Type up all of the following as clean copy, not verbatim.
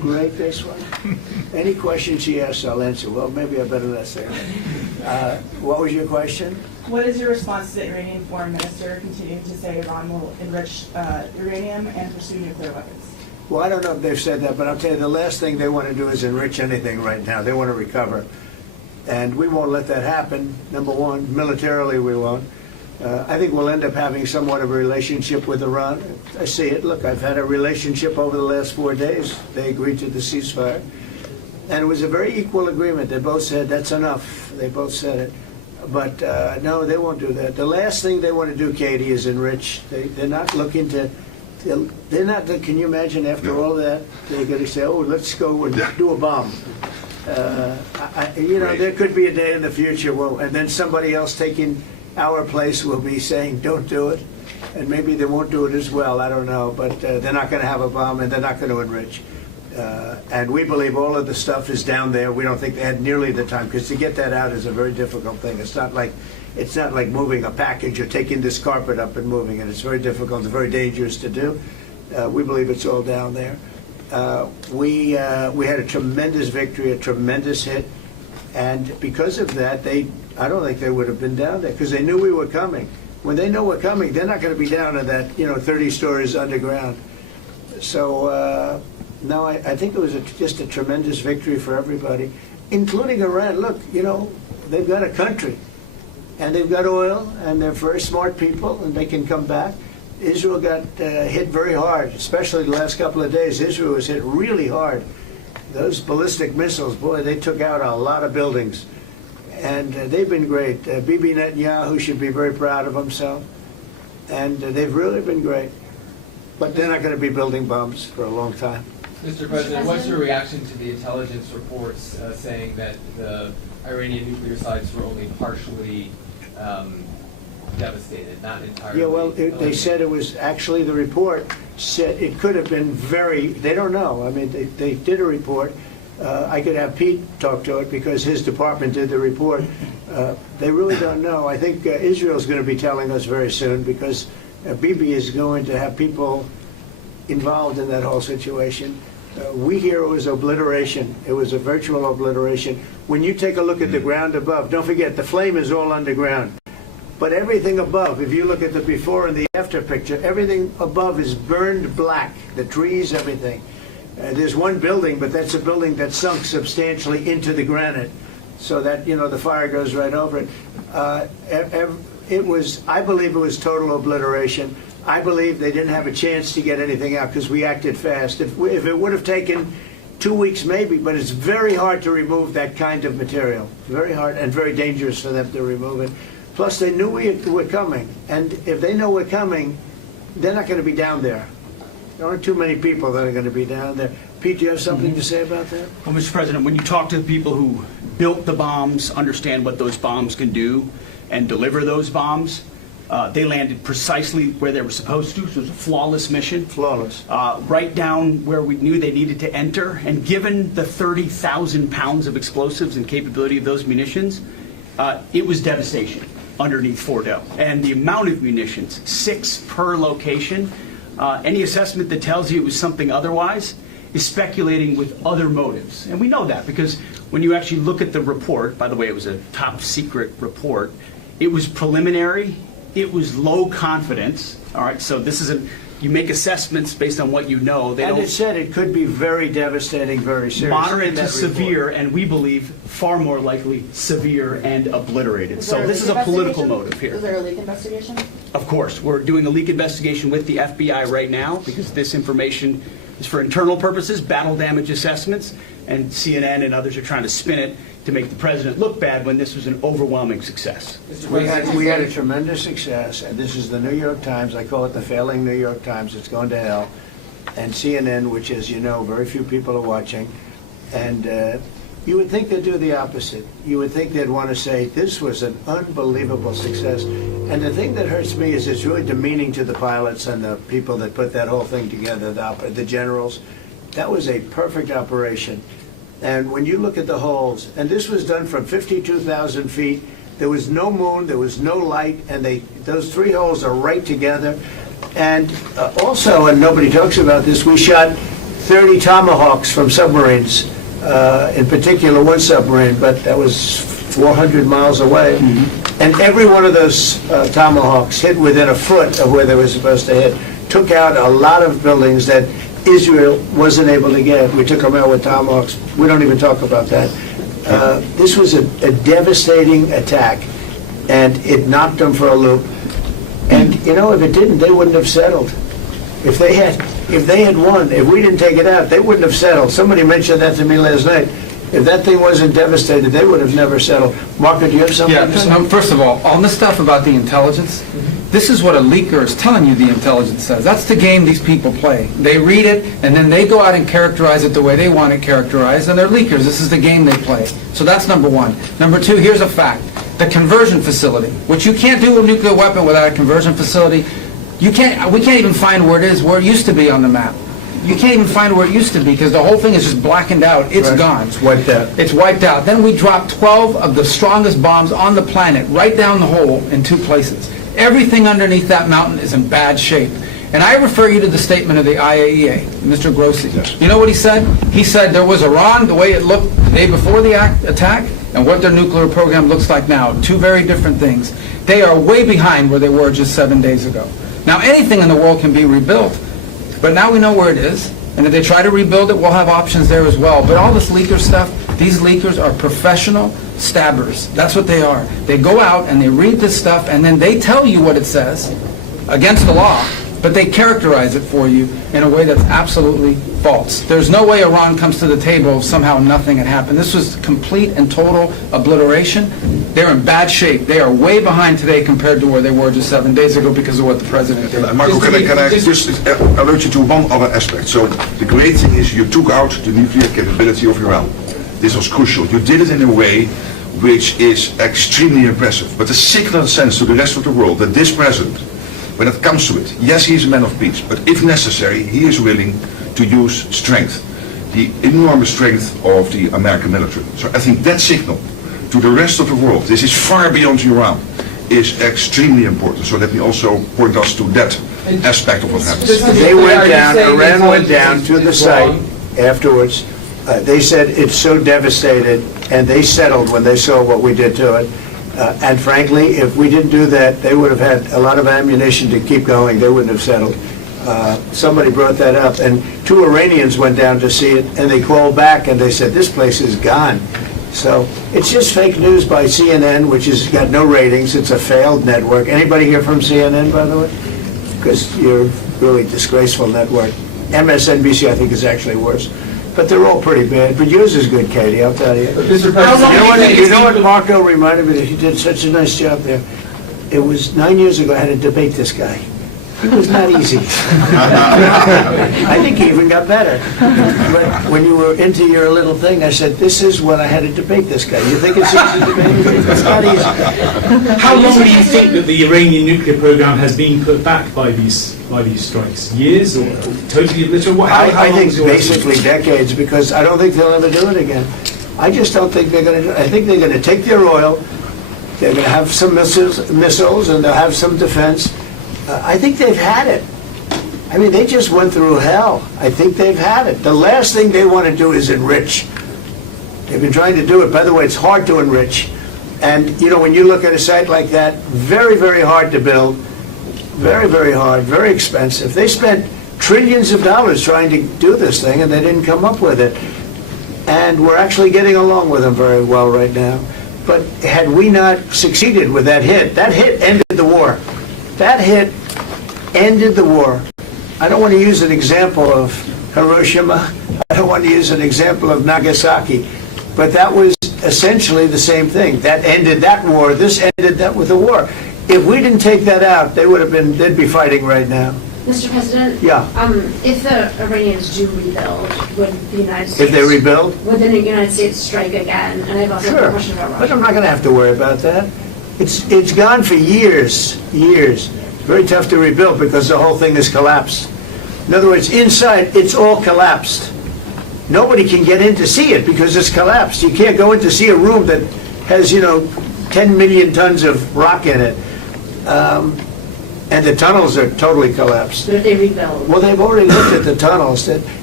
great, this one? Any question she asks, I'll answer. Well, maybe I better not say that. What was your question? What is your response to the Iranian foreign minister continuing to say Iran will enrich uranium and pursue nuclear weapons? Well, I don't know if they've said that, but I'll tell you, the last thing they want to do is enrich anything right now. They want to recover. And we won't let that happen, number one. Militarily, we won't. I think we'll end up having somewhat of a relationship with Iran. I see it. Look, I've had a relationship over the last 4 days. They agreed to the ceasefire. And it was a very equal agreement. They both said, that's enough. They both said it. But no, they won't do that. The last thing they want to do, Katie, is enrich. They're not looking to, they're not, can you imagine after all that, they're going to say, oh, let's go and do a bomb. You know, there could be a day in the future, and then somebody else taking our place will be saying, don't do it. And maybe they won't do it as well, I don't know. But they're not going to have a bomb, and they're not going to enrich. And we believe all of the stuff is down there. We don't think they had nearly the time, because to get that out is a very difficult thing. It's not like moving a package or taking this carpet up and moving it. It's very difficult. It's very dangerous to do. We believe it's all down there. We had a tremendous victory, a tremendous hit, and because of that, I don't think they would have been down there, because they knew we were coming. When they know we're coming, they're not going to be down in that 30 stories underground. So no, I think it was just a tremendous victory for everybody, including Iran. Look, they've got a country, and they've got oil, and they're very smart people, and they can come back. Israel got hit very hard, especially the last couple of days. Israel was hit really hard. Those ballistic missiles, boy, they took out a lot of buildings. And they've been great. Bibi Netanyahu should be very proud of himself. And they've really been great. But they're not going to be building bombs for a long time. Mr. President, what's your reaction to the intelligence reports saying that the Iranian nuclear sites were only partially devastated, not entirely? Yeah, well, they said it was actually, the report said it could have been they don't know. I mean, they did a report. I could have Pete talk to it because his department did the report. They really don't know. I think Israel's going to be telling us very soon, because Bibi is going to have people involved in that whole situation. We hear it was obliteration. It was a virtual obliteration. When you take a look at the ground above, don't forget, the flame is all underground. But everything above, if you look at the before and the after picture, everything above is burned black. The trees, everything. There's one building, but that's a building that sunk substantially into the granite, so that the fire goes right over it. I believe it was total obliteration. I believe they didn't have a chance to get anything out because we acted fast. If it would have taken 2 weeks, maybe, but it's very hard to remove that kind of material. Very hard and very dangerous for them to remove it. Plus, they knew we were coming, and if they know we're coming, they're not going to be down there. There aren't too many people that are going to be down there. Pete, do you have something to say about that? Well, Mr. President, when you talk to the people who built the bombs, understand what those bombs can do, and deliver those bombs, they landed precisely where they were supposed to. So it was a flawless mission. Flawless. Right down where we knew they needed to enter. And given the 30,000 pounds of explosives and capability of those munitions, it was devastation underneath Fordo. And the amount of munitions, 6 per location, any assessment that tells you it was something otherwise is speculating with other motives. And we know that because when you actually look at the report, by the way, it was a top secret report, it was preliminary, it was low confidence. All right, so this is you make assessments based on what you know. And it said it could be very devastating, very serious. Moderate to severe, and we believe far more likely severe and obliterated. So this is a political motive here. Is there a leak investigation? Of course. We're doing a leak investigation with the FBI right now because this information is for internal purposes, battle damage assessments, and CNN and others are trying to spin it to make the president look bad when this was an overwhelming success. We had a tremendous success, and this is the New York Times. I call it the failing New York Times. It's going to hell. And CNN, which, as you know, very few people are watching. And you would think they'd do the opposite. You would think they'd want to say, this was an unbelievable success. And the thing that hurts me is it's really demeaning to the pilots and the people that put that whole thing together, the generals. That was a perfect operation. And when you look at the holes, and this was done from 52,000 feet, there was no moon, there was no light, and those 3 holes are right together. And also, and nobody talks about this, we shot 30 Tomahawks from submarines, in particular one submarine, but that was 400 miles away. And every one of those Tomahawks hit within a foot of where they were supposed to hit. Took out a lot of buildings that Israel wasn't able to get. We took them out with Tomahawks. We don't even talk about that. This was a devastating attack, and it knocked them for a loop. And, you know, if it didn't, they wouldn't have settled. If they had won, if we didn't take it out, they wouldn't have settled. Somebody mentioned that to me last night. If that thing wasn't devastated, they would have never settled. Marco, do you have something? Yeah, first of all, on the stuff about the intelligence, this is what a leaker is telling you the intelligence says. That's the game these people play. They read it, and then they go out and characterize it the way they want it characterized, and they're leakers. This is the game they play. So that's number one. Number two, here's a fact. The conversion facility, which you can't do a nuclear weapon without a conversion facility, we can't even find where it is, where it used to be on the map. You can't even find where it used to be because the whole thing is just blackened out. It's gone. It's wiped out. It's wiped out. Then we dropped 12 of the strongest bombs on the planet right down the hole in 2 places. Everything underneath that mountain is in bad shape. And I refer you to the statement of the IAEA, Mr. Grossi. Yes. You know what he said? He said there was Iran, the way it looked the day before the attack, and what their nuclear program looks like now. 2 very different things. They are way behind where they were just 7 days ago. Now, anything in the world can be rebuilt, but now we know where it is, and if they try to rebuild it, we'll have options there as well. But all this leaker stuff, these leakers are professional stabbers. That's what they are. They go out and they read this stuff, and then they tell you what it says against the law, but they characterize it for you in a way that's absolutely false. There's no way Iran comes to the table if somehow nothing had happened. This was complete and total obliteration. They're in bad shape. They are way behind today compared to where they were just 7 days ago because of what the president did. Marco, can I just alert you to one other aspect? So the great thing is you took out the nuclear capability of Iran. This was crucial. You did it in a way which is extremely impressive. But the signal sends to the rest of the world that this president, when it comes to it, yes, he is a man of peace, but if necessary, he is willing to use strength, the enormous strength of the American military. So I think that signal to the rest of the world, this is far beyond Iran, is extremely important. So let me also point us to that aspect of what happened. They went down, Iran went down to the site afterwards. They said it's so devastated, and they settled when they saw what we did to it. And frankly, if we didn't do that, they would have had a lot of ammunition to keep going. They wouldn't have settled. Somebody brought that up, and 2 Iranians went down to see it, and they called back, and they said, this place is gone. So it's just fake news by CNN, which has got no ratings. It's a failed network. Anybody here from CNN, by the way? Because you're really disgraceful network. MSNBC, I think, is actually worse. But they're all pretty bad. But yours is good, Katie, I'll tell you. Mr. President, You know what Marco reminded me that he did such a nice job there? It was 9 years ago I had to debate this guy. He was not easy. I think he even got better. But when you were into your little thing, I said, this is when I had to debate this guy. You think it's easy to debate? It's not easy. How long do you think that the Iranian nuclear program has been put back by these strikes? Years or totally obliterated? I think basically decades, because I don't think they'll ever do it again. I just don't think they're going to do it. I think they're going to take their oil, they're going to have some missiles, and they'll have some defense. I think they've had it. I mean, they just went through hell. I think they've had it. The last thing they want to do is enrich. They've been trying to do it. By the way, it's hard to enrich. And, you know, when you look at a site like that, very, very hard to build. Very, very hard, very expensive. They spent trillions of dollars trying to do this thing, and they didn't come up with it. And we're actually getting along with them very well right now. But had we not succeeded with that hit ended the war. That hit ended the war. I don't want to use an example of Hiroshima. I don't want to use an example of Nagasaki. But that was essentially the same thing. That ended that war. This ended that with the war. If we didn't take that out, they'd be fighting right now. Mr. President? Yeah. If the Iranians do rebuild, would the United States... If they rebuild? Would the United States strike again? And I have also a question about Russia. But I'm not going to have to worry about that. It's gone for years. It's very tough to rebuild because the whole thing has collapsed. In other words, inside, it's all collapsed. Nobody can get in to see it because it's collapsed. You can't go in to see a room that has, 10 million tons of rock in it. And the tunnels are totally collapsed. But if they rebuild? Well, they've already looked at the tunnels.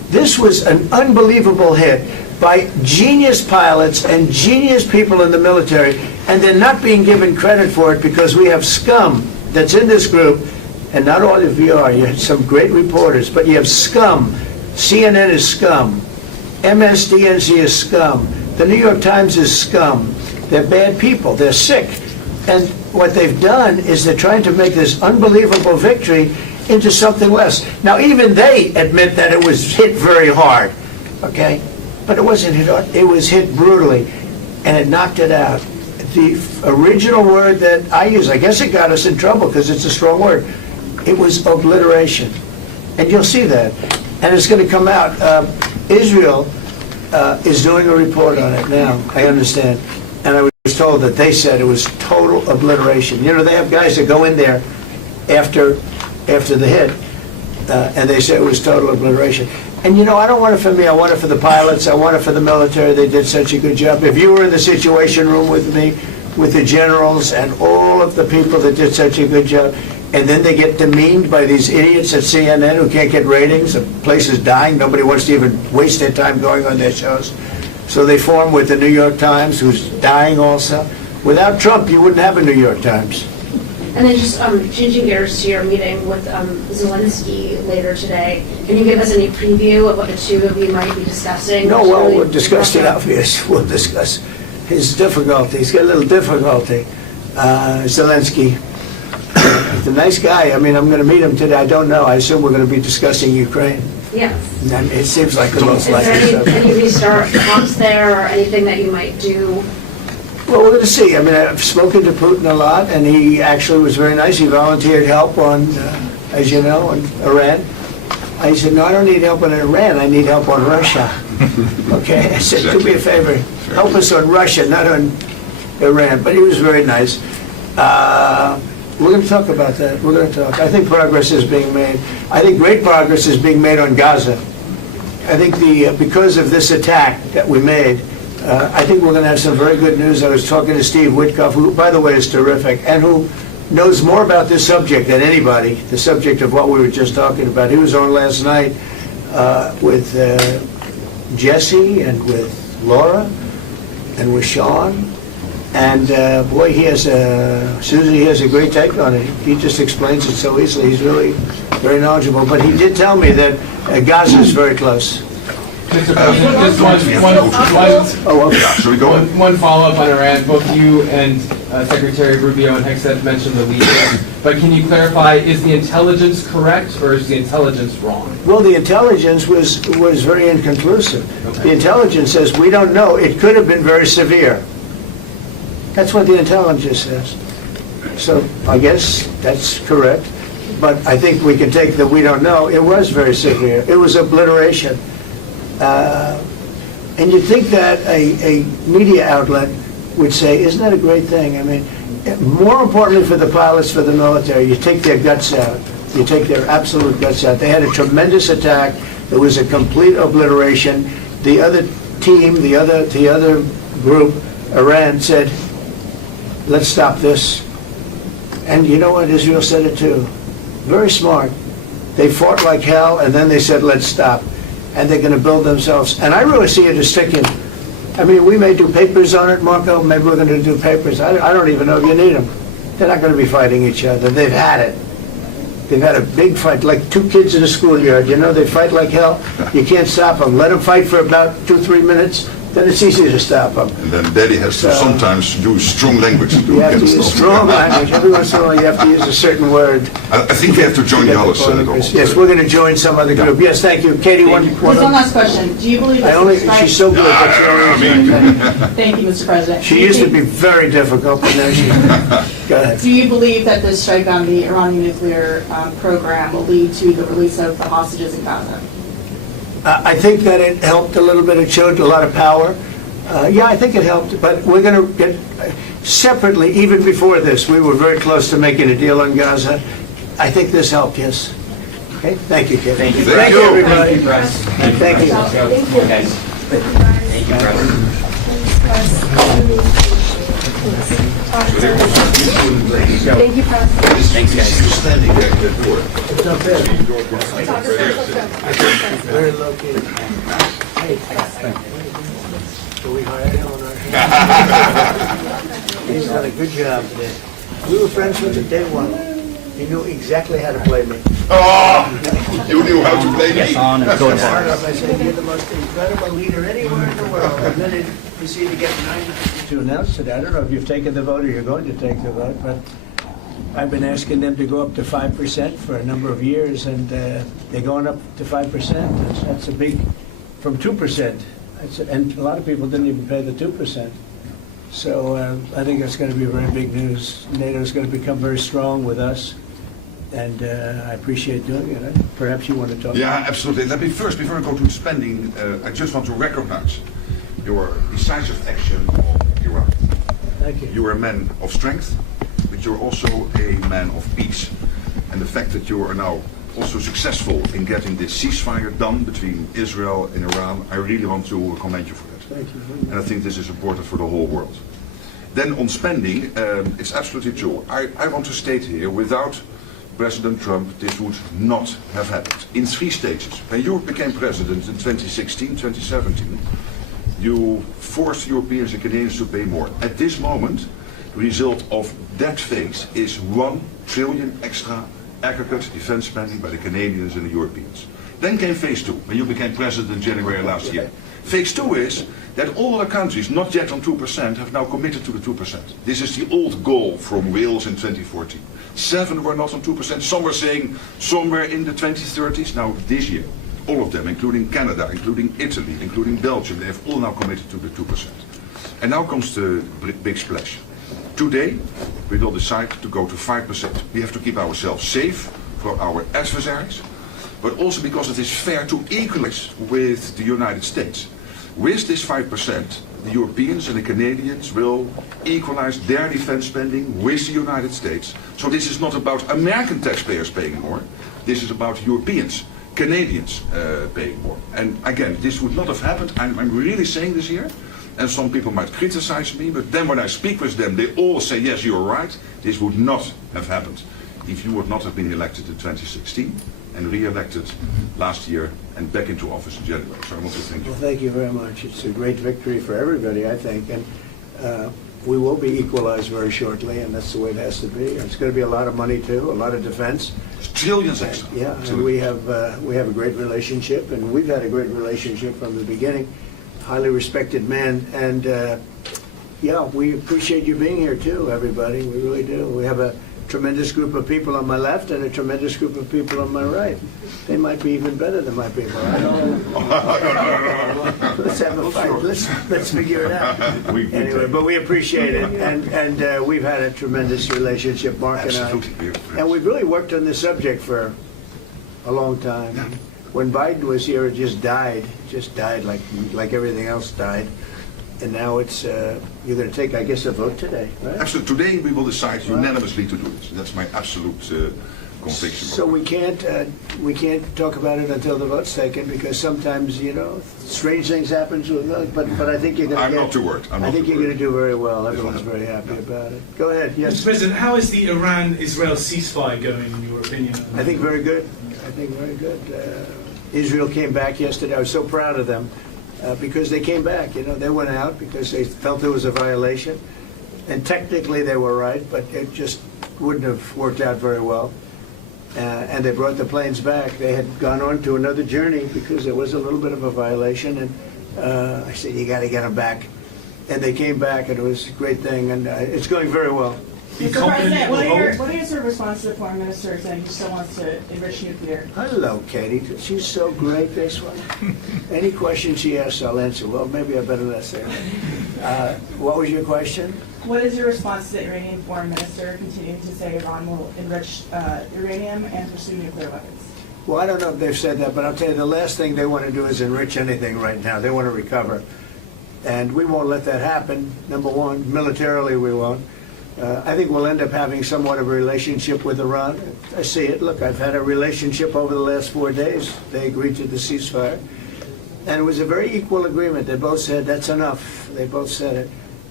This was an unbelievable hit by genius pilots and genius people in the military, and they're not being given credit for it because we have scum that's in this group, and not all of you are. You have some great reporters, but you have scum. CNN is scum. MSDNC is scum. The New York Times is scum. They're bad people. They're sick. And what they've done is they're trying to make this unbelievable victory into something less. Now, even they admit that it was hit very hard, okay? But it wasn't hit hard. It was hit brutally, and it knocked it out. The original word that I use, I guess it got us in trouble because it's a strong word. It was obliteration. And you'll see that. And it's going to come out. Israel is doing a report on it now, I understand. And I was told that they said it was total obliteration. You know, they have guys that go in there after the hit, and they say it was total obliteration. And you know, I don't want it for me. I want it for the pilots. I want it for the military. They did such a good job. If you were in the Situation Room with me, with the generals and all of the people that did such a good job, and then they get demeaned by these idiots at CNN who can't get ratings, the place is dying, nobody wants to even waste their time going on their shows. So they form with the New York Times, who's dying also. Without Trump, you wouldn't have a New York Times. And then just changing gears to your meeting with Zelensky later today, can you give us any preview of what the two of you might be discussing? No, well, we'll discuss the obvious. We'll discuss his difficulty. He's got a little difficulty. Zelensky, he's a nice guy. I mean, I'm going to meet him today. I don't know. I assume we're going to be discussing Ukraine. Yes. And it seems like the most Is likely there subject. any restart talks there or anything that you might do? Well, we're going to see. I mean, I've spoken to Putin a lot, and he actually was very nice. He volunteered help on, as you know, on Iran. I said, no, I don't need help on Iran. I need help on Russia. Okay? I said, do me a favor. Help us on Russia, not on Iran. But he was very nice. We're going to talk about that. We're going to talk. I think progress is being made. I think great progress is being made on Gaza. I think because of this attack that we made, I think we're going to have some very good news. I was talking to Steve Witkoff, who, by the way, is terrific, and who knows more about this subject than anybody, the subject of what we were just talking about. He was on last night with Jesse and with Laura and with Sean. And boy, Susie, he has a great take on it. He just explains it so easily. He's really very knowledgeable. But he did tell me that Gaza is very close. Mr. President, just one follow-up on Iran. Both you and Secretary Rubio and Hegseth mentioned the leaders. But can you clarify, is the intelligence correct or is the intelligence wrong? Well, the intelligence was very inconclusive. Okay. The intelligence says, we don't know. It could have been very severe. That's what the intelligence says. So I guess that's correct. But I think we can take that we don't know. It was very severe. It was obliteration. And you'd think that a media outlet would say, isn't that a great thing? I mean, more importantly for the pilots, for the military, you take their guts out. You take their absolute guts out. They had a tremendous attack. There was a complete obliteration. The other team, the other group, Iran, said, let's stop this. And you know what? Israel said it too. Very smart. They fought like hell, and then they said, let's stop. And they're going to build themselves. And I really see it as sticking. I mean, we may do papers on it, Marco. Maybe we're going to do papers. I don't even know if you need them. They're not going to be fighting each other. They've had it. They've had a big fight, like two kids in a schoolyard. You know, they fight like hell. You can't stop them. Let them fight for about 2-3 minutes. Then it's easy to stop them. And then Daddy has to sometimes use strong language to You have to use strong language. Every once in a while, you have to use a certain word. I think we have to join the others. Yes, we're going to join some other group. Yes, thank you. Katie, Just one last question. Do you believe that she's so good, but she only Thank you, Mr. President. She used to be very difficult, but now she... Go ahead. Do you believe that this strike on the Iranian nuclear program will lead to the release of the hostages in Gaza? I think that it helped a little bit. It showed a lot of power. Yeah, I think it helped, but we're going to get separately, even before this, we were very close to making a deal on Gaza. I think this helped, yes. Okay, thank you, Kate. Thank you, everybody. Thank you, Press. Thank you. Thank you, Press. Thank you. Thank you, President. Thanks, guys. Standing there at that door. It's not bad. Very low key. So we hired him on our He's done a good job today. We were friends from the day one. He knew exactly how to play me. Oh, you knew how to play me. I said, you're the most incredible leader anywhere in the world. And then you see to get 9 to announce today. I don't know if you've taken the vote or you're going to take the vote, but I've been asking them to go up to 5% for a number of years, and they're going up to 5%. That's a big, from 2%. And a lot of people didn't even pay the 2%. So I think that's going to be very big news. NATO is going to become very strong with us, and I appreciate doing it. Perhaps you want to talk Yeah, about it? absolutely. Let me first, before I go to the spending, I just want to recognize your decisive action on Iraq. Thank you. You are a man of strength, but you're also a man of peace. And the fact that you are now also successful in getting this ceasefire done between Israel and Iran, I really want to commend you for that. Thank you. And I think this is important for the whole world. Then on spending, it's absolutely true. I want to state here, without President Trump, this would not have happened. In 3 stages. When you became president in 2016, 2017, you forced Europeans and Canadians to pay more. At this moment, the result of that phase is 1 trillion extra aggregate defense spending by the Canadians and the Europeans. Then came phase 2, when you became president in January last year. Phase 2 is that all other countries not yet on 2% have now committed to the 2%. This is the old goal from Wales in 2014. 7 were not on 2%. Some were saying somewhere in the 2030s. Now this year, all of them, including Canada, including Italy, including Belgium, they have all now committed to the 2%. And now comes the big splash. Today, we will decide to go to 5%. We have to keep ourselves safe for our adversaries, but also because it is fair to equalize with the United States. With this 5%, the Europeans and the Canadians will equalize their defense spending with the United States. So this is not about American taxpayers paying more. This is about Europeans, Canadians paying more. And again, this would not have happened. I'm really saying this here. And some people might criticize me, but then when I speak with them, they all say, yes, you're right. This would not have happened if you would not have been elected in 2016 and re-elected last year and back into office in January. So I want to thank you. Well, thank you very much. It's a great victory for everybody, I think. And we will be equalized very shortly, and that's the way it has to be. It's going to be a lot of money, too, a lot of defense. Trillions extra. Yeah, and we have a great relationship, and we've had a great relationship from the beginning. Highly respected man, and yeah, we appreciate you being here too, everybody. We really do. We have a tremendous group of people on my left and a tremendous group of people on my right. They might be even better than my people. I don't know. Let's have a fight. Let's figure it out. Anyway, but we appreciate it, and we've had a tremendous relationship, Mark and I. And we've really worked on this subject for a long time. When Biden was here, it just died like everything else died. And now it's, you're going to take, I guess, a vote today, right? Absolutely. Today we will decide unanimously to do this. That's my absolute conviction. So we can't talk about it until the vote's taken, because sometimes, you know, strange things happen. But I think you're going to I'm not too worried. I think you're going to do very well. Everyone's very happy about it. Go ahead. Yes. Mr. President, how is the Iran-Israel ceasefire going, in your opinion? I think very good. I think very good. Israel came back yesterday. I was so proud of them because they came back. You know, they went out because they felt there was a violation, and technically they were right, but it just wouldn't have worked out very well. And they brought the planes back. They had gone on to another journey because there was a little bit of a violation, and I said, you got to get them back. And they came back, and it was a great thing, and it's going very well. Mr. President, what is your response to the Foreign Minister saying he still wants to enrich nuclear? Hello, Katie. She's so great, this one. Any question she asks, I'll answer. Well, maybe I better not say that. What was your question? What is your response to the Iranian Foreign Minister continuing to say Iran will enrich uranium and pursue nuclear weapons? Well, I don't know if they've said that, but I'll tell you, the last thing they want to do is enrich anything right now. They want to recover. And we won't let that happen, number one. Militarily, we won't. I think we'll end up having somewhat of a relationship with Iran. I see it. Look, I've had a relationship over the last 4 days. They agreed to the ceasefire. And it was a very equal agreement. They both said, that's enough. They both said it.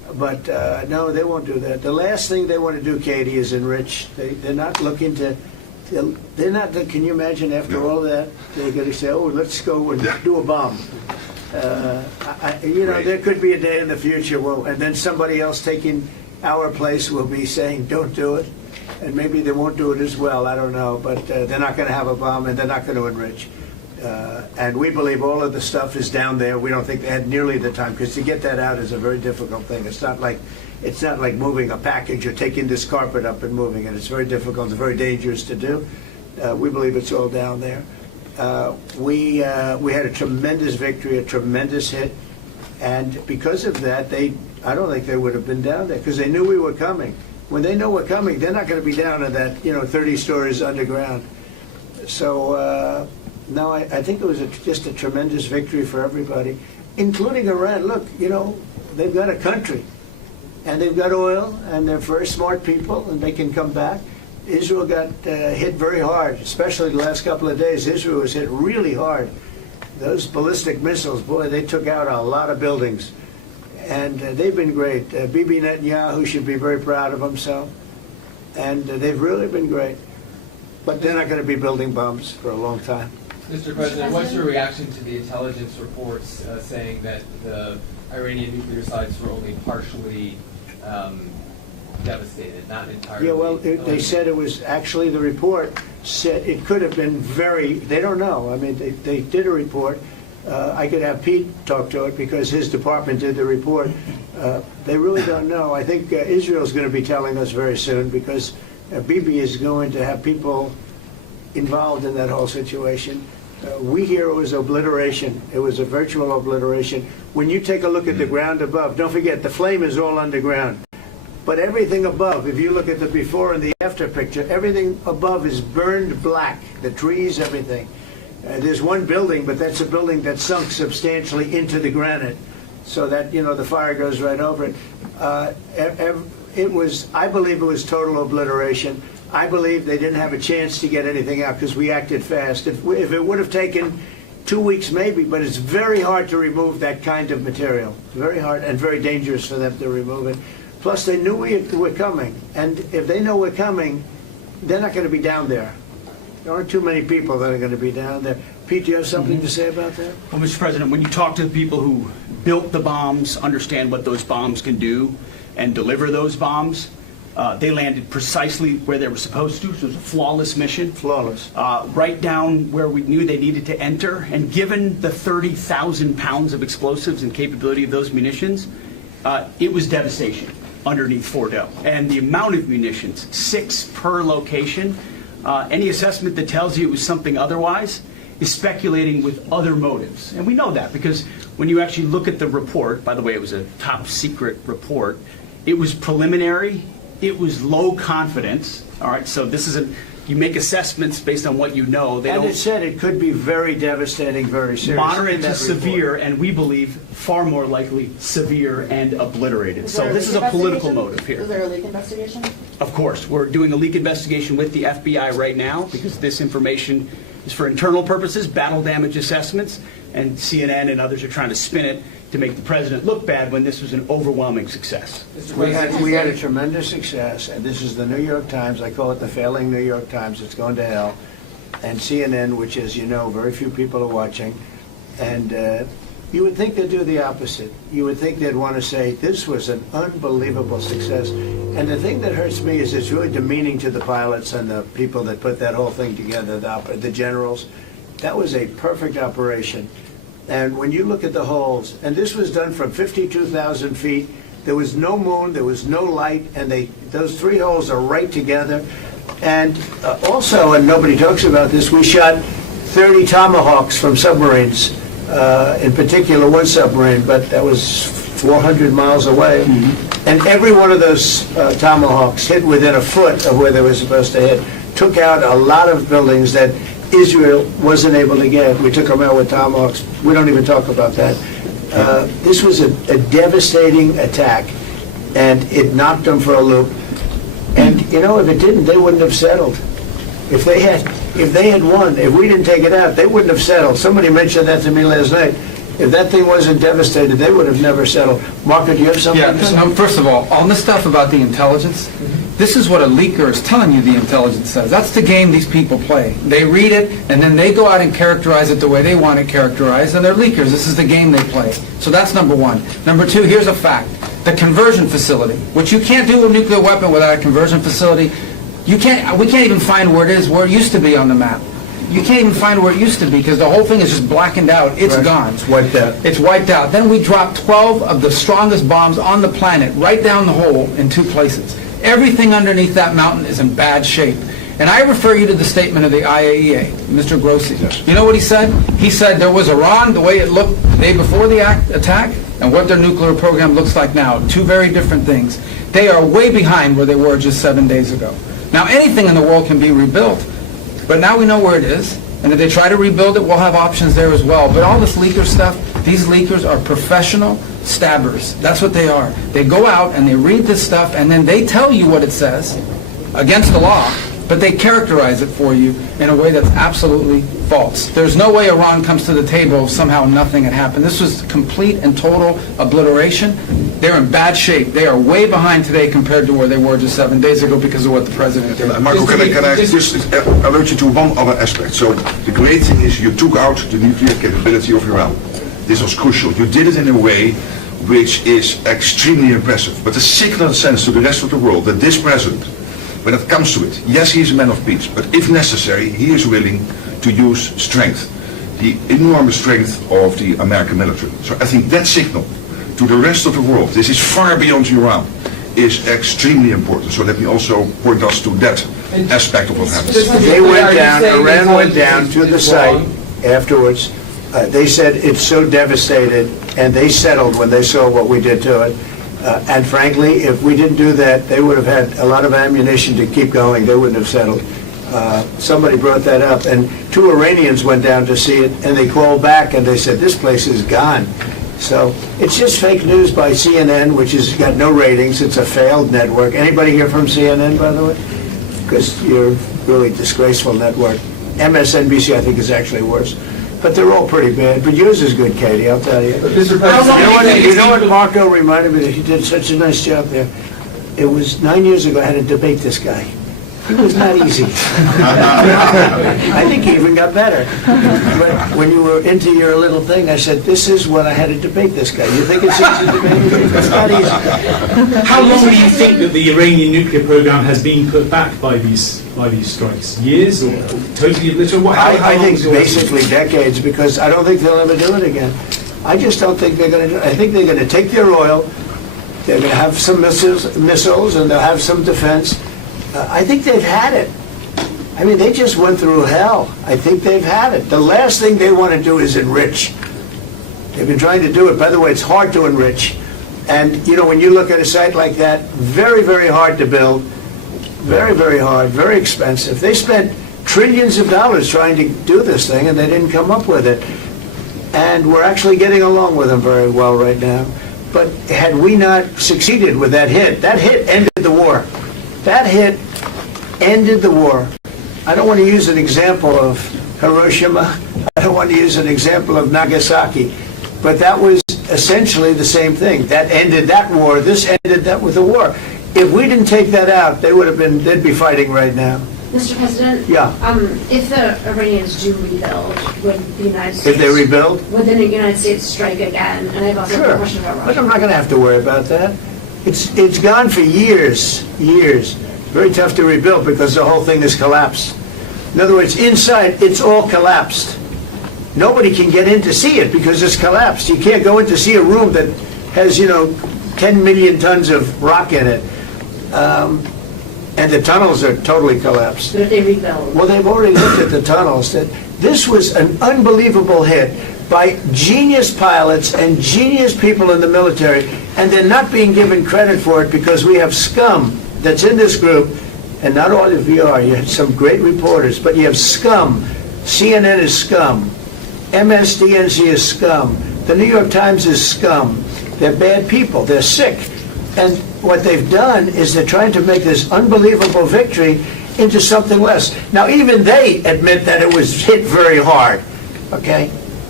But no, they won't do that. The last thing they want to do, Katie, is enrich. They're not looking to. They're not. Can you imagine after all that they're going to say, "Oh, let's go and do a bomb." There could be a day in the future, and then somebody else taking our place will be saying, "Don't do it," and maybe they won't do it as well. I don't know, but they're not going to have a bomb, and they're not going to enrich. And we believe all of the stuff is down there. We don't think they had nearly the time, because to get that out is a very difficult thing. It's not like moving a package or taking this carpet up and moving it. It's very difficult. It's very dangerous to do. We believe it's all down there. We had a tremendous victory, a tremendous hit, and because of that, I don't think they would have been down there, because they knew we were coming. When they know we're coming, they're not going to be down in that 30 stories underground. So. No, I think it was just a tremendous victory for everybody, including Iran. Look, they've got a country, and they've got oil, and they're very smart people, and they can come back. Israel got hit very hard, especially the last couple of days. Israel was hit really hard. Those ballistic missiles, boy, they took out a lot of buildings, and they've been great. Bibi Netanyahu should be very proud of himself, and they've really been great. But they're not going to be building bombs for a long time. Mr. President, what's your reaction to the intelligence reports saying that the Iranian nuclear sites were only partially devastated, not entirely? Yeah, well, they said it was actually, the report said it could have been they don't know. I mean, they did a report. I could have Pete talk to it because his department did the report. They really don't know. I think Israel's going to be telling us very soon, because Bibi is going to have people involved in that whole situation. We hear it was obliteration. It was a virtual obliteration. When you take a look at the ground above, don't forget, the flame is all underground. But everything above, if you look at the before and the after picture, everything above is burned black. The trees, everything. There's one building, but that's a building that sunk substantially into the granite, so that, the fire goes right over it. I believe it was total obliteration. I believe they didn't have a chance to get anything out because we acted fast. If it would have taken 2 weeks, maybe, but it's very hard to remove that kind of material. Very hard and very dangerous for them to remove it. Plus, they knew we were coming, and if they know we're coming, they're not going to be down there. There aren't too many people that are going to be down there. Pete, do you have something to say about that? Well, Mr. President, when you talk to the people who built the bombs, understand what those bombs can do, and deliver those bombs, they landed precisely where they were supposed to. So it was a flawless mission. Flawless. Right down where we knew they needed to enter. And given the 30,000 pounds of explosives and capability of those munitions, it was devastation underneath Fordo. And the amount of munitions, 6 per location, any assessment that tells you it was something otherwise is speculating with other motives. And we know that because when you actually look at the report, by the way, it was a top secret report, it was preliminary. It was low confidence. All right, so this is you make assessments based on what you know. And it said it could be very devastating, very serious. Moderate to severe, and we believe far more likely severe and obliterated. So this is a political motive here. Is there a leak investigation? Of course, we're doing a leak investigation with the FBI right now because this information is for internal purposes, battle damage assessments, and CNN and others are trying to spin it to make the president look bad when this was an overwhelming success. We had a tremendous success, and this is the New York Times. I call it the failing New York Times. It's going to hell. And CNN, which, as you know, very few people are watching. And you would think they'd do the opposite. You would think they'd want to say, this was an unbelievable success. And the thing that hurts me is it's really demeaning to the pilots and the people that put that whole thing together, the generals. That was a perfect operation. And when you look at the holes, and this was done from 52,000 feet, there was no moon, there was no light, and those 3 holes are right together. And also, and nobody talks about this, we shot 30 Tomahawks from submarines, in particular one submarine, but that was 400 miles away. Mm-hmm. And every one of those Tomahawks hit within a foot of where they were supposed to hit, took out a lot of buildings that Israel wasn't able to get. We took them out with Tomahawks. We don't even talk about that. This was a devastating attack, and it knocked them for a loop. And if it didn't, they wouldn't have settled. If they had won, if we didn't take it out, they wouldn't have settled. Somebody mentioned that to me last night. If that thing wasn't devastated, they would have never settled. Marco, do you have something Yeah, to say? no, first of all, on the stuff about the intelligence, this is what a leaker is telling you the intelligence says. That's the game these people play. They read it, and then they go out and characterize it the way they want it characterized, and they're leakers. This is the game they play. So that's number one. Number two, here's a fact. The conversion facility, which you can't do a nuclear weapon without a conversion facility, we can't even find where it is, where it used to be on the map. You can't even find where it used to be, because the whole thing is just blackened out. It's Right. gone. It's wiped out. It's wiped out. Then we dropped 12 of the strongest bombs on the planet, right down the hole in 2 places. Everything underneath that mountain is in bad shape. And I refer you to the statement of the IAEA, Mr. Grossi. You know what he said? He said there was Iran, the way it looked the day before the attack, and what their nuclear program looks like now. 2 very different things. They are way behind where they were just 7 days ago. Now, anything in the world can be rebuilt, but now we know where it is, and if they try to rebuild it, we'll have options there as well. But all this leaker stuff, these leakers are professional stabbers. That's what they are. They go out and they read this stuff, and then they tell you what it says, against the law, but they characterize it for you in a way that's absolutely false. There's no way Iran comes to the table if somehow nothing had happened. This was complete and total obliteration. They're in bad shape. They are way behind today compared to where they were just 7 days ago because of what the president did. Marco, can I just alert you to one other aspect? So the great thing is you took out the nuclear capability of Iran. This was crucial. You did it in a way which is extremely impressive. But the signal sends to the rest of the world that this president, when it comes to it, yes, he's a man of peace, but if necessary, he is willing to use strength, the enormous strength of the American military. So I think that signal to the rest of the world, this is far beyond Iran, is extremely important. So let me also point us to that aspect of what happened. They went down, Iran went down to the site afterwards. They said it's so devastated, and they settled when they saw what we did to it. And frankly, if we didn't do that, they would have had a lot of ammunition to keep going. They wouldn't have settled. Somebody brought that up, and 2 Iranians went down to see it, and they called back, and they said, this place is gone. So it's just fake news by CNN, which has got no ratings. It's a failed network. Anybody here from CNN, by the way? Because you're a really disgraceful network. MSNBC, I think, is actually worse. But they're all pretty bad. But yours is good, Katie, I'll tell you. Mr. President, You know what Marco reminded me that he did such a nice job there? It was 9 years ago I had to debate this guy. He was not easy. I think he even got better. But when you were into your little thing, I said, this is what I had to debate this guy. You think it's easy to debate him? It's not easy. How long do you think that the Iranian nuclear program has been put back by these strikes? Years or totally obliterated? I think basically decades, because I don't think they'll ever do it again. I just don't think they're going to do it. I think they're going to take their oil, they're going to have some missiles, and they'll have some defense. I think they've had it. I mean, they just went through hell. I think they've had it. The last thing they want to do is enrich. They've been trying to do it. By the way, it's hard to enrich. And, you know, when you look at a site like that, very, very hard to build. Very, very hard, very expensive. They spent trillions of dollars trying to do this thing, and they didn't come up with it. And we're actually getting along with them very well right now. But had we not succeeded with that hit ended the war. That hit ended the war. I don't want to use an example of Hiroshima. I don't want to use an example of Nagasaki. But that was essentially the same thing. That ended that war. This ended that with the war. If we didn't take that out, they'd be fighting right now. Mr. President? Yeah. If the Iranians do rebuild, would the United States... If they rebuild? Would the United States strike again? And I have also a question about Russia. But I'm not going to have to worry about that. It's gone for years. Very tough to rebuild because the whole thing has collapsed. In other words, inside, it's all collapsed. Nobody can get in to see it because it's collapsed. You can't go in to see a room that has, 10 million tons of rock in it. And the tunnels are totally collapsed. But if they rebuild? Well, they've already looked at the tunnels. This was an unbelievable hit by genius pilots and genius people in the military, and they're not being given credit for it because we have scum that's in this group, and not all of you are. You have some great reporters, but you have scum. CNN is scum. MSDNC is scum. The New York Times is scum. They're bad people. They're sick. And what they've done is they're trying to make this unbelievable victory into something less. Now, even they admit that it was hit very hard, okay?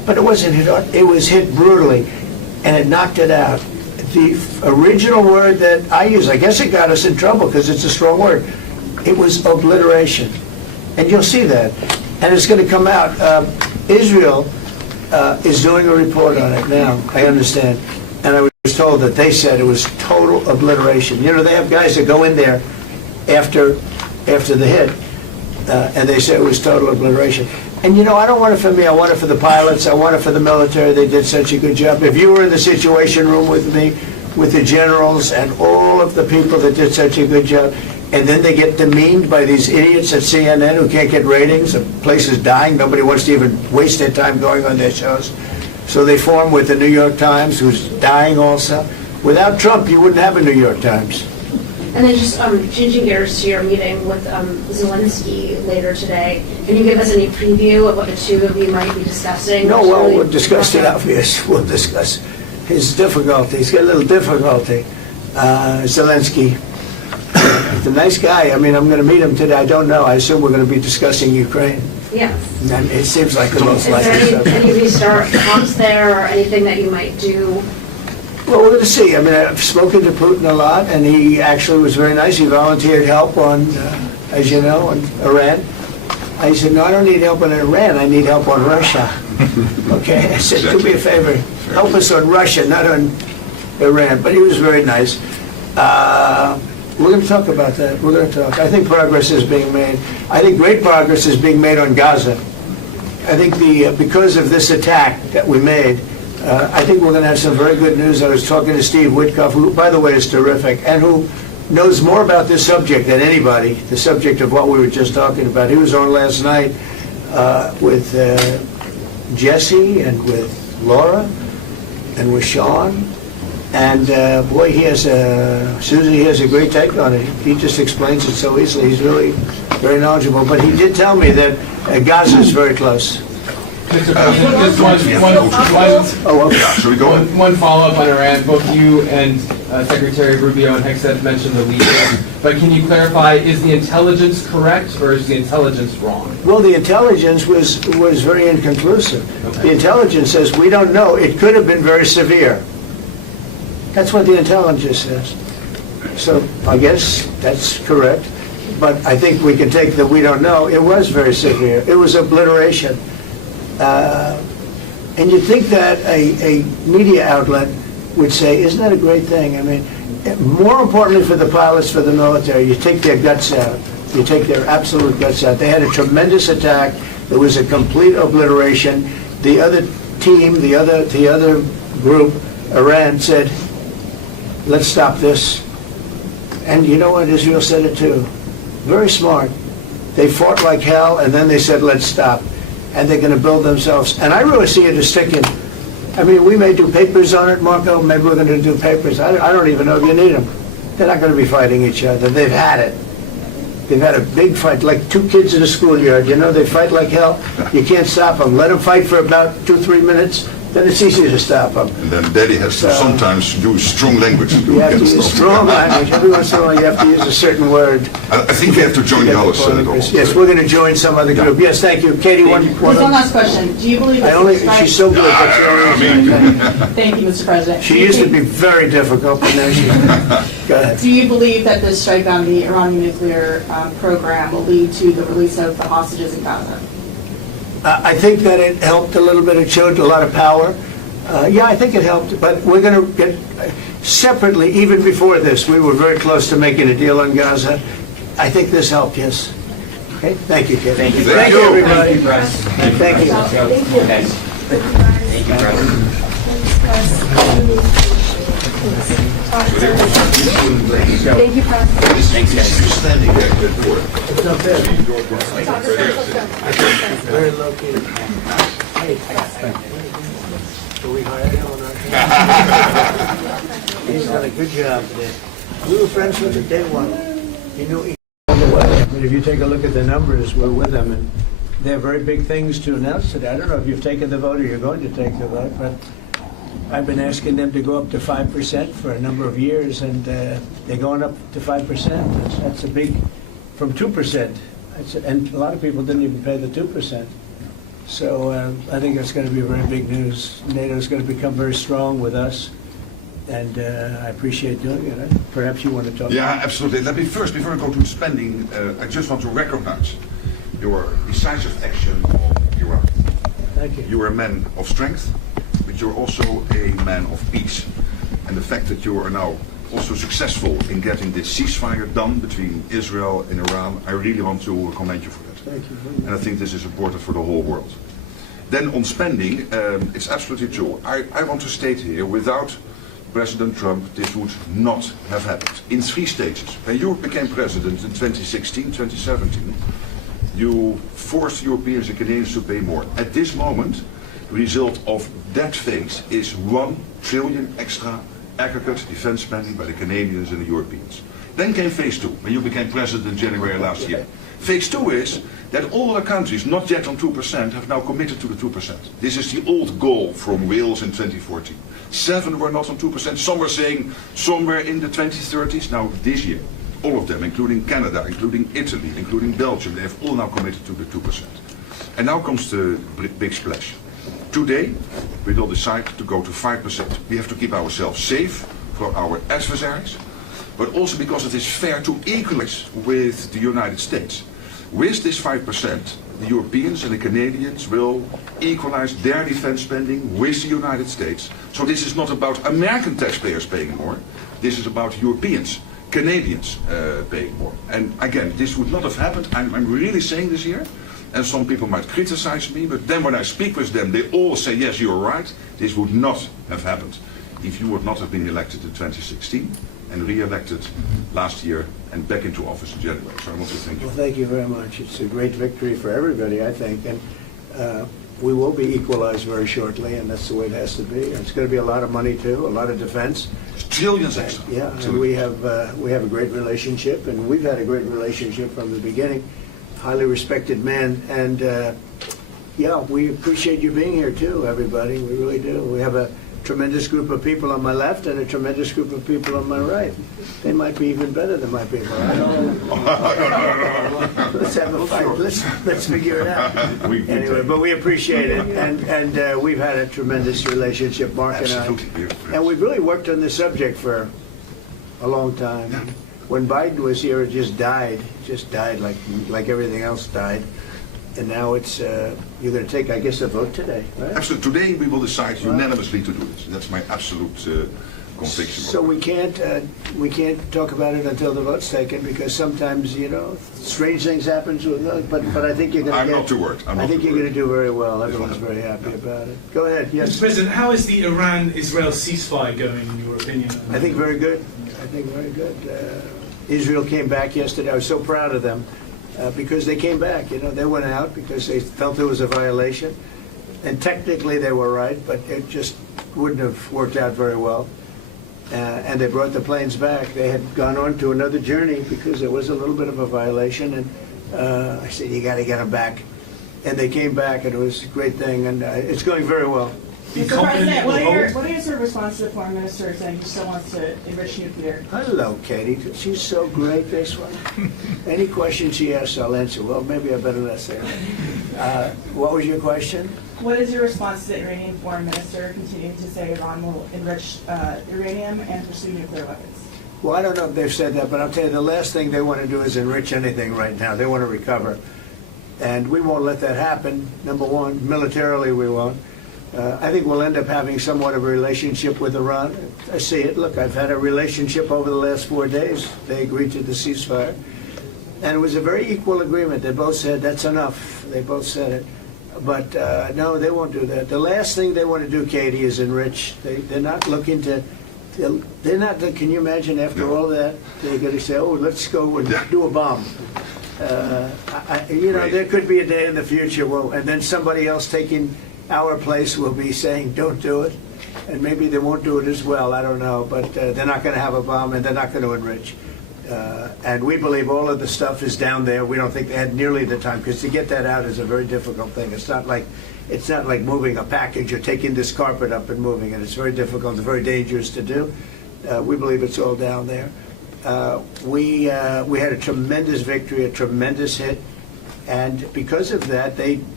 but it wasn't hit hard. It was hit brutally, and it knocked it out. The original word that I use, I guess it got us in trouble because it's a strong word. It was obliteration. And you'll see that. And it's going to come out. Israel is doing a report on it now, I understand. And I was told that they said it was total obliteration. You know, they have guys that go in there after the hit, and they say it was total obliteration. And you know, I don't want it for me, I want it for the pilots, I want it for the military. They did such a good job. If you were in the Situation Room with me, with the generals and all of the people that did such a good job, and then they get demeaned by these idiots at CNN who can't get ratings, the place is dying, nobody wants to even waste their time going on their shows. So they form with the New York Times, who's dying also. Without Trump, you wouldn't have a New York Times. And then just changing gears to your meeting with Zelensky later today, can you give us any preview of what the two of you might be discussing? No, well, we'll discuss the obvious. We'll discuss his difficulty. He's got a little difficulty. Zelensky, he's a nice guy. I mean, I'm going to meet him today. I don't know. I assume we're going to be discussing Ukraine. Yeah. And it seems like the most Is likely there subject. any restart talks there or anything that you might do? Well, we're going to see. I mean, I've spoken to Putin a lot, and he actually was very nice. He volunteered help on, as you know, on Iran. I said, no, I don't need help on Iran. I need help on Russia. Okay? I said, do me a favor. Help us on Russia, not on Iran. But he was very nice. We're going to talk about that. We're going to talk. I think progress is being made. I think great progress is being made on Gaza. I think because of this attack that we made, I think we're going to have some very good news. I was talking to Steve Witkoff, who, by the way, is terrific, and who knows more about this subject than anybody, the subject of what we were just talking about. He was on last night with Jesse and with Laura and with Sean. And boy, Susie, he has a great take on it. He just explains it so easily. He's really very knowledgeable. But he did tell me that Gaza is very close. Mr. President, just one follow-up on Iran. Both you and Secretary Rubio and Hegseth mentioned the leaders. But can you clarify, is the intelligence correct or is the intelligence wrong? Well, the intelligence was very inconclusive. Okay. The intelligence says we don't know. It could have been very severe. That's what the intelligence says. So I guess that's correct. But I think we can take that we don't know. It was very severe. It was obliteration. And you'd think that a media outlet would say, isn't that a great thing? I mean, more importantly for the pilots, for the military, you take their guts out. You take their absolute guts out. They had a tremendous attack. There was a complete obliteration. The other team, the other group, Iran, said, let's stop this. And you know what? Israel said it too. Very smart. They fought like hell, and then they said, let's stop. And they're going to build themselves. And I really see it as sticking. I mean, we may do papers on it, Marco. Maybe we're going to do papers. I don't even know if you need them. They're not going to be fighting each other. They've had it. They've had a big fight, like two kids in a schoolyard. You know, they fight like hell. You can't stop them. Let them fight for about 2-3 minutes. Then it's easy to stop them. And then Daddy has to sometimes use strong language to You have to use strong language. Every once in a while you have to use a certain word. I think we have to join the others. Yes, we're going to join some other group. Yes, thank you. Katie, one last question. Do you believe that she's so good, that's the only reason. Thank you, Mr. President. She used to be very difficult, but now she... Go ahead. Do you believe that this strike on the Iranian nuclear program will lead to the release of the hostages in Gaza? I think that it helped a little bit. It showed a lot of power. Yeah, I think it helped, but we're going to get separately, even before this, we were very close to making a deal on Gaza. I think this helped, yes. Okay, thank you, Kevin. Thank you, everybody. Thank you, Press. Thank you. Thank you, Press. Thank you, President. Thanks, guys. Standing there, good boy. It's not bad. Very low key. Hey, so we hired him on our team. He's done a good job there. We were friends with him day one. He knew each other all the way. But if you take a look at the numbers, we're with them, and they have very big things to announce today. I don't know if you've taken the vote or you're going to take the vote, but I've been asking them to go up to 5% for a number of years, and they're going up to 5%. That's a big, from 2%. And a lot of people didn't even pay the 2%. So I think that's going to be very big news. NATO is going to become very strong with us, and I appreciate doing it. Perhaps you want to talk. Yeah, absolutely. Let me first, before I go to spending, I just want to recognize your decisive action on Iran. Thank you. You are a man of strength, but you're also a man of peace. And the fact that you are now also successful in getting this ceasefire done between Israel and Iran, I really want to commend you for that. Thank you. And I think this is important for the whole world. Then on spending, it's absolutely true. I want to state here, without President Trump, this would not have happened. In 3 stages. When you became president in 2016, 2017, you forced Europeans and Canadians to pay more. At this moment, the result of that phase is 1 trillion extra aggregate defense spending by the Canadians and the Europeans. Then came phase 2, when you became president in January last year. Phase 2 is that all other countries not yet on 2% have now committed to the 2%. This is the old goal from Wales in 2014. 7 were not on 2%. Some were saying somewhere in the 2030s. Now this year, all of them, including Canada, including Italy, including Belgium, they have all now committed to the 2%. And now comes the big splash. Today, we will decide to go to 5%. We have to keep ourselves safe for our adversaries, but also because it is fair to equalize with the United States. With this 5%, the Europeans and the Canadians will equalize their defense spending with the United States. So this is not about American taxpayers paying more. This is about Europeans, Canadians paying more. And again, this would not have happened. I'm really saying this here. And some people might criticize me, but then when I speak with them, they all say, yes, you're right. This would not have happened if you would not have been elected in 2016 and re-elected last year and back into office in January. So I want to thank you. Well, thank you very much. It's a great victory for everybody, I think, and we will be equalized very shortly, and that's the way it has to be. It's going to be a lot of money too, a lot of defense. Trillions extra. Yeah, and we have a great relationship, and we've had a great relationship from the beginning. Highly respected man, and yeah, we appreciate you being here too, everybody. We really do. We have a tremendous group of people on my left and a tremendous group of people on my right. They might be even better than my people. I don't know. Let's have a fight. Let's figure it out. Anyway, but we appreciate it, and we've had a tremendous relationship, Mark and I. And we've really worked on this subject for a long time. When Biden was here, it just died like everything else died. And now it's, you're going to take, I guess, a vote today, right? Absolutely. Today we will decide unanimously to do this. That's my absolute conviction. So we can't talk about it until the vote's taken, because sometimes, strange things happen with vote. But I think you're going to I'm not too worried. I think you're going to do very well. Everyone's very happy about it. Go ahead. Yes. Mr. President, how is the Iran-Israel ceasefire going, in your opinion? I think very good. Israel came back yesterday. I was so proud of them because they came back. They went out because they felt there was a violation. And technically they were right, but it just wouldn't have worked out very well. And they brought the planes back. They had gone on to another journey because there was a little bit of a violation. And I said, you got to get them back. And they came back, and it was a great thing. And it's going very well. Mr. President, what is your response to the foreign minister saying he still wants to enrich nuclear? Hello, Katie. She's so great, this one. Any question she asks, I'll answer. Well, maybe I better not say that. What was your question? What is your response to the Iranian foreign minister continuing to say Iran will enrich uranium and pursue nuclear weapons? Well, I don't know if they've said that, but I'll tell you, the last thing they want to do is enrich anything right now. They want to recover. And we won't let that happen, number one. Militarily, we won't. I think we'll end up having somewhat of a relationship with Iran. I see it. Look, I've had a relationship over the last 4 days. They agreed to the ceasefire. And it was a very equal agreement. They both said, that's enough. They both said it. But no, they won't do that. The last thing they want to do, Katie, is enrich. They're not looking to, can you imagine after all that, they're going to say, oh, let's go and do a bomb. There could be a day in the future, and then somebody else taking our place will be saying, don't do it. And maybe they won't do it as well, I don't know. But they're not going to have a bomb, and they're not going to enrich. And we believe all of the stuff is down there. We don't think they had nearly the time, because to get that out is a very difficult thing. It's not like moving a package or taking this carpet up and moving it. It's very difficult. It's very dangerous to do. We believe it's all down there. We had a tremendous victory, a tremendous hit. And because of that, they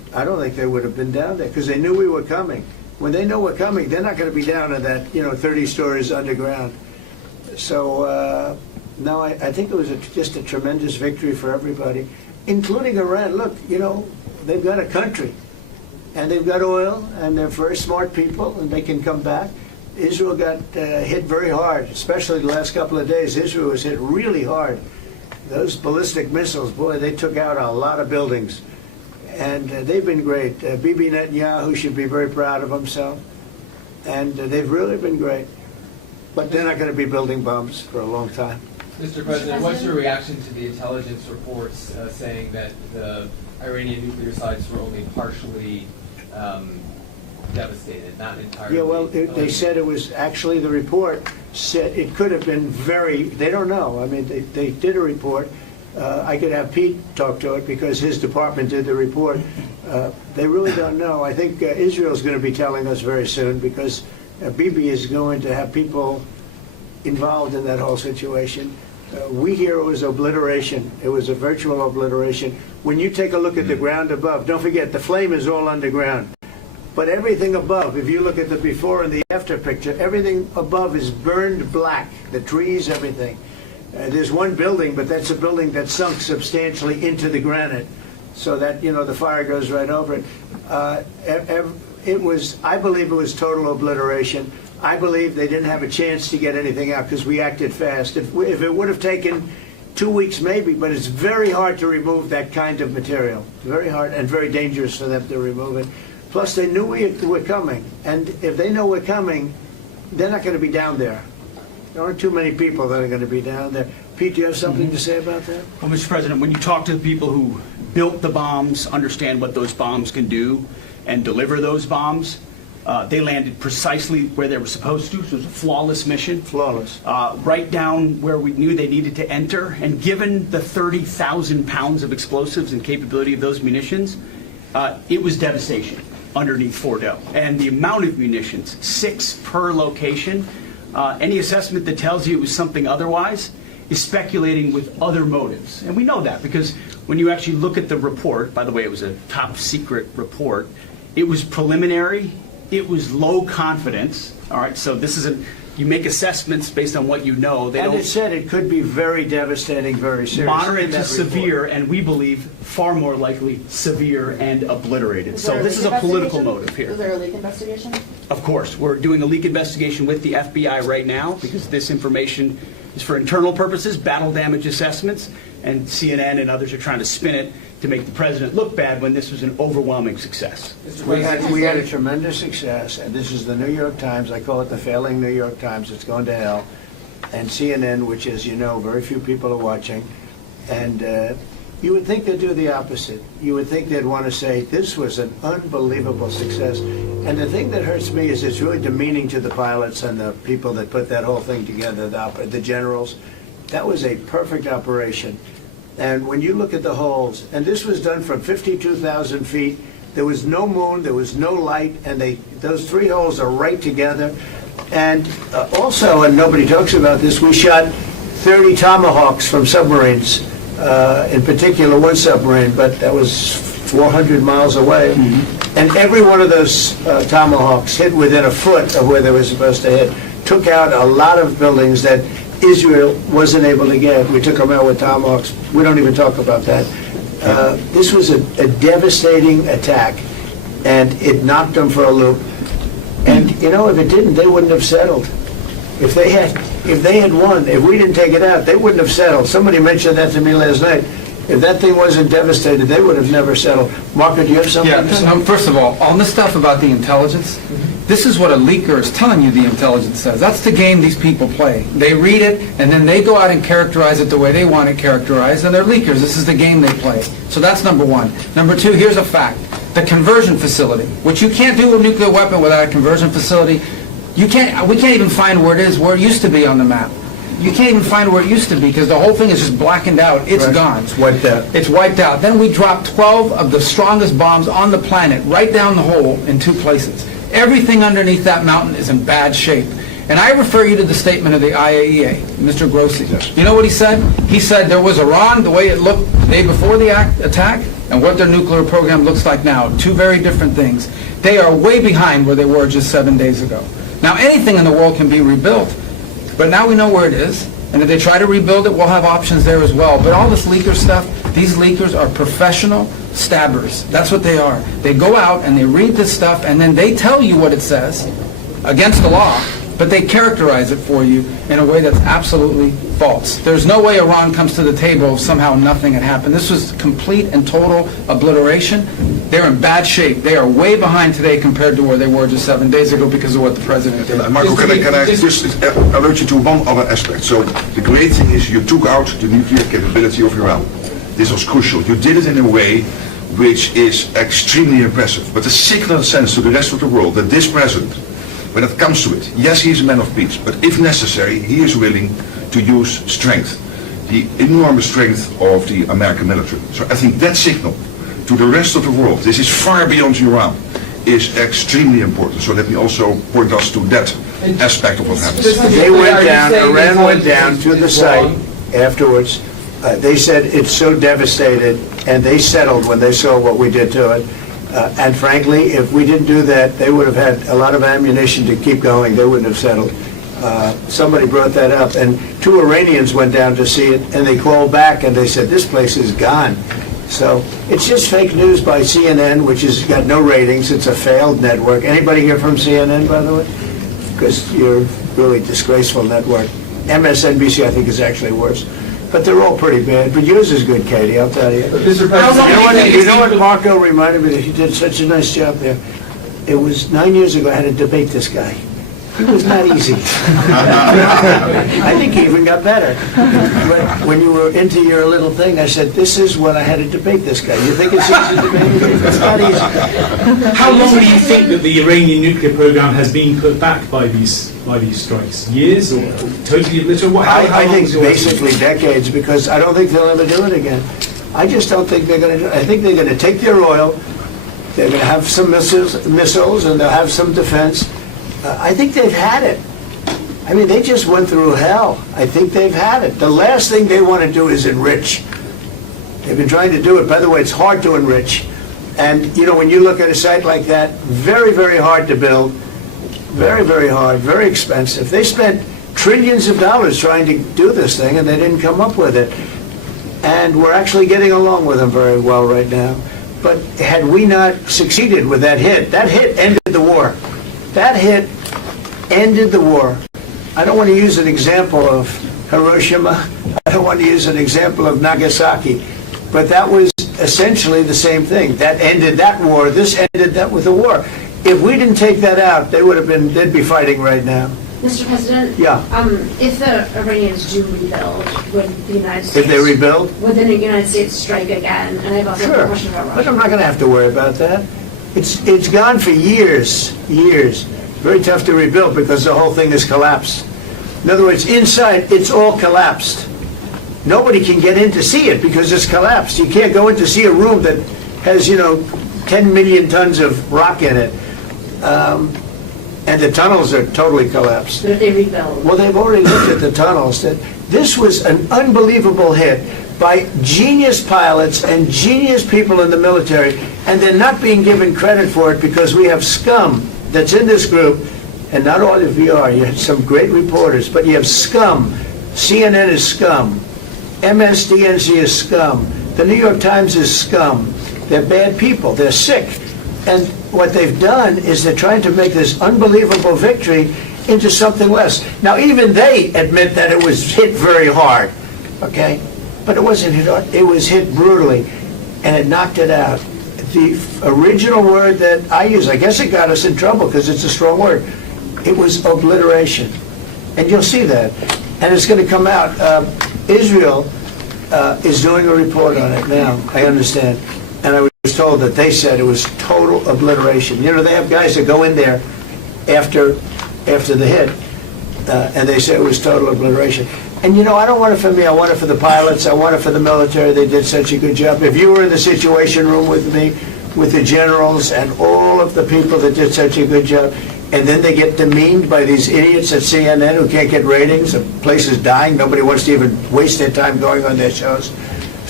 I don't think they would have been down there because they knew we were coming. When they know we're coming, they're not going to be down in that, 30 stories underground. So, no, I think it was just a tremendous victory for everybody, including Iran. Look, they've got a country, and they've got oil, and they're very smart people, and they can come back. Israel got hit very hard, especially the last couple of days. Israel was hit really hard. Those ballistic missiles, boy, they took out a lot of buildings. And they've been great. Bibi Netanyahu should be very proud of himself. And they've really been great. But they're not going to be building bombs for a long time. Mr. President, what's your reaction to the intelligence reports saying that the Iranian nuclear sites were only partially devastated, not entirely? Yeah, well, they said it was actually, the report said it could have been they don't know. I mean, they did a report. I could have Pete talk to it because his department did the report. They really don't know. I think Israel's going to be telling us very soon because Bibi is going to have people involved in that whole situation. We hear it was obliteration. It was a virtual obliteration. When you take a look at the ground above, don't forget the flame is all underground. But everything above, if you look at the before and the after picture, everything above is burned black. The trees, everything. There's one building, but that's a building that sunk substantially into the granite, so that the fire goes right over it. I believe it was total obliteration. I believe they didn't have a chance to get anything out because we acted fast. If it would have taken 2 weeks, maybe, but it's very hard to remove that kind of material. Very hard and very dangerous for them to remove it. Plus, they knew we were coming, and if they know we're coming, they're not going to be down there. There aren't too many people that are going to be down there. Pete, do you have something to say about that? Well, Mr. President, when you talk to the people who built the bombs, understand what those bombs can do, and deliver those bombs, they landed precisely where they were supposed to. So it was a flawless mission. Flawless. Right down where we knew they needed to enter. And given the 30,000 pounds of explosives and capability of those munitions, it was devastation underneath Fordo. And the amount of munitions, 6 per location, any assessment that tells you it was something otherwise is speculating with other motives. And we know that because when you actually look at the report, by the way, it was a top secret report, it was preliminary, it was low confidence. All right, so this isn't, you make assessments based on what you know. And it said it could be very devastating, very serious. Moderate to severe, and we believe far more likely severe and obliterated. So this is a political motive here. Is there a leak investigation? Of course, we're doing a leak investigation with the FBI right now because this information is for internal purposes, battle damage assessments, and CNN and others are trying to spin it to make the president look bad when this was an overwhelming success. We had a tremendous success, and this is the New York Times. I call it the failing New York Times. It's going to hell. And CNN, which, as you know, very few people are watching. And you would think they'd do the opposite. You would think they'd want to say, this was an unbelievable success. And the thing that hurts me is it's really demeaning to the pilots and the people that put that whole thing together, the generals. That was a perfect operation. And when you look at the holes, and this was done from 52,000 feet, there was no moon, there was no light, and those 3 holes are right together. And also, and nobody talks about this, we shot 30 Tomahawks from submarines, in particular one submarine, but that was 400 miles away. And every one of those Tomahawks hit within a foot of where they were supposed to hit, took out a lot of buildings that Israel wasn't able to get. We took them out with Tomahawks. We don't even talk about that. This was a devastating attack, and it knocked them for a loop. And if it didn't, they wouldn't have settled. If they had won, if we didn't take it out, they wouldn't have settled. Somebody mentioned that to me last night. If that thing wasn't devastated, they would have never settled. Marco, do you have something to say? Yeah, first of all, on this stuff about the intelligence, this is what a leaker is telling you the intelligence says. That's the game these people play. They read it, and then they go out and characterize it the way they want it characterized, and they're leakers. This is the game they play. So that's number one. Number two, here's a fact. The conversion facility, which you can't do a nuclear weapon without a conversion facility, we can't even find where it is, where it used to be on the map. You can't even find where it used to be because the whole thing is just blackened out. It's gone. It's wiped out. It's wiped out. Then we dropped 12 of the strongest bombs on the planet right down the hole in 2 places. Everything underneath that mountain is in bad shape. And I refer you to the statement of the IAEA, Mr. Grossi. You know what he said? He said there was Iran, the way it looked the day before the attack, and what their nuclear program looks like now, two very different things. They are way behind where they were just 7 days ago. Now, anything in the world can be rebuilt, but now we know where it is, and if they try to rebuild it, we'll have options there as well. But all this leaker stuff, these leakers are professional stabbers. That's what they are. They go out and they read this stuff, and then they tell you what it says, against the law, but they characterize it for you in a way that's absolutely false. There's no way Iran comes to the table if somehow nothing had happened. This was complete and total obliteration. They're in bad shape. They are way behind today compared to where they were just 7 days ago because of what the president did. Marco, can I just alert you to one other aspect? So the great thing is you took out the nuclear capability of Iran. This was crucial. You did it in a way which is extremely impressive. But the signal sends to the rest of the world that this president, when it comes to it, yes, he's a man of peace, but if necessary, he is willing to use strength, the enormous strength of the American military. So I think that signal to the rest of the world, this is far beyond Iran, is extremely important. So let me also point us to that aspect of what happened. They went down, Iran went down to the site afterwards. They said it's so devastated, and they settled when they saw what we did to it. And frankly, if we didn't do that, they would have had a lot of ammunition to keep going. They wouldn't have settled. Somebody brought that up, and 2 Iranians went down to see it, and they called back, and they said, this place is gone. So it's just fake news by CNN, which has got no ratings. It's a failed network. Anybody here from CNN, by the way? Because you're a really disgraceful network. MSNBC, I think, is actually worse. But they're all pretty bad. But yours is good, Katie, I'll tell you. Mr. President, You know what Marco reminded me that he did such a nice job there? It was 9 years ago I had to debate this guy. He was not easy. I think he even got better. But when you were into your little thing, I said, this is when I had to debate this guy. You think it's easy to debate him? It's not easy. How long do you think that the Iranian nuclear program has been put back by these strikes? Years or totally obliterated? I think basically decades, because I don't think they'll ever do it again. I just don't think they're going to do it. I think they're going to take their oil, they're going to have some missiles, and they'll have some defense. I think they've had it. I mean, they just went through hell. I think they've had it. The last thing they want to do is enrich. They've been trying to do it. By the way, it's hard to enrich. And, you know, when you look at a site like that, very, very hard to build. Very, very hard, very expensive. They spent trillions of dollars trying to do this thing, and they didn't come up with it. And we're actually getting along with them very well right now. But had we not succeeded with that hit ended the war. That hit ended the war. I don't want to use an example of Hiroshima. I don't want to use an example of Nagasaki. But that was essentially the same thing. That ended that war. This ended that with the war. If we didn't take that out, they'd be fighting right now. Mr. President? Yeah. If the Iranians do rebuild, would the United States... If they rebuild? Would the United States strike again? And I have also a question about Russia. But I'm not going to have to worry about that. It's gone for years. Very tough to rebuild because the whole thing has collapsed. In other words, inside, it's all collapsed. Nobody can get in to see it because it's collapsed. You can't go in to see a room that has, 10 million tons of rock in it. And the tunnels are totally collapsed. But if they rebuild? Well, they've already looked at the tunnels. This was an unbelievable hit by genius pilots and genius people in the military, and they're not being given credit for it because we have scum that's in this group, and not all of you are. You have some great reporters, but you have scum. CNN is scum. MSDNC is scum. The New York Times is scum. They're bad people. They're sick. And what they've done is they're trying to make this unbelievable victory into something less. Now, even they admit that it was hit very hard, okay? But it wasn't hit hard. It was hit brutally, and it knocked it out. The original word that I use, I guess it got us in trouble because it's a strong word. It was obliteration. And you'll see that. And it's going to come out. Israel is doing a report on it now, I understand. And I was told that they said it was total obliteration. They have guys that go in there after the hit, and they say it was total obliteration. And I don't want it for me. I want it for the pilots. I want it for the military. They did such a good job. If you were in the Situation Room with me, with the generals and all of the people that did such a good job, and then they get demeaned by these idiots at CNN who can't get ratings, the place is dying, nobody wants to even waste their time going on their shows.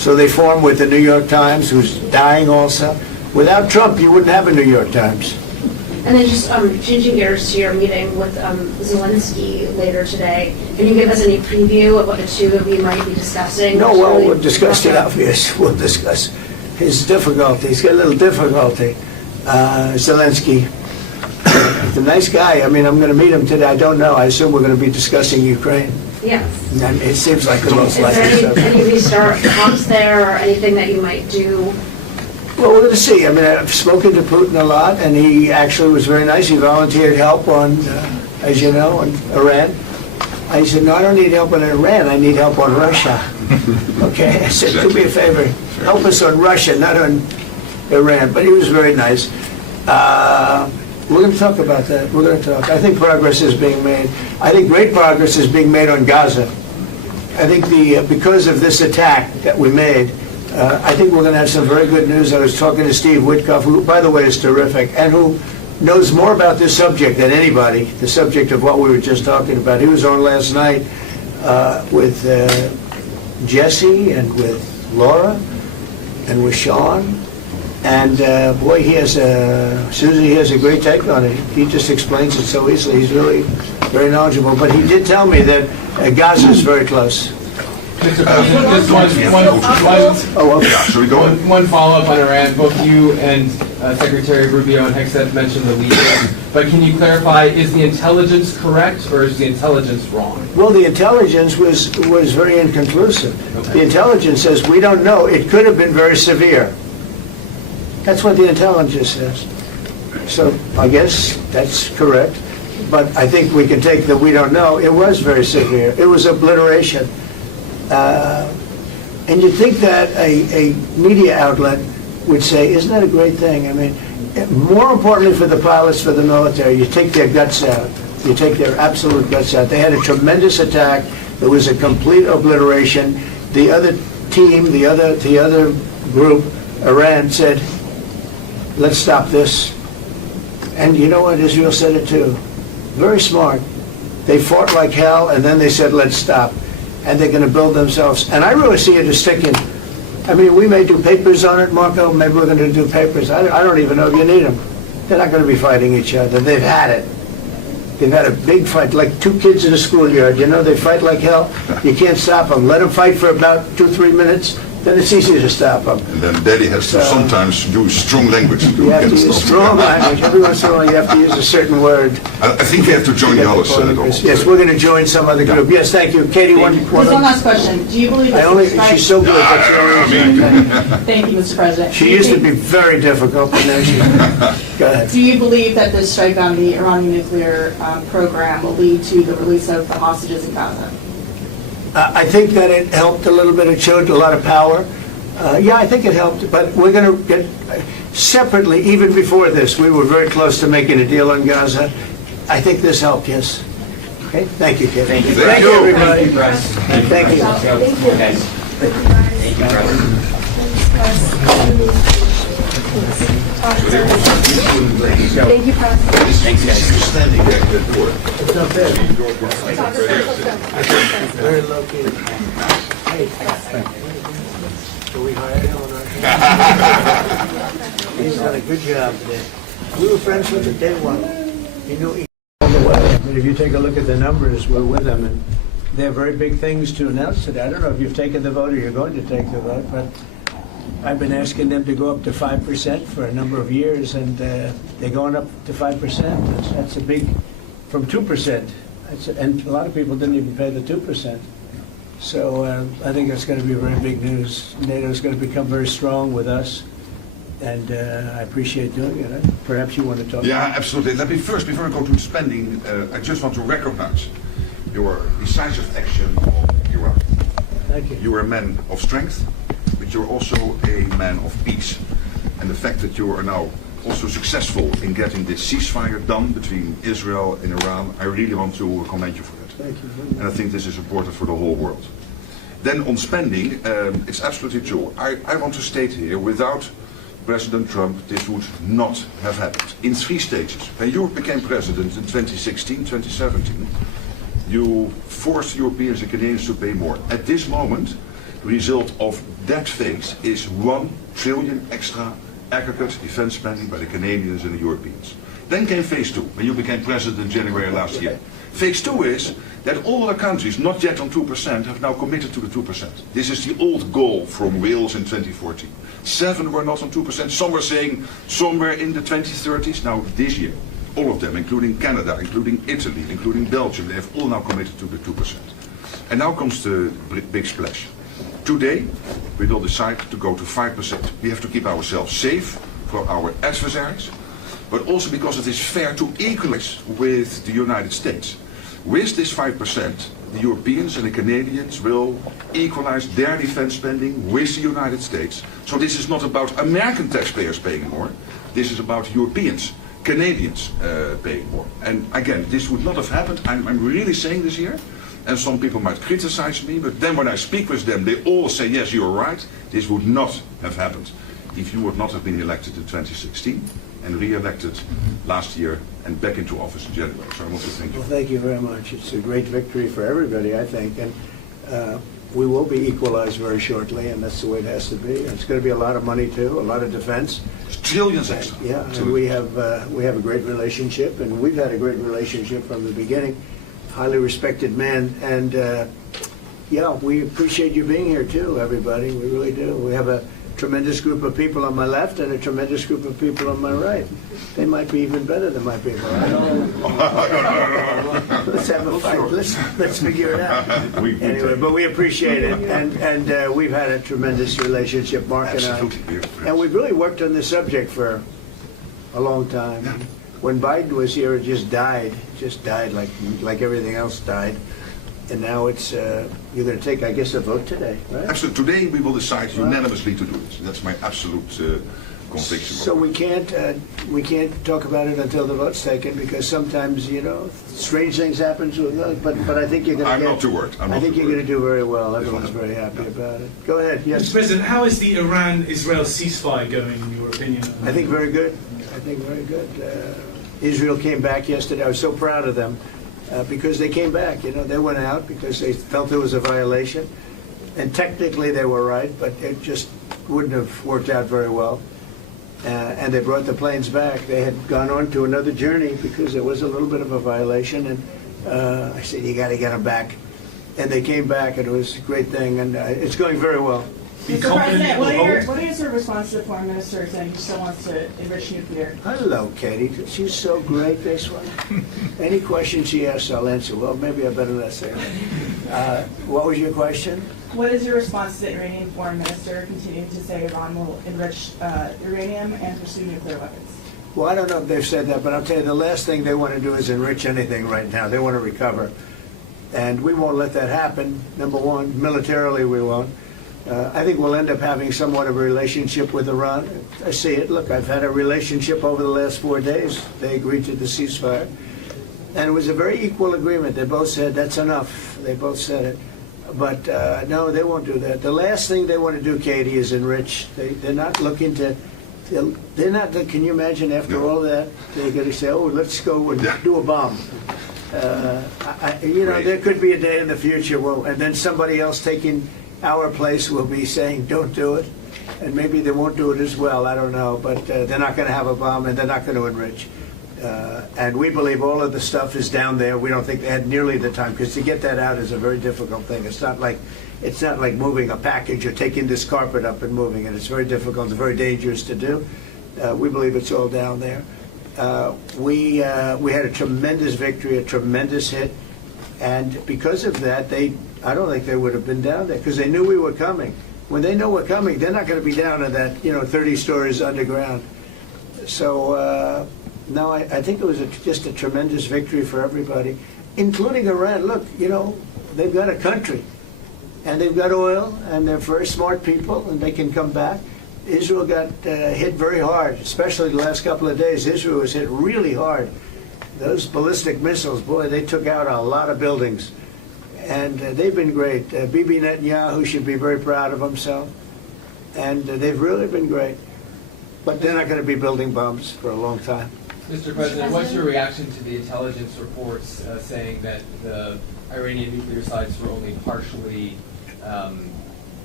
So they formed with the New York Times, who's dying also. Without Trump, you wouldn't have a New York Times. And then just changing gears to your meeting with Zelensky later today, can you give us any preview of what the two of you might be discussing? No, well, we'll discuss the obvious. We'll discuss his difficulty. He's got a little difficulty. Zelensky, he's a nice guy. I mean, I'm going to meet him today. I don't know. I assume we're going to be discussing Ukraine. Yes. And it seems like the most Is likely there subject. any restart talks there or anything that you might do? Well, we're going to see. I mean, I've spoken to Putin a lot, and he actually was very nice. He volunteered help on, as you know, on Iran. I said, no, I don't need help on Iran. I need help on Russia. Okay? I said, do me a favor. Help us on Russia, not on Iran. But he was very nice. We're going to talk about that. We're going to talk. I think progress is being made. I think great progress is being made on Gaza. I think because of this attack that we made, I think we're going to have some very good news. I was talking to Steve Witkoff, who, by the way, is terrific, and who knows more about this subject than anybody, the subject of what we were just talking about. He was on last night with Jesse and with Laura and with Sean. And boy, Susie has a great take on it. He just explains it so easily. He's really very knowledgeable. But he did tell me that Gaza is very close. Mr. President, just one follow-up on Iran. Both you and Secretary Rubio and Hexet mentioned the leaders. But can you clarify, is the intelligence correct or is the intelligence wrong? Well, the intelligence was very inconclusive. Okay. The intelligence says, we don't know. It could have been very severe. That's what the intelligence says. So I guess that's correct. But I think we can take the we don't know. It was very severe. It was obliteration. And you'd think that a media outlet would say, isn't that a great thing? I mean, more importantly for the pilots, for the military, you take their guts out. You take their absolute guts out. They had a tremendous attack. It was a complete obliteration. The other team, the other group, Iran, said, let's stop this. And you know what? Israel said it too. Very smart. They fought like hell, and then they said, let's stop. And they're going to build themselves. And I really see it as sticking. I mean, we may do papers on it, Marco. Maybe we're going to do papers. I don't even know if you need them. They're not going to be fighting each other. They've had it. They've had a big fight, like two kids in a schoolyard. You know, they fight like hell. You can't stop them. Let them fight for about 2-3 minutes. Then it's easy to stop them. And then Daddy has to sometimes use strong language. You have to use strong language. Every once in a while you have to use a certain word. I think we have to join the others. Yes, we're going to join some other group. Yes, thank you. Katie, one Just one last question. Do you believe that she's so good. That's the only reason. Thank you, Mr. President. She used to be very difficult, but now she's... Go ahead. Do you believe that this strike on the Iranian nuclear program will lead to the release of the hostages in Gaza? I think that it helped a little bit. It showed a lot of power. Yeah, I think it helped, but we're going to get separately, even before this, we were very close to making a deal on Gaza. I think this helped, yes. Okay, thank you, Kid. Thank you, everybody. Thank you, Press. Thank you. Thank you, Press. Thank you, President. Thanks, guys. Standing back that door. It's not bad. Very low key. Hey, can we hire him on our team? He's done a good job today. We were friends with him day one. He knew he all the way. But if you take a look at the numbers, we're with them, and they have very big things to announce today. I don't know if you've taken the vote or you're going to take the vote, but I've been asking them to go up to 5% for a number of years, and they're going up to 5%. That's a big, from 2%. And a lot of people didn't even pay the 2%. So I think that's going to be very big news. NATO is going to become very strong with us, and I appreciate doing it. Perhaps you want to talk. Yeah, absolutely. Let me first, before I go to spending, I just want to recognize your decisive action on Iraq. Thank you. You are a man of strength, but you're also a man of peace. And the fact that you are now also successful in getting this ceasefire done between Israel and Iran, I really want to commend you for that. Thank you. And I think this is important for the whole world. Then on spending, it's absolutely true. I want to state here, without President Trump, this would not have happened. In 3 stages. When you became president in 2016, 2017, you forced Europeans and Canadians to pay more. At this moment, result of that phase is 1 trillion extra aggregate defense spending by the Canadians and the Europeans. Then came phase 2, when you became president in January last year. Phase 2 is that all other countries not yet on 2% have now committed to the 2%. This is the old goal from Wales in 2014. 7 were not on 2%, some were saying somewhere in the 2030s. Now this year, all of them, including Canada, including Italy, including Belgium, they have all now committed to the 2%. And now comes the big splash. Today, we will decide to go to 5%. We have to keep ourselves safe for our adversaries, but also because it is fair to equalize with the United States. With this 5%, the Europeans and the Canadians will equalize their defense spending with the United States. So this is not about American taxpayers paying more. This is about Europeans, Canadians paying more. And again, this would not have happened. I'm really saying this here. And some people might criticize me, but then when I speak with them, they all say, yes, you're right. This would not have happened if you would not have been elected in 2016 and re-elected last year and back into office in January. So I want to thank you. Well, thank you very much. It's a great victory for everybody, I think. And we will be equalized very shortly, and that's the way it has to be. And it's going to be a lot of money, too, a lot of defense. It's trillions extra. Yeah, and we have a great relationship, and we've had a great relationship from the beginning. Highly respected man, and yeah, we appreciate you being here too, everybody. We really do. We have a tremendous group of people on my left and a tremendous group of people on my right. They might be even better than my people. I don't know. Let's have a fight. Let's figure it out. Anyway, but we appreciate it, and we've had a tremendous relationship, Mark and I. And we've really worked on this subject for a long time. When Biden was here, it just died like everything else died. And now it's, you're going to take, I guess, a vote today, right? Absolutely. Today we will decide unanimously to do this. That's my absolute conviction. So we can't talk about it until the vote's taken, because sometimes, you know, strange things happen to us. But I think you're going to I'm not too worried. I think you're going to do very well. Everyone's very happy about it. Go ahead. Yes. Mr. President, how is the Iran-Israel ceasefire going, in your opinion? I think very good. I think very good. Israel came back yesterday. I was so proud of them because they came back. You know, they went out because they felt there was a violation, and technically they were right, but it just wouldn't have worked out very well. And they brought the planes back. They had gone on to another journey because there was a little bit of a violation, and I said, you got to get them back. And they came back, and it was a great thing, and it's going very well. Mr. President, what is your response to the Foreign Minister saying he still wants to enrich nuclear? Hello, Katie. She's so great, this one. Any question she asks, I'll answer. Well, maybe I better not say that. What was your question? What is your response to the Iranian Foreign Minister continuing to say Iran will enrich uranium and pursue nuclear weapons? Well, I don't know if they've said that, but I'll tell you, the last thing they want to do is enrich anything right now. They want to recover. And we won't let that happen. Number one, militarily we won't. I think we'll end up having somewhat of a relationship with Iran. I see it. Look, I've had a relationship over the last 4 days. They agreed to the ceasefire. And it was a very equal agreement. They both said, that's enough. They both said it. But no, they won't do that. The last thing they want to do, Katie, is enrich. They're not looking to, they're not, can you imagine after all that, they're going to say, oh, let's go and do a bomb. You know, there could be a day in the future, and then somebody else taking our place will be saying, don't do it. And maybe they won't do it as well, I don't know. But they're not going to have a bomb, and they're not going to enrich. And we believe all of the stuff is down there. We don't think they had nearly the time, because to get that out is a very difficult thing. It's not like moving a package or taking this carpet up and moving it. It's very difficult. It's very dangerous to do. We believe it's all down there. We had a tremendous victory, a tremendous hit, and because of that, I don't think they would have been down there, because they knew we were coming. When they know we're coming, they're not going to be down in that, 30 stories underground. So no, I think it was just a tremendous victory for everybody, including Iran. Look, they've got a country, and they've got oil, and they're very smart people, and they can come back. Israel got hit very hard, especially the last couple of days. Israel was hit really hard. Those ballistic missiles, boy, they took out a lot of buildings. And they've been great. Bibi Netanyahu should be very proud of himself. And they've really been great. But they're not going to be building bombs for a long time. Mr. President, what's your reaction to the intelligence reports saying that the Iranian nuclear sites were only partially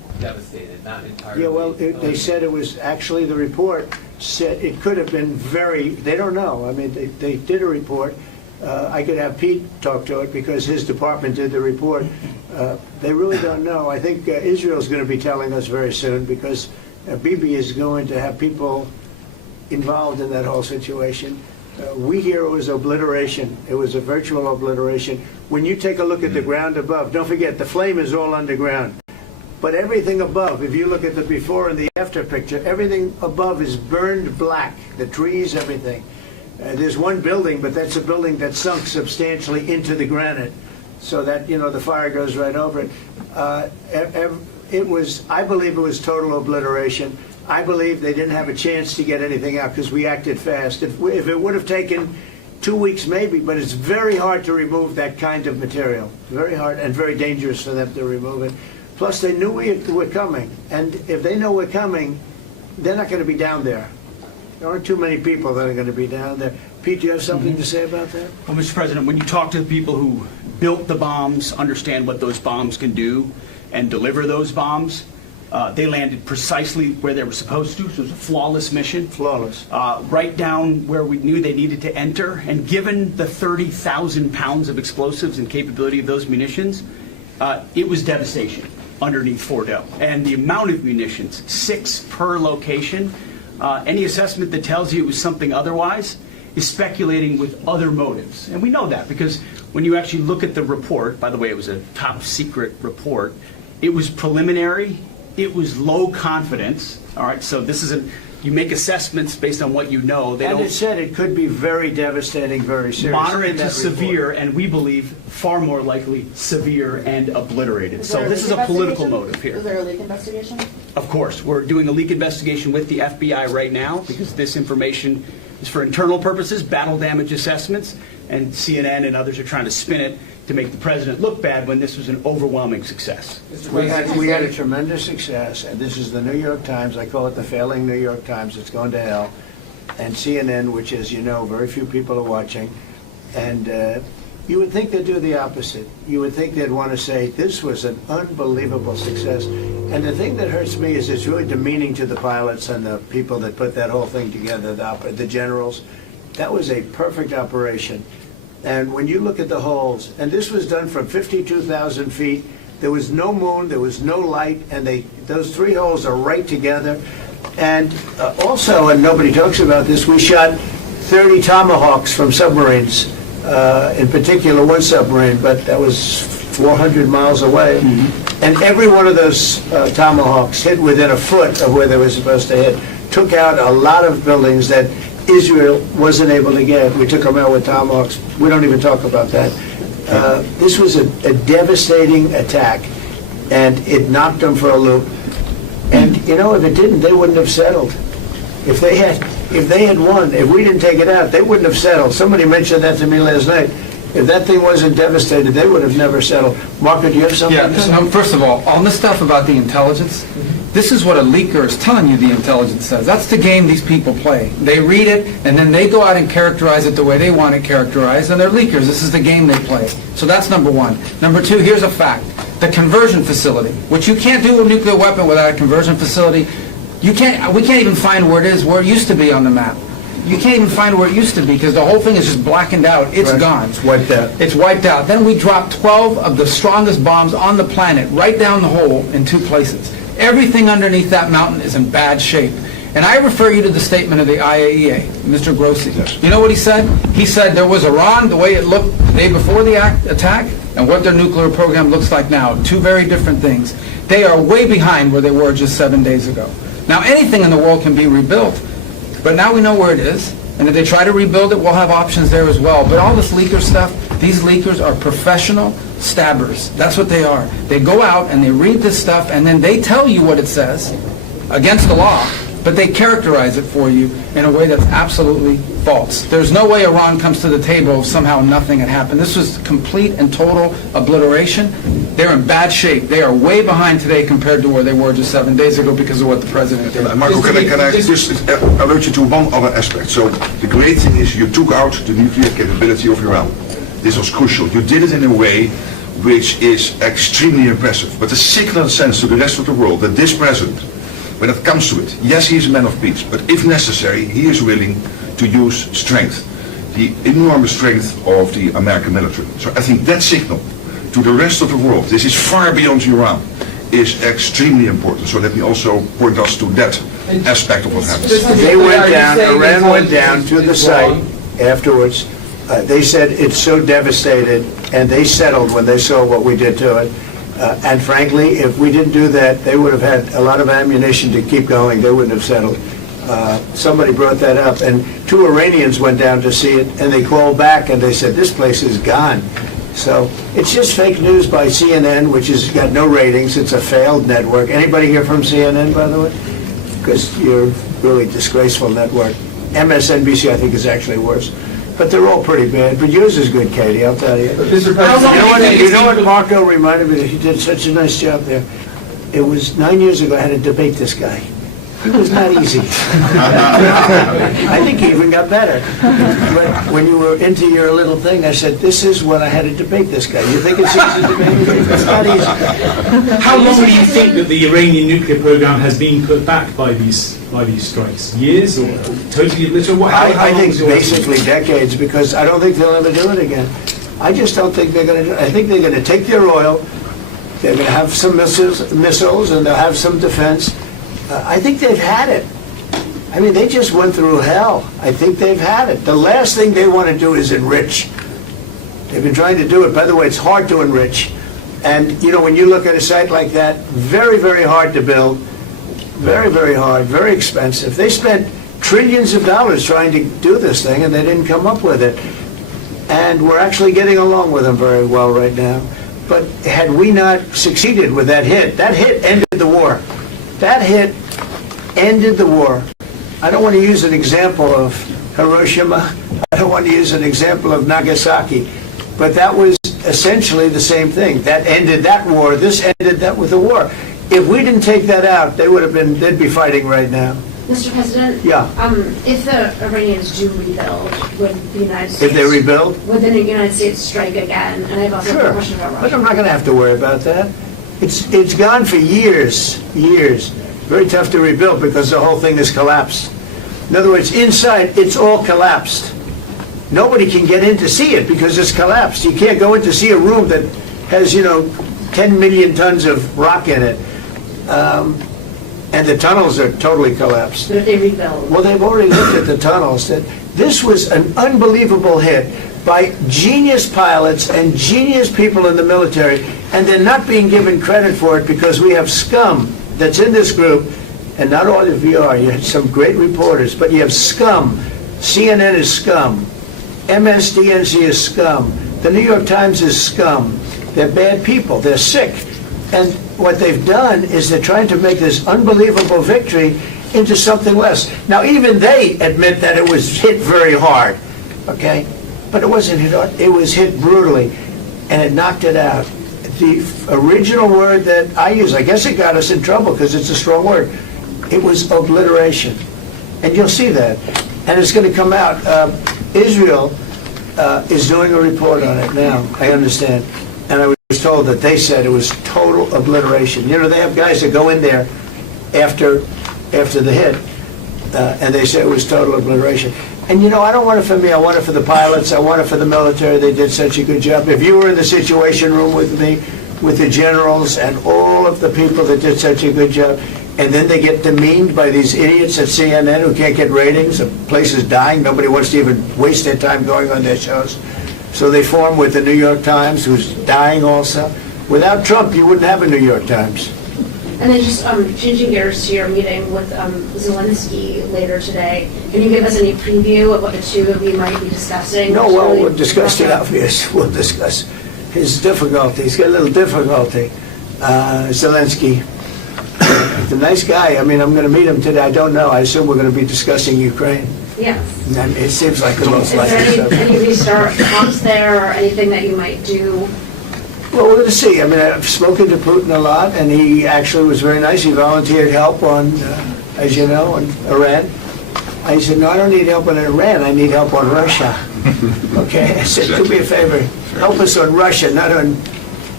devastated, not entirely. Yeah, well, they said it was, actually, the report said it could have been very, they don't know. I mean, they did a report. I could have Pete talk to it because his department did the report. They really don't know. I think Israel's going to be telling us very soon because Bibi is going to have people involved in that whole situation. We hear it was obliteration. It was a virtual obliteration. When you take a look at the ground above, don't forget, the flame is all underground. But everything above, if you look at the before and the after picture, everything above is burned black. The trees, everything. There's one building, but that's a building that sunk substantially into the granite, so that, you know, the fire goes right over it. It was, I believe it was total obliteration. I believe they didn't have a chance to get anything out because we acted fast. If it would have taken 2 weeks, maybe, but it's very hard to remove that kind of material. Very hard and very dangerous for them to remove it. Plus, they knew we were coming, and if they know we're coming, they're not going to be down there. There aren't too many people that are going to be down there. Pete, do you have something to say about that? Well, Mr. President, when you talk to the people who built the bombs, understand what those bombs can do, and deliver those bombs, they landed precisely where they were supposed to. So it was a flawless mission. Flawless. Right down where we knew they needed to enter. And given the 30,000 pounds of explosives and capability of those munitions, it was devastation underneath Fordo. And the amount of munitions, 6 per location, any assessment that tells you it was something otherwise is speculating with other motives. And we know that because when you actually look at the report, by the way, it was a top secret report, it was preliminary, it was low confidence, all right, so this isn't, you make assessments based on what you know. They And don't, it said it could be very devastating, very serious. moderate in to that severe, report. and we believe far more likely severe and obliterated. Is So there this is leak a political investigation? motive here. Is there a leak investigation? Of course, we're doing a leak investigation with the FBI right now because this information is for internal purposes, battle damage assessments, and CNN and others are trying to spin it to make the president look bad when this was an overwhelming success. We had a tremendous success, and this is the New York Times. I call it the failing New York Times. It's gone to hell. And CNN, which, as you know, very few people are watching. And you would think they'd do the opposite. You would think they'd want to say, this was an unbelievable success. And the thing that hurts me is it's really demeaning to the pilots and the people that put that whole thing together, the generals. That was a perfect operation. And when you look at the holes, and this was done from 52,000 feet, there was no moon, there was no light, and those 3 holes are right together. And also, and nobody talks about this, we shot 30 Tomahawks from submarines, in particular one submarine, but that was 400 miles away. And every one of those Tomahawks hit within a foot of where they were supposed to hit, took out a lot of buildings that Israel wasn't able to get. We took them out with Tomahawks. We don't even talk about that. This was a devastating attack, and it knocked them for a loop. And you know, if it didn't, they wouldn't have settled. If they had won, if we didn't take it out, they wouldn't have settled. Somebody mentioned that to me last night. If that thing wasn't devastated, they would have never settled. Marco, do you have something to say? Yeah, first of all, on this stuff about the intelligence, this is what a leaker is telling you the intelligence says. That's the game these people play. They read it, and then they go out and characterize it the way they want it characterized, and they're leakers. This is the game they play. So that's number one. Number two, here's a fact. The conversion facility, which you can't do with a nuclear weapon without a conversion facility, we can't even find where it is, where it used to be on the map. You can't even find where it used to be because the whole thing is just blackened out. It's Right. gone. It's wiped out. It's wiped out. Then we dropped 12 of the strongest bombs on the planet right down the hole in 2 places. Everything underneath that mountain is in bad shape. And I refer you to the statement of the IAEA, Mr. Grossi. You know what he said? He said there was Iran, the way it looked the day before the attack, and what their nuclear program looks like now. 2 very different things. They are way behind where they were just 7 days ago. Now, anything in the world can be rebuilt, but now we know where it is. And if they try to rebuild it, we'll have options there as well. But all this leaker stuff, these leakers are professional stabbers. That's what they are. They go out and they read this stuff, and then they tell you what it says against the law, but they characterize it for you in a way that's absolutely false. There's no way Iran comes to the table if somehow nothing had happened. This was complete and total obliteration. They're in bad shape. They are way behind today compared to where they were just 7 days ago because of what the president did. Marco, can I just alert you to one other aspect? So the great thing is you took out the nuclear capability of Iran. This was crucial. You did it in a way which is extremely impressive. But the signal sends to the rest of the world that this president, when it comes to it, yes, he is a man of peace, but if necessary, he is willing to use strength, the enormous strength of the American military. So I think that signal to the rest of the world, this is far beyond Iran, is extremely important. So let me also point us to that aspect of what happened. They went down, Iran went down to the site afterwards. They said it's so devastated, and they settled when they saw what we did to it. And frankly, if we didn't do that, they would have had a lot of ammunition to keep going. They wouldn't have settled. Somebody brought that up, and 2 Iranians went down to see it, and they called back, and they said, this place is gone. So it's just fake news by CNN, which has got no ratings. It's a failed network. Anybody here from CNN, by the way? Because you're a really disgraceful network. MSNBC, I think, is actually worse. But they're all pretty bad. But yours is good, Katie, I'll tell you. Mr. President, You know what Marco reminded me? He did such a nice job there. It was 9 years ago I had to debate this guy. He was not easy. I think he even got better. But when you were into your little thing, I said, this is when I had to debate this guy. You think it's easy to debate him? It's not easy. How long do you think that the Iranian nuclear program has been put back by these strikes? Years or totally obliterated? I think basically decades, because I don't think they'll ever do it again. I just don't think they're going to do it. I think they're going to take their oil, they're going to have some missiles, and they'll have some defense. I think they've had it. I mean, they just went through hell. I think they've had it. The last thing they want to do is enrich. They've been trying to do it. By the way, it's hard to enrich. And, you know, when you look at a site like that, very, very hard to build. Very, very hard, very expensive. They spent trillions of dollars trying to do this thing, and they didn't come up with it. And we're actually getting along with them very well right now. But had we not succeeded with that hit ended the war. That hit ended the war. I don't want to use an example of Hiroshima. I don't want to use an example of Nagasaki. But that was essentially the same thing. That ended that war. This ended that with the war. If we didn't take that out, they'd be fighting right now. Mr. President? Yeah. If the Iranians do rebuild, would the United States... If they rebuild? Would the United States strike again? And I have also a question about Russia. But I'm not going to have to worry about that. It's gone for years. Very tough to rebuild because the whole thing has collapsed. In other words, inside, it's all collapsed. Nobody can get in to see it because it's collapsed. You can't go in to see a room that has, 10 million tons of rock in it. And the tunnels are totally collapsed. But if they rebuild? Well, they've already looked at the tunnels. This was an unbelievable hit by genius pilots and genius people in the military, and they're not being given credit for it because we have scum that's in this group, and not all of you are. You had some great reporters, but you have scum. CNN is scum. MSDNC is scum. The New York Times is scum. They're bad people. They're sick. And what they've done is they're trying to make this unbelievable victory into something less. Now, even they admit that it was hit very hard, okay? But it wasn't hit hard. It was hit brutally, and it knocked it out. The original word that I use, I guess it got us in trouble because it's a strong word. It was obliteration. And you'll see that. And it's going to come out. Israel is doing a report on it now, I understand. And I was told that they said it was total obliteration. You know, they have guys that go in there after the hit, and they say it was total obliteration. And I don't want it for me. I want it for the pilots. I want it for the military. They did such a good job. If you were in the Situation Room with me, with the generals and all of the people that did such a good job, and then they get demeaned by these idiots at CNN who can't get ratings, the place is dying, nobody wants to even waste their time going on their shows. So they form with the New York Times, who's dying also. Without Trump, you wouldn't have a New York Times. And then just changing gears to your meeting with Zelensky later today, can you give us any preview of what the two of you might be discussing? No, well, we'll discuss the obvious. We'll discuss his difficulty. He's got a little difficulty. Zelensky, he's a nice guy. I mean, I'm going to meet him today. I don't know. I assume we're going to be discussing Ukraine. Yes. And it seems like the most Is likely. there any restart talks there or anything that you might do? Well, we're going to see. I mean, I've spoken to Putin a lot, and he actually was very nice. He volunteered help on, as you know, on Iran. I said, no, I don't need help on Iran. I need help on Russia. Okay? I said, do me a favor. Help us on Russia, not on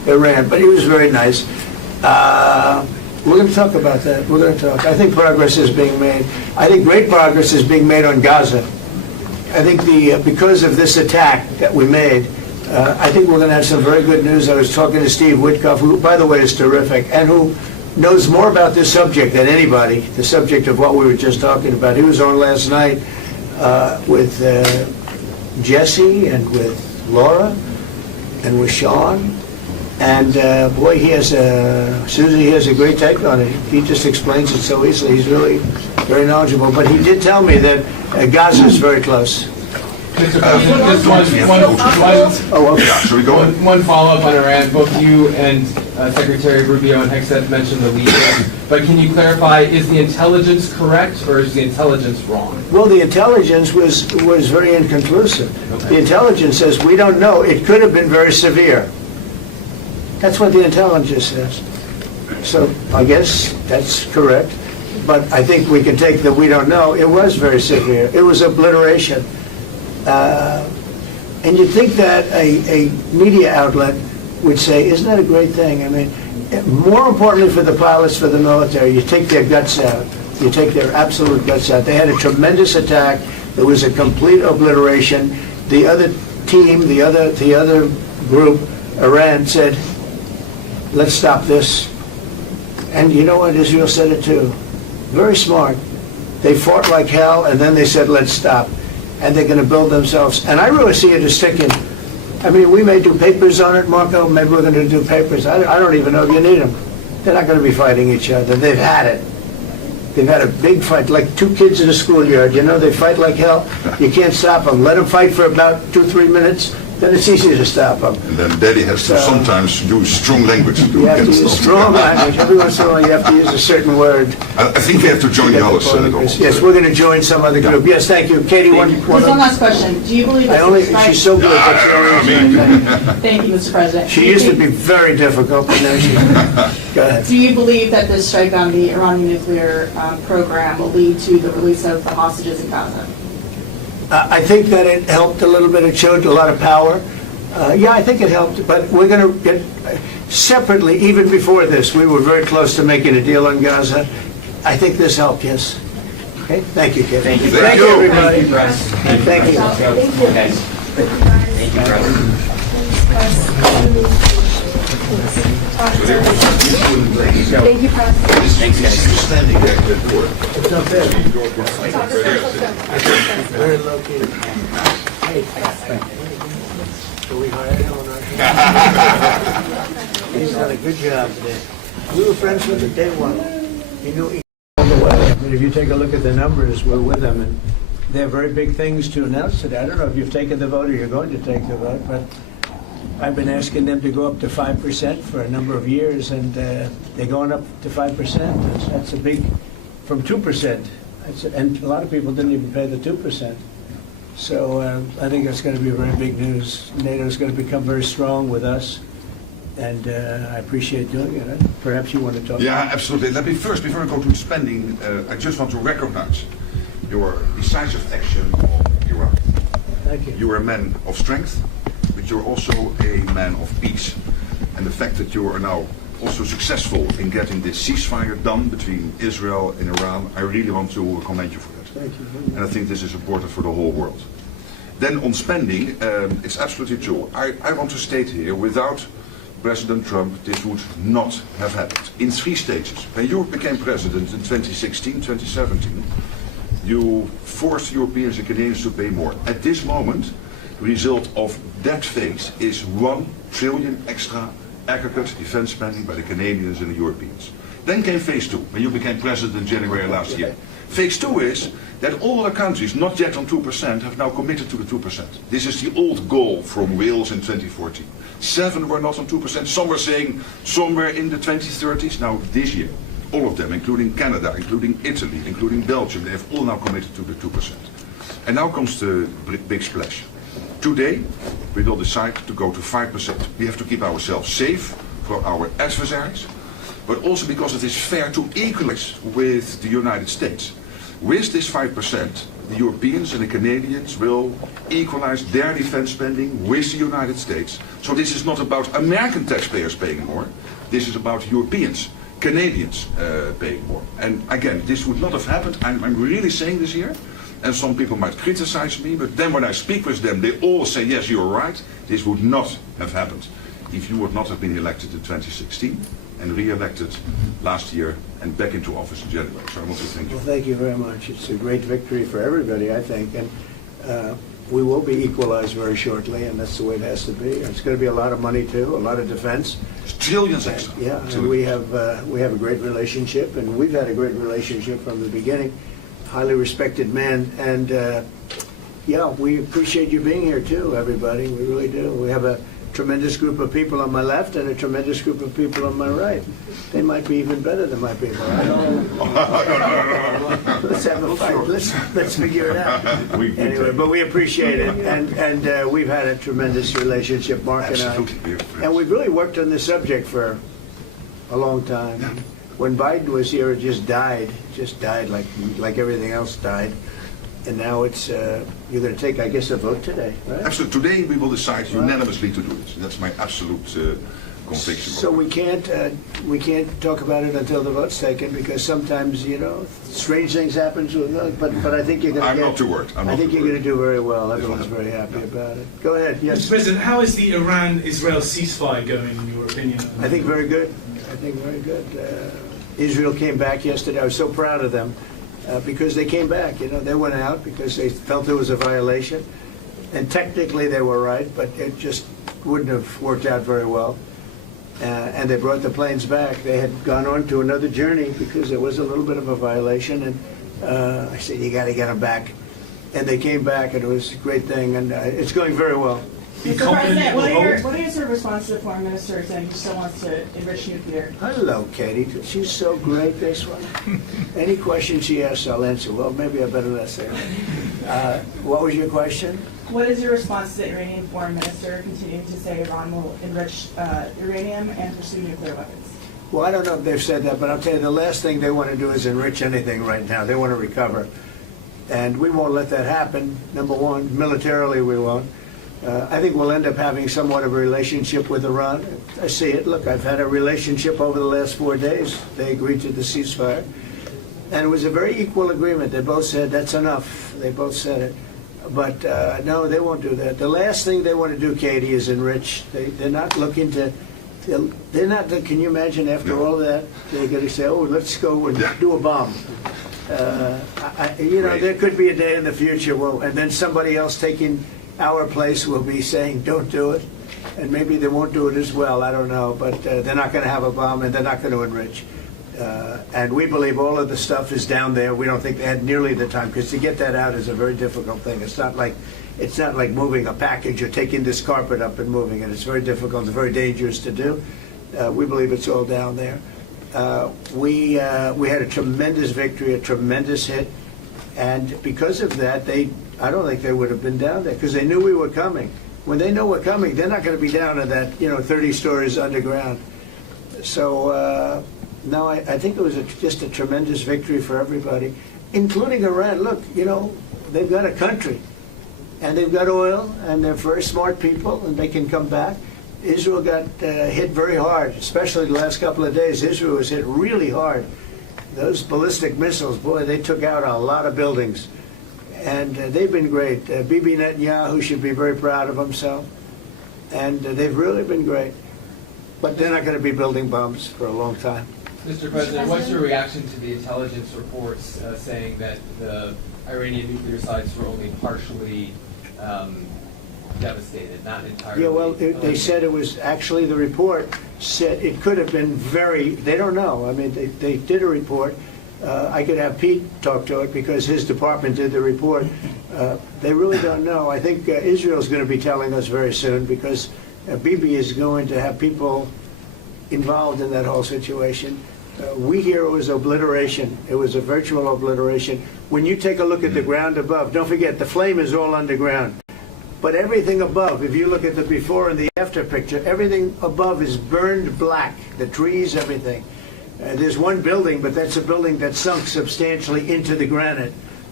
Iran, but he was very nice. We're going to talk about that. We're going to talk. I think progress is being made. I think great progress is being made on Gaza. I think because of this attack that we made, I think we're going to have some very good news. I was talking to Steve Witkoff, who, by the way, is terrific, and who knows more about this subject than anybody, the subject of what we were just talking about. He was on last night with Jesse and with Laura and with Sean. And boy, Susie has a great take on it. He just explains it so easily. He's really very knowledgeable. But he did tell me that Gaza is very close. Mr. President, one follow-up on Iran. Both you and Secretary Rubio and Hegseth mentioned the leaders. But can you clarify, is the intelligence correct or is the intelligence wrong? Well, the intelligence was very inconclusive. Okay. The intelligence says we don't know. It could have been very severe. That's what the intelligence says. So I guess that's correct. But I think we can take that we don't know. It was very severe. It was obliteration. And you'd think that a media outlet would say, isn't that a great thing? I mean, more importantly for the pilots, for the military, you take their guts out. You take their absolute guts out. They had a tremendous attack. It was a complete obliteration. The other team, the other group, Iran, said, let's stop this. And you know what? Israel said it too. Very smart. They fought like hell, and then they said, let's stop. And they're going to build themselves. And I really see it as sticking. I mean, we may do papers on it, Marco. Maybe we're going to do papers. I don't even know if you need them. They're not going to be fighting each other. They've had it. They've had a big fight, like two kids in a schoolyard. You know, they fight like hell. You can't stop them. Let them fight for about 2-3 minutes. Then it's easy to stop them. And then Daddy has to sometimes use strong language. You have to use strong language. Every once in a while you have to use a certain word. I think we have to join the others. Yes, we're going to join some other group. Yes, thank you. Katie, one last question. Do you believe that she's so good. That's the only reason. Thank you, Mr. President. She used to be very difficult, but now she's... Go ahead. Do you believe that this strike on the Iranian nuclear program will lead to the release of the hostages in Gaza? I think that it helped a little bit. It showed a lot of power. Yeah, I think it helped, but we're going to get separately, even before this, we were very close to making a deal on Gaza. I think this helped, yes. Okay, thank you, Kevin. Thank you, everybody. Thank you. Thank you, President. Thank you, President. Thanks, guys. Standing there, good work. It's not bad. Very low key. Hey, so we hired him on our He's done a good job today. We were friends with him day one. He knew he all the way. I mean, if you take a look at the numbers, we're with them, and they have very big things to announce today. I don't know if you've taken the vote or you're going to take the vote, but I've been asking them to go up to 5% for a number of years, and they're going up to 5%. That's a big, from 2%. And a lot of people didn't even pay the 2%. So I think that's going to be very big news. NATO is going to become very strong with us, and I appreciate doing it. Perhaps you want to talk about it? Yeah, absolutely. Let me first, before I go to spending, I just want to recognize your decisive action on Iraq. Thank you. You are a man of strength, but you're also a man of peace. And the fact that you are now also successful in getting this ceasefire done between Israel and Iran, I really want to commend you for that. Thank you. And I think this is important for the whole world. Then on spending, it's absolutely true. I want to state here, without President Trump, this would not have happened. In 3 stages. When you became president in 2016, 2017, you forced Europeans and Canadians to pay more. At this moment, the result of that phase is 1 trillion extra aggregate defense spending by the Canadians and the Europeans. Then came phase 2, when you became president in January last year. Phase 2 is that all other countries not yet on 2% have now committed to the 2%. This is the old goal from Wales in 2014. 7 were not on 2%. Some were saying somewhere in the 2030s. Now this year, all of them, including Canada, including Italy, including Belgium, they have all now committed to the 2%. And now comes the big splash. Today, we will decide to go to 5%. We have to keep ourselves safe for our adversaries, but also because it is fair to equalize with the United States. With this 5%, the Europeans and the Canadians will equalize their defense spending with the United States. So this is not about American taxpayers paying more. This is about Europeans, Canadians paying more. And again, this would not have happened. I'm really saying this here. And some people might criticize me, but then when I speak with them, they all say, yes, you're right. This would not have happened if you would not have been elected in 2016 and re-elected last year and back into office in January. So I want to thank you. Well, thank you very much. It's a great victory for everybody, I think. And we will be equalized very shortly, and that's the way it has to be. It's going to be a lot of money, too, a lot of defense. It's trillions extra. Yeah, and we have a great relationship, and we've had a great relationship from the beginning. Highly respected man, and yeah, we appreciate you being here too, everybody. We really do. We have a tremendous group of people on my left and a tremendous group of people on my right. They might be even better than my people. I don't know. Let's have a fight. Let's figure it out. Anyway, but we appreciate it, and we've had a tremendous relationship, Mark and I. And we've really worked on this subject for a long time. When Biden was here, it just died like everything else died. And now it's, you're going to take, I guess, a vote today, right? Absolutely. Today we will decide unanimously to do this. That's my absolute conviction. So we can't talk about it until the vote's taken, because sometimes, strange things happen. But I think you're going to I'm not too worried. I think you're going to do very well. Everyone's very happy about it. Go ahead. Yes. Mr. President, how is the Iran-Israel ceasefire going, in your opinion? I think very good. I think very good. Israel came back yesterday. I was so proud of them because they came back. They went out because they felt there was a violation. And technically they were right, but it just wouldn't have worked out very well. And they brought the planes back. They had gone on to another journey because there was a little bit of a violation. And I said, you got to get them back. And they came back, and it was a great thing. And it's going very well. Mr. President, what is your response to the Foreign Minister saying he still wants to enrich nuclear? Hello, Katie. She's so great, this one. Any question she asks, I'll answer. Well, maybe I better not say that. What was your question? What is your response to the Iranian Foreign Minister continuing to say Iran will enrich uranium and pursue nuclear weapons? Well, I don't know if they've said that, but I'll tell you, the last thing they want to do is enrich anything right now. They want to recover. And we won't let that happen, number one. Militarily, we won't. I think we'll end up having somewhat of a relationship with Iran. I see it. Look, I've had a relationship over the last 4 days. They agreed to the ceasefire. And it was a very equal agreement. They both said, that's enough. They both said it. But no, they won't do that. The last thing they want to do, Katie, is enrich. They're not looking to, they're not, can you imagine after all that, they're going to say, oh, let's go and do a bomb. There could be a day in the future, and then somebody else taking our place will be saying, don't do it. And maybe they won't do it as well, I don't know. But they're not going to have a bomb, and they're not going to enrich. And we believe all of the stuff is down there. We don't think they had nearly the time, because to get that out is a very difficult thing. It's not like moving a package or taking this carpet up and moving it. It's very difficult. It's very dangerous to do. We believe it's all down there. We had a tremendous victory, a tremendous hit. And because of that, I don't think they would have been down there, because they knew we were coming. When they know we're coming, they're not going to be down in that, 30 stories underground. So, no, I think it was just a tremendous victory for everybody, including Iran. Look, they've got a country, and they've got oil, and they're very smart people, and they can come back. Israel got hit very hard, especially the last couple of days. Israel was hit really hard. Those ballistic missiles, boy, they took out a lot of buildings. And they've been great. Bibi Netanyahu should be very proud of himself. And they've really been great. But they're not going to be building bombs for a long time. Mr. President, what's your reaction to the intelligence reports saying that the Iranian nuclear sites were only partially devastated, not entirely? Yeah, well, they said it was actually, the report said it could have been they don't know. I mean, they did a report. I could have Pete talk to it because his department did the report. They really don't know. I think Israel's going to be telling us very soon, because Bibi is going to have people involved in that whole situation. We hear it was obliteration. It was a virtual obliteration. When you take a look at the ground above, don't forget the flame is all underground. But everything above, if you look at the before and the after picture, everything above is burned black. The trees, everything. There's one building, but that's a building that sunk substantially into the granite.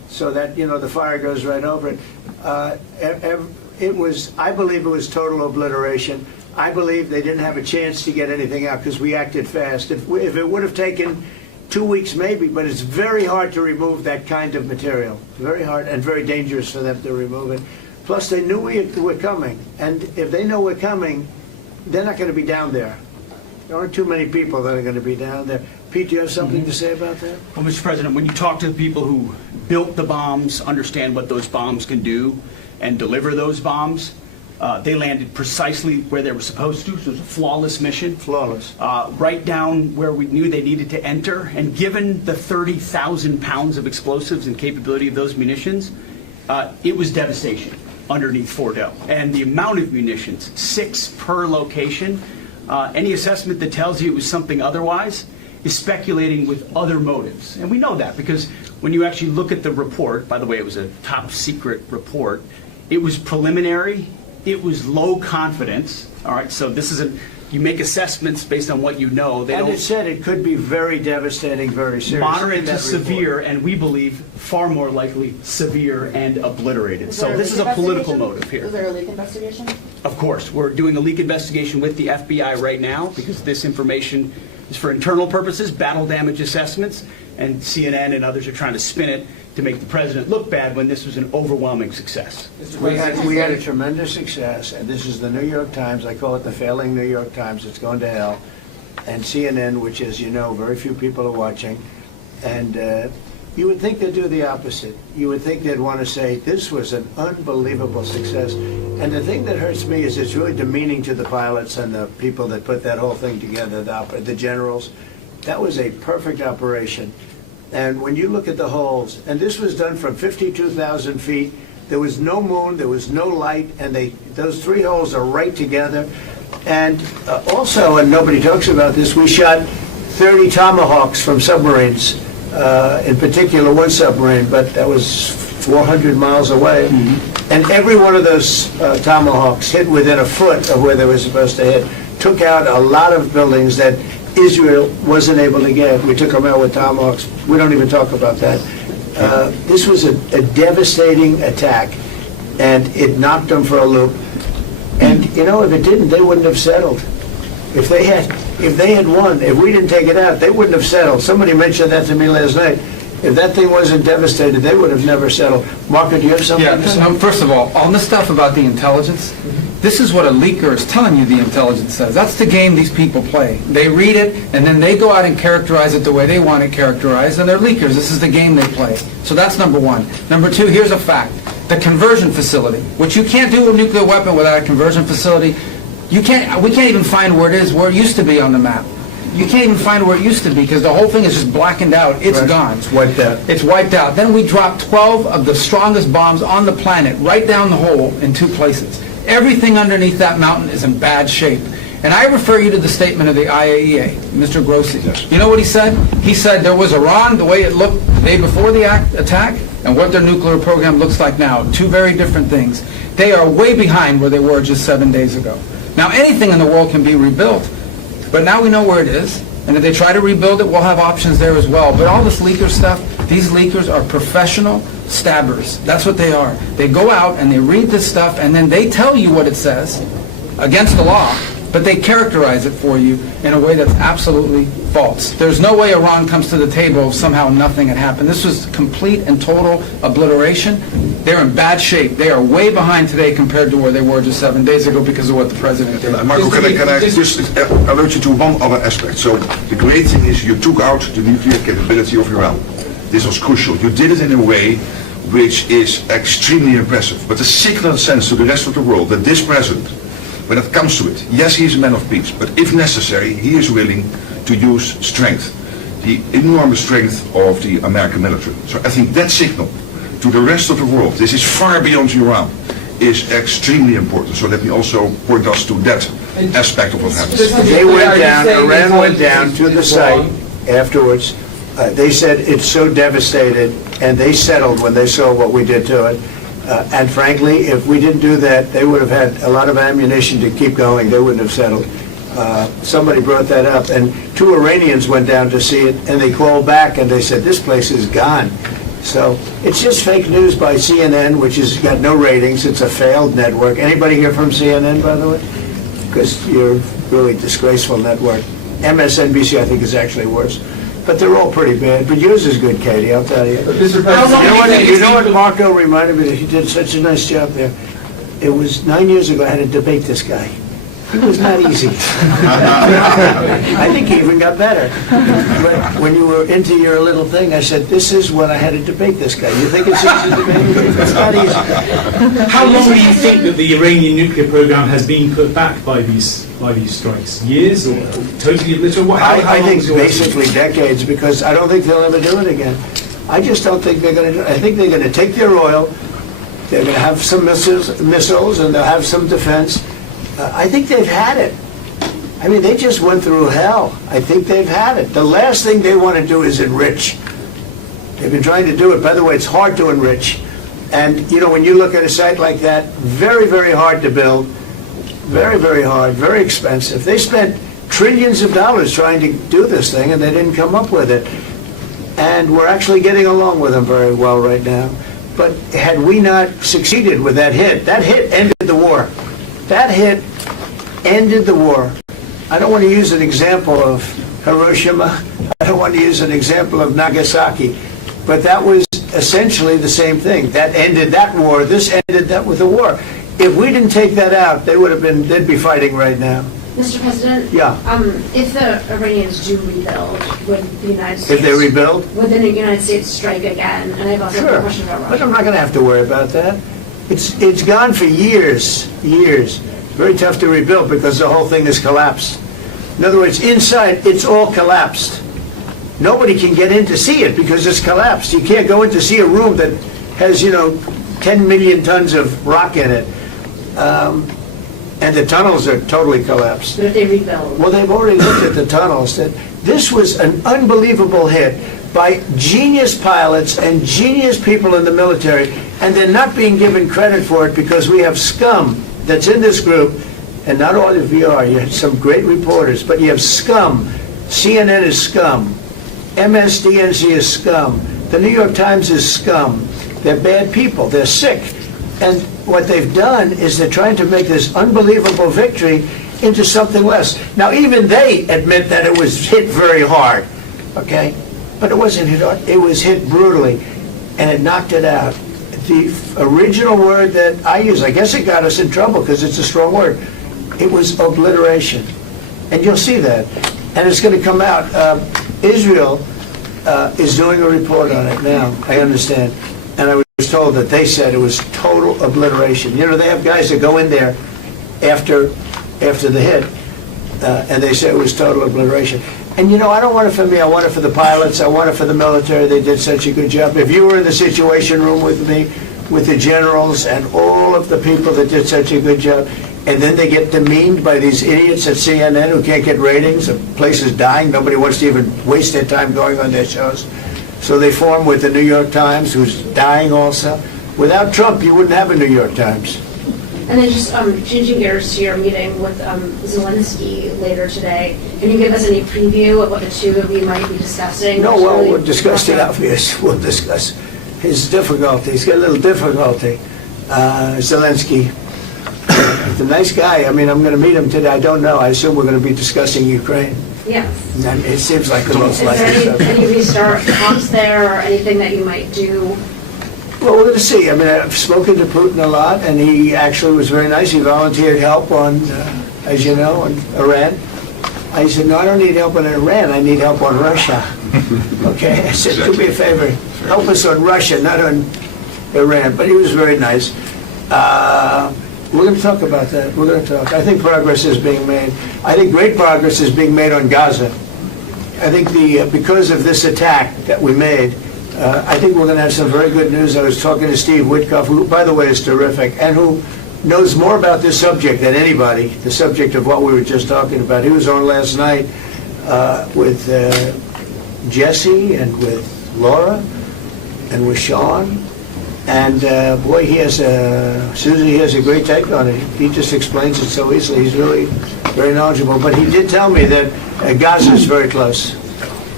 so that, you know, the fire goes right over it. It was, I believe it was total obliteration. I believe they didn't have a chance to get anything out because we acted fast. If it would have taken 2 weeks maybe, but it's very hard to remove that kind of material. Very hard and very dangerous for them to remove it. Plus, they knew we were coming, and if they know we're coming, they're not going to be down there. There aren't too many people that are going to be down there. Pete, do you have something to say about that? Well, Mr. President, when you talk to the people who built the bombs, understand what those bombs can do, and deliver those bombs, they landed precisely where they were supposed to. So it was a flawless mission. Flawless. Right down where we knew they needed to enter. And given the 30,000 pounds of explosives and capability of those munitions, it was devastation underneath Fort O. And the amount of munitions, 6 per location, any assessment that tells you it was something otherwise is speculating with other motives. And we know that because when you actually look at the report, by the way, it was a top secret report, it was preliminary, it was low confidence, all right, so this isn't, you make assessments based on what you know. They And don't it said it could be very devastating, very serious. moderate in to that severe, report. and we believe far more likely severe and obliterated. Is So there this is a leak political investigation? motive here. Is there a leak investigation? Of course, we're doing a leak investigation with the FBI right now because this information is for internal purposes, battle damage assessments, and CNN and others are trying to spin it to make the president look bad when this was an overwhelming success. We had a tremendous success, and this is the New York Times. I call it the failing New York Times. It's going to hell. And CNN, which, as you know, very few people are watching. And you would think they'd do the opposite. You would think they'd want to say, this was an unbelievable success. And the thing that hurts me is it's really demeaning to the pilots and the people that put that whole thing together, the generals. That was a perfect operation. And when you look at the holes, and this was done from 52,000 feet, there was no moon, there was no light, and those 3 holes are right together. And also, and nobody talks about this, we shot 30 Tomahawks from submarines, in particular one submarine, but that was 400 miles away. And every one of those Tomahawks hit within a foot of where they were supposed to hit, took out a lot of buildings that Israel wasn't able to get. We took them out with Tomahawks. We don't even talk about that. This was a devastating attack, and it knocked them for a loop. And, you know, if it didn't, they wouldn't have settled. If they had won, if we didn't take it out, they wouldn't have settled. Somebody mentioned that to me last night. If that thing wasn't devastated, they would have never settled. Marco, do you have something to say? First of all, on the stuff about the intelligence, this is what a leaker is telling you the intelligence says. That's the game these people play. They read it, and then they go out and characterize it the way they want it characterized, and they're leakers. This is the game they play. So that's number one. Number two, here's a fact. The conversion facility, which you can't do with a nuclear weapon without a conversion facility, we can't even find where it is, where it used to be on the map. You can't even find where it used to be because the whole thing is just blackened out. It's gone. It's wiped out. It's wiped out. Then we dropped 12 of the strongest bombs on the planet right down the hole in 2 places. Everything underneath that mountain is in bad shape. And I refer you to the statement of the IAEA, Mr. Grossi. Yes. You know what he said? He said there was Iran, the way it looked the day before the attack, and what their nuclear program looks like now. 2 very different things. They are way behind where they were just 7 days ago. Now, anything in the world can be rebuilt, but now we know where it is. And if they try to rebuild it, we'll have options there as well. But all this leaker stuff, these leakers are professional stabbers. That's what they are. They go out and they read this stuff, and then they tell you what it says against the law, but they characterize it for you in a way that's absolutely false. There's no way Iran comes to the table if somehow nothing had happened. This was complete and total obliteration. They're in bad shape. They are way behind today compared to where they were just 7 days ago because of what the president did. Marco, can I just alert you to one other aspect? So the great thing is you took out the nuclear capability of Iran. This was crucial. You did it in a way which is extremely impressive. But the signal sends to the rest of the world that this president, when it comes to it, yes, he's a man of peace, but if necessary, he is willing to use strength, the enormous strength of the American military. So I think that signal to the rest of the world, this is far beyond Iran, is extremely important. So let me also point us to that aspect of what happened. They went down, Iran went down to the site afterwards. They said it's so devastated, and they settled when they saw what we did to it. And frankly, if we didn't do that, they would have had a lot of ammunition to keep going. They wouldn't have settled. Somebody brought that up, and 2 Iranians went down to see it, and they called back and they said, this place is gone. So it's just fake news by CNN, which has got no ratings. It's a failed network. Anybody here from CNN, by the way? Because you're a really disgraceful network. MSNBC, I think, is actually worse. But they're all pretty bad. But yours is good, Katie, I'll tell you. Mr. President, You know what Marco reminded me of? He did such a nice job there. It was 9 years ago I had to debate this guy. It was not easy. I think he even got better. But when you were into your little thing, I said, this is when I had to debate this guy. You think it's easy to debate him? It's not easy. How long do you think that the Iranian nuclear program has been put back by these strikes? Years or totally obliterated? I think basically decades, because I don't think they'll ever do it again. I just don't think they're going to do it. I think they're going to take their oil, they're going to have some missiles, and they'll have some defense. I think they've had it. I mean, they just went through hell. I think they've had it. The last thing they want to do is enrich. They've been trying to do it. By the way, it's hard to enrich. And, you know, when you look at a site like that, very, very hard to build. Very, very hard, very expensive. They spent trillions of dollars trying to do this thing, and they didn't come up with it. And we're actually getting along with them very well right now. But had we not succeeded with that hit ended the war. That hit ended the war. I don't want to use an example of Hiroshima. I don't want to use an example of Nagasaki. But that was essentially the same thing. That ended that war. This ended that with the war. If we didn't take that out, they'd be fighting right now. Mr. President? Yeah. If the Iranians do rebuild, would the United States... If they rebuild? Would the United States strike again? And I have also a question about Russia. But I'm not going to have to worry about that. It's gone for years. Very tough to rebuild because the whole thing has collapsed. In other words, inside, it's all collapsed. Nobody can get in to see it because it's collapsed. You can't go in to see a room that has, 10 million tons of rock in it. And the tunnels are totally collapsed. But if they rebuild? Well, they've already looked at the tunnels. This was an unbelievable hit by genius pilots and genius people in the military, and they're not being given credit for it because we have scum that's in this group, and not all of you are. You have some great reporters, but you have scum. CNN is scum. MSDNC is scum. The New York Times is scum. They're bad people. They're sick. And what they've done is they're trying to make this unbelievable victory into something less. Now, even they admit that it was hit very hard, okay? But it wasn't hit hard. It was hit brutally, and it knocked it out. The original word that I use, I guess it got us in trouble because it's a strong word. It was obliteration. And you'll see that. And it's going to come out. Israel is doing a report on it now, I understand. And I was told that they said it was total obliteration. They have guys that go in there after the hit, and they say it was total obliteration. And I don't want it for me. I want it for the pilots. I want it for the military. They did such a good job. If you were in the Situation Room with me, with the generals and all of the people that did such a good job, and then they get demeaned by these idiots at CNN who can't get ratings, the place is dying, nobody wants to even waste their time going on their shows. So they form with the New York Times, who's dying also. Without Trump, you wouldn't have a New York Times. And then just changing gears to your meeting with Zelensky later today, can you give us any preview of what the two of you might be discussing? No, well, we'll discuss the obvious. We'll discuss his difficulty. He's got a little difficulty. Zelensky, he's a nice guy. I mean, I'm going to meet him today. I don't know. I assume we're going to be discussing Ukraine. Yes. And it seems like the most Is likely there any restart talks there or anything that you might do? Well, we're going to see. I mean, I've spoken to Putin a lot, and he actually was very nice. He volunteered help on, as you know, on Iran. I said, no, I don't need help on Iran. I need help on Russia. Okay? I said, do me a favor. Help us on Russia, not on Iran. But he was very nice. We're going to talk about that. We're going to talk. I think progress is being made. I think great progress is being made on Gaza. I think because of this attack that we made, I think we're going to have some very good news. I was talking to Steve Witkoff, who, by the way, is terrific, and who knows more about this subject than anybody, the subject of what we were just talking about. He was on last night with Jesse and with Laura and with Sean. And boy, Susie has a great take on it. He just explains it so easily. He's really very knowledgeable. But he did tell me that Gaza is very close.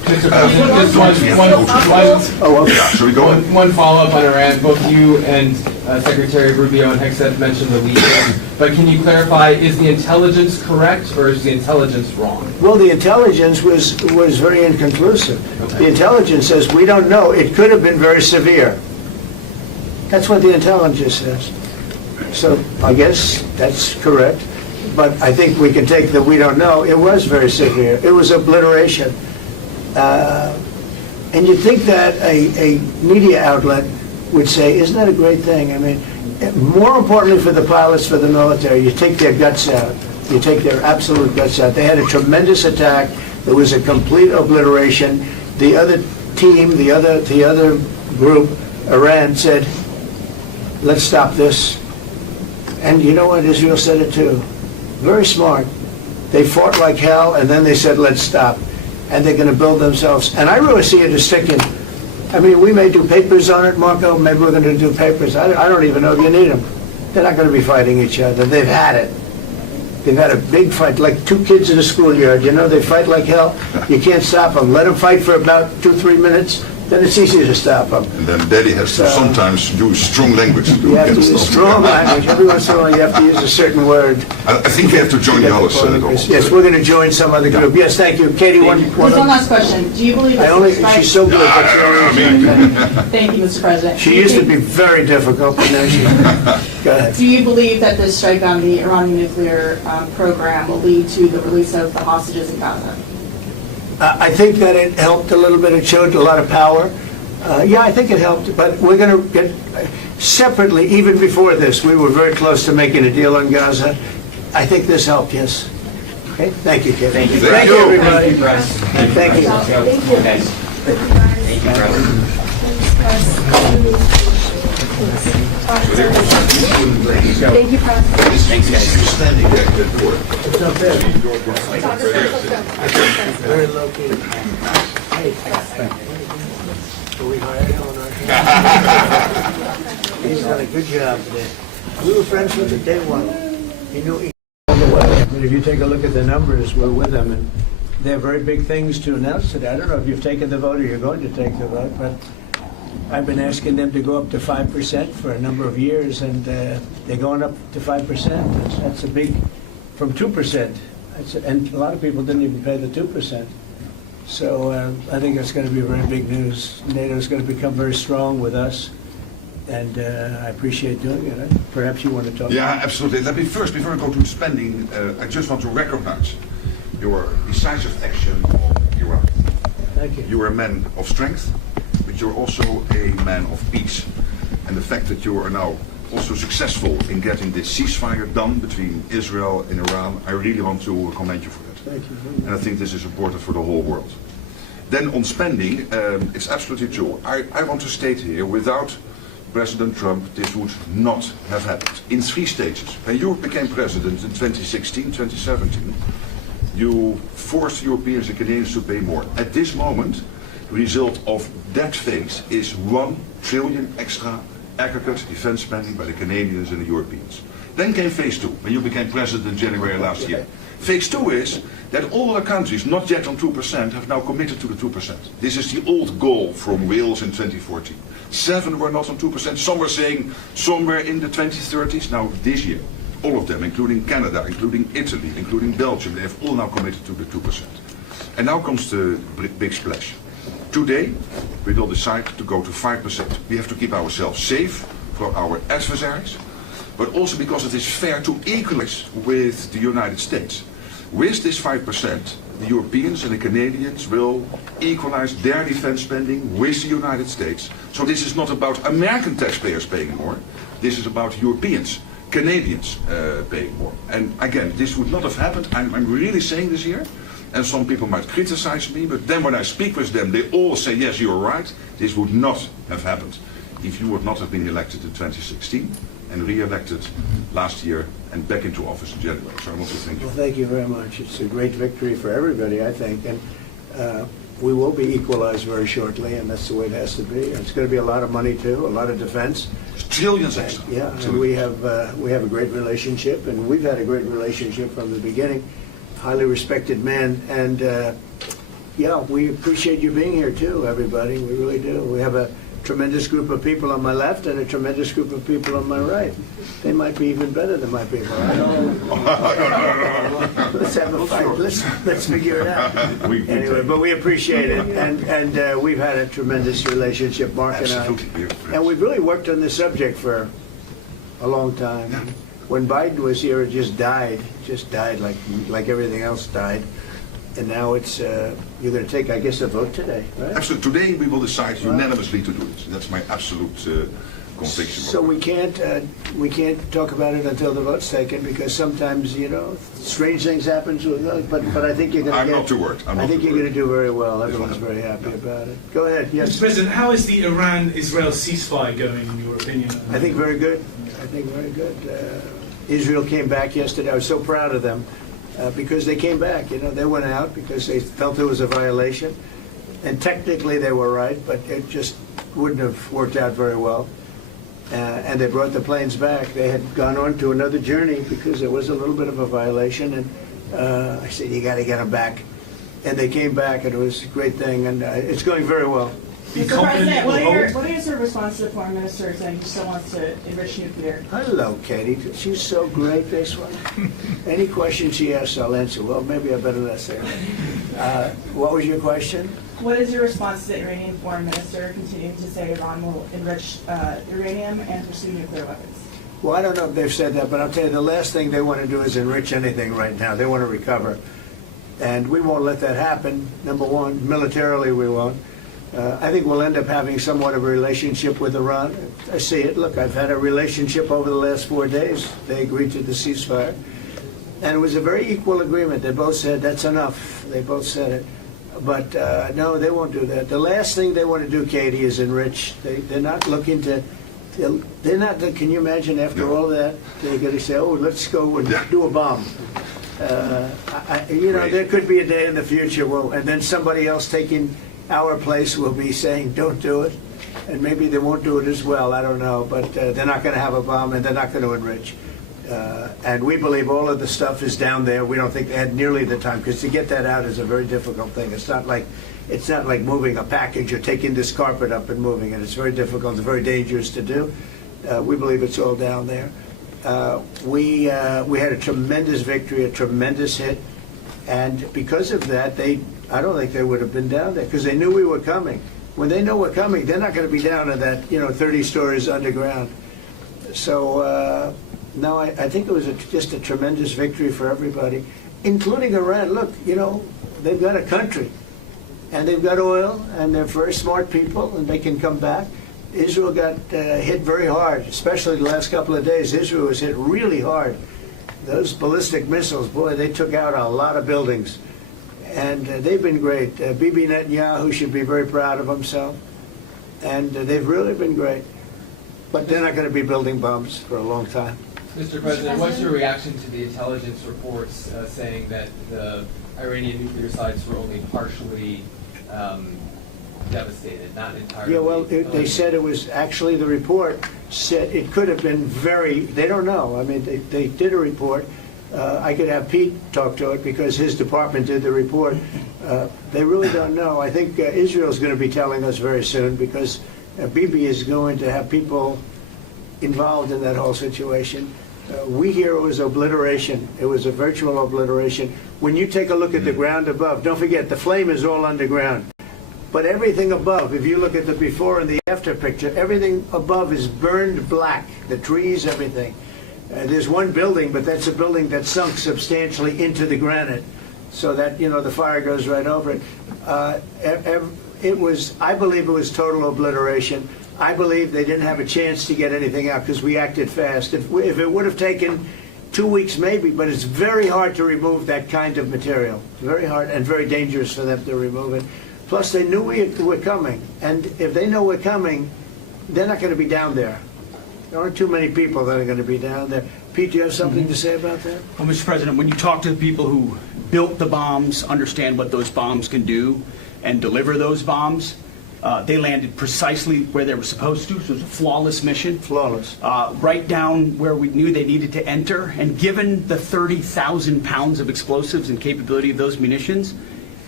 Mr. President, just Shall we go on? one follow-up on Iran. Both you and Secretary Rubio and Hexet mentioned the leakage, but can you clarify, is the intelligence correct or is the intelligence wrong? Well, the intelligence was very inconclusive. Okay. The intelligence says, we don't know, it could have been very severe. That's what the intelligence says. So I guess that's correct, but I think we can take that we don't know. It was very severe. It was obliteration. And you'd think that a media outlet would say, isn't that a great thing? I mean, more importantly for the pilots, for the military, you take their guts out. You take their absolute guts out. They had a tremendous attack. There was a complete obliteration. The other team, the other group, Iran, said, let's stop this. And you know what? Israel said it too. Very smart. They fought like hell, and then they said, let's stop. And they're going to build themselves. And I really see it as sticking. I mean, we may do papers on it, Marco. Maybe we're going to do papers. I don't even know if you need them. They're not going to be fighting each other. They've had it. They've had a big fight, like two kids in a schoolyard. You know, they fight like hell. You can't stop them. Let them fight for about 2-3 minutes. Then it's easy to stop them. And then Daddy has to sometimes use strong language to You have to get use stuff. strong language. Every once in a while, you have to use a certain word. I think we have to join the others. Yes, we're going to join some other group. Yes, thank you. Katie, one. Just one last question. Do you believe that She's so good. That's the only reason I think. Thank you, Mr. President. She used to be very difficult, but now she. Go ahead. Do you believe that this strike on the Iranian nuclear program will lead to the release of the hostages in Gaza? I think that it helped a little bit. It showed a lot of power. Yeah, I think it helped, but we're going to get separately, even before this, we were very close to making a deal on Gaza. I think this helped, yes. Okay, thank you, Kevin. Thank you. Thank you, everybody. Thank you. Thank you, President. Thanks, guys. Standing there, good work. It's not bad. Very low key. Hey, will we hire him on our team? He's done a good job today. We were friends with him day one. He knew he all the way. But if you take a look at the numbers, we're with them, and they have very big things to announce today. I don't know if you've taken the vote or you're going to take the vote, but I've been asking them to go up to 5% for a number of years, and they're going up to 5%. That's a big, from 2%. And a lot of people didn't even pay the 2%. So I think that's going to be very big news. NATO is going to become very strong with us, and I appreciate doing it. Perhaps you want to talk. Yeah, absolutely. Let me first, before I go to spending, I just want to recognize your decisive action on Iraq. Thank you. You are a man of strength, but you're also a man of peace. And the fact that you are now also successful in getting this ceasefire done between Israel and Iran, I really want to commend you for that. Thank you. And I think this is important for the whole world. Then on spending, it's absolutely true. I want to state here, without President Trump, this would not have happened. In 3 stages. When you became president in 2016, 2017, you forced Europeans and Canadians to pay more. At this moment, the result of that phase is 1 trillion extra aggregate defense spending by the Canadians and the Europeans. Then came phase 2, when you became president in January last year. Phase 2 is that all other countries not yet on 2% have now committed to the 2%. This is the old goal from Wales in 2014. 7 were not on 2%. Some were saying somewhere in the 2030s. Now this year, all of them, including Canada, including Italy, including Belgium, they have all now committed to the 2%. And now comes the big splash. Today, we will decide to go to 5%. We have to keep ourselves safe for our adversaries, but also because it is fair to equalize with the United States. With this 5%, the Europeans and the Canadians will equalize their defense spending with the United States. So this is not about American taxpayers paying more. This is about Europeans, Canadians paying more. And again, this would not have happened. I'm really saying this here. And some people might criticize me, but then when I speak with them, they all say, yes, you're right. This would not have happened if you would not have been elected in 2016 and re-elected last year and back into office in January. So I want to thank you. Well, thank you very much. It's a great victory for everybody, I think. And we will be equalized very shortly, and that's the way it has to be. And it's going to be a lot of money, too, a lot of defense. Trillions extra. Yeah, and we have a great relationship, and we've had a great relationship from the beginning. Highly respected man, and Yeah, we appreciate you being here too, everybody. We really do. We have a tremendous group of people on my left and a tremendous group of people on my right. They might be even better than my people. I don't know. Let's have a fight. Let's figure it out. Anyway, but we appreciate it, and we've had a tremendous relationship, Mark and I. And we've really worked on this subject for a long time. When Biden was here, it just died like everything else died. And now it's, you're going to take, I guess, a vote today, right? Absolutely. Today we will decide unanimously to do it. That's my absolute conviction. So we can't talk about it until the vote's taken, because sometimes, strange things happen to us, but I think you're going to I'm not too worried. I think you're going to do very well. Everyone's very happy about it. Go ahead, yes. Mr. President, how is the Iran-Israel ceasefire going, in your opinion? I think very good. Israel came back yesterday. I was so proud of them. Because they came back, they went out because they felt there was a violation, and technically they were right, but it just wouldn't have worked out very well. And they brought the planes back. They had gone on to another journey because there was a little bit of a violation, and I said, you got to get them back. And they came back, and it was a great thing, and it's going very well. Mr. President, what is your response to the Foreign Minister saying he still wants to enrich nuclear? Hello, Katie. She's so great, this one. Any question she asks, I'll answer. Well, maybe I better not say that. What was your question? What is your response to the Iranian Foreign Minister continuing to say Iran will enrich uranium and pursue nuclear weapons? Well, I don't know if they've said that, but I'll tell you, the last thing they want to do is enrich anything right now. They want to recover. And we won't let that happen. Number one, militarily we won't. I think we'll end up having somewhat of a relationship with Iran. I see it. Look, I've had a relationship over the last 4 days. They agreed to the ceasefire. And it was a very equal agreement. They both said, that's enough. They both said it. But no, they won't do that. The last thing they want to do, Katie, is enrich. They're not looking to, can you imagine after all that, they're going to say, oh, let's go and do a bomb. There could be a day in the future, and then somebody else taking our place will be saying, don't do it. And maybe they won't do it as well, I don't know. But they're not going to have a bomb, and they're not going to enrich. And we believe all of the stuff is down there. We don't think they had nearly the time, because to get that out is a very difficult thing. It's not like moving a package or taking this carpet up and moving it. It's very difficult. It's very dangerous to do. We believe it's all down there. We had a tremendous victory, a tremendous hit. And because of that, I don't think they would have been down there, because they knew we were coming. When they know we're coming, they're not going to be down in that, 30 stories underground. So, no, I think it was just a tremendous victory for everybody, including Iran. Look, they've got a country, and they've got oil, and they're very smart people, and they can come back. Israel got hit very hard, especially the last couple of days. Israel was hit really hard. Those ballistic missiles, boy, they took out a lot of buildings. And they've been great. Bibi Netanyahu should be very proud of himself. And they've really been great. But they're not going to be building bombs for a long time. Mr. President, what's your reaction to the intelligence reports saying that the Iranian nuclear sites were only partially devastated, not entirely? Yeah, well, they said it was actually, the report said it could have been they don't know. I mean, they did a report. I could have Pete talk to it because his department did the report. They really don't know. I think Israel's going to be telling us very soon, because Bibi is going to have people involved in that whole situation. We hear it was obliteration. It was a virtual obliteration. When you take a look at the ground above, don't forget, the flame is all underground. But everything above, if you look at the before and the after picture, everything above is burned black. The trees, everything. There's one building, but that's a building that sunk substantially into the granite, so that, the fire goes right over it. I believe it was total obliteration. I believe they didn't have a chance to get anything out because we acted fast. If it would have taken 2 weeks, maybe, but it's very hard to remove that kind of material. It's very hard and very dangerous for them to remove it. Plus, they knew we were coming, and if they know we're coming, they're not going to be down there. There aren't too many people that are going to be down there. Pete, do you have something to say about that? Well, Mr. President, when you talk to the people who built the bombs, understand what those bombs can do, and deliver those bombs, they landed precisely where they were supposed to. So it was a flawless mission. Flawless. Right down where we knew they needed to enter. And given the 30,000 pounds of explosives and capability of those munitions,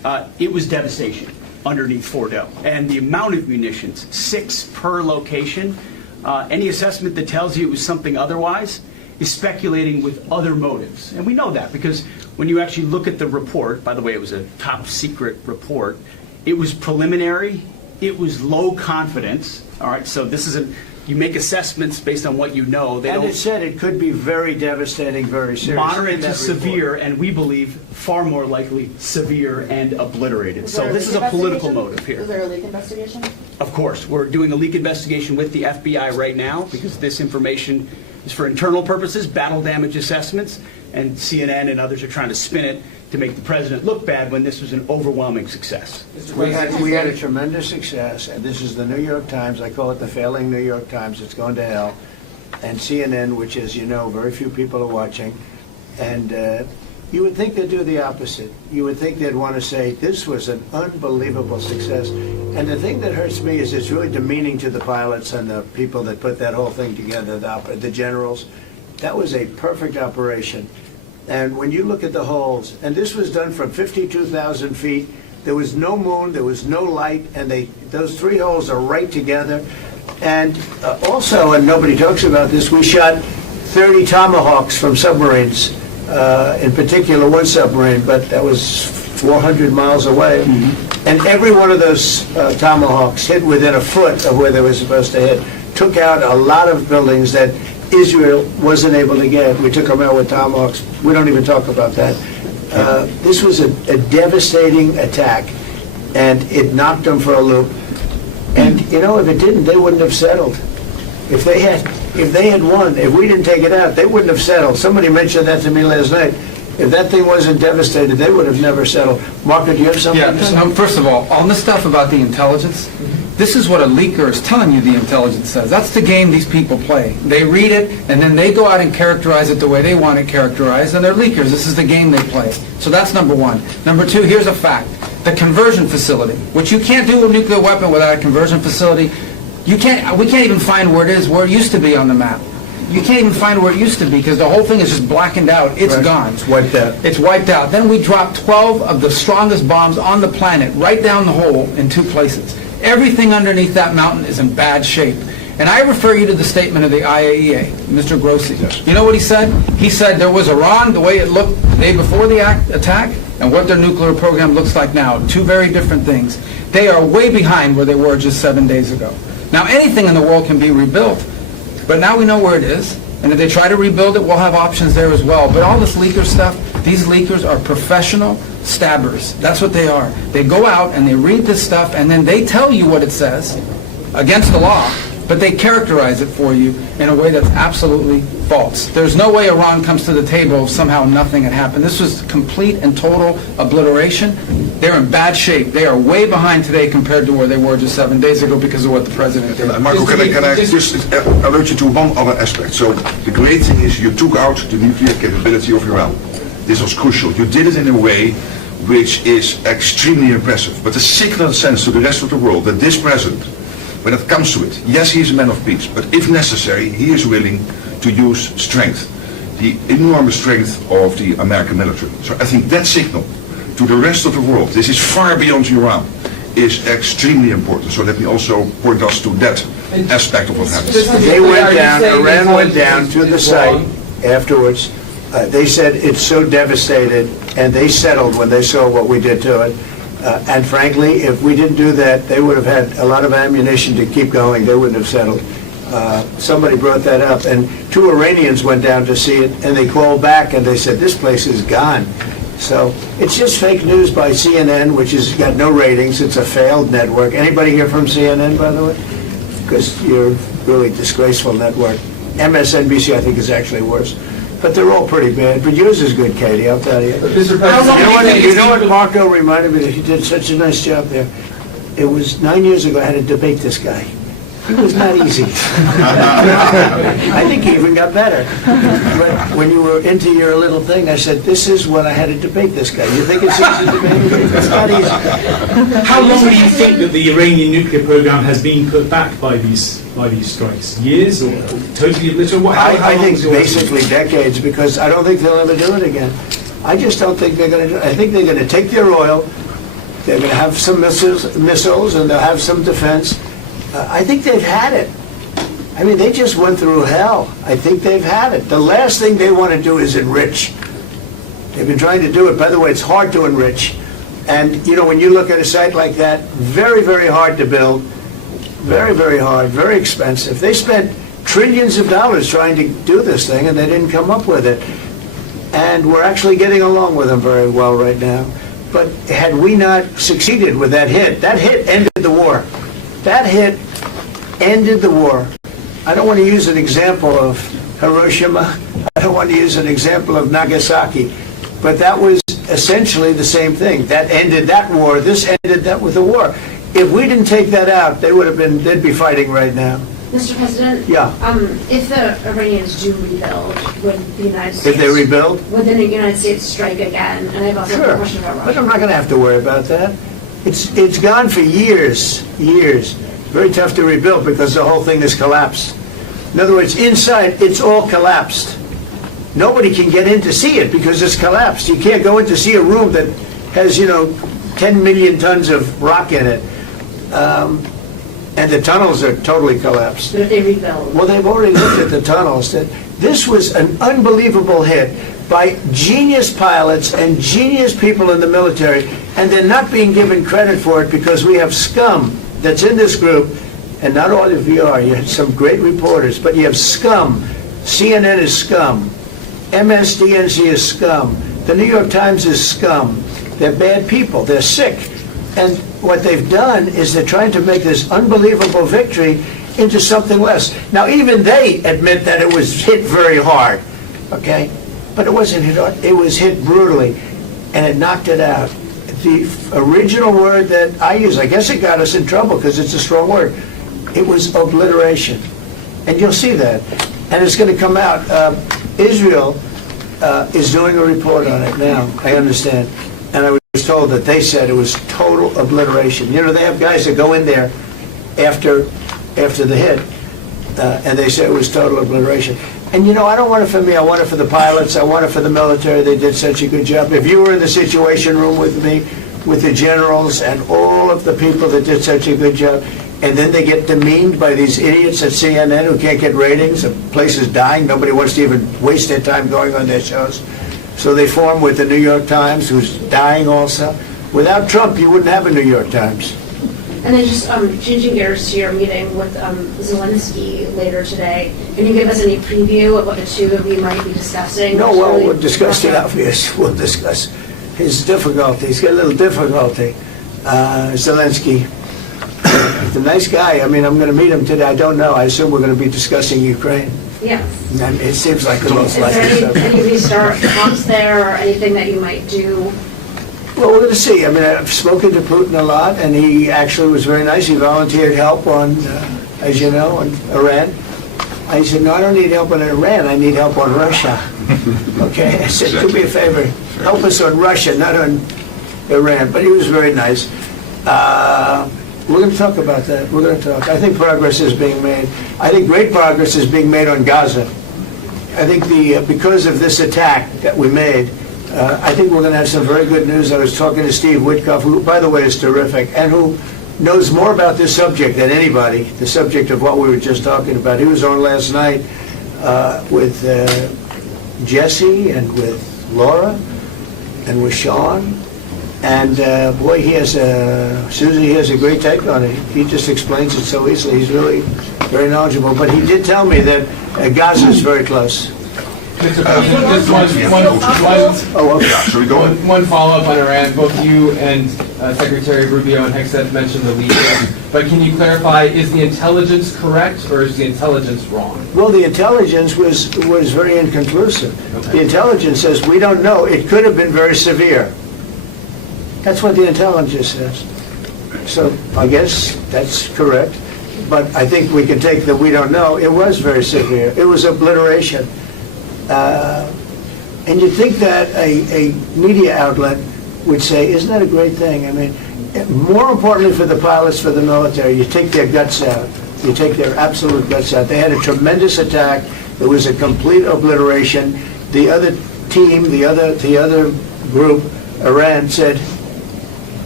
it was devastation underneath Fort O. And the amount of munitions, 6 per location, any assessment that tells you it was something otherwise is speculating with other motives. And we know that because when you actually look at the report, by the way, it was a top secret report, it was preliminary, it was low confidence, all right, so this isn't, you make assessments based on what you know. They And don't, it said it could be very devastating, very serious. moderate in to that severe, report. and we believe far more likely severe and obliterated. Was So there this is a leak political investigation? motive here. Was there a leak investigation? Of course, we're doing a leak investigation with the FBI right now because this information is for internal purposes, battle damage assessments, and CNN and others are trying to spin it to make the president look bad when this was an overwhelming success. We had a tremendous success, and this is the New York Times. I call it the failing New York Times. It's going to hell. And CNN, which, as you know, very few people are watching. And you would think they'd do the opposite. You would think they'd want to say, this was an unbelievable success. And the thing that hurts me is it's really demeaning to the pilots and the people that put that whole thing together, the generals. That was a perfect operation. And when you look at the holes, and this was done from 52,000 feet, there was no moon, there was no light, and those 3 holes are right together. And also, and nobody talks about this, we shot 30 Tomahawks from submarines, in particular one submarine, but that was 400 miles away. And every one of those Tomahawks hit within a foot of where they were supposed to hit, took out a lot of buildings that Israel wasn't able to get. We took them out with Tomahawks. We don't even talk about that. This was a devastating attack, and it knocked them for a loop. And you know, if it didn't, they wouldn't have settled. If they had won, if we didn't take it out, they wouldn't have settled. Somebody mentioned that to me last night. If that thing wasn't devastated, they would have never settled. Marco, do you have something to say? Yeah, first of all, on the stuff about the intelligence, this is what a leaker is telling you the intelligence says. That's the game these people play. They read it, and then they go out and characterize it the way they want it characterized, and they're leakers. This is the game they play. So that's number one. Number two, here's a fact. The conversion facility, which you can't do a nuclear weapon without a conversion facility, we can't even find where it is, where it used to be on the map. You can't even find where it used to be because the whole thing is just blackened out. It's Right. gone. It's wiped out. It's wiped out. Then we dropped 12 of the strongest bombs on the planet right down the hole in 2 places. Everything underneath that mountain is in bad shape. And I refer you to the statement of the IAEA, Mr. Grossi. You know what he said? He said there was Iran, the way it looked the day before the attack, and what their nuclear program looks like now. 2 very different things. They are way behind where they were just 7 days ago. Now, anything in the world can be rebuilt, but now we know where it is. And if they try to rebuild it, we'll have options there as well. But all this leaker stuff, these leakers are professional stabbers. That's what they are. They go out and they read this stuff, and then they tell you what it says against the law, but they characterize it for you in a way that's absolutely false. There's no way Iran comes to the table if somehow nothing had happened. This was complete and total obliteration. They're in bad shape. They are way behind today compared to where they were just 7 days ago because of what the president did. Marco, can I just alert you to one other aspect? So the great thing is you took out the nuclear capability of Iran. This was crucial. You did it in a way which is extremely impressive. But the signal sends to the rest of the world that this president, when it comes to it, yes, he is a man of peace, but if necessary, he is willing to use strength, the enormous strength of the American military. So I think that signal to the rest of the world, this is far beyond Iran, is extremely important. So let me also point us to that aspect of what happened. They went down, Iran went down to the site afterwards. They said it's so devastated, and they settled when they saw what we did to it. And frankly, if we didn't do that, they would have had a lot of ammunition to keep going. They wouldn't have settled. Somebody brought that up, and 2 Iranians went down to see it, and they called back, and they said, this place is gone. So it's just fake news by CNN, which has got no ratings. It's a failed network. Anybody here from CNN, by the way? Because you're a really disgraceful network. MSNBC, I think, is actually worse. But they're all pretty bad. But yours is good, Katie, I'll tell you. Mr. President, You know what Marco reminded me that he did such a nice job there? It was 9 years ago I had to debate this guy. He was not easy. I think he even got better. But when you were into your little thing, I said, this is what I had to debate this guy. You think it's easy to debate him? It's not easy. How long do you think that the Iranian nuclear program has been put back by these strikes? Years or totally obliterated? I think basically decades, because I don't think they'll ever do it again. I just don't think they're going to do it. I think they're going to take their oil, They're going to have some missiles, and they'll have some defense. I think they've had it. I mean, they just went through hell. I think they've had it. The last thing they want to do is enrich. They've been trying to do it. By the way, it's hard to enrich. And, you know, when you look at a site like that, very, very hard to build. Very, very hard, very expensive. They spent trillions of dollars trying to do this thing, and they didn't come up with it. And we're actually getting along with them very well right now. But had we not succeeded with that hit ended the war. That hit ended the war. I don't want to use an example of Hiroshima. I don't want to use an example of Nagasaki. But that was essentially the same thing. That ended that war. This ended that with the war. If we didn't take that out, they'd be fighting right now. Mr. President? Yeah. If the Iranians do rebuild, would the United States... If they rebuild? Would the United States strike again? And I have also a question about Russia. But I'm not going to have to worry about that. It's gone for years. Very tough to rebuild because the whole thing has collapsed. In other words, inside, it's all collapsed. Nobody can get in to see it because it's collapsed. You can't go in to see a room that has, 10 million tons of rock in it. And the tunnels are totally collapsed. But if they rebuild? Well, they've already looked at the tunnels. This was an unbelievable hit by genius pilots and genius people in the military, and they're not being given credit for it because we have scum that's in this group, and not all of you are. You had some great reporters, but you have scum. CNN is scum. MSDNC is scum. The New York Times is scum. They're bad people. They're sick. And what they've done is they're trying to make this unbelievable victory into something less. Now, even they admit that it was hit very hard, okay? But it wasn't hit hard. It was hit brutally, and it knocked it out. The original word that I use, I guess it got us in trouble because it's a strong word. It was obliteration. And you'll see that. And it's going to come out. Israel is doing a report on it now, I understand. And I was told that they said it was total obliteration. They have guys that go in there after the hit, and they say it was total obliteration. And I don't want it for me. I want it for the pilots. I want it for the military. They did such a good job. If you were in the Situation Room with me, with the generals and all of the people that did such a good job, and then they get demeaned by these idiots at CNN who can't get ratings, the place is dying, nobody wants to even waste their time going on their shows. So they form with the New York Times, who's dying also. Without Trump, you wouldn't have a New York Times. And then just changing gears to your meeting with Zelensky later today, can you give us any preview of what the two of you might be discussing? No, well, we'll discuss the obvious. We'll discuss his difficulty. He's got a little difficulty. Zelensky, he's a nice guy. I mean, I'm going to meet him today. I don't know. I assume we're going to be discussing Ukraine. Yes. And it seems like the most Is likely there any restart talks there or anything that you might do? Well, we're going to see. I mean, I've spoken to Putin a lot, and he actually was very nice. He volunteered help on, as you know, on Iran. I said, no, I don't need help on Iran. I need help on Russia. Okay? I said, do me a favor. Help us on Russia, not on Iran. But he was very nice. We're going to talk about that. We're going to talk. I think progress is being made. I think great progress is being made on Gaza. I think because of this attack that we made, I think we're going to have some very good news. I was talking to Steve Witkoff, who, by the way, is terrific, and who knows more about this subject than anybody, the subject of what we were just talking about. He was on last night with Jesse and with Laura and with Sean. And boy, Susie has a great take on it. He just explains it so easily. He's really very knowledgeable. But he did tell me that Gaza is very close. Mr. President, just one follow-up on Iran. Both you and Secretary Rubio and Hexet mentioned the leaders. But can you clarify, is the intelligence correct or is the intelligence wrong? Well, the intelligence was very inconclusive. Okay. The intelligence says we don't know. It could have been very severe. That's what the intelligence says. So I guess that's correct. But I think we can take that we don't know. It was very severe. It was obliteration. And you'd think that a media outlet would say, isn't that a great thing? I mean, more importantly for the pilots, for the military, you take their guts out. You take their absolute guts out. They had a tremendous attack. It was a complete obliteration. The other team, the other group, Iran, said,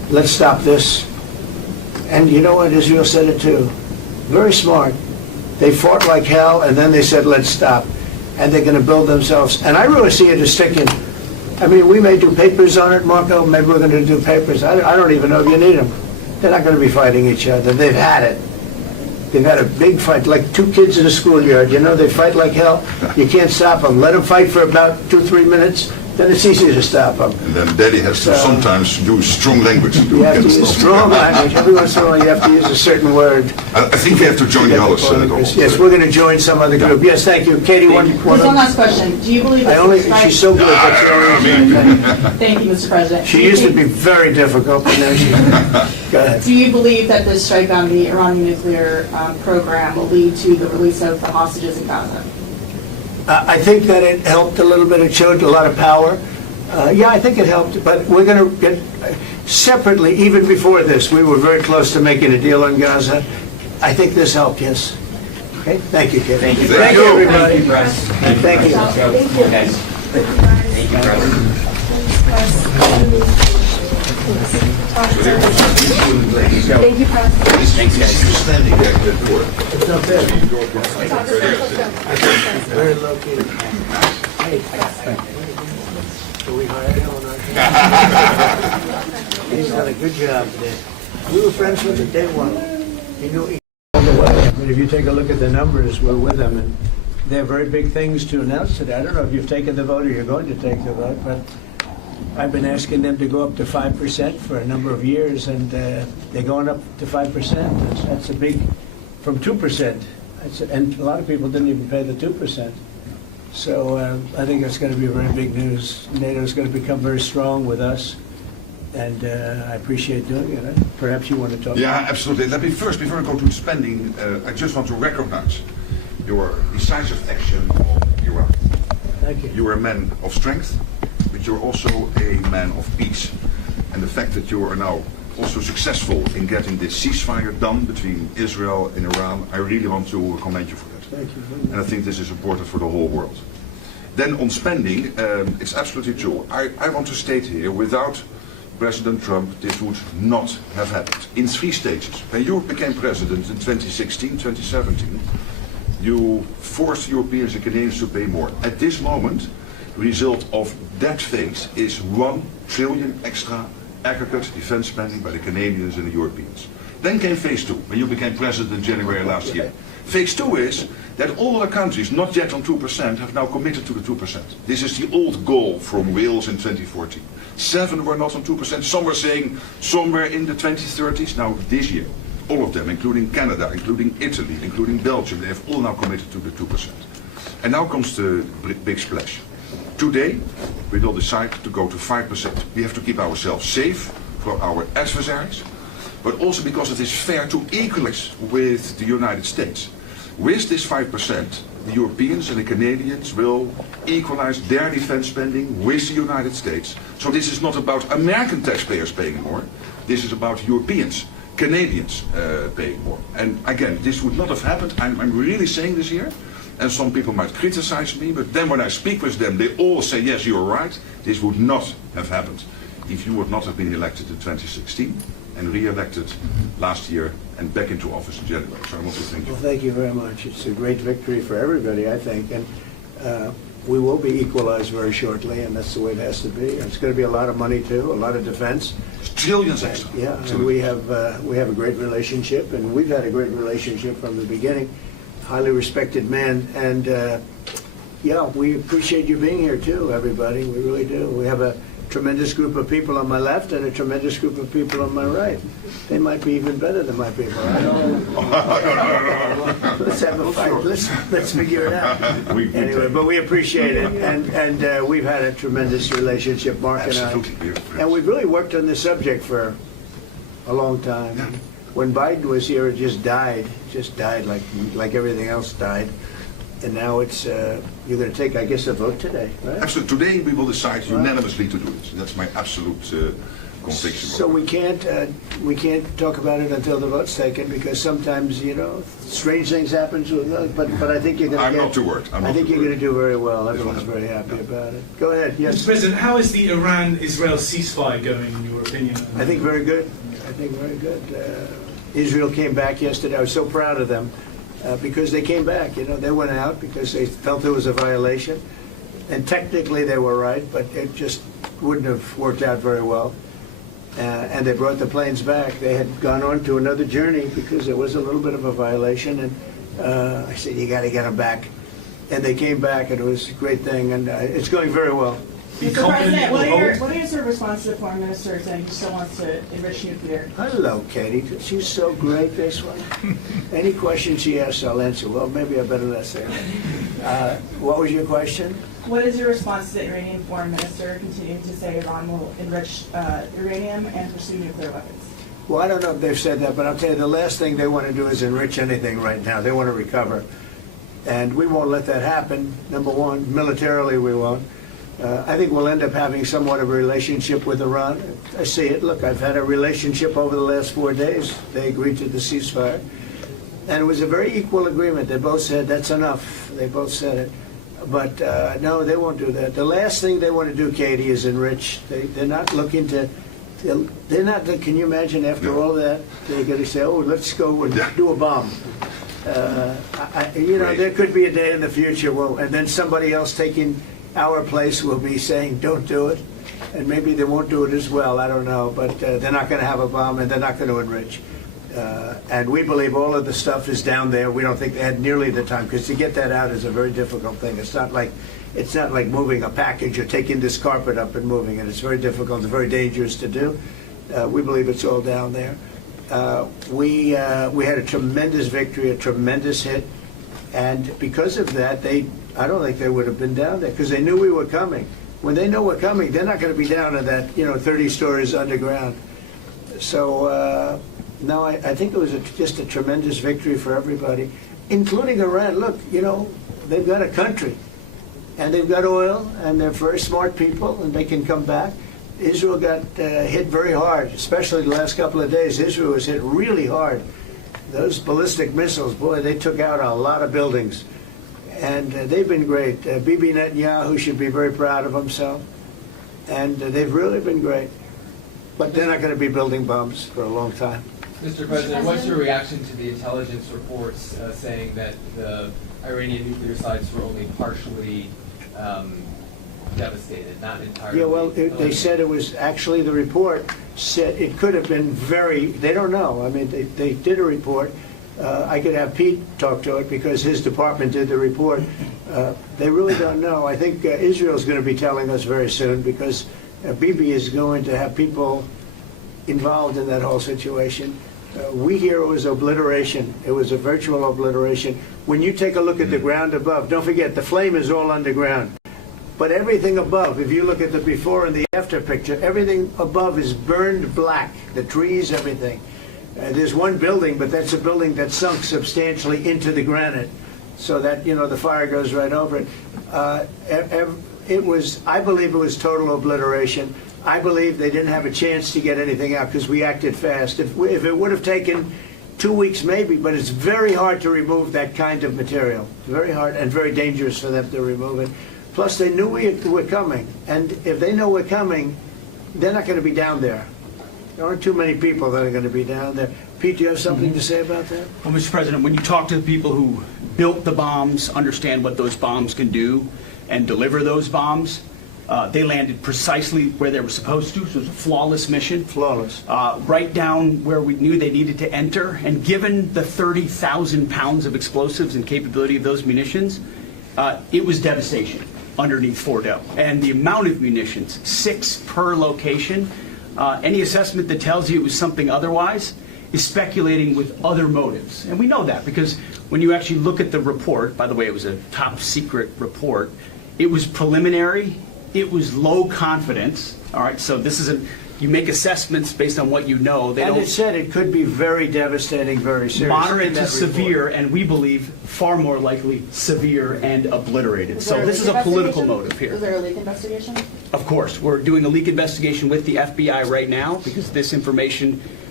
let's stop this. And you know what, Israel said it too. Very smart. They fought like hell, and then they said, let's stop. And they're going to build themselves. And I really see it as sticking. I mean, we may do papers on it, Marco. Maybe we're going to do papers. I don't even know if you need them. They're not going to be fighting each other. They've had it. They've had a big fight, like two kids in a schoolyard. You know, they fight like hell. You can't stop them. Let them fight for about 2-3 minutes. Then it's easy to stop them. And then Daddy has to sometimes do strong language. You have to use strong language. Every once in a while, you have to use a certain word. I think we have to join the others. Yes, we're going to join some other group. Yes, thank you. Katie, one Just one last question. Do you believe that she's so good. That's the only reason. Thank you, Mr. President. She used to be very difficult, but now she's... Go ahead. Do you believe that this strike on the Iranian nuclear program will lead to the release of the hostages in Gaza? I think that it helped a little bit. It showed a lot of power. Yeah, I think it helped, but we're going to get separately, even before this, we were very close to making a deal on Gaza. I think this helped, yes. Okay, thank you, Kid. Thank you, everybody. Thank you. Thank you. Thank you, President. Standing there, good work. It's not bad. Very low key. Hey, so we hired him on our team. He's done a good job today. We were friends with him day one. He knew he all the way. But if you take a look at the numbers, we're with them, and they have very big things to announce today. I don't know if you've taken the vote or you're going to take the vote, but I've been asking them to go up to 5% for a number of years, and they're going up to 5%. That's a big, from 2%. And a lot of people didn't even pay the 2%. So I think that's going to be very big news. NATO is going to become very strong with us, and I appreciate doing it. Perhaps you want to talk. Yeah, absolutely. Let me first, before I go to spending, I just want to recognize your decisive action on Iraq. Thank you. You are a man of strength, but you're also a man of peace. And the fact that you are now also successful in getting this ceasefire done between Israel and Iran, I really want to commend you for that. Thank you. And I think this is important for the whole world. Then on spending, it's absolutely true. I want to state here, without President Trump, this would not have happened. In 3 stages. When you became president in 2016, 2017, you forced Europeans and Canadians to pay more. At this moment, the result of that phase is 1 trillion extra aggregate defense spending by the Canadians and the Europeans. Then came phase 2, when you became president in January last year. Phase 2 is that all other countries not yet on 2% have now committed to the 2%. This is the old goal from Wales in 2014. 7 were not on 2%. Some were saying somewhere in the 2030s. Now this year, all of them, including Canada, including Italy, including Belgium, they have all now committed to the 2%. And now comes the big splash. Today, we will decide to go to 5%. We have to keep ourselves safe for our adversaries, but also because it is fair to equalize with the United States. With this 5%, the Europeans and the Canadians will equalize their defense spending with the United States. So this is not about American taxpayers paying more. This is about Europeans, Canadians paying more. And again, this would not have happened. I'm really saying this here. And some people might criticize me, but then when I speak with them, they all say, yes, you're right. This would not have happened if you would not have been elected in 2016 and re-elected last year and back into office in January. So I want to thank you. Well, thank you very much. It's a great victory for everybody, I think. And we will be equalized very shortly, and that's the way it has to be. And it's going to be a lot of money, too, a lot of defense. Trillions extra. Yeah, and we have a great relationship, and we've had a great relationship from the beginning. Highly respected man, and yeah, we appreciate you being here too, everybody. We really do. We have a tremendous group of people on my left and a tremendous group of people on my right. They might be even better than my people. I don't know. Let's have a fight. Let's figure it out. Anyway, but we appreciate it, and we've had a tremendous relationship, Mark and I. And we've really worked on this subject for a long time. Yeah. When Biden was here, it just died like everything else died. And now it's, you're going to take, I guess, a vote today, right? Absolutely. Today we will decide unanimously to do it. That's my absolute conviction. So we can't talk about it until the vote's taken, because sometimes, you know, strange things happen to us. But I think you're going to I'm not too worried. I think you're going to do very well. Everyone's very happy about it. Go ahead. Yes. Mr. President, how is the Iran-Israel ceasefire going in your opinion? I think very good. I think very good. Israel came back yesterday. I was so proud of them because they came back. You know, they went out because they felt there was a violation. And technically they were right, but it just wouldn't have worked out very well. And they brought the planes back. They had gone on to another journey because there was a little bit of a violation. And I said, you got to get them back. And they came back, and it was a great thing. And it's going very well. Be Mr. confident President, it what will are your, hold? what is your response to the foreign minister saying he still wants to enrich nuclear? Hello, Katie. She's so great, this one. Any questions she asks, I'll answer. Well, maybe I better not say that. What was your question? What is your response to the Iranian foreign minister continuing to say Iran will enrich uranium and pursue nuclear weapons? Well, I don't know if they've said that, but I'll tell you, the last thing they want to do is enrich anything right now. They want to recover. And we won't let that happen, number one. Militarily, we won't. I think we'll end up having somewhat of a relationship with Iran. I see it. Look, I've had a relationship over the last 4 days. They agreed to the ceasefire. And it was a very equal agreement. They both said, that's enough. They both said it. But no, they won't do that. The last thing they want to do, Katie, is enrich. They're not looking to, they're not, can you imagine after all that, they're going to say, oh, let's go and do a bomb. You know, there could be a day in the future, and then somebody else taking our place will be saying, don't do it. And maybe they won't do it as well, I don't know. But they're not going to have a bomb, and they're not going to enrich. And we believe all of the stuff is down there. We don't think they had nearly the time, because to get that out is a very difficult thing. It's not like moving a package or taking this carpet up and moving it. It's very difficult. It's very dangerous to do. We believe it's all down there. We had a tremendous victory, a tremendous hit, and because of that, I don't think they would have been down there, because they knew we were coming. When they know we're coming, they're not going to be down in that 30 stories underground. So. No, I think it was just a tremendous victory for everybody, including Iran. Look, they've got a country, and they've got oil, and they're very smart people, and they can come back. Israel got hit very hard, especially the last couple of days. Israel was hit really hard. Those ballistic missiles, boy, they took out a lot of buildings, and they've been great. Bibi Netanyahu should be very proud of himself, and they've really been great. But they're not going to be building bombs for a long time. Mr. President, what's your reaction to the intelligence reports saying that the Iranian nuclear sites were only partially devastated, not entirely? Yeah, well, they said it was actually, the report said it could have been they don't know. I mean, they did a report. I could have Pete talk to it because his department did the report. They really don't know. I think Israel's going to be telling us very soon, because Bibi is going to have people involved in that whole situation. We hear it was obliteration. It was a virtual obliteration. When you take a look at the ground above, don't forget, the flame is all underground. But everything above, if you look at the before and the after picture, everything above is burned black. The trees, everything. There's one building, but that's a building that sunk substantially into the granite, so that, the fire goes right over it. I believe it was total obliteration. I believe they didn't have a chance to get anything out because we acted fast. If it would have taken 2 weeks, maybe, but it's very hard to remove that kind of material. Very hard and very dangerous for them to remove it. Plus, they knew we were coming, and if they know we're coming, they're not going to be down there. There aren't too many people that are going to be down there. Pete, do you have something to say about that? Well, Mr. President, when you talk to the people who built the bombs, understand what those bombs can do, and deliver those bombs, they landed precisely where they were supposed to. So it was a flawless mission. Flawless. Right down where we knew they needed to enter. And given the 30,000 pounds of explosives and capability of those munitions, it was devastation underneath Fordo. And the amount of munitions, 6 per location, any assessment that tells you it was something otherwise is speculating with other motives. And we know that because when you actually look at the report, by the way, it was a top secret report, it was preliminary, it was low confidence, all right, so this isn't, you make assessments based on what you know. And it said it could be very devastating, very serious. Moderate to severe, and we believe far more likely severe and obliterated. So this is a political motive here. Was there a leak investigation? Of course, we're doing a leak investigation with the FBI right now because this information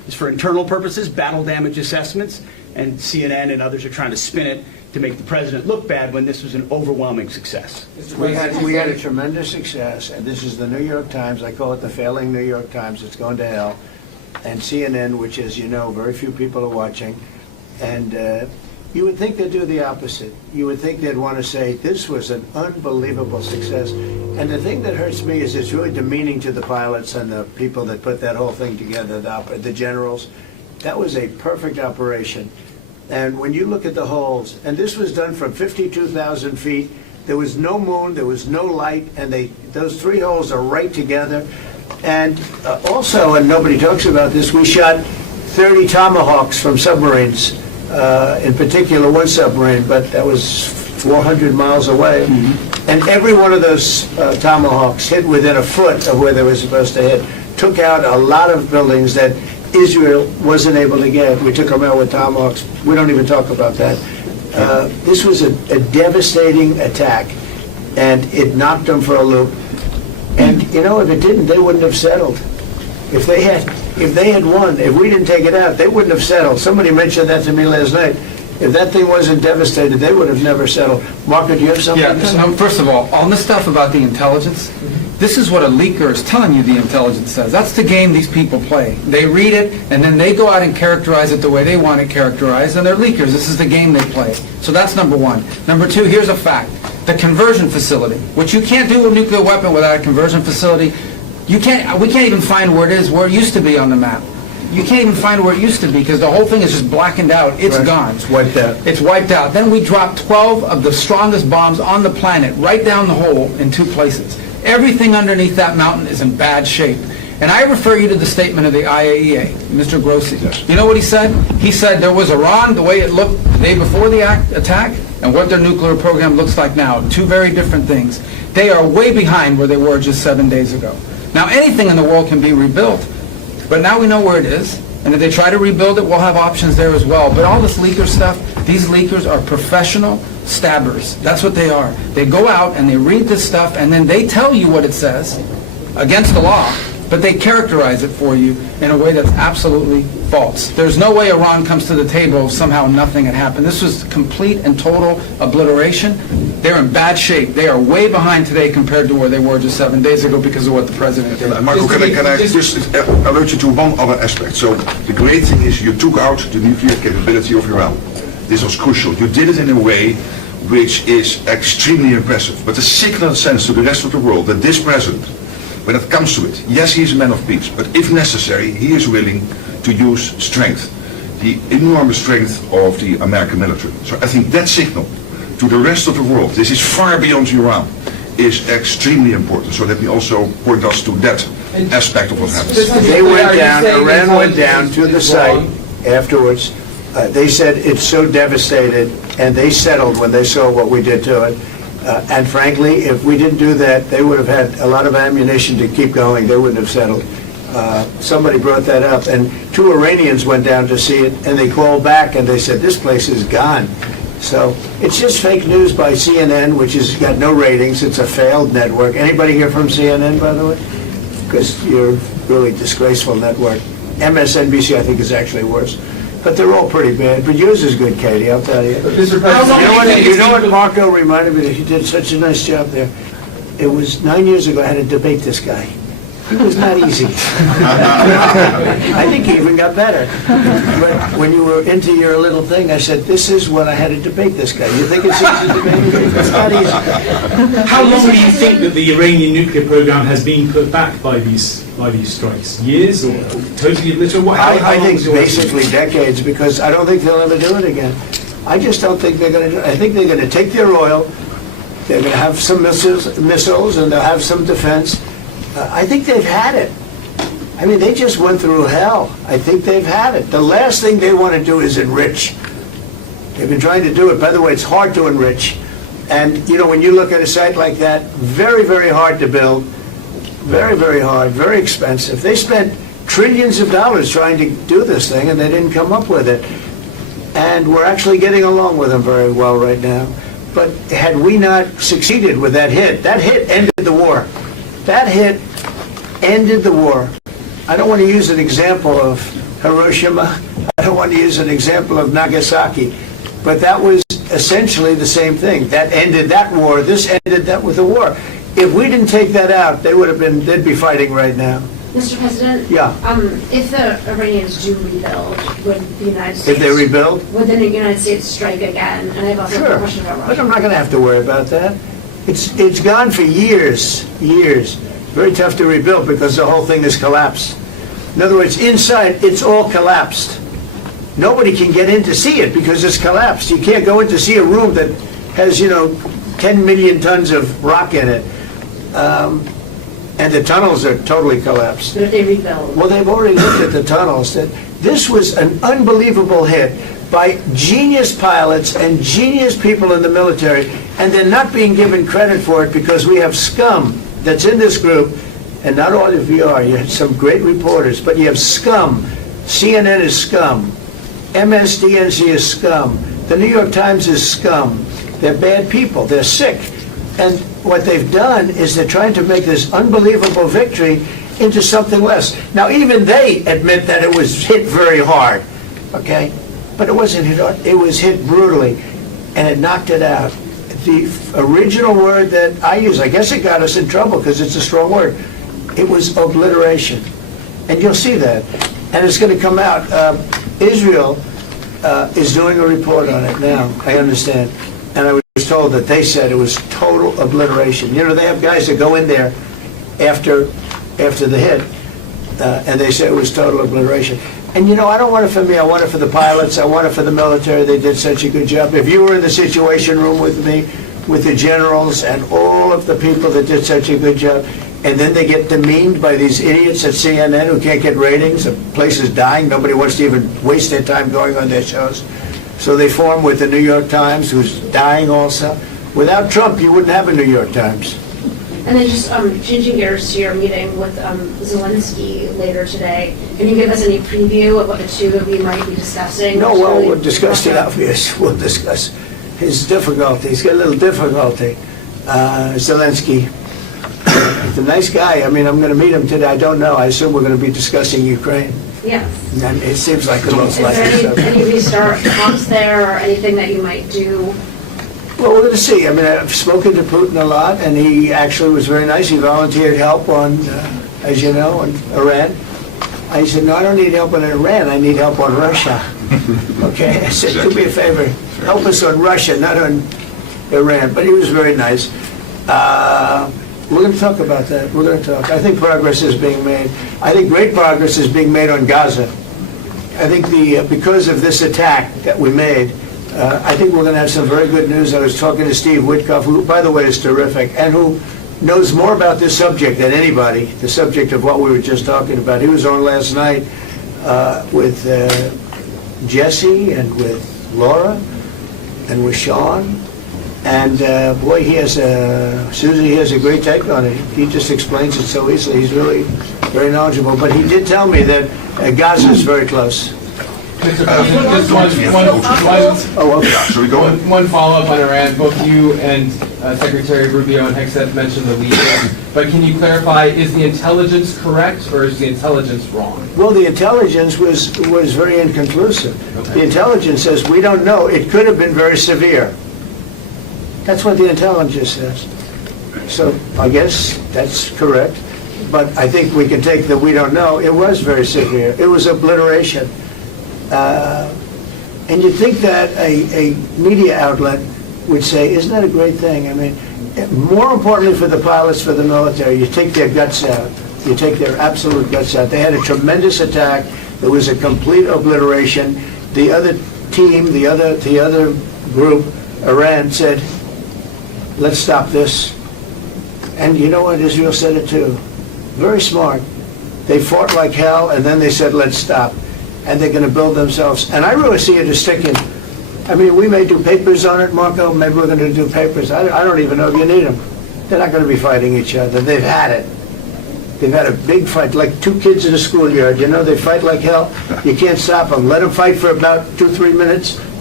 is for internal purposes, battle damage assessments, and CNN and others are trying to spin it to make the president look bad when this was an overwhelming success. We had a tremendous success, and this is the New York Times. I call it the failing New York Times. It's going to hell. And CNN, which, as you know, very few people are watching. And you would think they'd do the opposite. You would think they'd want to say, this was an unbelievable success. And the thing that hurts me is it's really demeaning to the pilots and the people that put that whole thing together, the generals. That was a perfect operation. And when you look at the holes, and this was done from 52,000 feet, there was no moon, there was no light, and those 3 holes are right together. And also, and nobody talks about this, we shot 30 Tomahawks from submarines, in particular one submarine, but that was 400 miles away. And every one of those Tomahawks hit within a foot of where they were supposed to hit, took out a lot of buildings that Israel wasn't able to get. We took them out with Tomahawks. We don't even talk about that. This was a devastating attack, and it knocked them for a loop. And you know, if it didn't, they wouldn't have settled. If they had won, if we didn't take it out, they wouldn't have settled. Somebody mentioned that to me last night. If that thing wasn't devastated, they would have never settled. Marco, do you have something to say? No, first of all, on this stuff about the intelligence, this is what a leaker is telling you the intelligence says. That's the game these people play. They read it, and then they go out and characterize it the way they want it characterized, and they're leakers. This is the game they play. So that's number one. Number two, here's a fact. The conversion facility, which you can't do with a nuclear weapon without a conversion facility, we can't even find where it is, where it used to be on the map. You can't even find where it used to be because the whole thing is just blackened out. It's gone. It's wiped out. It's wiped out. Then we dropped 12 of the strongest bombs on the planet right down the hole in 2 places. Everything underneath that mountain is in bad shape. And I refer you to the statement of the IAEA, Mr. Grossi. Yes. You know what he said? He said there was Iran, the way it looked the day before the attack, and what their nuclear program looks like now. 2 very different things. They are way behind where they were just 7 days ago. Now, anything in the world can be rebuilt, but now we know where it is. And if they try to rebuild it, we'll have options there as well. But all this leaker stuff, these leakers are professional stabbers. That's what they are. They go out and they read this stuff, and then they tell you what it says against the law, but they characterize it for you in a way that's absolutely false. There's no way Iran comes to the table if somehow nothing had happened. This was complete and total obliteration. They're in bad shape. They are way behind today compared to where they were just 7 days ago because of what the president did. Marco, can I just alert you to one other aspect? So the great thing is you took out the nuclear capability of Iran. This was crucial. You did it in a way which is extremely impressive. But the signal sends to the rest of the world that this president, when it comes to it, yes, he's a man of peace, but if necessary, he is willing to use strength, the enormous strength of the American military. So I think that signal to the rest of the world, this is far beyond Iran, is extremely important. So let me also point us to that aspect of what happened. They went down, Iran went down to the site afterwards. They said it's so devastated, and they settled when they saw what we did to it. And frankly, if we didn't do that, they would have had a lot of ammunition to keep going. They wouldn't have settled. Somebody brought that up, and 2 Iranians went down to see it, and they called back, and they said, this place is gone. So it's just fake news by CNN, which has got no ratings. It's a failed network. Anybody here from CNN, by the way? Because you're a really disgraceful network. MSNBC, I think, is actually worse. But they're all pretty bad. But yours is good, Katie, I'll tell you. Mr. President, You know what Marco reminded me that he did such a nice job there? It was 9 years ago I had to debate this guy. He was not easy. I think he even got better. But when you were into your little thing, I said, this is what I had to debate this guy. You think it's easy to debate him? It's not easy. How long do you think that the Iranian nuclear program has been put back by these strikes? Years or totally obliterated? I think basically decades, because I don't think they'll ever do it again. I just don't think they're going to do it. I think they're going to take their oil, they're going to have some missiles, and they'll have some defense. I think they've had it. I mean, they just went through hell. I think they've had it. The last thing they want to do is enrich. They've been trying to do it. By the way, it's hard to enrich. And, you know, when you look at a site like that, very, very hard to build. Very, very hard, very expensive. They spent trillions of dollars trying to do this thing, and they didn't come up with it. And we're actually getting along with them very well right now. But had we not succeeded with that hit ended the war. That hit ended the war. I don't want to use an example of Hiroshima. I don't want to use an example of Nagasaki, but that was essentially the same thing. That ended that war. This ended that with a war. If we didn't take that out, they'd be fighting right now. Mr. President? Yeah. If the Iranians do rebuild, would the United States... If they rebuild? Would the United States strike again? And I have also a question about But Russia. I'm not going to have to worry about that. It's gone for years. Very tough to rebuild because the whole thing has collapsed. In other words, inside, it's all collapsed. Nobody can get in to see it because it's collapsed. You can't go in to see a room that has, 10 million tons of rock in it. And the tunnels are totally collapsed. But if they rebuild? Well, they've already looked at the tunnels. This was an unbelievable hit by genius pilots and genius people in the military, and they're not being given credit for it because we have scum that's in this group, and not all of you are. You have some great reporters, but you have scum. CNN is scum. MSDNC is scum. The New York Times is scum. They're bad people. They're sick. And what they've done is they're trying to make this unbelievable victory into something less. Now, even they admit that it was hit very hard, okay? But it wasn't hit hard. It was hit brutally, and it knocked it out. The original word that I use, I guess it got us in trouble because it's a strong word. It was obliteration. And you'll see that. And it's going to come out. Israel is doing a report on it now, I understand. And I was told that they said it was total obliteration. They have guys that go in there after the hit, and they say it was total obliteration. And I don't want it for me. I want it for the pilots. I want it for the military. They did such a good job. If you were in the Situation Room with me, with the generals and all of the people that did such a good job, and then they get demeaned by these idiots at CNN who can't get ratings, the place is dying, nobody wants to even waste their time going on their shows. So they form with the New York Times, who's dying also. Without Trump, you wouldn't have a New York Times. And then just changing gears to your meeting with Zelensky later today, can you give us any preview of what the two of you might be discussing? No, well, we'll discuss the obvious. We'll discuss his difficulty. He's got a little difficulty. Zelensky, he's a nice guy. I mean, I'm going to meet him today. I don't know. I assume we're going to be discussing Ukraine. Yes. And it seems like the most Is likely there subject. any restart talks there or anything that you might do? Well, we're going to see. I mean, I've spoken to Putin a lot, and he actually was very nice. He volunteered help on, as you know, on Iran. I said, no, I don't need help on Iran. I need help on Russia. Okay? I said, do me a favor. Help us on Russia, not on Iran. But he was very nice. We're going to talk about that. We're going to talk. I think progress is being made. I think great progress is being made on Gaza. I think because of this attack that we made, I think we're going to have some very good news. I was talking to Steve Witkoff, who, by the way, is terrific, and who knows more about this subject than anybody, the subject of what we were just talking about. He was on last night with Jesse and with Laura and with Sean. And boy, Susie has a great take on it. He just explains it so easily. He's really very knowledgeable. But he did tell me that Gaza is very close. Mr. President, just one follow-up on Iran. Both you and Secretary Rubio and Hexet mentioned the leaders. But can you clarify, is the intelligence correct or is the intelligence wrong? Well, the intelligence was very inconclusive. Okay. The intelligence says we don't know. It could have been very severe. That's what the intelligence says. So I guess that's correct. But I think we can take that we don't know. It was very severe. It was obliteration. And you'd think that a media outlet would say, isn't that a great thing? I mean, more importantly for the pilots, for the military, you take their guts out. You take their absolute guts out. They had a tremendous attack. There was a complete obliteration. The other team, the other group, Iran, said, let's stop this. And you know what? Israel said it too. Very smart. They fought like hell, and then they said, let's stop. And they're going to build themselves. And I really see it as sticking. I mean, we may do papers on it, Marco. Maybe we're going to do papers. I don't even know if you need them. They're not going to be fighting each other. They've had it. They've had a big fight, like two kids in a schoolyard. They fight like hell. You can't stop them. Let them fight for about 2-3 minutes.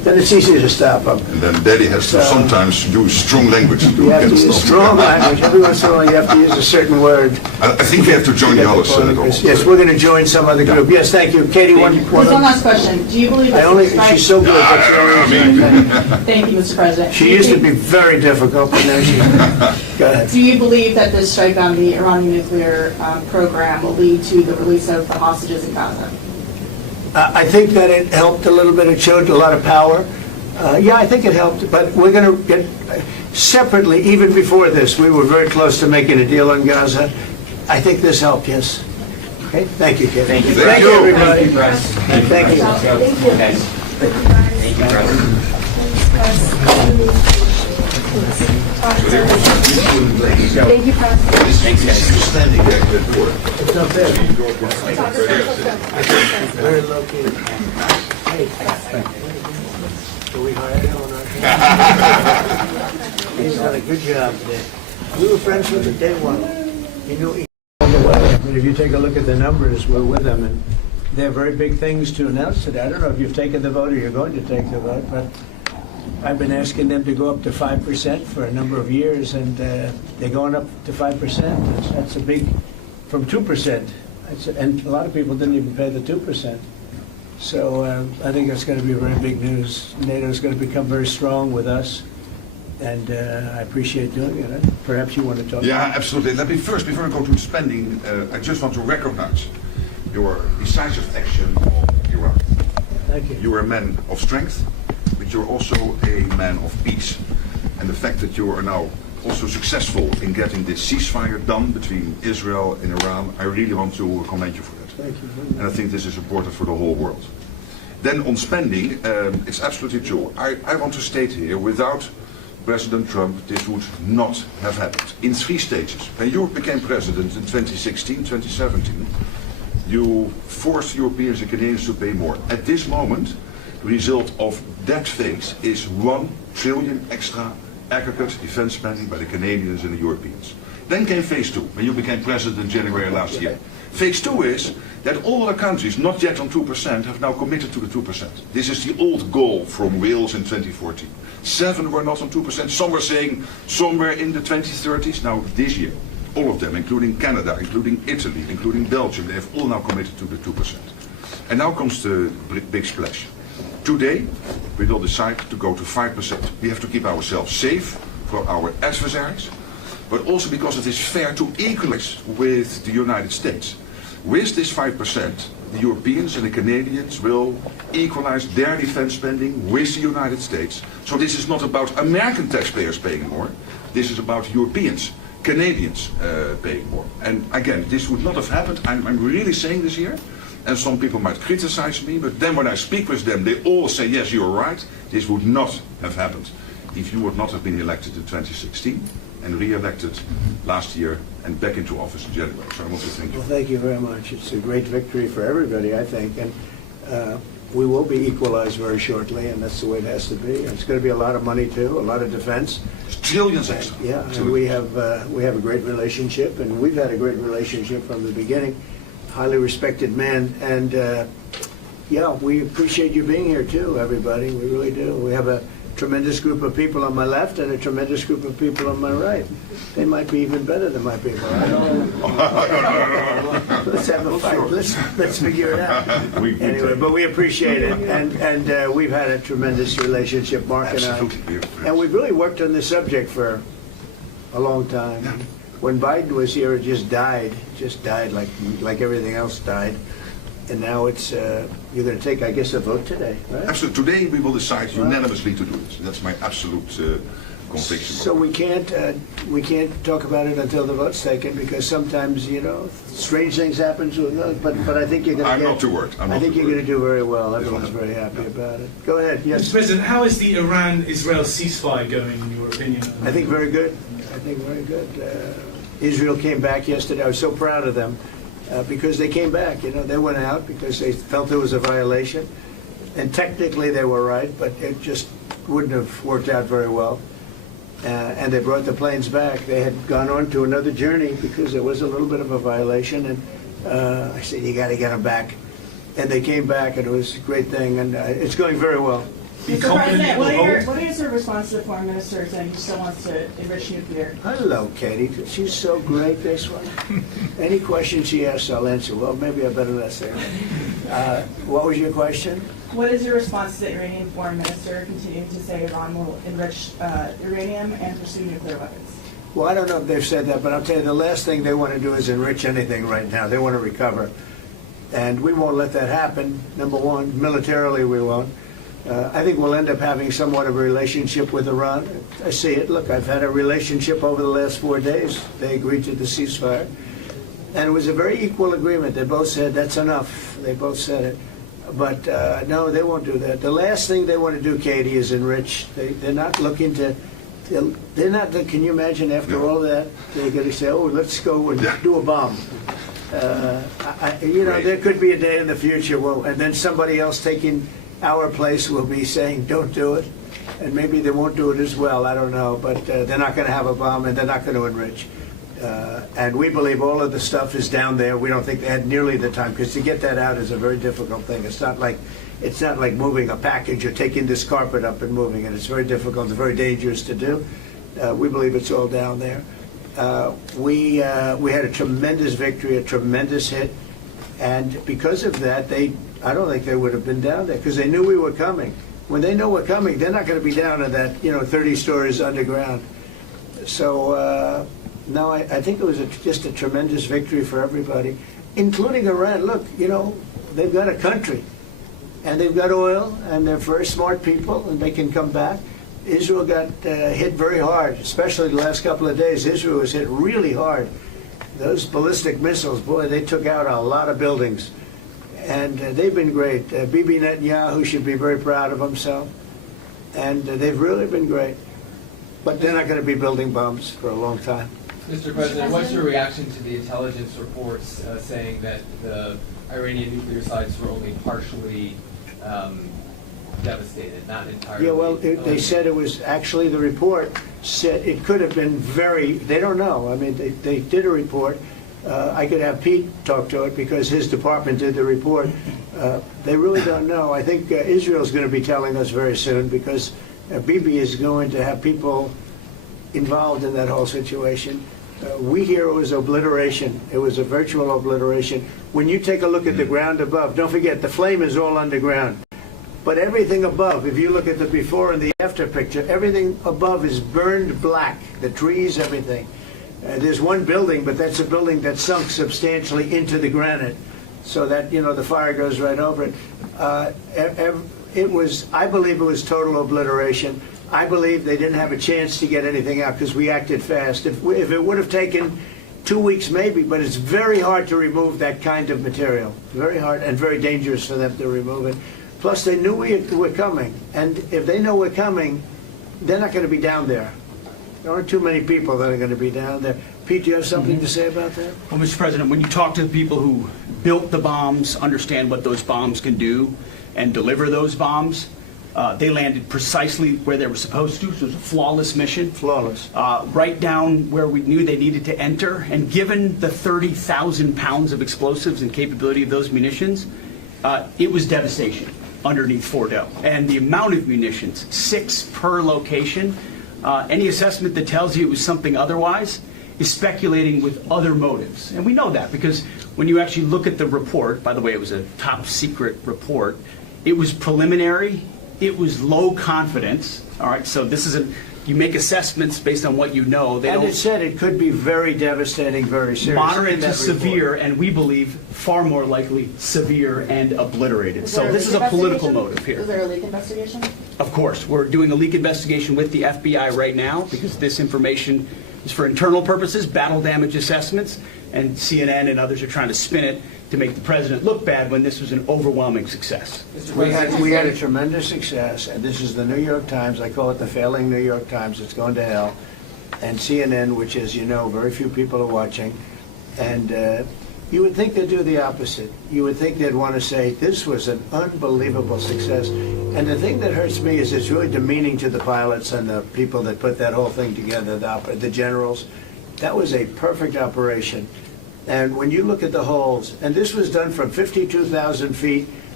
then it's easy to stop them. And then Daddy has to sometimes use strong language to You have to get use stuff. strong language. Every once in a while, you have to use a certain word. I think we have to join the other Senate also. Yes, we're going to join some other group. Yes, thank you. Katie, one. There's one last question. Do you believe that She's so good. That's the only reason I think. Thank you, Mr. President. She used to be very difficult, but now she, go ahead. Do you believe that this strike on the Iranian nuclear program will lead to the release of the hostages in Gaza? I think that it helped a little bit. It showed a lot of power. Yeah, I think it helped, but we're going to get separately, even before this, we were very close to making a deal on Gaza. I think this helped, yes. Okay, thank you, Kevin. Thank you. Thank you, everybody. Thank you. Thank you, President. Thank you, President. Thanks, guys. Standing there, good work. It's not bad. Very low key. Hey, so we hired him on our team. He's done a good job today. We were friends with him day one. He knew he all the way. But if you take a look at the numbers, we're with them, and they have very big things to announce today. I don't know if you've taken the vote or you're going to take the vote, but I've been asking them to go up to 5% for a number of years, and they're going up to 5%. That's a big, from 2%. And a lot of people didn't even pay the 2%. So I think that's going to be very big news. NATO is going to become very strong with us, and I appreciate doing it. Perhaps you want to talk Yeah, about it? absolutely. Let me first, before I go to the spending, I just want to recognize your decisive action on Iraq. Thank you. You are a man of strength, but you're also a man of peace. And the fact that you are now also successful in getting this ceasefire done between Israel and Iran, I really want to commend you for that. Thank you. And I think this is important for the whole world. Then on spending, it's absolutely true. I want to state here, without President Trump, this would not have happened. In 3 stages. When you became president in 2016, 2017, you forced Europeans and Canadians to pay more. At this moment, the result of that phase is 1 trillion extra aggregate defense spending by the Canadians and the Europeans. Then came phase 2, when you became president in January last year. Phase 2 is that all other countries, not yet on 2%, have now committed to the 2%. This is the old goal from Wales in 2014. 7 were not on 2%. Some were saying somewhere in the 2030s. Now this year, all of them, including Canada, including Italy, including Belgium, they have all now committed to the 2%. And now comes the big splash. Today, we will decide to go to 5%. We have to keep ourselves safe for our adversaries, but also because it is fair to equalize with the United States. With this 5%, the Europeans and the Canadians will equalize their defense spending with the United States. So this is not about American taxpayers paying more. This is about Europeans, Canadians paying more. And again, this would not have happened. I'm really saying this here. And some people might criticize me, but then when I speak with them, they all say, yes, you're right. This would not have happened if you would not have been elected in 2016 and re-elected last year and back into office in January. So I want to thank you. Well, thank you very much. It's a great victory for everybody, I think. And we will be equalized very shortly, and that's the way it has to be. And it's going to be a lot of money, too, a lot of defense. It's trillions extra. Yeah, and we have a great relationship, and we've had a great relationship from the beginning. Highly respected man, and yeah, we appreciate you being here too, everybody. We really do. We have a tremendous group of people on my left and a tremendous group of people on my right. They might be even better than my people. I don't know. Let's have a fight. Let's figure it out. Anyway, but we appreciate it, and we've had a tremendous relationship, Mark and I. And we've really worked on this subject for a long time. Yeah. When Biden was here, it just died like everything else died. And now it's, you're going to take, I guess, a vote today, right? Absolutely. Today we will decide unanimously to do this. That's my absolute conviction. So we can't talk about it until the vote's taken, because sometimes, strange things happen to it. But I think you're going to I'm not too worried. I think you're going to do very well. Everyone's very happy about it. Go ahead, yes. Mr. President, how is the Iran-Israel ceasefire going, in your opinion? I think very good. Israel came back yesterday. I was so proud of them because they came back. They went out because they felt there was a violation. And technically they were right, but it just wouldn't have worked out very well. And they brought the planes back. They had gone on to another journey because there was a little bit of a violation. And I said, you got to get them back. And they came back, and it was a great thing. And it's going very well. be Mr. confident President, it will hold? what is your response to the foreign minister saying he still wants to enrich nuclear? Hello, Katie. She's so great, this one. Any question she asks, I'll answer. Well, maybe I better not say it. What was your question? What is your response to the Iranian foreign minister continuing to say Iran will enrich uranium and pursue nuclear weapons? Well, I don't know if they've said that, but I'll tell you, the last thing they want to do is enrich anything right now. They want to recover. And we won't let that happen, number one. Militarily, we won't. I think we'll end up having somewhat of a relationship with Iran. I see it. Look, I've had a relationship over the last 4 days. They agreed to the ceasefire. And it was a very equal agreement. They both said, that's enough. They both said it. But no, they won't do that. The last thing they want to do, Katie, is enrich. They're not looking to... They're not. Can you imagine after all that they're going to say, "Oh, let's go and do a bomb"? There could be a day in the future, and then somebody else taking our place will be saying, "Don't do it," and maybe they won't do it as well. I don't know, but they're not going to have a bomb, and they're not going to enrich. And we believe all of the stuff is down there. We don't think they had nearly the time, because to get that out is a very difficult thing. It's not like moving a package or taking this carpet up and moving it. It's very difficult. It's very dangerous to do. We believe it's all down there. We had a tremendous victory, a tremendous hit, and because of that, I don't think they would have been down there, because they knew we were coming. When they know we're coming, they're not going to be down in that 30 stories underground. So no, I think it was just a tremendous victory for everybody, including Iran. Look, they've got a country. And they've got oil, and they're very smart people, and they can come back. Israel got hit very hard, especially the last couple of days. Israel was hit really hard. Those ballistic missiles, boy, they took out a lot of buildings. And they've been great. Bibi Netanyahu should be very proud of himself. And they've really been great. But they're not going to be building bombs for a long time. Mr. President, what's your reaction to the intelligence reports saying that the Iranian nuclear sites were only partially devastated, not entirely? Yeah, well, they said it was actually, the report said it could have been they don't know. I mean, they did a report. I could have Pete talk to it because his department did the report. They really don't know. I think Israel's going to be telling us very soon, because Bibi is going to have people involved in that whole situation. We hear it was obliteration. It was a virtual obliteration. When you take a look at the ground above, don't forget, the flame is all underground. But everything above, if you look at the before and the after picture, everything above is burned black. The trees, everything. There's one building, but that's a building that sunk substantially into the granite, so that, the fire goes right over it. I believe it was total obliteration. I believe they didn't have a chance to get anything out because we acted fast. If it would have taken 2 weeks, maybe, but it's very hard to remove that kind of material. Very hard and very dangerous for them to remove it. Plus, they knew we were coming. And if they know we're coming, they're not going to be down there. There aren't too many people that are going to be down there. Pete, do you have something to say about that? Well, Mr. President, when you talk to the people who built the bombs, understand what those bombs can do, and deliver those bombs, they landed precisely where they were supposed to. So it was a flawless mission. Flawless. Right down where we knew they needed to enter. And given the 30,000 pounds of explosives and capability of those munitions, it was devastation underneath Fordo. And the amount of munitions, 6 per location, any assessment that tells you it was something otherwise is speculating with other motives. And we know that because when you actually look at the report, by the way, it was a top secret report, it was preliminary, it was low confidence. All right, so this is you make assessments based on what you know. And it said it could be very devastating, very serious. Moderate to severe, and we believe far more likely severe and obliterated. So this is a political motive here. Is there a leak investigation? Of course. We're doing a leak investigation with the FBI right now because this information is for internal purposes, battle damage assessments, and CNN and others are trying to spin it to make the president look bad when this was an overwhelming success. We had a tremendous success, and this is the New York Times. I call it the failing New York Times. It's going to hell. And CNN, which, as you know, very few people are watching. And you would think they'd do the opposite. You would think they'd want to say, this was an unbelievable success. And the thing that hurts me is it's really demeaning to the pilots and the people that put that whole thing together, the generals. That was a perfect operation. And when you look at the holes, and this was done from 52,000 feet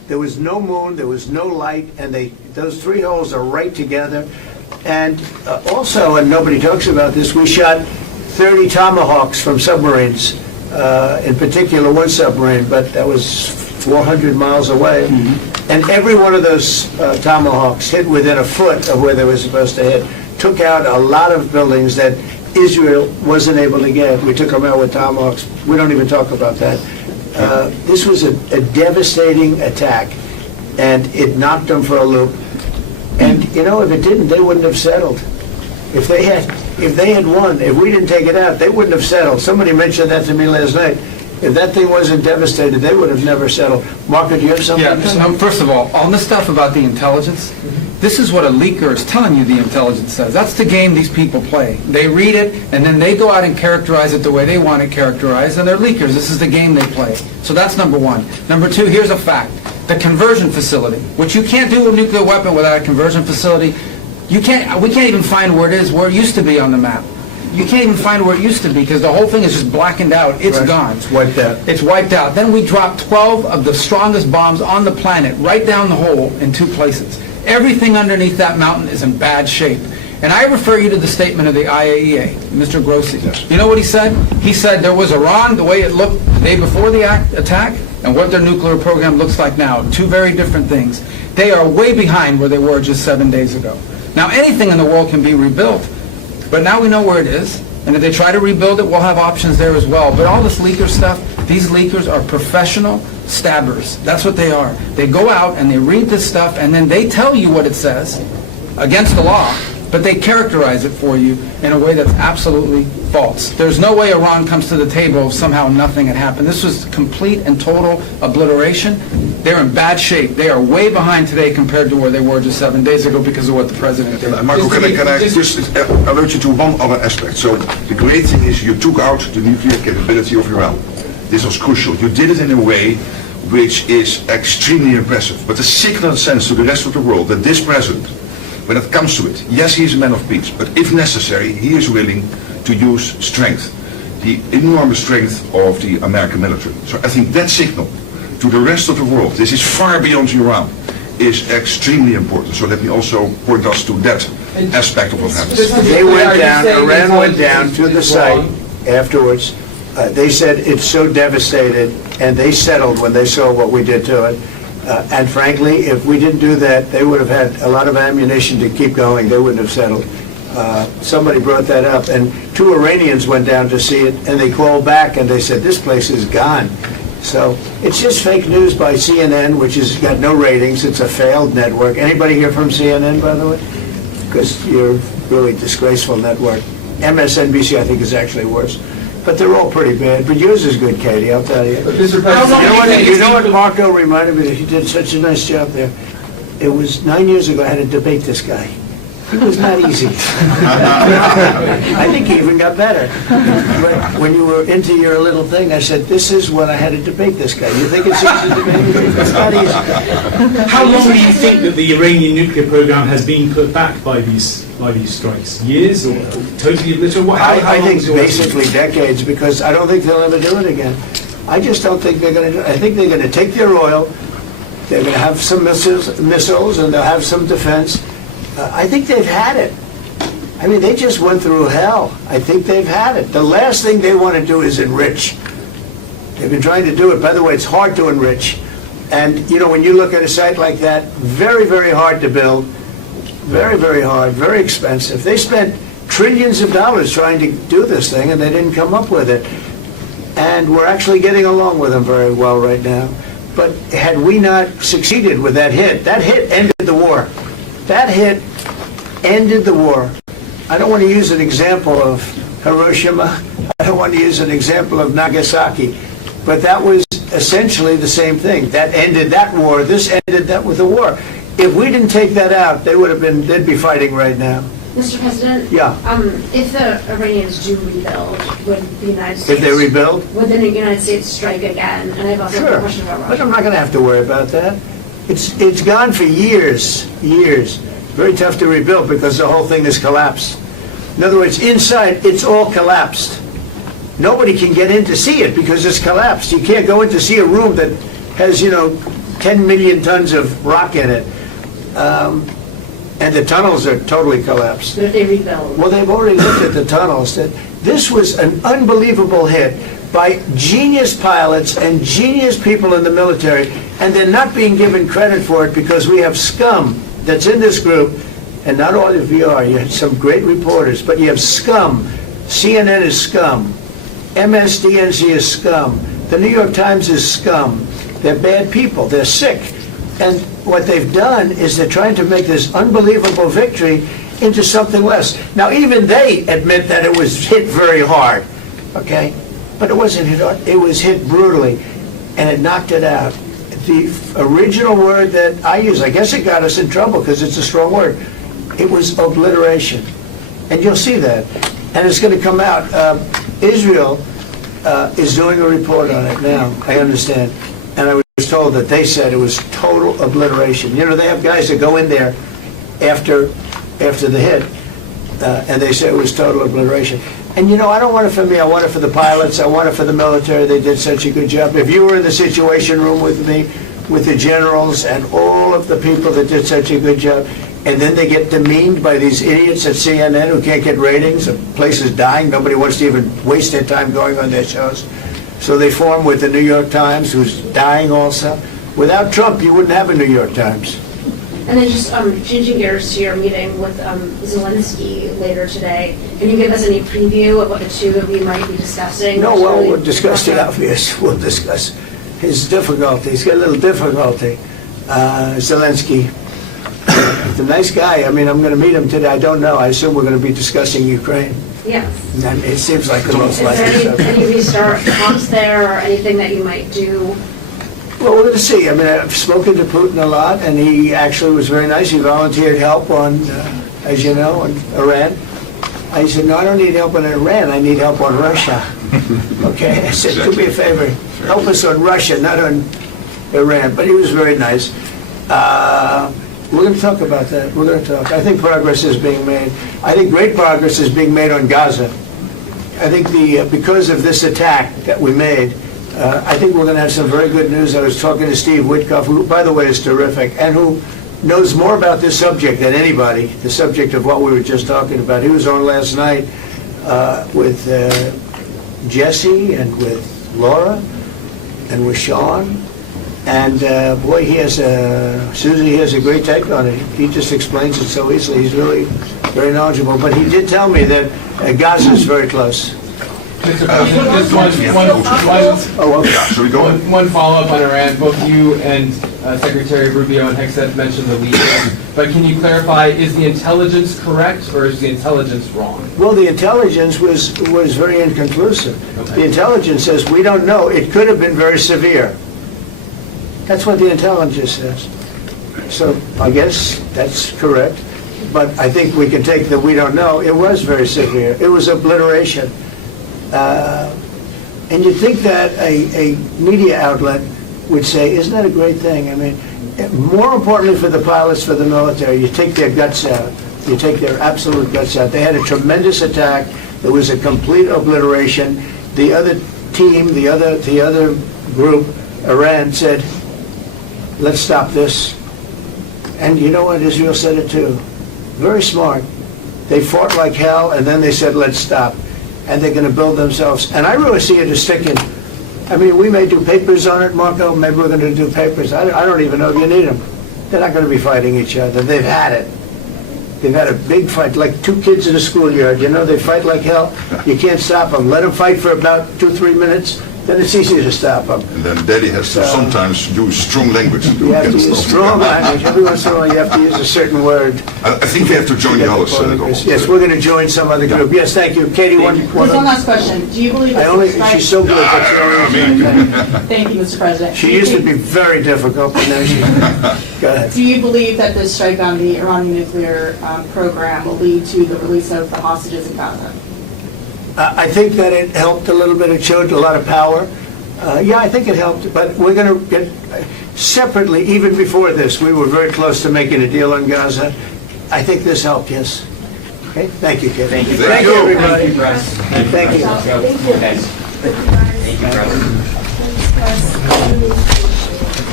There was no moon, there was no light, and those 3 holes are right together. And also, and nobody talks about this, we shot 30 Tomahawks from submarines, in particular one submarine, but that was 400 miles away. And every one of those Tomahawks hit within a foot of where they were supposed to hit. Took out a lot of buildings that Israel wasn't able to get. We took them out with Tomahawks. We don't even talk about that. This was a devastating attack, and it knocked them for a loop. And you know, if it didn't, they wouldn't have settled. If they had won, if we didn't take it out, they wouldn't have settled. Somebody mentioned that to me last night. If that thing wasn't devastated, they would have never settled. Marco, do you have something? Yeah, first of all this stuff about the intelligence, this is what a leaker is telling you the intelligence says. That's the game these people play. They read it, and then they go out and characterize it the way they want it characterized, and they're leakers. This is the game they play. So that's number one. Number two, here's a fact. The conversion facility, which you can't do a nuclear weapon without a conversion facility, we can't even find where it is, where it used to be on the map. You can't even find where it used to be because the whole thing is just blackened out. It's gone. It's wiped out. It's wiped out. Then we dropped 12 of the strongest bombs on the planet right down the hole in 2 places. Everything underneath that mountain is in bad shape. And I refer you to the statement of the IAEA, Mr. Grossi. Yes. You know what he said? He said there was Iran, the way it looked the day before the attack, and what their nuclear program looks like now. 2 very different things. They are way behind where they were just 7 days ago. Now, anything in the world can be rebuilt, but now we know where it is. And if they try to rebuild it, we'll have options there as well. But all this leaker stuff, these leakers are professional stabbers. That's what they are. They go out and they read this stuff, and then they tell you what it says against the law, but they characterize it for you in a way that's absolutely false. There's no way Iran comes to the table if somehow nothing had happened. This was complete and total obliteration. They're in bad shape. They are way behind today compared to where they were just 7 days ago because of what the president did. Marco, can I just alert you to one other aspect? So the great thing is you took out the nuclear capability of Iran. This was crucial. You did it in a way which is extremely impressive. But the signal sends to the rest of the world that this president, when it comes to it, yes, he is a man of peace, but if necessary, he is willing to use strength, the enormous strength of the American military. So I think that signal to the rest of the world, this is far beyond Iran, is extremely important. So let me also point us to that aspect of what happened. They went down, Iran went down to the site afterwards. They said it's so devastated, and they settled when they saw what we did to it. And frankly, if we didn't do that, they would have had a lot of ammunition to keep going. They wouldn't have settled. Somebody brought that up, and 2 Iranians went down to see it, and they called back and they said, this place is gone. So it's just fake news by CNN, which has got no ratings. It's a failed network. Anybody here from CNN, by the way? Because you're a really disgraceful network. MSNBC, I think, is actually worse. But they're all pretty bad. But yours is good, Katie, I'll tell you. Mr. President, You know what Marco reminded me of? He did such a nice job there. It was 9 years ago I had to debate this guy. It was not easy. I think he even got better. But when you were into your little thing, I said, this is what I had to debate this guy. You think it's easy to debate him? It's not easy. How long do you think that the Iranian nuclear program has been put back by these strikes? Years or totally obliterated? I think basically decades, because I don't think they'll ever do it again. I just don't think they're going to do it. I think they're going to take their oil, they're going to have some missiles, and they'll have some defense. I think they've had it. I mean, they just went through hell. I think they've had it. The last thing they want to do is enrich. They've been trying to do it. By the way, it's hard to enrich. And, you know, when you look at a site like that, very, very hard to build. Very, very hard, very expensive. They spent trillions of dollars trying to do this thing, and they didn't come up with it. And we're actually getting along with them very well right now. But had we not succeeded with that hit ended the war. That hit ended the war. I don't want to use an example of Hiroshima. I don't want to use an example of Nagasaki. But that was essentially the same thing. That ended that war. This ended that with the war. If we didn't take that out, they'd be fighting right now. Mr. President? Yeah. If the Iranians do rebuild, would the United States... If they rebuild? Would the United States strike again? And I have also a question about Russia. But I'm not going to have to worry about that. It's gone for years. Very tough to rebuild because the whole thing has collapsed. In other words, inside, it's all collapsed. Nobody can get in to see it because it's collapsed. You can't go in to see a room that has, 10 million tons of rock in it. And the tunnels are totally collapsed. But if they rebuild. Well, they've already looked at the tunnels. This was an unbelievable hit by genius pilots and genius people in the military, and they're not being given credit for it because we have scum that's in this group, and not all of you are. You have some great reporters, but you have scum. CNN is scum. MSDNC is scum. The New York Times is scum. They're bad people. They're sick. And what they've done is they're trying to make this unbelievable victory into something less. Now, even they admit that it was hit very hard, okay? But it wasn't hit hard. It was hit brutally, and it knocked it out. The original word that I use, I guess it got us in trouble because it's a strong word. It was obliteration. And you'll see that. And it's going to come out. Israel is doing a report on it now, I understand. And I was told that they said it was total obliteration. You know, they have guys that go in there after the hit, and they say it was total obliteration. And you know, I don't want it for me, I want it for the pilots, I want it for the military. They did such a good job. If you were in the Situation Room with me, with the generals and all of the people that did such a good job, and then they get demeaned by these idiots at CNN who can't get ratings, the place is dying, nobody wants to even waste their time going on their shows. So they form with the New York Times, who's dying also. Without Trump, you wouldn't have a New York Times. And then just changing gears to your meeting with Zelensky later today, can you give us any preview of what the two of you might be discussing? No, well, we'll discuss the obvious. We'll discuss his difficulty. He's got a little difficulty. Zelensky, he's a nice guy. I mean, I'm going to meet him today. I don't know. I assume we're going to be discussing Ukraine. Yes. And it seems like the most Is likely there subject. any restart talks there or anything that you might do? Well, we're going to see. I mean, I've spoken to Putin a lot, and he actually was very nice. He volunteered help on, as you know, on Iran. I said, no, I don't need help on Iran. I need help on Russia. Okay? I said, do me a favor. Help us on Russia, not on Iran. But he was very nice. We're going to talk about that. We're going to talk. I think progress is being made. I think great progress is being made on Gaza. I think because of this attack that we made, I think we're going to have some very good news. I was talking to Steve Witkoff, who, by the way, is terrific, and who knows more about this subject than anybody, the subject of what we were just talking about. He was on last night with Jesse and with Laura and with Sean. And boy, Susie has a great take on it. He just explains it so easily. He's really very knowledgeable. But he did tell me that Gaza is very close. Mr. President, one follow-up on Iran. Both you and Secretary Rubio and Hexet mentioned the leakage. But can you clarify, is the intelligence correct or is the intelligence wrong? Well, the intelligence was very inconclusive. Okay. The intelligence says we don't know. It could have been very severe. That's what the intelligence says. So I guess that's correct. But I think we can take that we don't know. It was very severe. It was obliteration. And you'd think that a media outlet would say, isn't that a great thing? I mean, more importantly for the pilots, for the military, you take their guts out. You take their absolute guts out. They had a tremendous attack. There was a complete obliteration. The other team, the other group, Iran, said, let's stop this. And you know what? Israel said it too. Very smart. They fought like hell, and then they said, let's stop. And they're going to build themselves. And I really see it as sticking. I mean, we may do papers on it, Marco. Maybe we're going to do papers. I don't even know if you need them. They're not going to be fighting each other. They've had it. They've had a big fight, like two kids in a schoolyard. You know, they fight like hell. You can't stop them. Let them fight for about 2-3 minutes. Then it's easy to stop them. And then Daddy has to sometimes use strong language to You have to use strong language. Every once in a while you have to use a certain word. I think we have to join the others. Yes, we're going to join some other group. Yes, thank you. Katie, one last question. Do you believe that she's so good. That's the only reason. Thank you, Mr. President. She used to be very difficult, but now she... Go ahead. Do you believe that this strike on the Iranian nuclear program will lead to the release of the hostages in Gaza? I think that it helped a little bit. It showed a lot of power. Yeah, I think it helped, but we're going to get separately, even before this, we were very close to making a deal on Gaza. I think this helped, yes. Okay, thank you, Kevin. Thank you. Thank you, everybody. Thank you. Thank you. Thank you, President.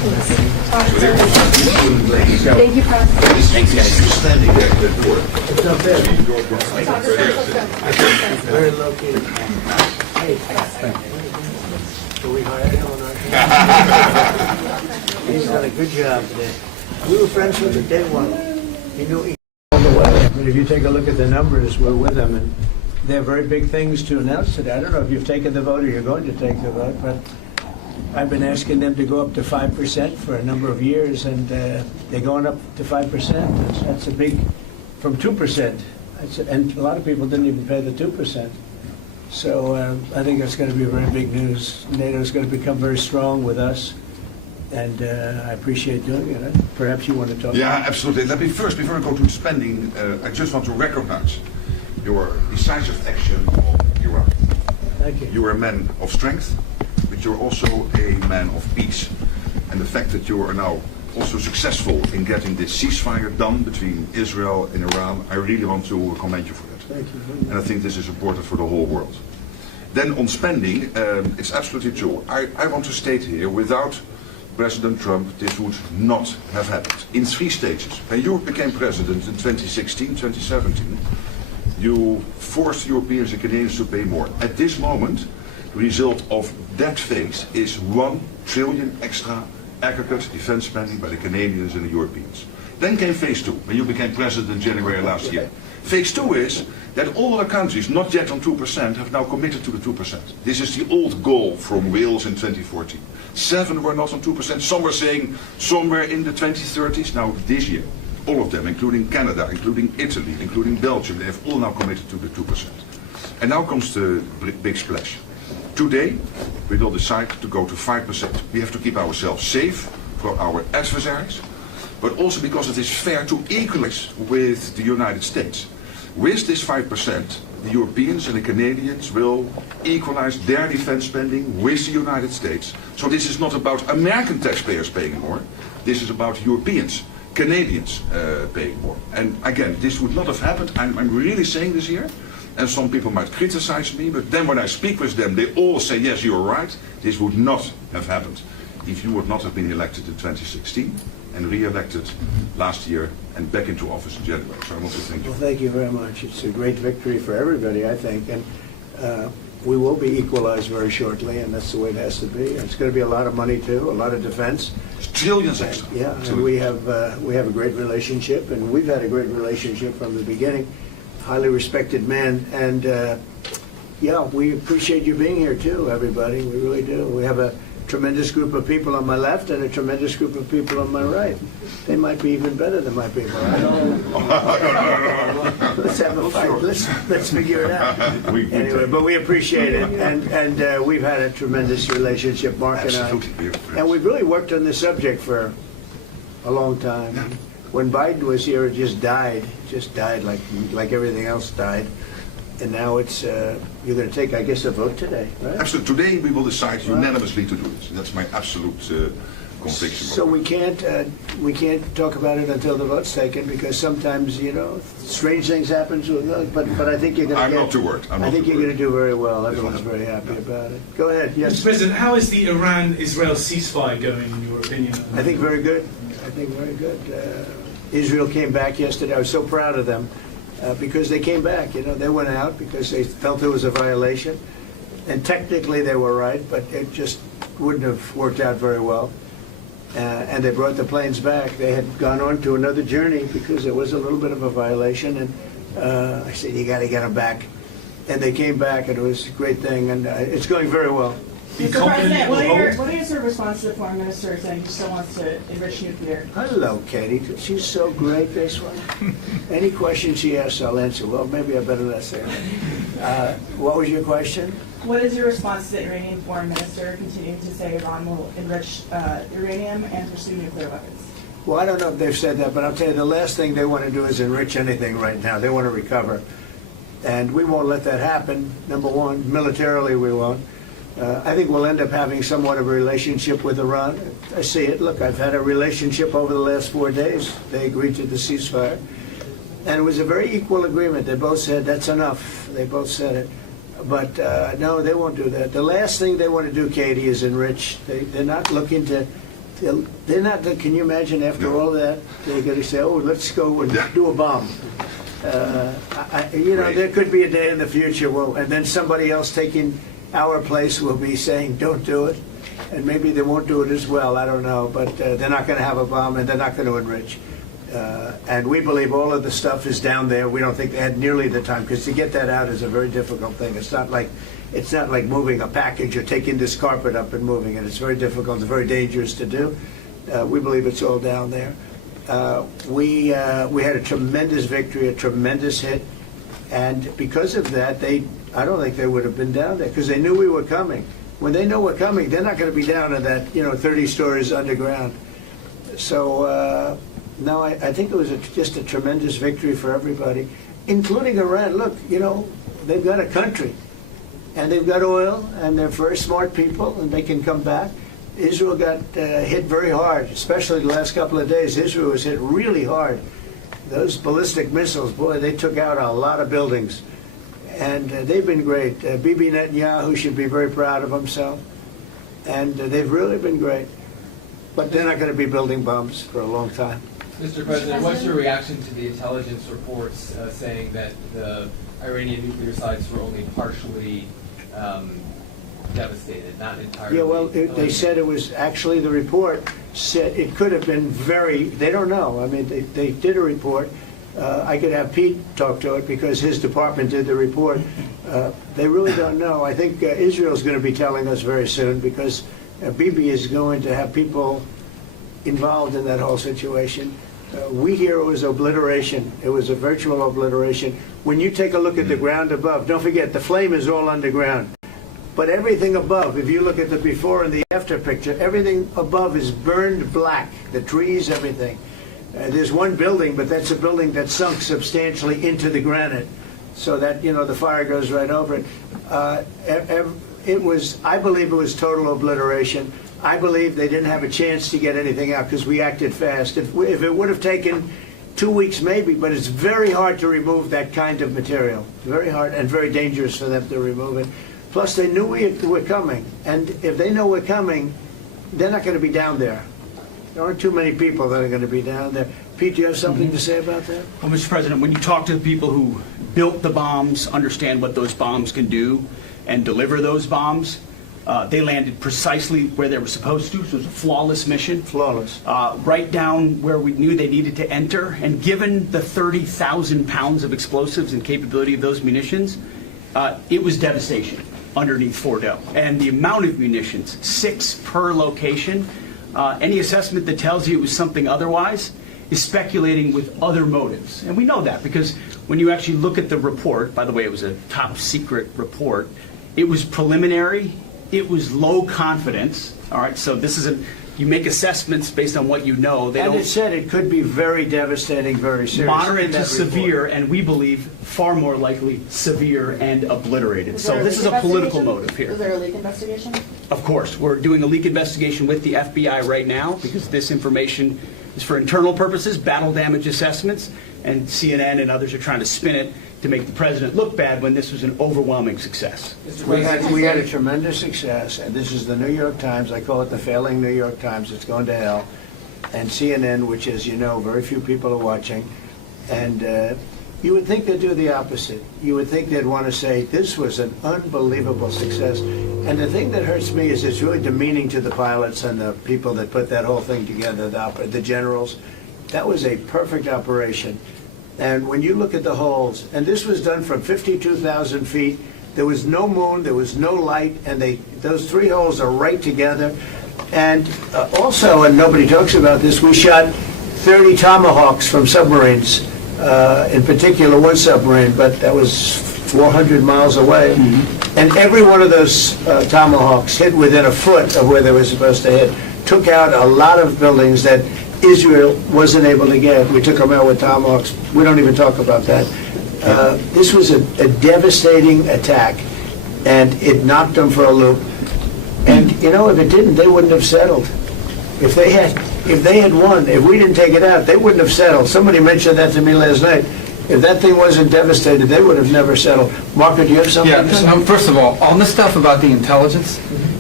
Thank you, President. Thanks, guys. Standing there at the door. It's not bad. Very low key. Hey, so we hired him on our team. He's done a good job today. We were friends with him day one. He knew he all the way. But if you take a look at the numbers, we're with them, and they have very big things to announce today. I don't know if you've taken the vote or you're going to take the vote, but I've been asking them to go up to 5% for a number of years, and they're going up to 5%. That's a big, from 2%. And a lot of people didn't even pay the 2%. So I think that's going to be very big news. NATO is going to become very strong with us, and I appreciate doing it. Perhaps you want to talk. Yeah, absolutely. Let me first, before I go to spending, I just want to recognize your decisive action on Iraq. Thank you. You are a man of strength, but you're also a man of peace. And the fact that you are now also successful in getting this ceasefire done between Israel and Iran, I really want to commend you for that. Thank you. And I think this is important for the whole world. Then on spending, it's absolutely true. I want to state here, without President Trump, this would not have happened. In 3 stages. When you became president in 2016, 2017, you forced Europeans and Canadians to pay more. At this moment, the result of that phase is 1 trillion extra aggregate defense spending by the Canadians and the Europeans. Then came phase 2, when you became president in January last year. Phase 2 is that all other countries, not yet on 2%, have now committed to the 2%. This is the old goal from Wales in 2014. 7 were not on 2%. Some were saying somewhere in the 2030s. Now this year, all of them, including Canada, including Italy, including Belgium, they have all now committed to the 2%. And now comes the big splash. Today, we will decide to go to 5%. We have to keep ourselves safe for our adversaries, but also because it is fair to equalize with the United States. With this 5%, the Europeans and the Canadians will equalize their defense spending with the United States. So this is not about American taxpayers paying more. This is about Europeans, Canadians paying more. And again, this would not have happened. I'm really saying this here. And some people might criticize me, but then when I speak with them, they all say, yes, you're right. This would not have happened if you would not have been elected in 2016 and re-elected last year and back into office in January. So I want to thank you. Well, thank you very much. It's a great victory for everybody, I think. And we will be equalized very shortly, and that's the way it has to be. And it's going to be a lot of money, too, a lot of defense. It's trillions extra. Yeah, and we have a great relationship, and we've had a great relationship from the beginning. Highly respected man, and yeah, we appreciate you being here too, everybody. We really do. We have a tremendous group of people on my left and a tremendous group of people on my right. They might be even better than my people. I don't know. Let's have a fight. Let's figure it out. Anyway, but we appreciate it, and we've had a tremendous relationship, Mark and I. And we've really worked on this subject for a long time. Yeah. When Biden was here, it just died like everything else died. And now it's, you're going to take, I guess, a vote today, right? Absolutely. Today we will decide unanimously to do this. That's my absolute conviction. So we can't talk about it until the vote's taken, because sometimes, you know, strange things happen to it. But I think you're going to I'm not too worried. I think you're going to do very well. Everyone's very happy about it. Go ahead. Yes. Mr. President, how is the Iran-Israel ceasefire going, in your opinion? I think very good. I think very good. Israel came back yesterday. I was so proud of them because they came back. You know, they went out because they felt there was a violation, and technically they were right, but it just wouldn't have worked out very well. And they brought the planes back. They had gone on to another journey because there was a little bit of a violation, and I said, you got to get them back. And they came back, and it was a great thing, and it's going very well. Mr. President, what is your response to the Foreign Minister saying he still wants to enrich nuclear? Hello, Katie. She's so great, this one. Any question she asks, I'll answer. Well, maybe I better not say that. What was your question? What is your response to the Iranian Foreign Minister continuing to say Iran will enrich uranium and pursue nuclear weapons? Well, I don't know if they've said that, but I'll tell you, the last thing they want to do is enrich anything right now. They want to recover. And we won't let that happen, number one. Militarily, we won't. I think we'll end up having somewhat of a relationship with Iran. I see it. Look, I've had a relationship over the last 4 days. They agreed to the ceasefire. And it was a very equal agreement. They both said, that's enough. They both said it. But no, they won't do that. The last thing they want to do, Katie, is enrich. They're not looking to They're not, can you imagine after all that, they're going to say, oh, let's go and do a bomb. There could be a day in the future, and then somebody else taking our place will be saying, don't do it. And maybe they won't do it as well, I don't know. But they're not going to have a bomb, and they're not going to enrich. And we believe all of the stuff is down there. We don't think they had nearly the time, because to get that out is a very difficult thing. It's not like moving a package or taking this carpet up and moving it. It's very difficult. It's very dangerous to do. We believe it's all down there. We had a tremendous victory, a tremendous hit, and because of that, I don't think they would have been down there, because they knew we were coming. When they know we're coming, they're not going to be down in that 30 stories underground. So no, I think it was just a tremendous victory for everybody, including Iran. Look, they've got a country, and they've got oil, and they're very smart people, and they can come back. Israel got hit very hard, especially the last couple of days. Israel was hit really hard. Those ballistic missiles, boy, they took out a lot of buildings. And they've been great. Bibi Netanyahu should be very proud of himself. And they've really been great. But they're not going to be building bombs for a long time. Mr. President, what's your reaction to the intelligence reports saying that the Iranian nuclear sites were only partially devastated, not entirely? Yeah, well, they said it was actually, the report said it could have been they don't know. I mean, they did a report. I could have Pete talk to it because his department did the report. They really don't know. I think Israel's going to be telling us very soon, because Bibi is going to have people involved in that whole situation. We hear it was obliteration. It was a virtual obliteration. When you take a look at the ground above, don't forget, the flame is all underground. But everything above, if you look at the before and the after picture, everything above is burned black. The trees, everything. There's one building, but that's a building that sunk substantially into the granite, so that the fire goes right over it. I believe it was total obliteration. I believe they didn't have a chance to get anything out because we acted fast. If it would have taken 2 weeks, maybe, but it's very hard to remove that kind of material. Very hard and very dangerous for them to remove it. Plus, they knew we were coming, and if they know we're coming, they're not going to be down there. There aren't too many people that are going to be down there. Pete, do you have something to say about that? Well, Mr. President, when you talk to the people who built the bombs, understand what those bombs can do, and deliver those bombs, they landed precisely where they were supposed to. So it was a flawless mission. Flawless. Right down where we knew they needed to enter. And given the 30,000 pounds of explosives and capability of those munitions, it was devastation underneath Fordo. And the amount of munitions, 6 per location, any assessment that tells you it was something otherwise is speculating with other motives. And we know that because when you actually look at the report, by the way, it was a top secret report, it was preliminary, it was low confidence, all right? So this isn't, you make assessments based on what you know. And it said it could be very devastating, very serious. Moderate to severe, and we believe far more likely severe and obliterated. So this is a political motive here. Was there a leak investigation? Of course. We're doing a leak investigation with the FBI right now because this information is for internal purposes, battle damage assessments, and CNN and others are trying to spin it to make the president look bad when this was an overwhelming success. We had a tremendous success, and this is the New York Times. I call it the failing New York Times. It's going to hell. And CNN, which, as you know, very few people are watching. And you would think they'd do the opposite. You would think they'd want to say, this was an unbelievable success. And the thing that hurts me is it's really demeaning to the pilots and the people that put that whole thing together, the generals. That was a perfect operation. And when you look at the holes, and this was done from 52,000 feet, there was no moon, there was no light, and those 3 holes are right together. And also, and nobody talks about this, we shot 30 Tomahawks from submarines, in particular one submarine, but that was 400 miles away. Mm-hmm. And every one of those Tomahawks hit within a foot of where they were supposed to hit, took out a lot of buildings that Israel wasn't able to get. We took them out with Tomahawks. We don't even talk about that. This was a devastating attack, and it knocked them for a loop. And if it didn't, they wouldn't have settled. If they had won, if we didn't take it out, they wouldn't have settled. Somebody mentioned that to me last night. If that thing wasn't devastated, they would have never settled. Marco, do you have something to say? First of all, on the stuff about the intelligence,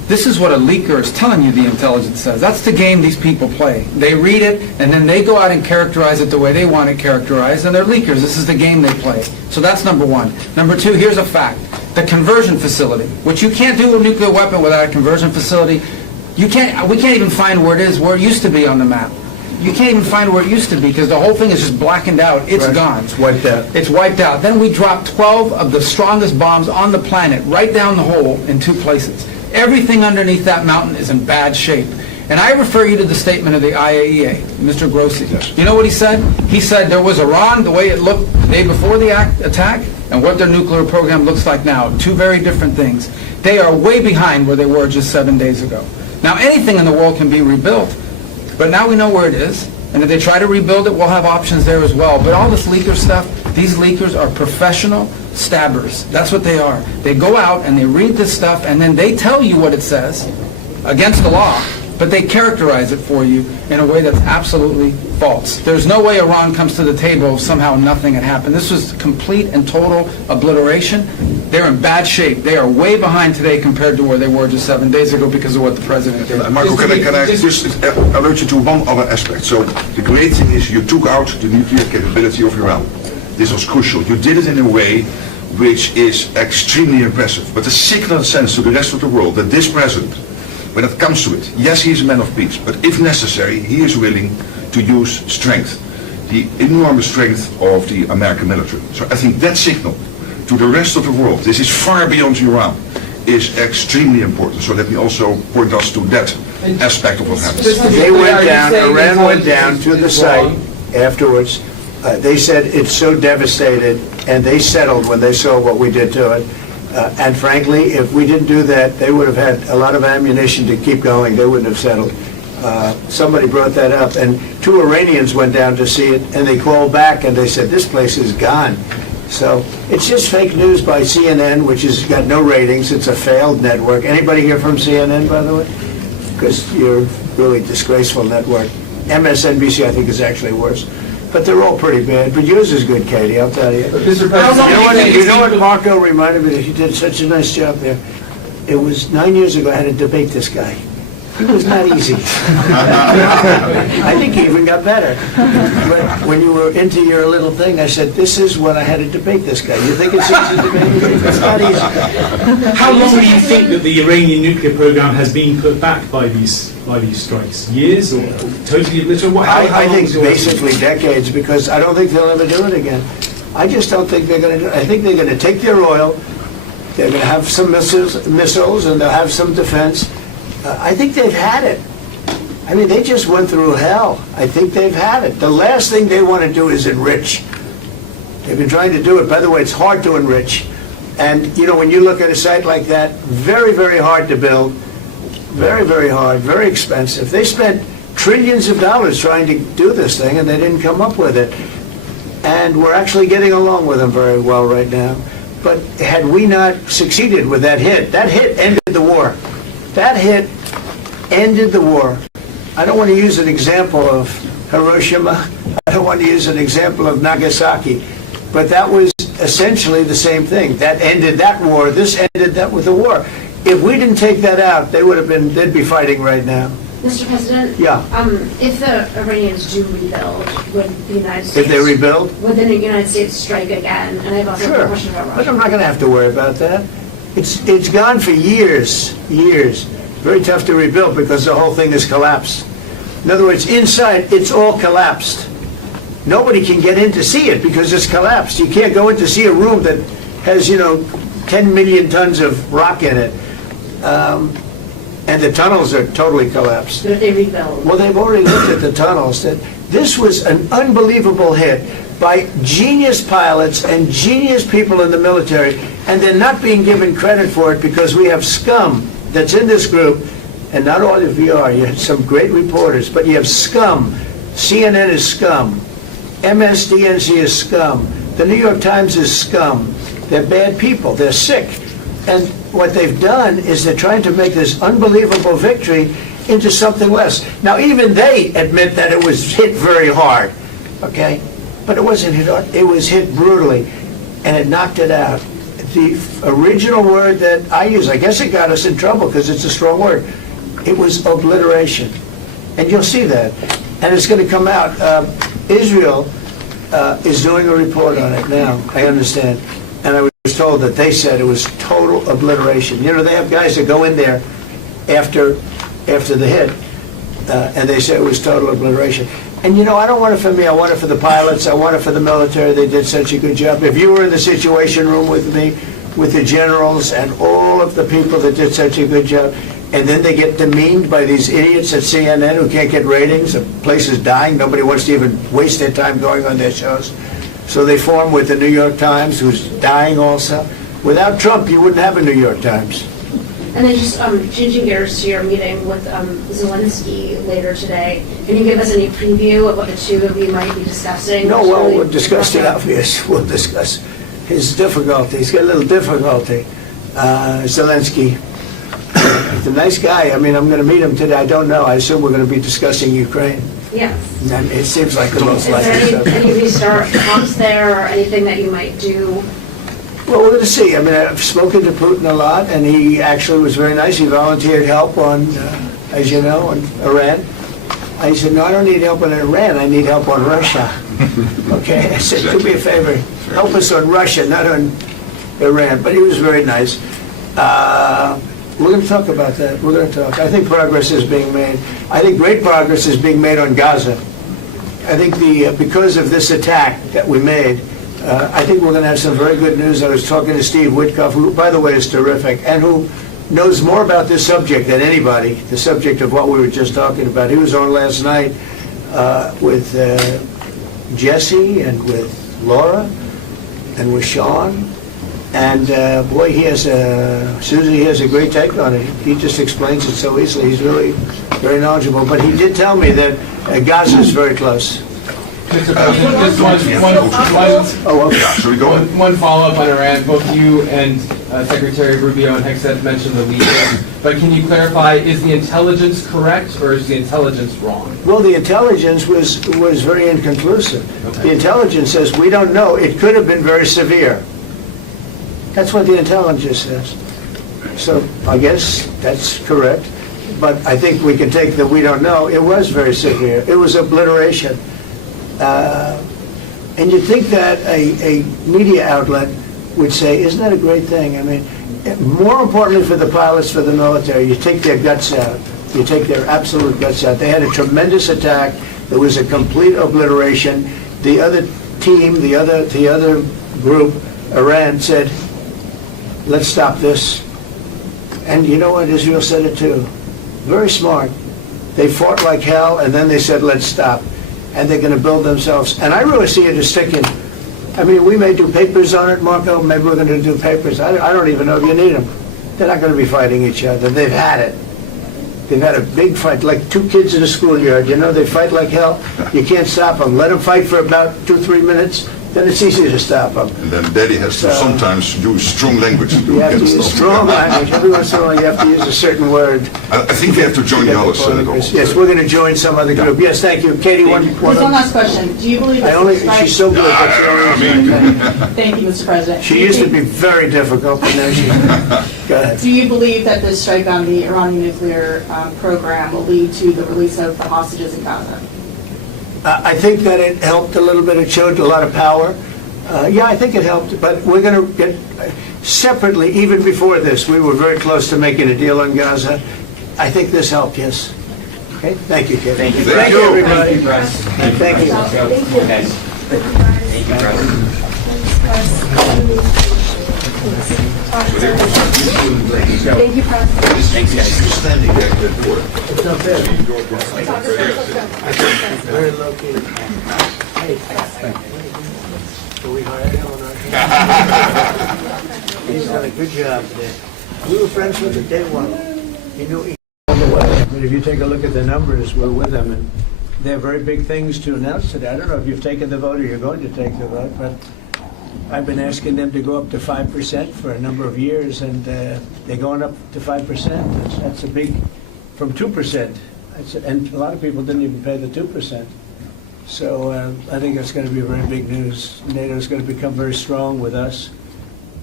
This is what a leaker is telling you the intelligence says. That's the game these people play. They read it, and then they go out and characterize it the way they want it characterized, and they're leakers. This is the game they play. So that's number one. Number two, here's a fact. The conversion facility, which you can't do a nuclear weapon without a conversion facility. We can't even find where it is, where it used to be on the map. You can't even find where it used to be because the whole thing is just blackened out. It's Right. gone. It's wiped out. It's wiped out. Then we dropped 12 of the strongest bombs on the planet right down the hole in 2 places. Everything underneath that mountain is in bad shape. And I refer you to the statement of the IAEA, Mr. Grossi. You know what he said? He said there was Iran, the way it looked the day before the attack, and what their nuclear program looks like now. 2 very different things. They are way behind where they were just 7 days ago. Now, anything in the world can be rebuilt, but now we know where it is. And if they try to rebuild it, we'll have options there as well. But all this leaker stuff, these leakers are professional stabbers. That's what they are. They go out and they read this stuff, and then they tell you what it says against the law, but they characterize it for you in a way that's absolutely false. There's no way Iran comes to the table if somehow nothing had happened. This was complete and total obliteration. They're in bad shape. They are way behind today compared to where they were just 7 days ago because of what the president did. Marco, can I just alert you to one other aspect? So the great thing is you took out the nuclear capability of Iran. This was crucial. You did it in a way which is extremely impressive. But the signal sends to the rest of the world that this president, when it comes to it, yes, he's a man of peace, but if necessary, he is willing to use strength, the enormous strength of the American military. So I think that signal to the rest of the world, this is far beyond Iran, is extremely important. So let me also point us to that aspect of what happened. They went down, Iran went down to the site afterwards. They said it's so devastated, and they settled when they saw what we did to it. And frankly, if we didn't do that, they would have had a lot of ammunition to keep going. They wouldn't have settled. Somebody brought that up, and 2 Iranians went down to see it, and they called back, and they said, this place is gone. So it's just fake news by CNN, which has got no ratings. It's a failed network. Anybody here from CNN, by the way? Because you're a really disgraceful network. MSNBC, I think, is actually worse. But they're all pretty bad. But yours is good, Katie, I'll tell you. Mr. President, You know what Marco reminded me of? He did such a nice job there. It was 9 years ago I had to debate this guy. He was not easy. I think he even got better. But when you were into your little thing, I said, this is when I had to debate this guy. You think it's easy to debate him? It's not easy. How long do you think that the Iranian nuclear program has been put back by these strikes? Years or totally obliterated? I think basically decades, because I don't think they'll ever do it again. I just don't think they're going to do it. I think they're going to take their oil, they're going to have some missiles, and they'll have some defense. I think they've had it. I mean, they just went through hell. I think they've had it. The last thing they want to do is enrich. They've been trying to do it. By the way, it's hard to enrich. And, you know, when you look at a site like that, very, very hard to build. Very, very hard, very expensive. They spent trillions of dollars trying to do this thing, and they didn't come up with it. And we're actually getting along with them very well right now. But had we not succeeded with that hit ended the war. That hit ended the war. I don't want to use an example of Hiroshima. I don't want to use an example of Nagasaki. But that was essentially the same thing. That ended that war. This ended that with the war. If we didn't take that out, they'd be fighting right now. Mr. President? Yeah. If the Iranians do rebuild, would the United States... If they rebuild? Would the United States strike again? And I have also a question about But Russia. I'm not going to have to worry about that. It's gone for years. Very tough to rebuild because the whole thing has collapsed. In other words, inside, it's all collapsed. Nobody can get in to see it because it's collapsed. You can't go in to see a room that has, 10 million tons of rock in it. And the tunnels are totally collapsed. But if they rebuild... Well, they've already looked at the tunnels. This was an unbelievable hit by genius pilots and genius people in the military, and they're not being given credit for it because we have scum that's in this group, and not all of you are. You have some great reporters, but you have scum. CNN is scum. MSDNC is scum. The New York Times is scum. They're bad people. They're sick. And what they've done is they're trying to make this unbelievable victory into something less. Now, even they admit that it was hit very hard, okay? But it wasn't hit hard. It was hit brutally, and it knocked it out. the original word that I use, I guess it got us in trouble because it's a strong word. It was obliteration. And you'll see that. And it's going to come out. Israel is doing a report on it now, I understand. And I was told that they said it was total obliteration. You know, they have guys that go in there after the hit, and they said it was total obliteration. And you know, I don't want it for me, I want it for the pilots, I want it for the military, they did such a good job. If you were in the Situation Room with me, with the generals and all of the people that did such a good job, and then they get demeaned by these idiots at CNN who can't get ratings, the place is dying, nobody wants to even waste their time going on their shows. So they form with the New York Times, who's dying also. Without Trump, you wouldn't have a New York Times. And then just changing gears to your meeting with Zelensky later today, can you give us any preview of what the two of you might be discussing? No, well, we'll discuss the obvious. We'll discuss his difficulty. He's got a little difficulty. Zelensky, he's a nice guy. I mean, I'm going to meet him today. I don't know. I assume we're going to be discussing Ukraine. Yes. And it seems like the most Is likely there subject. any restart talks there or anything that you might do? Well, we're going to see. I mean, I've spoken to Putin a lot, and he actually was very nice. He volunteered help on, as you know, on Iran. I said, no, I don't need help on Iran. I need help on Russia. Okay? I said, do me a favor. Help us on Russia, not on Iran. But he was very nice. We're going to talk about that. We're going to talk. I think progress is being made. I think great progress is being made on Gaza. I think because of this attack that we made, I think we're going to have some very good news. I was talking to Steve Witkoff, who, by the way, is terrific, and who knows more about this subject than anybody, the subject of what we were just talking about. He was on last night with Jesse and with Laura and with Sean. And boy, Susie has a great take on it. He just explains it so easily. He's really very knowledgeable. But he did tell me that Gaza is very close. Mr. President, one follow-up on Iran. Both you and Secretary Rubio and Hexet mentioned the leaders. But can you clarify, is the intelligence correct or is the intelligence wrong? Well, the intelligence was very inconclusive. Okay. The intelligence says we don't know. It could have been very severe. That's what the intelligence says. So I guess that's correct. But I think we can take that we don't know. It was very severe. It was obliteration. And you'd think that a media outlet would say, isn't that a great thing? I mean, more importantly for the pilots, for the military, you take their guts out. You take their absolute guts out. They had a tremendous attack. There was a complete obliteration. The other team, the other group, Iran, said, let's stop this. And you know what? Israel said it too. Very smart. They fought like hell, and then they said, let's stop. And they're going to build themselves. And I really see it as sticking. I mean, we may do papers on it, Marco. Maybe we're going to do papers. I don't even know if you need them. They're not going to be fighting each other. They've had it. They've had a big fight, like two kids in a schoolyard. You know, they fight like hell. You can't stop them. Let them fight for about 2-3 minutes. Then it's easy to stop them. And then Daddy has to sometimes use strong language to You have to use strong language. Every once in a while you have to use a certain word. I think we have to join the others. Yes, we're going to join some other group. Yes, thank you. Katie, one Just one last question. Do you believe that she's so good. That's the only reason I think. Thank you, Mr. President. She used to be very difficult, but now she... Go ahead. Do you believe that this strike on the Iranian nuclear program will lead to the release of the hostages in Gaza? I think that it helped a little bit. It showed a lot of power. Yeah, I think it helped, but we're going to get separately, even before this, we were very close to making a deal on Gaza. I think this helped, yes. Okay, thank you, Kevin. Thank you. Thank you, everybody. Thank you. Thank you, President. Thank you, President. Thanks, guys. Standing there, that board. It's not bad. Very low key. So we hired him on our team. He's done a good job today. We were friends with him day one. He knew each all the way. I mean, if you take a look at the numbers, we're with them, and they have very big things to announce today. I don't know if you've taken the vote or you're going to take the vote, but I've been asking them to go up to 5% for a number of years, and they're going up to 5%. That's a big, from 2%. And a lot of people didn't even pay the 2%. So I think that's going to be very big news. NATO is going to become very strong with us.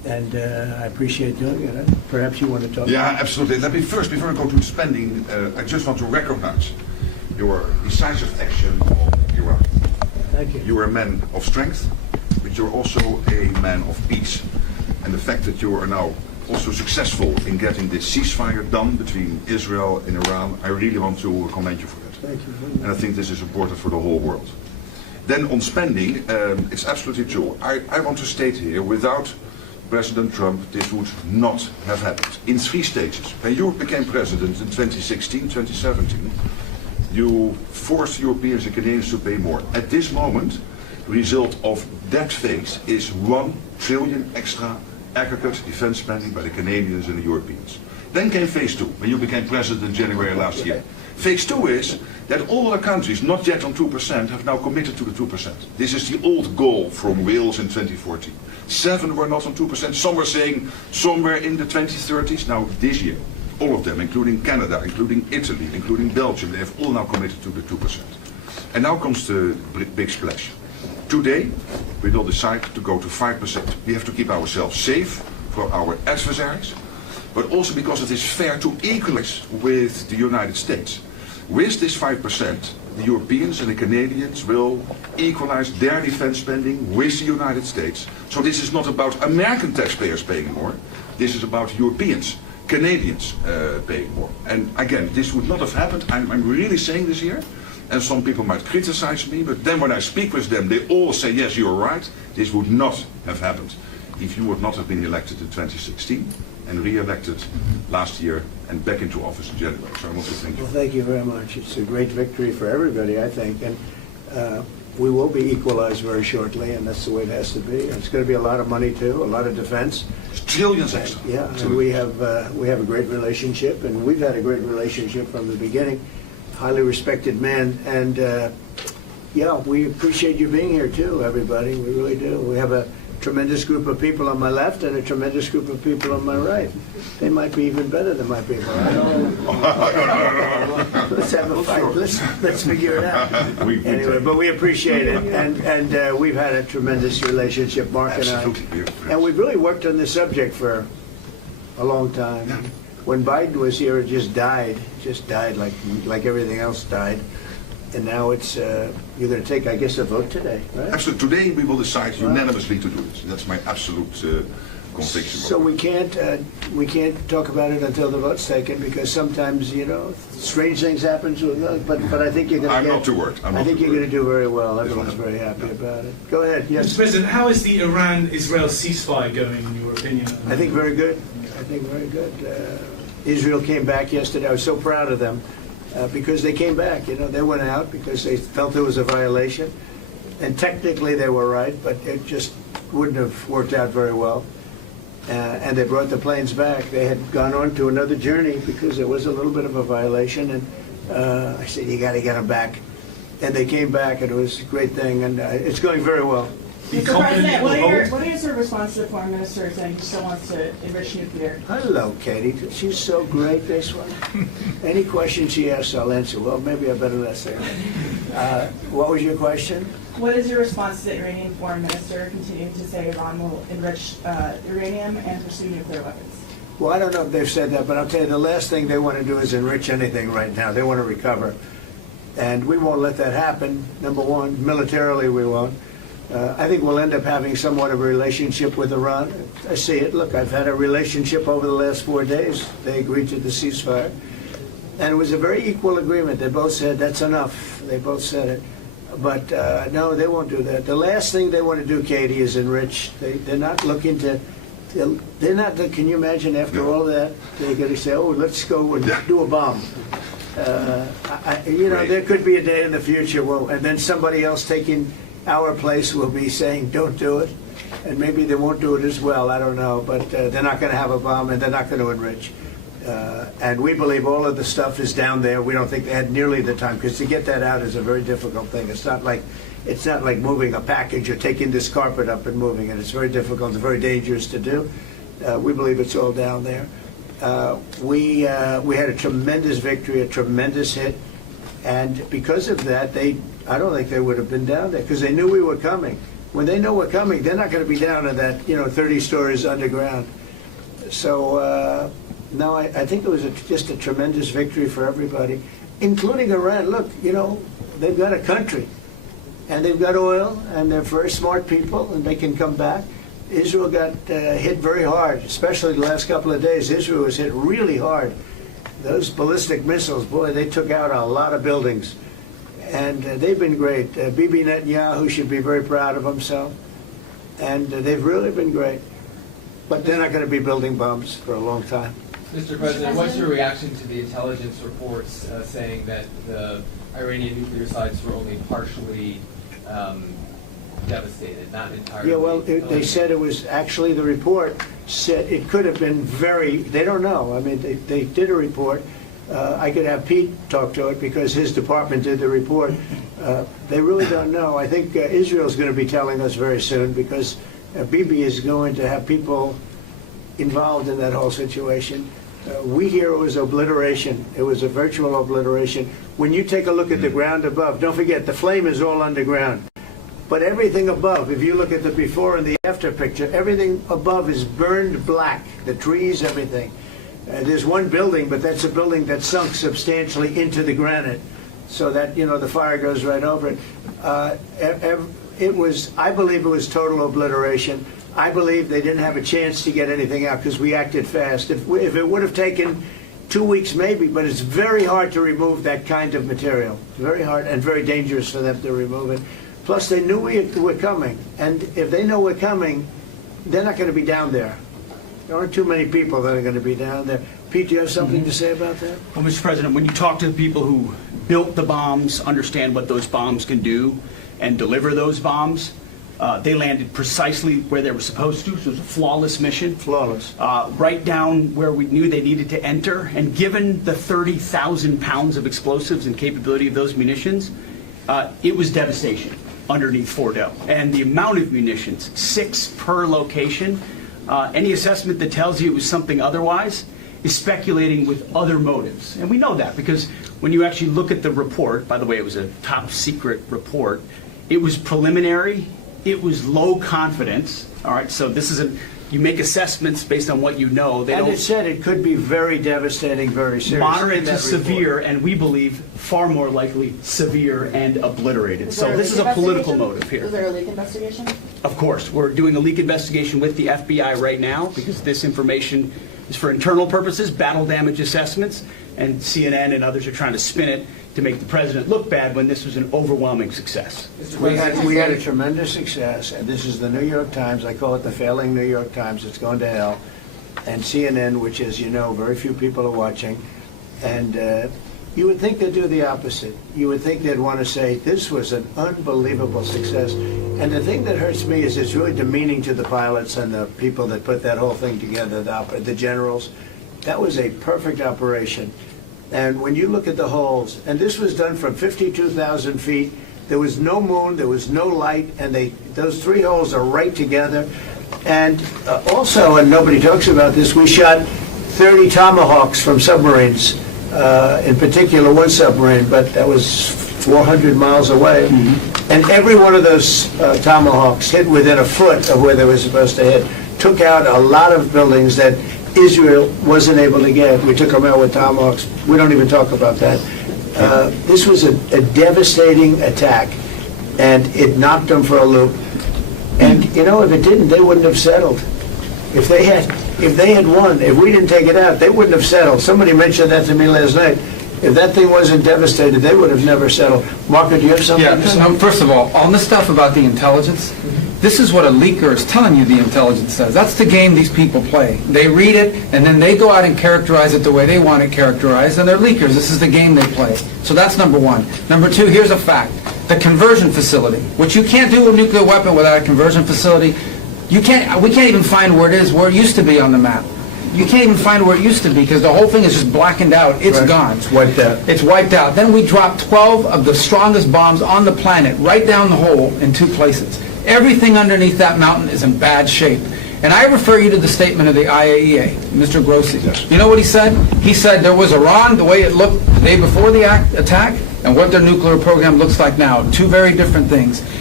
and I appreciate doing it. Perhaps you want to talk? Yeah, absolutely. Let me first, before I go to spending, I just want to recognize your decisive action on Iraq. Thank you. You are a man of strength, but you're also a man of peace. And the fact that you are now also successful in getting this ceasefire done between Israel and Iran, I really want to commend you for that. Thank you. And I think this is important for the whole world. Then on spending, it's absolutely true. I want to state here, without President Trump, this would not have happened. In 3 stages. When you became president in 2016, 2017, you forced Europeans and Canadians to pay more. At this moment, the result of that phase is 1 trillion extra aggregate defense spending by the Canadians and the Europeans. Then came phase 2, when you became president in January last year. Phase 2 is that all other countries not yet on 2% have now committed to the 2%. This is the old goal from Wales in 2014. 7 were not on 2%, some were saying somewhere in the 2030s. Now this year, all of them, including Canada, including Italy, including Belgium, they have all now committed to the 2%. And now comes the big splash. Today, we will decide to go to 5%. We have to keep ourselves safe for our adversaries, but also because it is fair to equalize with the United States. With this 5%, the Europeans and the Canadians will equalize their defense spending with the United States. So this is not about American taxpayers paying more. This is about Europeans, Canadians paying more. And again, this would not have happened. I'm really saying this here. And some people might criticize me, but then when I speak with them, they all say, yes, you're right. This would not have happened if you would not have been elected in 2016 and re-elected last year and back into office in January. So I want to thank you. Well, thank you very much. It's a great victory for everybody, I think. And we will be equalized very shortly, and that's the way it has to be. And it's going to be a lot of money, too, a lot of defense. It's trillions extra. Yeah, and we have a great relationship, and we've had a great relationship from the beginning. Highly respected man, and yeah, we appreciate you being here too, everybody. We really do. We have a tremendous group of people on my left and a tremendous group of people on my right. They might be even better than my people. I don't know. Let's have a fight. Let's figure it out. Anyway, but we appreciate it, and we've had a tremendous relationship, Mark and I. And we've really worked on this subject for a long time. When Biden was here, it just died like everything else died. And now it's, you're going to take, I guess, a vote today, right? Absolutely. Today we will decide unanimously to do this. That's my absolute conviction. So we can't talk about it until the vote's taken, because sometimes, strange things happen. But I think you're going to I'm not too worried. I think you're going to do very well. Everyone's very happy about it. Go ahead. Yes. Mr. President, how is the Iran-Israel ceasefire going, in your opinion? I think very good. I think very good. Israel came back yesterday. I was so proud of them because they came back. They went out because they felt there was a violation. And technically they were right, but it just wouldn't have worked out very well. And they brought the planes back. They had gone on to another journey because there was a little bit of a violation. And I said, you got to get them back. And they came back, and it was a great thing. And it's going very well. Mr. President, what is your response to the foreign minister saying he still wants to enrich nuclear? Hello, Katie. She's so great, this one. Any question she asks, I'll answer. Well, maybe I better not say that. What was your question? What is your response to the Iranian foreign minister continuing to say Iran will enrich uranium and pursue nuclear weapons? Well, I don't know if they've said that, but I'll tell you, the last thing they want to do is enrich anything right now. They want to recover. And we won't let that happen, number one. Militarily, we won't. I think we'll end up having somewhat of a relationship with Iran. I see it. Look, I've had a relationship over the last 4 days. They agreed to the ceasefire. And it was a very equal agreement. They both said, that's enough. They both said it. But no, they won't do that. The last thing they want to do, Katie, is enrich. They're not looking to, can you imagine after all that, they're going to say, oh, let's go and do a bomb. There could be a day in the future, and then somebody else taking our place will be saying, don't do it. And maybe they won't do it as well, I don't know. But they're not going to have a bomb, and they're not going to enrich. And we believe all of the stuff is down there. We don't think they had nearly the time, because to get that out is a very difficult thing. It's not like moving a package or taking this carpet up and moving it. It's very difficult. It's very dangerous to do. We believe it's all down there. We had a tremendous victory, a tremendous hit. And because of that, I don't think they would have been down there, because they knew we were coming. when they know we're coming, they're not going to be down in that, 30 stories underground. So, no, I think it was just a tremendous victory for everybody, including Iran. Look, they've got a country, and they've got oil, and they're very smart people, and they can come back. Israel got hit very hard, especially the last couple of days. Israel was hit really hard. Those ballistic missiles, boy, they took out a lot of buildings. And they've been great. Bibi Netanyahu should be very proud of himself. And they've really been great. But they're not going to be building bombs for a long time. Mr. President, what's your reaction to the intelligence reports saying that the Iranian nuclear sites were only partially devastated, not entirely? Yeah, well, they said it was actually, the report said it could have been they don't know. I mean, they did a report. I could have Pete talk to it because his department did the report. They really don't know. I think Israel's going to be telling us very soon because Bibi is going to have people involved in that whole situation. We hear it was obliteration. It was a virtual obliteration. When you take a look at the ground above, don't forget the flame is all underground. But everything above, if you look at the before and the after picture, everything above is burned black. The trees, everything. There's one building, but that's a building that sunk substantially into the granite, so that the fire goes right over it. I believe it was total obliteration. I believe they didn't have a chance to get anything out because we acted fast. If it would have taken 2 weeks, maybe, but it's very hard to remove that kind of material. Very hard and very dangerous for them to remove it. Plus, they knew we were coming, and if they know we're coming, they're not going to be down there. There aren't too many people that are going to be down there. Pete, do you have something to say about that? Well, Mr. President, when you talk to the people who built the bombs, understand what those bombs can do, and deliver those bombs, they landed precisely where they were supposed to. So it was a flawless mission. Flawless. Right down where we knew they needed to enter. And given the 30,000 pounds of explosives and capability of those munitions, it was devastation underneath Fordo. And the amount of munitions, 6 per location, any assessment that tells you it was something otherwise is speculating with other motives. And we know that because when you actually look at the report, by the way, it was a top secret report, it was preliminary, it was low confidence. All right, so this is you make assessments based on what you know. And it said it could be very devastating, very serious. Moderate to severe, and we believe far more likely severe and obliterated. So this is a political motive here. Is there a leak investigation? Of course, we're doing a leak investigation with the FBI right now because this information is for internal purposes, battle damage assessments, and CNN and others are trying to spin it to make the president look bad when this was an overwhelming success. We had a tremendous success, and this is the New York Times. I call it the failing New York Times. It's going to hell. And CNN, which, as you know, very few people are watching. And you would think they'd do the opposite. You would think they'd want to say, this was an unbelievable success. And the thing that hurts me is it's really demeaning to the pilots and the people that put that whole thing together, the generals. That was a perfect operation. And when you look at the holes, and this was done from 52,000 feet, there was no moon, there was no light, and those 3 holes are right together. And also, and nobody talks about this, we shot 30 Tomahawks from submarines, in particular one submarine, but that was 400 miles away. And every one of those Tomahawks hit within a foot of where they were supposed to hit, took out a lot of buildings that Israel wasn't able to get. We took them out with Tomahawks. We don't even talk about that. This was a devastating attack, and it knocked them for a loop. And if it didn't, they wouldn't have settled. If they had won, if we didn't take it out, they wouldn't have settled. Somebody mentioned that to me last night. If that thing wasn't devastated, they would have never settled. Marco, do you have something to say? No, first of all, on the stuff about the intelligence, this is what a leaker is telling you the intelligence says. That's the game these people play. They read it, and then they go out and characterize it the way they want it characterized, and they're leakers. This is the game they play. So that's number one. Number two, here's a fact. The conversion facility, which you can't do a nuclear weapon without a conversion facility, we can't even find where it used to be on the map. You can't even find where it used to be because the whole thing is just blackened out. It's gone. It's wiped out. It's wiped out. Then we dropped 12 of the strongest bombs on the planet right down the hole in 2 places. Everything underneath that mountain is in bad shape. And I refer you to the statement of the IAEA, Mr. Grossi. You know what he said? He said there was Iran, the way it looked the day before the attack, and what their nuclear program looks like now. 2 very different things.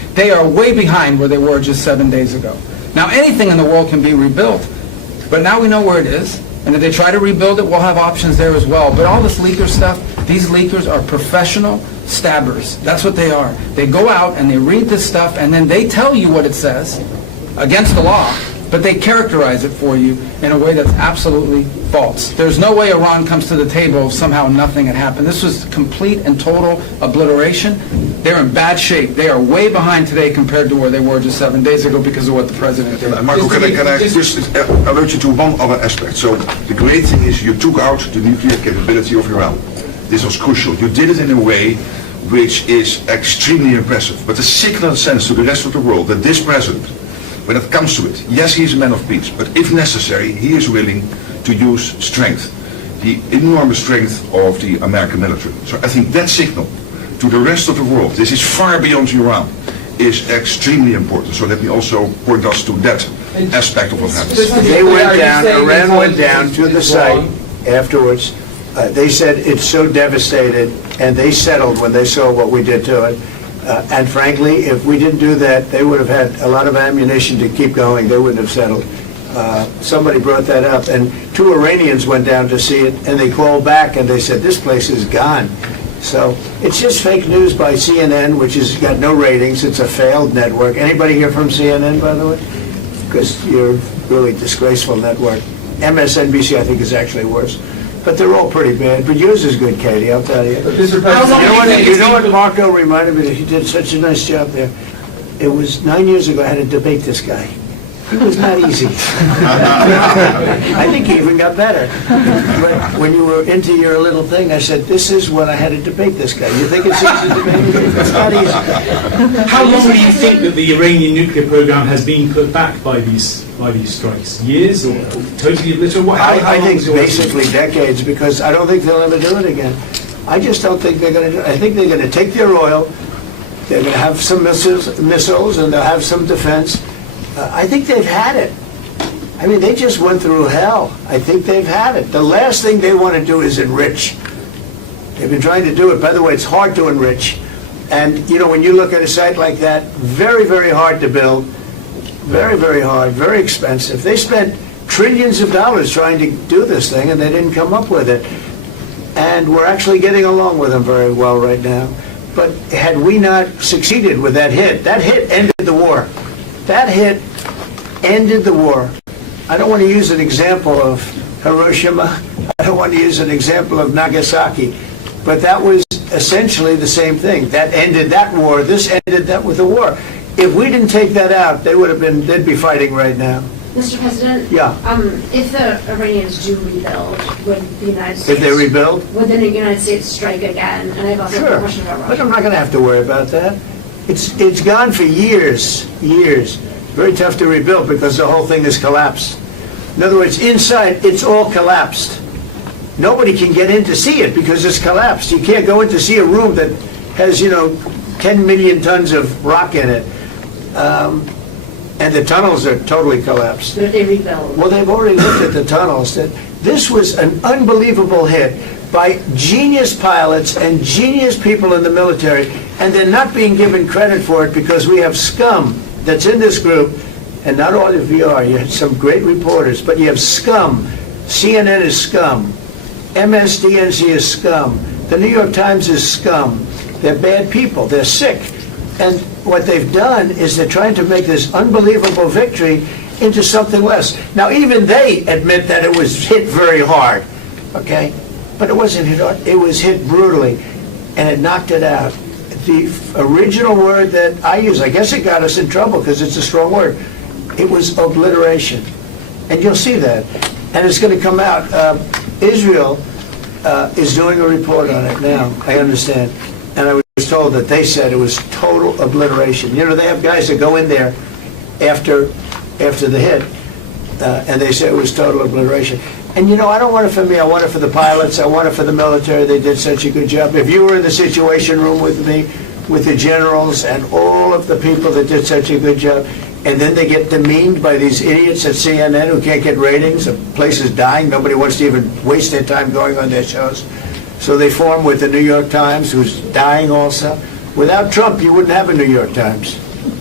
They are way behind where they were just 7 days ago. Now, anything in the world can be rebuilt, but now we know where it is, and if they try to rebuild it, we'll have options there as well. But all this leaker stuff, these leakers are professional stabbers. That's what they are. They go out and they read this stuff, and then they tell you what it says, against the law, but they characterize it for you in a way that's absolutely false. There's no way Iran comes to the table if somehow nothing had happened. This was complete and total obliteration. They're in bad shape. They are way behind today compared to where they were just 7 days ago because of what the president did. Marco, can I just alert you to one other aspect? So the great thing is you took out the nuclear capability of Iran. This was crucial. You did it in a way which is extremely impressive. But the signal sends to the rest of the world that this president, when it comes to it, yes, he's a man of peace, but if necessary, he is willing to use strength, the enormous strength of the American military. So I think that signal to the rest of the world, this is far beyond Iran, is extremely important. So let me also point us to that aspect of what happened. They went down, Iran went down to the site afterwards. They said it's so devastated, and they settled when they saw what we did to it. And frankly, if we didn't do that, they would have had a lot of ammunition to keep going. They wouldn't have settled. Somebody brought that up, and 2 Iranians went down to see it, and they called back, and they said, this place is gone. So it's just fake news by CNN, which has got no ratings. It's a failed network. Anybody here from CNN, by the way? Because you're a really disgraceful network. MSNBC, I think, is actually worse. But they're all pretty bad. But yours is good, Katie, I'll tell you. Mr. President, You know what Marco reminded me that he did such a nice job there? It was 9 years ago I had to debate this guy. It was not easy. I think he even got better. But when you were into your little thing, I said, this is when I had to debate this guy. You think it's easy to debate him? It's not easy. How long do you think that the Iranian nuclear program has been put back by these strikes? Years or totally obliterated? I think basically decades, because I don't think they'll ever do it again. I just don't think they're going to do it. I think they're going to take their oil, they're going to have some missiles, and they'll have some defense. I think they've had it. I mean, they just went through hell. I think they've had it. The last thing they want to do is enrich. They've been trying to do it. By the way, it's hard to enrich. And, you know, when you look at a site like that, very, very hard to build. Very, very hard, very expensive. They spent trillions of dollars trying to do this thing, and they didn't come up with it. And we're actually getting along with them very well right now. But had we not succeeded with that hit ended the war. That hit ended the war. I don't want to use an example of Hiroshima. I don't want to use an example of Nagasaki. But that was essentially the same thing. That ended that war. This ended that with the war. If we didn't take that out, they'd be fighting right now. Mr. President? Yeah. If the Iranians do rebuild, would the United States... If they rebuild? Would the United States strike again? And I have also a question about Russia. But I'm not going to have to worry about that. It's gone for years. Very tough to rebuild because the whole thing has collapsed. In other words, inside, it's all collapsed. Nobody can get in to see it because it's collapsed. You can't go in to see a room that has, 10 million tons of rock in it. And the tunnels are totally collapsed. But if they rebuild? Well, they've already looked at the tunnels. This was an unbelievable hit by genius pilots and genius people in the military, and they're not being given credit for it because we have scum that's in this group, and not all of you are. You have some great reporters, but you have scum. CNN is scum. MSDNC is scum. The New York Times is scum. They're bad people. They're sick. And what they've done is they're trying to make this unbelievable victory into something less. Now, even they admit that it was hit very hard, okay? But it wasn't hit hard. It was hit brutally, and it knocked it out. The original word that I use, I guess it got us in trouble because it's a strong word. It was obliteration. And you'll see that. And it's going to come out. Israel is doing a report on it now, I understand. And I was told that they said it was total obliteration. They have guys that go in there after the hit, and they say it was total obliteration. And I don't want it for me. I want it for the pilots. I want it for the military. They did such a good job. If you were in the Situation Room with me, with the generals and all of the people that did such a good job, and then they get demeaned by these idiots at CNN who can't get ratings, the place is dying, nobody wants to even waste their time going on their shows. So they form with the New York Times, who's dying also. Without Trump, you wouldn't have a New York Times.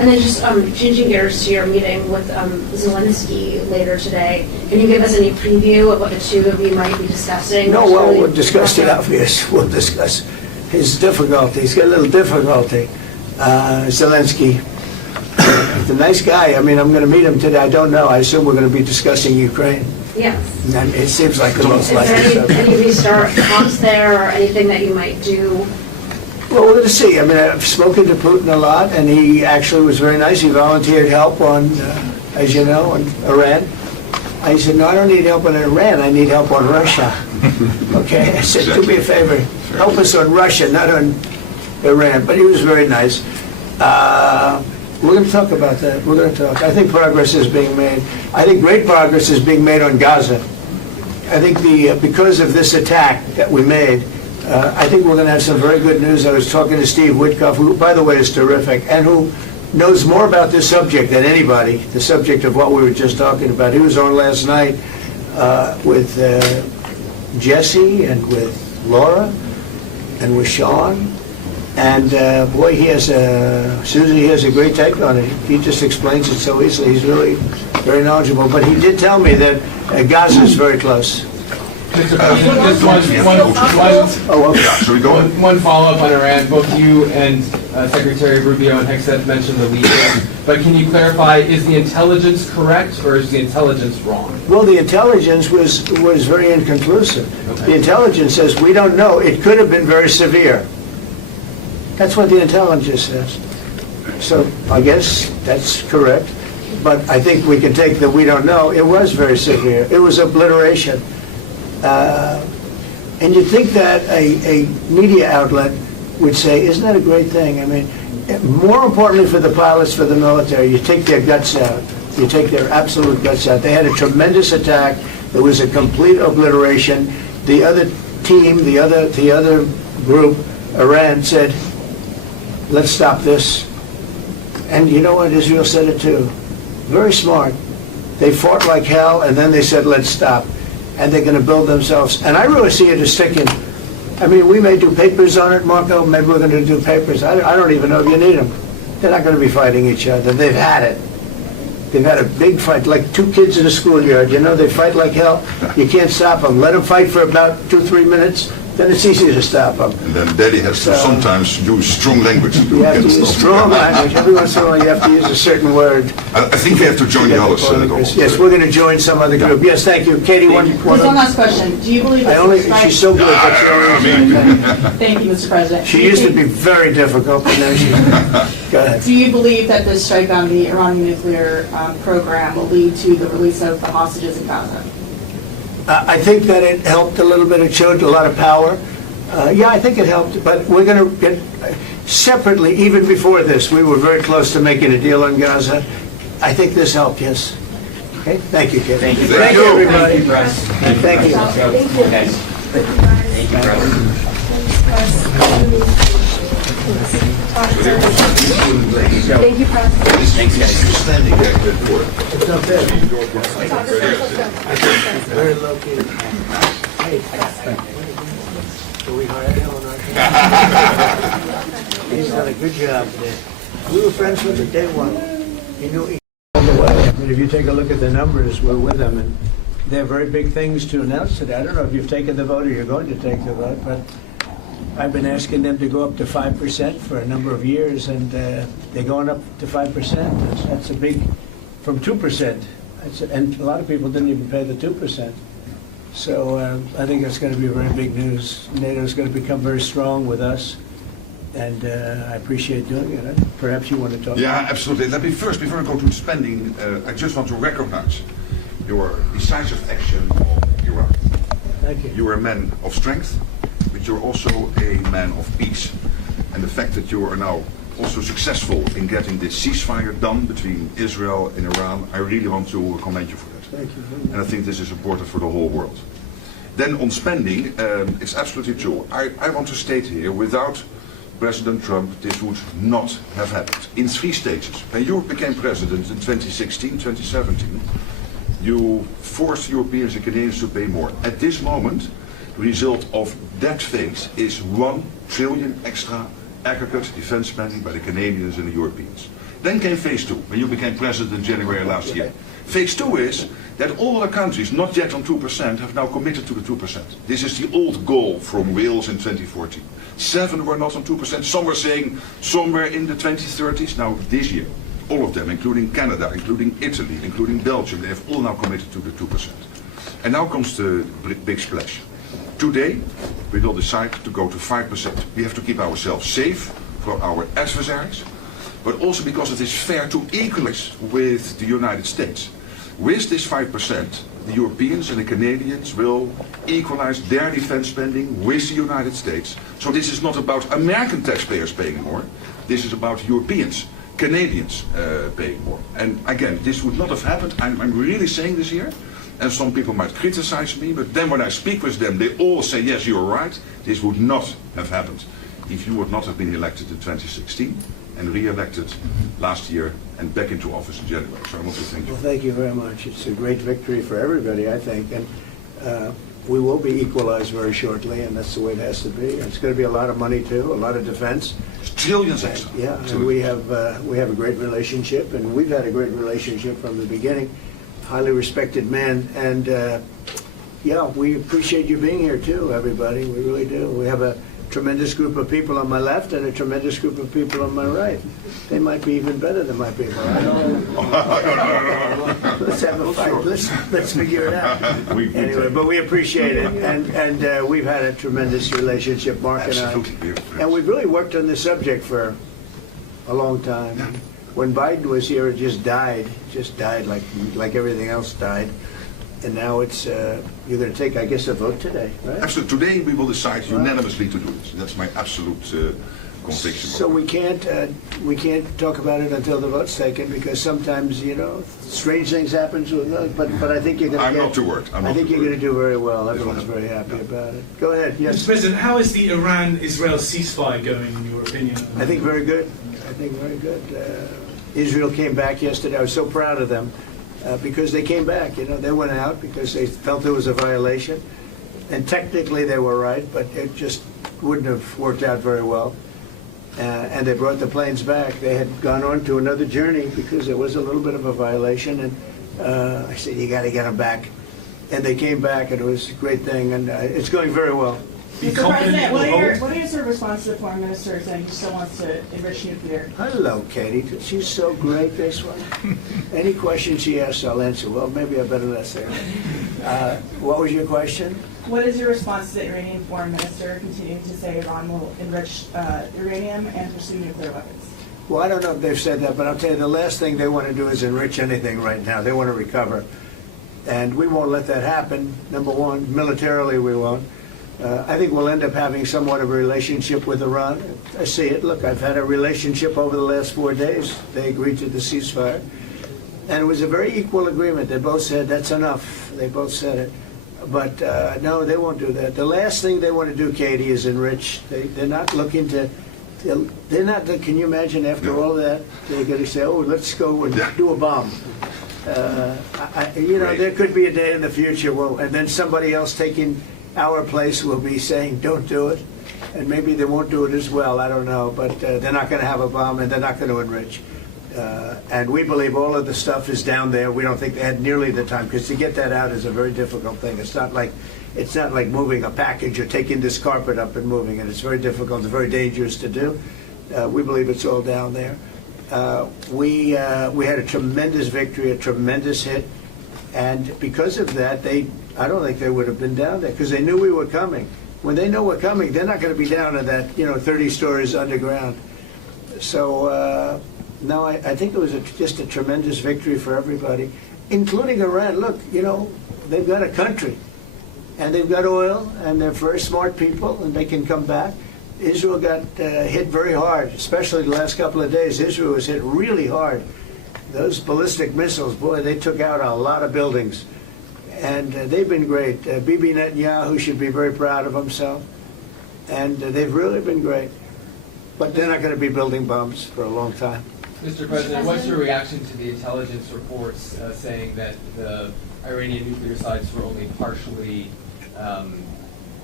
And then just changing gears to your meeting with Zelensky later today, can you give us any preview of what the two of you might be discussing? No, well, we'll discuss the obvious. We'll discuss his difficulty. He's got a little difficulty. Zelensky, he's a nice guy. I mean, I'm going to meet him today. I don't know. I assume we're going to be discussing Ukraine. Yes. And it seems like the most Is likely there subject. any restart talks there or anything that you might do? Well, we're going to see. I mean, I've spoken to Putin a lot, and he actually was very nice. He volunteered help on, as you know, on Iran. I said, no, I don't need help on Iran. I need help on Russia. Okay? I said, do me a favor. Help us on Russia, not on Iran. But he was very nice. We're going to talk about that. We're going to talk. I think progress is being made. I think great progress is being made on Gaza. I think because of this attack that we made, I think we're going to have some very good news. I was talking to Steve Witkoff, who, by the way, is terrific, and who knows more about this subject than anybody, the subject of what we were just talking about. He was on last night with Jesse and with Laura and with Sean. And boy, Susie, he has a great take on it. He just explains it so easily. He's really very knowledgeable. But he did tell me that Gaza is very close. Mr. President, just one follow-up on Iran. Both you and Secretary Rubio and Hegseth mentioned the leaders. But can you clarify, is the intelligence correct or is the intelligence wrong? Well, the intelligence was very inconclusive. Okay. The intelligence says we don't know. It could have been very severe. That's what the intelligence says. So I guess that's correct. But I think we can take that we don't know. It was very severe. It was obliteration. And you'd think that a media outlet would say, isn't that a great thing? I mean, more importantly for the pilots, for the military, you take their guts out. You take their absolute guts out. They had a tremendous attack. There was a complete obliteration. The other team, the other group, Iran, said, let's stop this. And you know what? Israel said it too. Very smart. They fought like hell, and then they said, let's stop. And they're going to build themselves. And I really see it as sticking. I mean, we may do papers on it, Marco. Maybe we're going to do papers. I don't even know if you need them. They're not going to be fighting each other. They've had it. They've had a big fight, like two kids in a schoolyard. You know, they fight like hell. You can't stop them. Let them fight for about 2-3 minutes. Then it's easy to stop them. And then Daddy has to sometimes use strong language to You have to use strong language. Every once in a while you have to use a certain word. I think we have to join the others. Yes, we're going to join some other group. Yes, thank you. Katie, one Just one last question. Do you believe that she's so good. That's the only reason. Thank you, Mr. President. She used to be very difficult, but now she's... Go ahead. Do you believe that this strike on the Iranian nuclear program will lead to the release of the hostages in Gaza? I think that it helped a little bit. It showed a lot of power. Yeah, I think it helped, but we're going to get separately, even before this, we were very close to making a deal on Gaza. I think this helped, yes. Okay, thank you, Kate. Thank you. Thank you, everybody. Thank you, Press. Thank you. Thank you, Press. Thank you, President. Thanks, guys. Standing there at the door. It's not bad. Very low key. Hey, can we hire him on our team? He's done a good job there. We were friends with him day one. He knew he all the way. I mean, if you take a look at the numbers, we're with them, and they have very big things to announce today. I don't know if you've taken the vote or you're going to take the vote, but I've been asking them to go up to 5% for a number of years, and they're going up to 5%. That's a big, from 2%. And a lot of people didn't even pay the 2%. So I think that's going to be very big news. NATO is going to become very strong with us, and I appreciate doing it. Perhaps you want to talk Yeah, about it? absolutely. Let me first, before I go to spending, I just want to recognize your decisive action on Iraq. Thank you. You are a man of strength, but you're also a man of peace. And the fact that you are now also successful in getting this ceasefire done between Israel and Iran, I really want to commend you for that. Thank you. And I think this is important for the whole world. Then on spending, it's absolutely true. I want to state here, without President Trump, this would not have happened. In 3 stages. When you became president in 2016, 2017, you forced Europeans and Canadians to pay more. At this moment, the result of that phase is $1 trillion extra aggregate defense spending by the Canadians and the Europeans. Then came phase 2, when you became president in January last year. Phase 2 is that all other countries not yet on 2% have now committed to the 2%. This is the old goal from Wales in 2014. 7 were not on 2%. Some were saying somewhere in the 2030s. Now this year, all of them, including Canada, including Italy, including Belgium, they have all now committed to the 2%. And now comes the big splash. Today, we will decide to go to 5%. We have to keep ourselves safe for our adversaries, but also because it is fair to equalize with the United States. With this 5%, the Europeans and the Canadians will equalize their defense spending with the United States. So this is not about American taxpayers paying more. This is about Europeans, Canadians paying more. And again, this would not have happened. I'm really saying this here. And some people might criticize me, but then when I speak with them, they all say, yes, you're right. This would not have happened if you would not have been elected in 2016 and re-elected last year and back into office in January. So I want to thank you. Well, thank you very much. It's a great victory for everybody, I think, and we will be equalized very shortly, and that's the way it has to be. And it's going to be a lot of money too, a lot of defense. Trillions extra. Yeah, and we have a great relationship, and we've had a great relationship from the beginning. Highly respected man, and yeah, we appreciate you being here too, everybody. We really do. We have a tremendous group of people on my left and a tremendous group of people on my right. They might be even better than my people. I don't know. Let's have a fight. Let's figure it out. Anyway, but we appreciate it, and we've had a tremendous relationship, Mark and I. And we've really worked on this subject for a long time. When Biden was here, it just died like everything else died. And now it's, you're going to take, I guess, a vote today, right? Absolutely. Today we will decide unanimously to do this. That's my absolute conviction. So we can't talk about it until the vote's taken, because sometimes, you know, strange things happen. But I think you're going to I'm not too worried. I think you're going to do very well. Everyone's very happy about it. Go ahead. Yes. Mr. President, how is the Iran-Israel ceasefire going, in your opinion? I think very good. I think very good. Israel came back yesterday. I was so proud of them because they came back. You know, they went out because they felt there was a violation, and technically they were right, but it just wouldn't have worked out very well. And they brought the planes back. They had gone on to another journey because there was a little bit of a violation, and I said, you got to get them back. And they came back, and it was a great thing, and it's going very well. Mr. President, what are your sort of response to the foreign minister saying he still wants to enrich nuclear? Hello, Katie. She's so great, this one. Any question she asks, I'll answer. Well, maybe I better not say that. What was your question? What is your response to the Iranian foreign minister continuing to say Iran will enrich uranium and pursue nuclear weapons? Well, I don't know if they've said that, but I'll tell you, the last thing they want to do is enrich anything right now. They want to recover. And we won't let that happen, number one. Militarily, we won't. I think we'll end up having somewhat of a relationship with Iran. I see it. Look, I've had a relationship over the last 4 days. They agreed to the ceasefire. And it was a very equal agreement. They both said, that's enough. They both said it. But no, they won't do that. The last thing they want to do, Katie, is enrich. They're not looking to, can you imagine after all that, they're going to say, oh, let's go and do a bomb. You know, there could be a day in the future, and then somebody else taking our place will be saying, don't do it. And maybe they won't do it as well, I don't know. But they're not going to have a bomb, and they're not going to enrich. And we believe all of the stuff is down there. We don't think they had nearly the time, because to get that out is a very difficult thing. It's not like moving a package or taking this carpet up and moving it. It's very difficult. It's very dangerous to do. We believe it's all down there. We had a tremendous victory, a tremendous hit, and because of that, I don't think they would have been down there, because they knew we were coming. When they know we're coming, they're not going to be down in that, 30 stories underground. So, no, I think it was just a tremendous victory for everybody, including Iran. Look, they've got a country, and they've got oil, and they're very smart people, and they can come back. Israel got hit very hard, especially the last couple of days. Israel was hit really hard. Those ballistic missiles, boy, they took out a lot of buildings. And they've been great. Bibi Netanyahu should be very proud of himself. And they've really been great. But they're not going to be building bombs for a long time. Mr. President, what's your reaction to the intelligence reports saying that the Iranian nuclear sites were only partially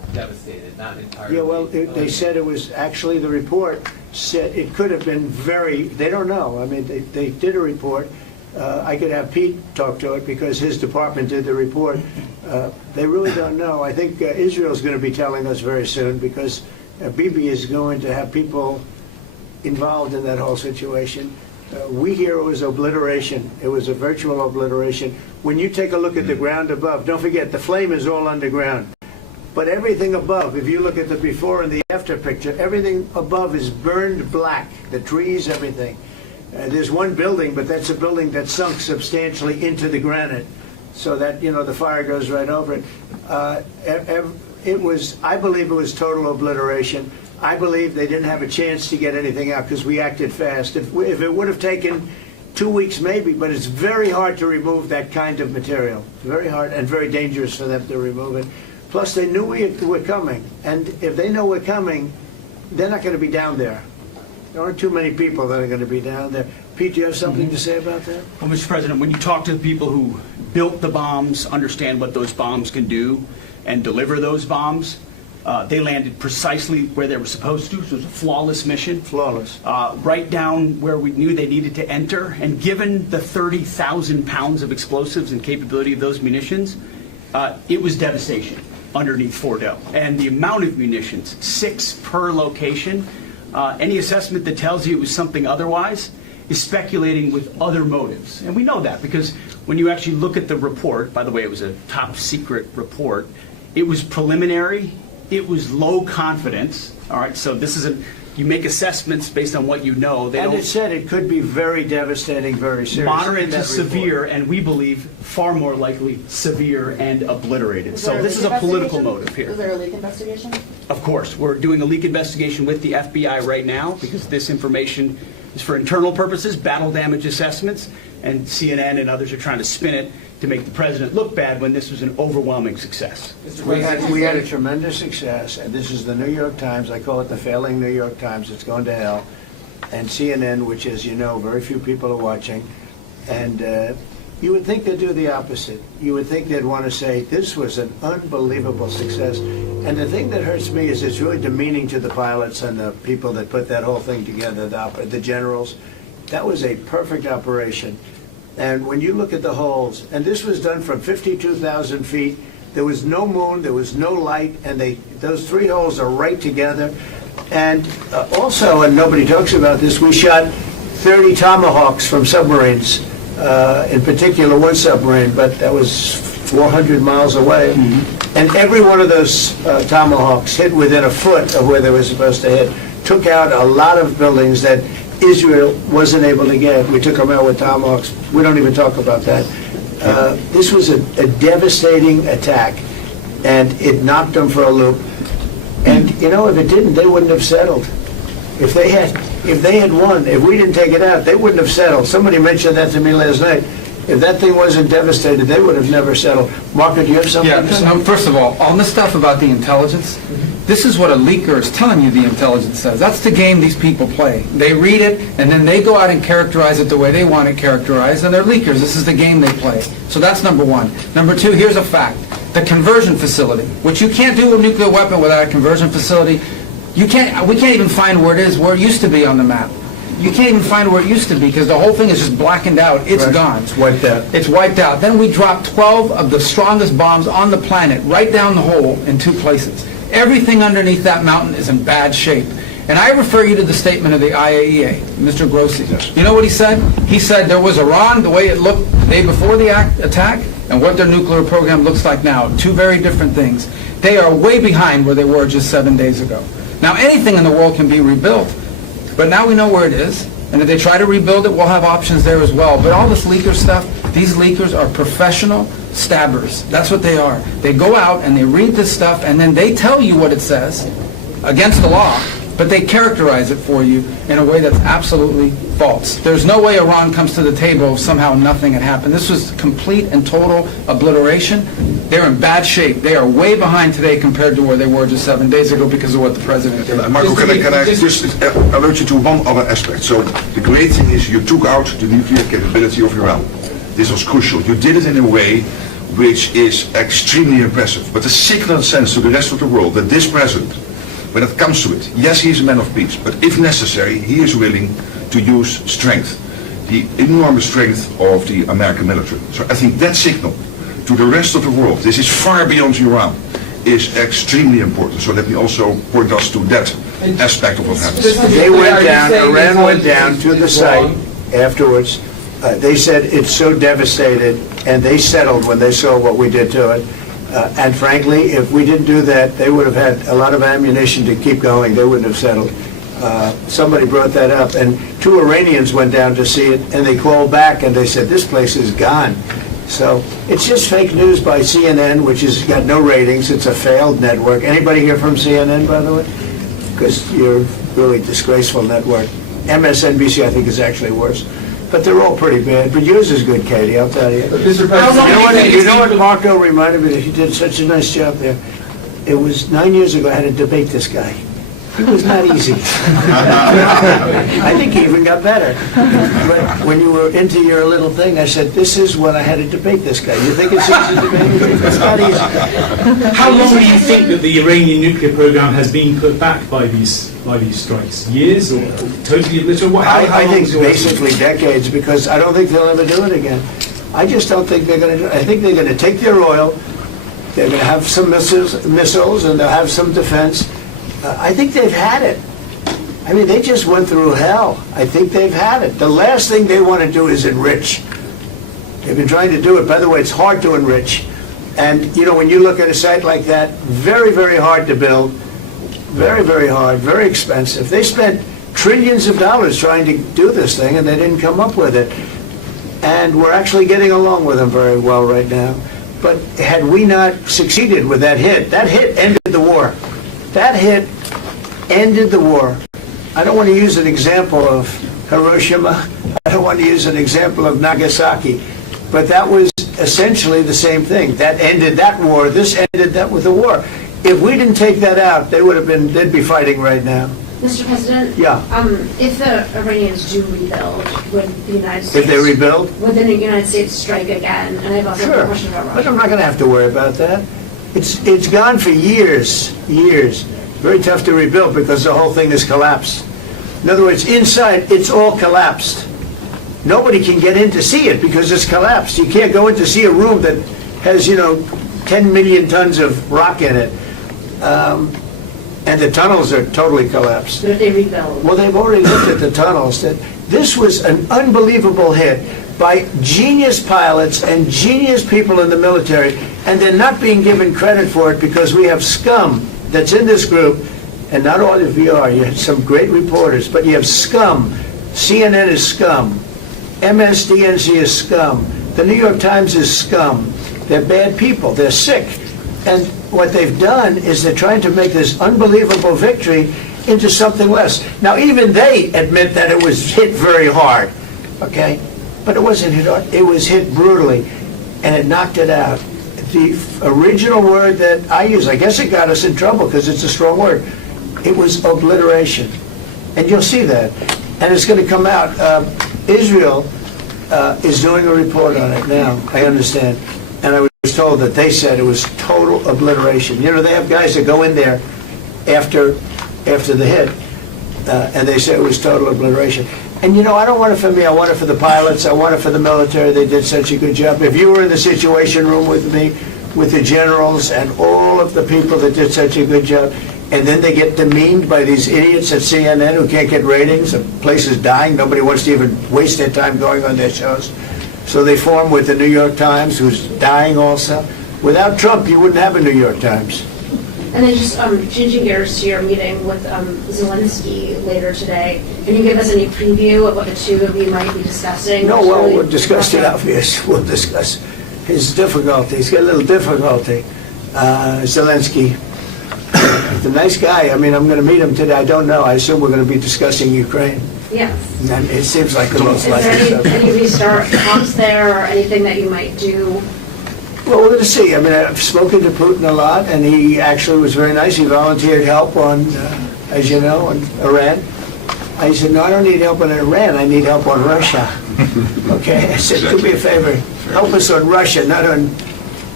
devastated, not entirely. Yeah, well, they said it was, actually, the report said it could have been they don't know. I mean, they did a report. I could have Pete talk to it because his department did the report. They really don't know. I think Israel's going to be telling us very soon because Bibi is going to have people involved in that whole situation. We hear it was obliteration. It was a virtual obliteration. When you take a look at the ground above, don't forget, the flame is all underground. But everything above, if you look at the before and the after picture, everything above is burned black. The trees, everything. There's one building, but that's a building that sunk substantially into the granite, so that, you know, the fire goes right over it. I believe it was total obliteration. I believe they didn't have a chance to get anything out because we acted fast. If it would have taken 2 weeks, maybe, but it's very hard to remove that kind of material. Very hard and very dangerous for them to remove it. Plus, they knew we were coming, and if they know we're coming, they're not going to be down there. There aren't too many people that are going to be down there. Pete, do you have something to say about that? Well, Mr. President, when you talk to the people who built the bombs, understand what those bombs can do, and deliver those bombs, they landed precisely where they were supposed to. So it was a flawless mission. Flawless. Right down where we knew they needed to enter. And given the 30,000 pounds of explosives and capability of those munitions, it was devastation underneath Fordo. And the amount of munitions, 6 per location, any assessment that tells you it was something otherwise is speculating with other motives. And we know that because when you actually look at the report, by the way, it was a top secret report, it was preliminary, it was low confidence. All right, so this is you make assessments based on what you know. And it said it could be very devastating, very serious. Moderate to severe, and we believe far more likely severe and obliterated. So this is a political motive here. Is there a leak investigation? Of course, we're doing a leak investigation with the FBI right now because this information is for internal purposes, battle damage assessments, and CNN and others are trying to spin it to make the president look bad when this was an overwhelming success. We had a tremendous success, and this is the New York Times. I call it the failing New York Times. It's going to hell. And CNN, which, as you know, very few people are watching. And you would think they'd do the opposite. You would think they'd want to say, this was an unbelievable success. And the thing that hurts me is it's really demeaning to the pilots and the people that put that whole thing together, the generals. That was a perfect operation. And when you look at the holes, and this was done from 52,000 feet, there was no moon, there was no light, and those 3 holes are right together. And also, and nobody talks about this, we shot 30 Tomahawks from submarines, in particular one submarine, but that was 400 miles away. And every one of those Tomahawks hit within a foot of where they were supposed to hit, took out a lot of buildings that Israel wasn't able to get. We took them out with Tomahawks. We don't even talk about that. This was a devastating attack, and it knocked them for a loop. And, you know, if it didn't, they wouldn't have settled. If they had won, if we didn't take it out, they wouldn't have settled. Somebody mentioned that to me last night. If that thing wasn't devastated, they would have never settled. Marco, do you have something to say? No, first of all, on the stuff about the intelligence, this is what a leaker is telling you the intelligence says. That's the game these people play. They read it, and then they go out and characterize it the way they want it characterized, and they're leakers. This is the game they play. So that's number one. Number two, here's a fact. The conversion facility, which you can't do a nuclear weapon without a conversion facility, we can't even find where it is, where it used to be on the map. You can't even find where it used to be because the whole thing is just blackened out. It's gone. It's wiped out. It's wiped out. Then we dropped 12 of the strongest bombs on the planet right down the hole in 2 places. Everything underneath that mountain is in bad shape. And I refer you to the statement of the IAEA, Mr. Grossi. You know what he said? He said there was Iran, the way it looked the day before the attack, and what their nuclear program looks like now. 2 very different things. They are way behind where they were just 7 days ago. Now, anything in the world can be rebuilt, but now we know where it is. And if they try to rebuild it, we'll have options there as well. But all this leaker stuff, these leakers are professional stabbers. That's what they are. They go out and they read this stuff, and then they tell you what it says against the law, but they characterize it for you in a way that's absolutely false. There's no way Iran comes to the table if somehow nothing had happened. This was complete and total obliteration. They're in bad shape. They are way behind today compared to where they were just 7 days ago because of what the president did. Marco, can I just alert you to one other aspect? So the great thing is you took out the nuclear capability of Iran. This was crucial. You did it in a way which is extremely impressive. But the signal sends to the rest of the world that this president, when it comes to it, yes, he's a man of peace, but if necessary, he is willing to use strength, the enormous strength of the American military. So I think that signal to the rest of the world, this is far beyond Iran, is extremely important. So let me also point us to that aspect of what happened. They went down, Iran went down to the site afterwards. They said it's so devastated, and they settled when they saw what we did to it. And frankly, if we didn't do that, they would have had a lot of ammunition to keep going. They wouldn't have settled. Somebody brought that up, and 2 Iranians went down to see it, and they called back, and they said, this place is gone. So it's just fake news by CNN, which has got no ratings. It's a failed network. Anybody here from CNN, by the way? Because you're really disgraceful network. MSNBC, I think, is actually worse. But they're all pretty bad. But yours is good, Katie, I'll tell you. Mr. President, You know what Marco reminded me that he did such a nice job there? It was 9 years ago I had to debate this guy. It was not easy. I think he even got better. But when you were into your little thing, I said, this is what I had to debate this guy. You think it's easy to debate him? It's not easy. How long do you think that the Iranian nuclear program has been put back by these strikes? Years or totally obliterated? I think basically decades, because I don't think they'll ever do it again. I just don't think they're going to do it. I think they're going to take their oil, they're going to have some missiles, and they'll have some defense. I think they've had it. I mean, they just went through hell. I think they've had it. The last thing they want to do is enrich. They've been trying to do it. By the way, it's hard to enrich. And, you know, when you look at a site like that, very, very hard to build. Very, very hard, very expensive. They spent trillions of dollars trying to do this thing, and they didn't come up with it. And we're actually getting along with them very well right now. But had we not succeeded with that hit ended the war. That hit ended the war. I don't want to use an example of Hiroshima. I don't want to use an example of Nagasaki. But that was essentially the same thing. That ended that war. This ended that with the war. If we didn't take that out, they'd be fighting right now. Mr. President? Yeah. If the Iranians do rebuild, would the United States... If they rebuild? Would the United States strike again? And I have also a question about Russia. But I'm not going to have to worry about that. It's gone for years. Very tough to rebuild because the whole thing has collapsed. In other words, inside, it's all collapsed. Nobody can get in to see it because it's collapsed. You can't go in to see a room that has, 10 million tons of rock in it. And the tunnels are totally collapsed. But if they rebuild? Well, they've already looked at the tunnels. This was an unbelievable hit by genius pilots and genius people in the military, and they're not being given credit for it because we have scum that's in this group, and not all of you are. You have some great reporters, but you have scum. CNN is scum. MSDNC is scum. The New York Times is scum. They're bad people. They're sick. And what they've done is they're trying to make this unbelievable victory into something less. Now, even they admit that it was hit very hard, okay? But it wasn't hit hard. It was hit brutally, and it knocked it out. The original word that I use, I guess it got us in trouble because it's a strong word. It was obliteration. And you'll see that. And it's going to come out. Israel is doing a report on it now, I understand. And I was told that they said it was total obliteration. You know, they have guys that go in there after the hit, and they say it was total obliteration. And I don't want it for me. I want it for the pilots. I want it for the military. They did such a good job. If you were in the Situation Room with me, with the generals and all of the people that did such a good job, and then they get demeaned by these idiots at CNN who can't get ratings, the place is dying, nobody wants to even waste their time going on their shows. So they form with the New York Times, who's dying also. Without Trump, you wouldn't have a New York Times. And then just changing gears to your meeting with Zelensky later today, can you give us any preview of what the two of you might be discussing? No, well, we'll discuss it obvious. We'll discuss his difficulty. He's got a little difficulty. Zelensky, he's a nice guy. I mean, I'm going to meet him today. I don't know. I assume we're going to be discussing Ukraine. Yes. And it seems like the most Is likely there any restart talks there or anything that you might do? Well, we're going to see. I mean, I've spoken to Putin a lot, and he actually was very nice. He volunteered help on, as you know, on Iran. I said, no, I don't need help on Iran. I need help on Russia. Okay? I said, do me a favor. Help us on Russia, not on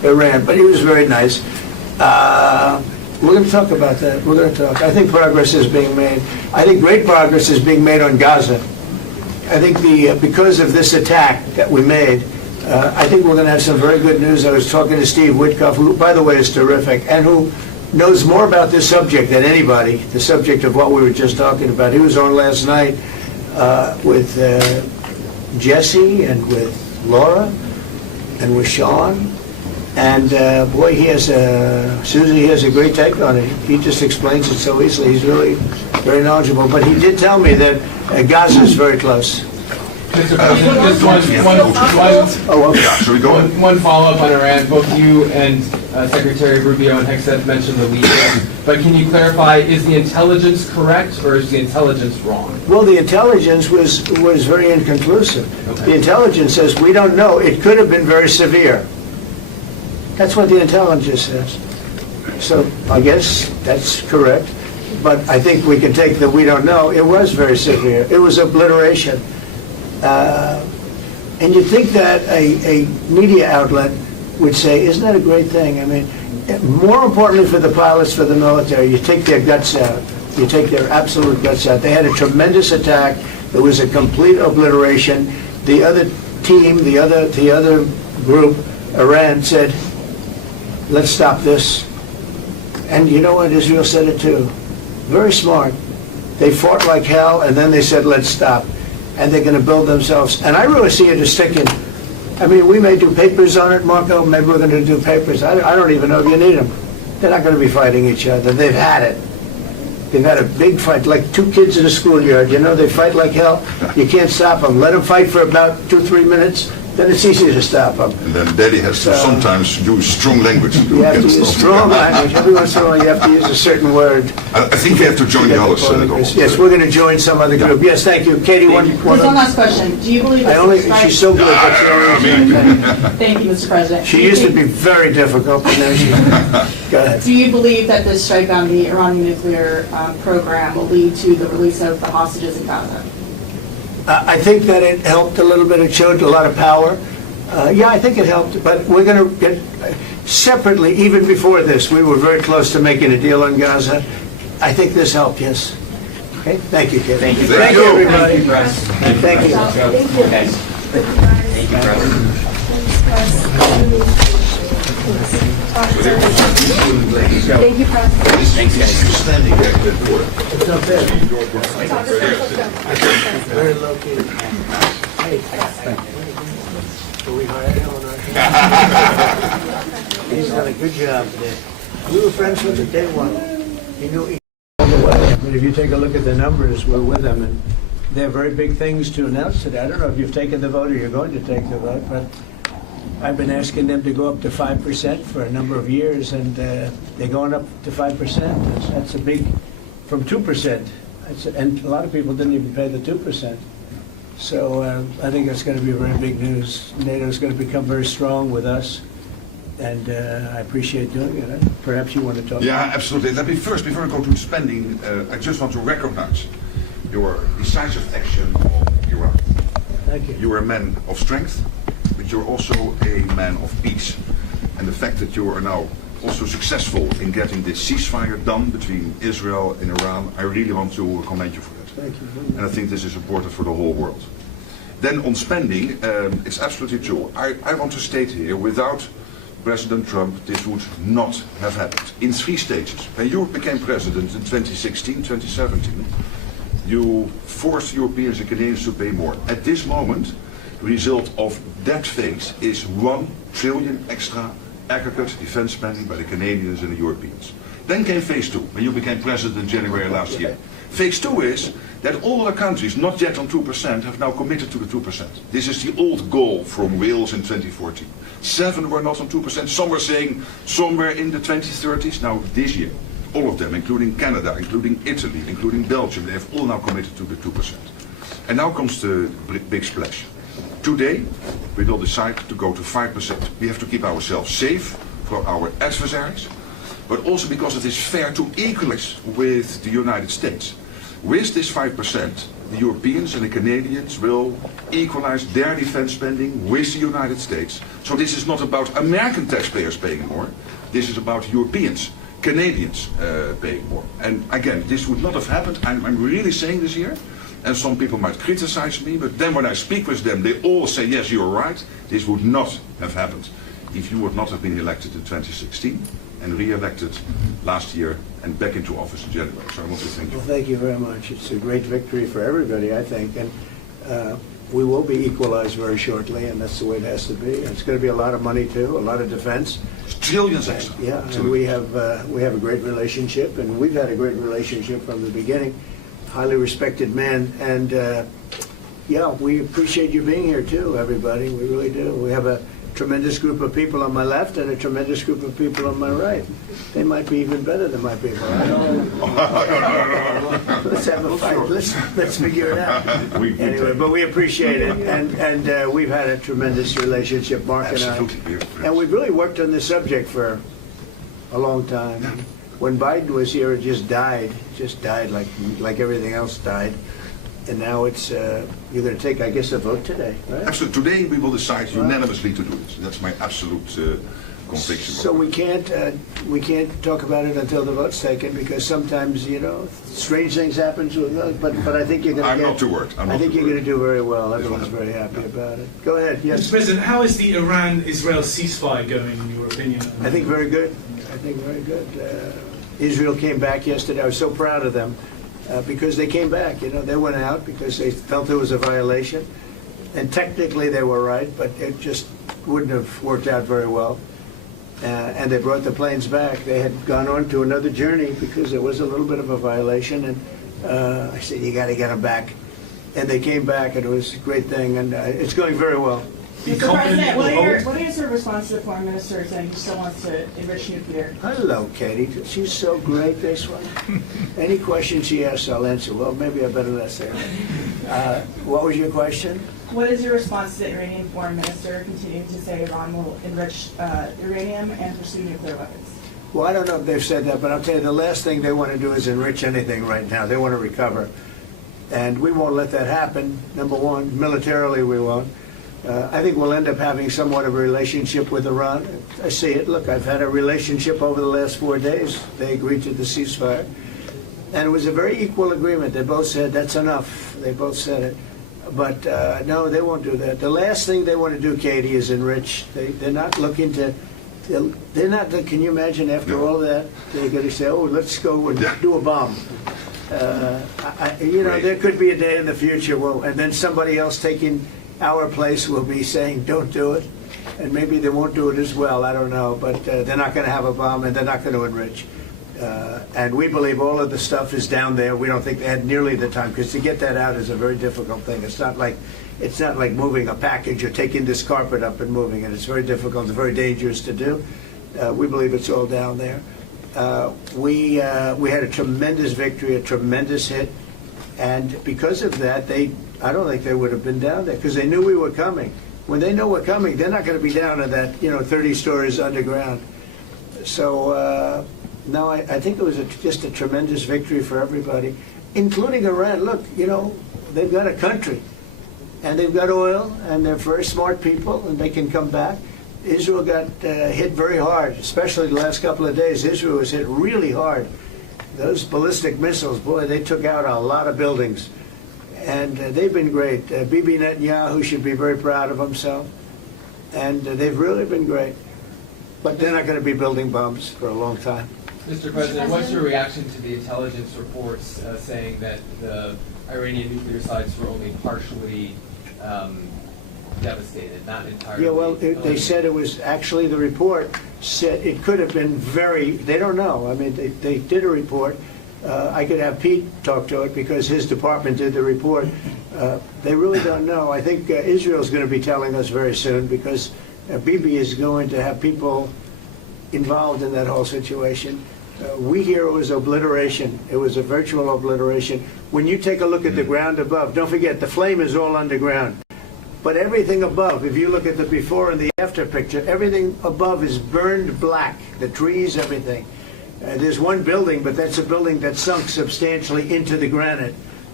Iran, but he was very nice. We're going to talk about that. We're going to talk. I think progress is being made. I think great progress is being made on Gaza. I think because of this attack that we made, I think we're going to have some very good news. I was talking to Steve Witkoff, who, by the way, is terrific, and who knows more about this subject than anybody, the subject of what we were just talking about. He was on last night with Jesse and with Laura and with Sean. And boy, Susie, he has a great take on it. He just explains it so easily. He's really very knowledgeable. But he did tell me that Gaza is very close. Mr. President, just one follow-up on Iran. Both you and Secretary Rubio and Hegseth mentioned the leaders. But can you clarify, is the intelligence correct or is the intelligence wrong? Well, the intelligence was very inconclusive. Okay. The intelligence says we don't know. It could have been very severe. That's what the intelligence says. So I guess that's correct. But I think we can take that we don't know. It was very severe. It was obliteration. And you'd think that a media outlet would say, isn't that a great thing? I mean, more importantly for the pilots, for the military, you take their guts out. You take their absolute guts out. They had a tremendous attack. It was a complete obliteration. The other team, the other group, Iran, said, let's stop this. And you know what? Israel said it too. Very smart. They fought like hell, and then they said, let's stop. And they're going to build themselves. And I really see it as sticking. I mean, we may do papers on it, Marco. Maybe we're going to do papers. I don't even know if you need them. They're not going to be fighting each other. They've had it. They've had a big fight, like two kids in a schoolyard. You know, they fight like hell. You can't stop them. Let them fight for about 2-3 minutes. Then it's easy to stop them. And then Daddy has to sometimes use strong language. You have to use strong language. Every once in a while you have to use a certain word. I think we have to join the others. Yes, we're going to join some other group. Yes, thank you. Katie, one last question. Do you believe that she's so good. That's the only reason. Thank you, Mr. President. She used to be very difficult, but now she... Go ahead. Do you believe that this strike on the Iranian nuclear program will lead to the release of the hostages in Gaza? I think that it helped a little bit. It showed a lot of power. Yeah, I think it helped, but we're going to get separately, even before this, we were very close to making a deal on Gaza. I think this helped, yes. Okay, thank you, Kate. Thank you. Thank you, everybody. Thank you, Thank you. Thank you, President. Thank you, President. Thanks, guys. Standing there at the border. It's not bad. Very low key. Hey, so we hired Eleanor. He's done a good job there. We were friends with him day one. He knew each other well. But if you take a look at the numbers, we're with them, and they have very big things to announce today. I don't know if you've taken the vote or you're going to take the vote, but I've been asking them to go up to 5% for a number of years, and they're going up to 5%. That's a big, from 2%. And a lot of people didn't even pay the 2%. So I think that's going to be very big news. NATO is going to become very strong with us, and I appreciate doing it. Perhaps you want to talk. Yeah, absolutely. Let me first, before I go to spending, I just want to recognize your decisive action on Iran. Thank you. You are a man of strength, but you're also a man of peace. And the fact that you are now also successful in getting this ceasefire done between Israel and Iran, I really want to commend you for that. Thank you. And I think this is important for the whole world. Then on spending, it's absolutely true. I want to state here, without President Trump, this would not have happened. In 3 stages. When you became president in 2016, 2017, you forced Europeans and Canadians to pay more. At this moment, the result of that phase is 1 trillion extra aggregate defense spending by the Canadians and the Europeans. Then came phase 2, when you became president in January last year. Phase 2 is that all the countries not yet on 2% have now committed to the 2%. This is the old goal from Wales in 2014. 7 were not on 2%. Some were saying somewhere in the 2030s. Now this year, all of them, including Canada, including Italy, including Belgium, they have all now committed to the 2%. And now comes the big splash. Today, we will decide to go to 5%. We have to keep ourselves safe for our adversaries, but also because it is fair to equalize with the United States. With this 5%, the Europeans and the Canadians will equalize their defense spending with the United States. So this is not about American taxpayers paying more. This is about Europeans, Canadians paying more. And again, this would not have happened. I'm really saying this here. And some people might criticize me, but then when I speak with them, they all say, yes, you're right. This would not have happened if you would not have been elected in 2016 and re-elected last year and back into office in January. So I want to thank you. Well, thank you very much. It's a great victory for everybody, I think, and we will be equalized very shortly, and that's the way it has to be. And it's going to be a lot of money too, a lot of defense. It's trillions extra. Yeah, and we have a great relationship, and we've had a great relationship from the beginning. Highly respected man, and yeah, we appreciate you being here too, everybody. We really do. We have a tremendous group of people on my left and a tremendous group of people on my right. They might be even better than my people. I don't know. Let's have a fight. Let's figure it out. Anyway, but we appreciate it, and we've had a tremendous relationship, Mark and I. And we've really worked on this subject for a long time. When Biden was here, it just died like everything else died. And now it's, you're going to take, I guess, a vote today, right? Absolutely. Today we will decide unanimously to do this. That's my absolute conviction. So we can't talk about it until the vote's taken, because sometimes, you know, strange things happen to it. But I think you're going to I'm not too worried. I think you're going to do very well. Everyone's very happy about it. Go ahead. Yes. Mr. President, how is the Iran-Israel ceasefire going, in your opinion? I think very good. I think very good. Israel came back yesterday. I was so proud of them. Because they came back, you know, they went out because they felt there was a violation, and technically they were right, but it just wouldn't have worked out very well. And they brought the planes back. They had gone on to another journey because there was a little bit of a violation, and I said, you got to get them back. And they came back, and it was a great thing, and it's going very well. Mr. President, what is your response to the Foreign Minister saying he still wants to enrich nuclear? Hello, Katie. She's so great, this one. Any question she asks, I'll answer. Well, maybe I better not say that. What was your question? What is your response to the Iranian Foreign Minister continuing to say Iran will enrich uranium and pursue nuclear weapons? Well, I don't know if they've said that, but I'll tell you, the last thing they want to do is enrich anything right now. They want to recover. And we won't let that happen, number one. Militarily, we won't. I think we'll end up having somewhat of a relationship with Iran. I see it. Look, I've had a relationship over the last 4 days. They agreed to the ceasefire. And it was a very equal agreement. They both said, that's enough. They both said it. But no, they won't do that. The last thing they want to do, Katie, is enrich. They're not looking to, they're not, can you imagine after all that, they're going to say, oh, let's go and do a bomb. You know, there could be a day in the future, well, and then somebody else taking our place will be saying, don't do it. And maybe they won't do it as well, I don't know. But they're not going to have a bomb, and they're not going to enrich. And we believe all of the stuff is down there. We don't think they had nearly the time, because to get that out is a very difficult thing. It's not like moving a package or taking this carpet up and moving it. It's very difficult. It's very dangerous to do. We believe it's all down there. We had a tremendous victory, a tremendous hit. And because of that, I don't think they would have been down there, because they knew we were coming. When they know we're coming, they're not going to be down to that, 30 stories underground. So, no, I think it was just a tremendous victory for everybody, including Iran. Look, they've got a country, and they've got oil, and they're very smart people, and they can come back. Israel got hit very hard, especially the last couple of days. Israel was hit really hard. Those ballistic missiles, boy, they took out a lot of buildings. And they've been great. Bibi Netanyahu should be very proud of himself. And they've really been great. But they're not going to be building bombs for a long time. Mr. President, what's your reaction to the intelligence reports saying that the Iranian nuclear sites were only partially devastated, not entirely? Yeah, well, they said it was actually, the report said it could have been they don't know. I mean, they did a report. I could have Pete talk to it because his department did the report. They really don't know. I think Israel's going to be telling us very soon, because Bibi is going to have people involved in that whole situation. We hear it was obliteration. It was a virtual obliteration. When you take a look at the ground above, don't forget, the flame is all underground. But everything above, if you look at the before and the after picture, everything above is burned black. The trees, everything. There's one building, but that's a building that sunk substantially into the granite.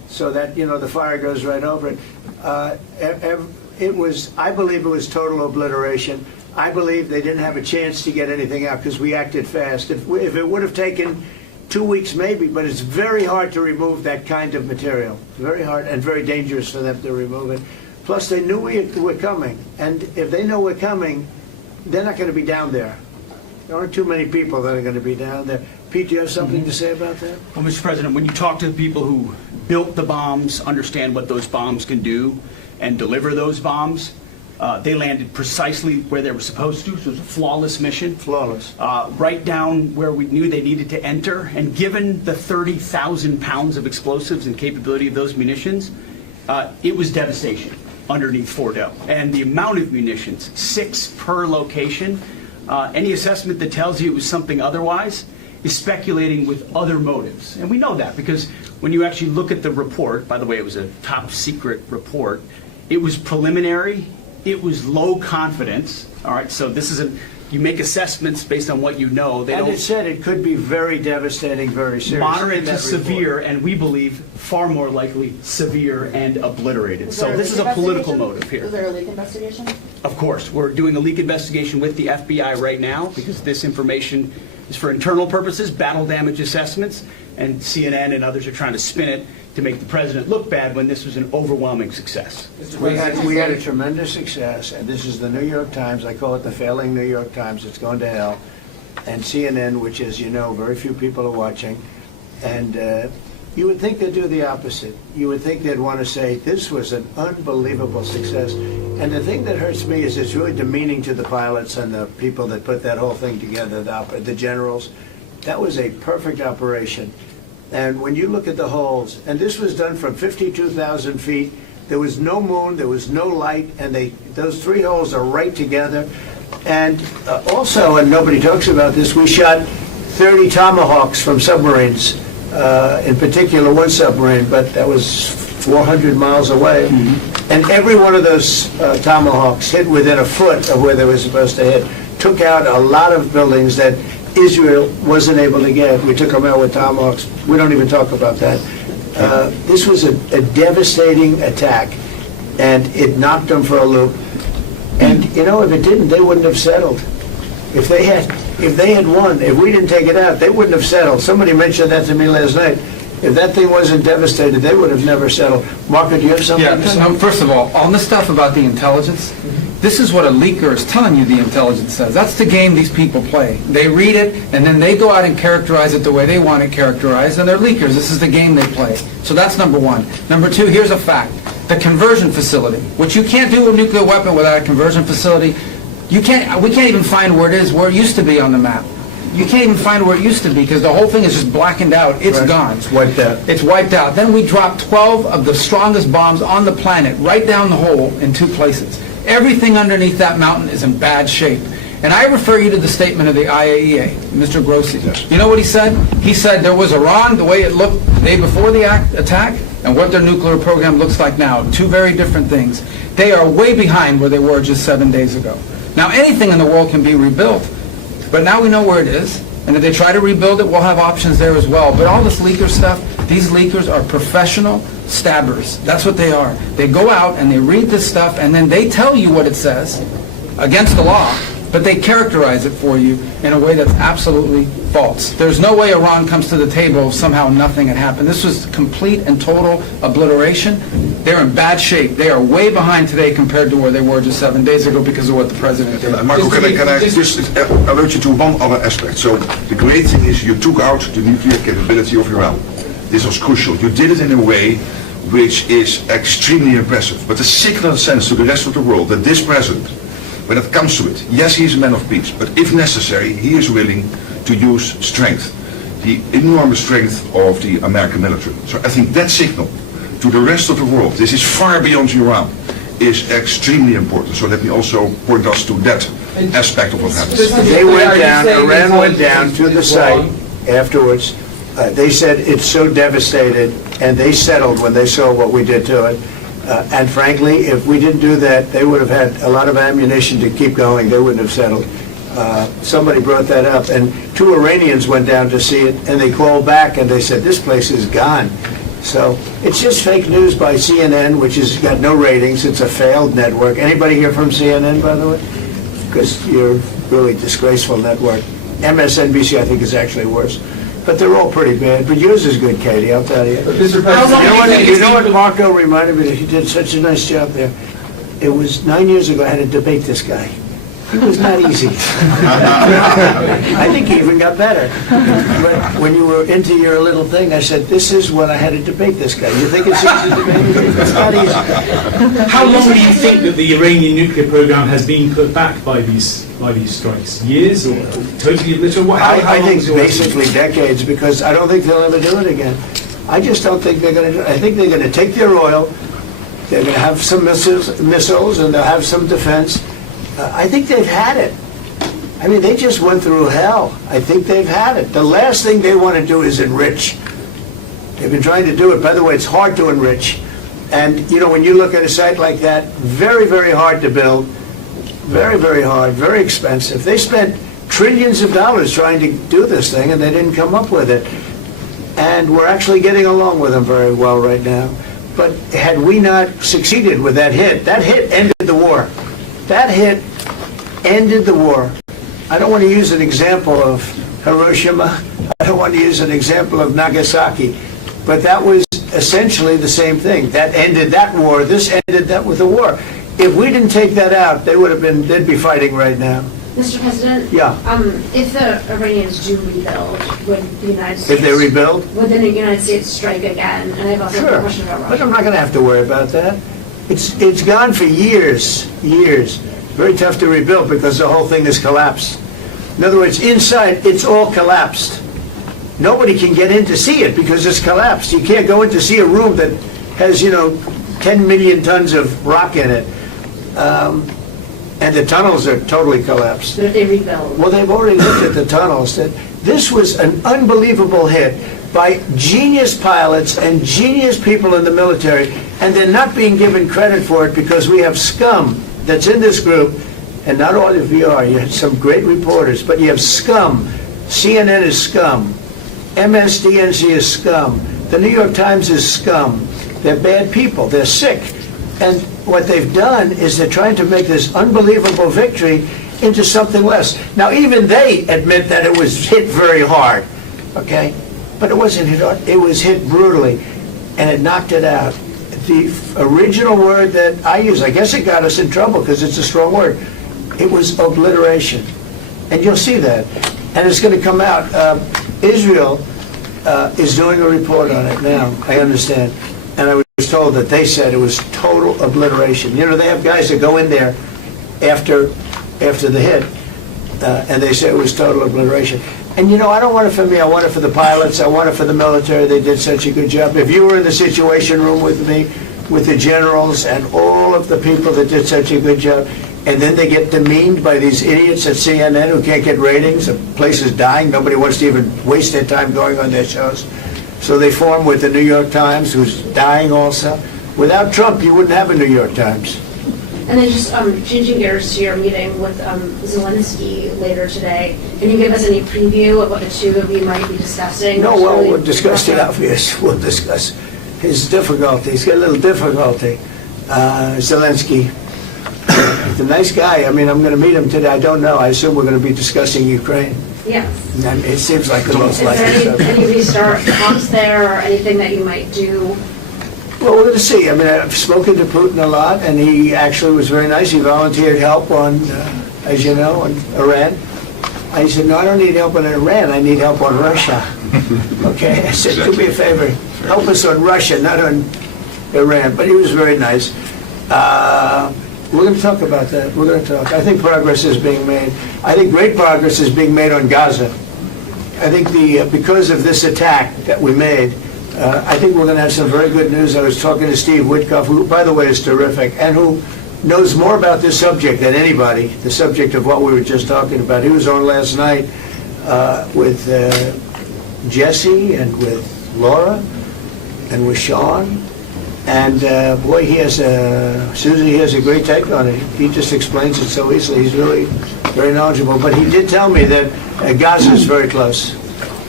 so that, the fire goes right over it. I believe it was total obliteration. I believe they didn't have a chance to get anything out because we acted fast. If it would have taken 2 weeks maybe, but it's very hard to remove that kind of material. Very hard and very dangerous for them to remove it. Plus, they knew we were coming. And if they know we're coming, they're not going to be down there. There aren't too many people that are going to be down there. Pete, do you have something to say about that? Well, Mr. President, when you talk to the people who built the bombs, understand what those bombs can do, and deliver those bombs, they landed precisely where they were supposed to. So it was a flawless mission. Flawless. Right down where we knew they needed to enter. And given the 30,000 pounds of explosives and capability of those munitions, it was devastation underneath Fordo. And the amount of munitions, 6 per location, any assessment that tells you it was something otherwise is speculating with other motives. And we know that because when you actually look at the report, by the way, it was a top secret report, it was preliminary, it was low confidence, all right, so this isn't, you make assessments based on what you know. They And don't, it said it could be very devastating, very serious. moderate in to that severe, report. and we believe far more likely severe and obliterated. Was So there this is leak a political investigation? motive here. Was there a leak investigation? Of course, we're doing a leak investigation with the FBI right now because this information is for internal purposes, battle damage assessments, and CNN and others are trying to spin it to make the president look bad when this was an overwhelming success. We had a tremendous success, and this is the New York Times. I call it the failing New York Times. It's going to hell. And CNN, which, as you know, very few people are watching. And you would think they'd do the opposite. You would think they'd want to say, this was an unbelievable success. And the thing that hurts me is it's really demeaning to the pilots and the people that put that whole thing together, the generals. That was a perfect operation. And when you look at the holes, and this was done from 52,000 feet, there was no moon, there was no light, and those 3 holes are right together. And also, and nobody talks about this, we shot 30 Tomahawks from submarines, in particular one submarine, but that was 400 miles away. And every one of those Tomahawks hit within a foot of where they were supposed to hit, took out a lot of buildings that Israel wasn't able to get. We took them out with Tomahawks. We don't even talk about that. This was a devastating attack, and it knocked them for a loop. And if it didn't, they wouldn't have settled. If they had won, if we didn't take it out, they wouldn't have settled. Somebody mentioned that to me last night. If that thing wasn't devastated, they would have never settled. Marco, do you have something to say? No, first of all, on the stuff about the intelligence, this is what a leaker is telling you the intelligence says. That's the game these people play. They read it, and then they go out and characterize it the way they want it characterized, and they're leakers. This is the game they play. So that's number one. Number two, here's a fact. The conversion facility, which you can't do a nuclear weapon without a conversion facility, we can't even find where it is, where it used to be on the map. You can't even find where it used to be because the whole thing is just blackened out. It's gone. It's wiped out. It's wiped out. Then we dropped 12 of the strongest bombs on the planet right down the hole in 2 places. Everything underneath that mountain is in bad shape. And I refer you to the statement of the IAEA, Mr. Grossi. You know what he said? He said there was Iran, the way it looked the day before the attack, and what their nuclear program looks like now. 2 very different things. They are way behind where they were just 7 days ago. Now, anything in the world can be rebuilt, but now we know where it is. And if they try to rebuild it, we'll have options there as well. But all this leaker stuff, these leakers are professional stabbers. That's what they are. They go out and they read this stuff, and then they tell you what it says against the law, but they characterize it for you in a way that's absolutely false. There's no way Iran comes to the table if somehow nothing had happened. This was complete and total obliteration. They're in bad shape. They are way behind today compared to where they were just 7 days ago because of what the president did. Marco, can I just alert you to one other aspect? So the great thing is you took out the nuclear capability of Iran. This was crucial. You did it in a way which is extremely impressive. But the signal sends to the rest of the world that this president, when it comes to it, yes, he's a man of peace, but if necessary, he is willing to use strength, the enormous strength of the American military. So I think that signal to the rest of the world, this is far beyond Iran, is extremely important. So let me also point us to that aspect of what happened. They went down, Iran went down to the site afterwards. They said it's so devastated, and they settled when they saw what we did to it. And frankly, if we didn't do that, they would have had a lot of ammunition to keep going. They wouldn't have settled. Somebody brought that up, and 2 Iranians went down to see it, and they called back and they said, this place is gone. So it's just fake news by CNN, which has got no ratings. It's a failed network. Anybody here from CNN, by the way? Because you're a really disgraceful network. MSNBC, I think, is actually worse. But they're all pretty bad. But yours is good, Katie, I'll tell you. Mr. President, You know what Marco reminded me of? He did such a nice job there. It was 9 years ago I had to debate this guy. It was not easy. I think he even got better. But when you were into your little thing, I said, this is what I had to debate this guy. You think it's easy to debate? It's not easy. How long do you think that the Iranian nuclear program has been put back by these strikes? Years or totally obliterated? I think basically decades, because I don't think they'll ever do it again. I just don't think they're going to do it. I think they're going to take their oil, they're going to have some missiles, and they'll have some defense. I think they've had it. I mean, they just went through hell. I think they've had it. The last thing they want to do is enrich. They've been trying to do it. By the way, it's hard to enrich. And, you know, when you look at a site like that, very, very hard to build. Very, very hard, very expensive. They spent trillions of dollars trying to do this thing, and they didn't come up with it. And we're actually getting along with them very well right now. But had we not succeeded with that hit ended the war. That hit ended the war. I don't want to use an example of Hiroshima. I don't want to use an example of Nagasaki. But that was essentially the same thing. That ended that war. This ended that with the war. If we didn't take that out, they'd be fighting right now. Mr. President? Yeah. If the Iranians do rebuild, would the United States... If they rebuild? Would the United States strike again? And I have also a question about Russia. But I'm not going to have to worry about that. It's gone for years. Very tough to rebuild because the whole thing has collapsed. In other words, inside, it's all collapsed. Nobody can get in to see it because it's collapsed. You can't go in to see a room that has, 10 million tons of rock in it. And the tunnels are totally collapsed. But if they rebuild? Well, they've already looked at the tunnels. This was an unbelievable hit by genius pilots and genius people in the military, and they're not being given credit for it because we have scum that's in this group, and not all of you are. You have some great reporters, but you have scum. CNN is scum. MSDNC is scum. The New York Times is scum. They're bad people. They're sick. And what they've done is they're trying to make this unbelievable victory into something less. Now, even they admit that it was hit very hard, okay? But it wasn't hit hard. It was hit brutally, and it knocked it out. The original word that I use, I guess it got us in trouble because it's a strong word. It was obliteration. And you'll see that. And it's going to come out. Israel is doing a report on it now, I understand. And I was told that they said it was total obliteration. They have guys that go in there after the hit, and they say it was total obliteration. And I don't want it for me. I want it for the pilots. I want it for the military. They did such a good job. If you were in the Situation Room with me, with the generals and all of the people that did such a good job, and then they get demeaned by these idiots at CNN who can't get ratings, the place is dying, nobody wants to even waste their time going on their shows. So they form with the New York Times, who's dying also. Without Trump, you wouldn't have a New York Times. And then just changing gears to your meeting with Zelensky later today, can you give us any preview of what the two of you might be discussing? No, well, we'll discuss the obvious. We'll discuss his difficulty. He's got a little difficulty. Zelensky, he's a nice guy. I mean, I'm going to meet him today. I don't know. I assume we're going to be discussing Ukraine. Yes. And it seems like the most Is likely there subject. any restart talks there or anything that you might do? Well, we're going to see. I mean, I've spoken to Putin a lot, and he actually was very nice. He volunteered help on, as you know, on Iran. I said, no, I don't need help on Iran. I need help on Russia. Okay? I said, do me a favor. Help us on Russia, not on Iran. But he was very nice. We're going to talk about that. We're going to talk. I think progress is being made. I think great progress is being made on Gaza. I think because of this attack that we made, I think we're going to have some very good news. I was talking to Steve Witkoff, who, by the way, is terrific, and who knows more about this subject than anybody, the subject of what we were just talking about. He was on last night with Jesse and with Laura and with Sean. And boy, Susie has a great take on it. He just explains it so easily. He's really very knowledgeable. But he did tell me that Gaza is very close.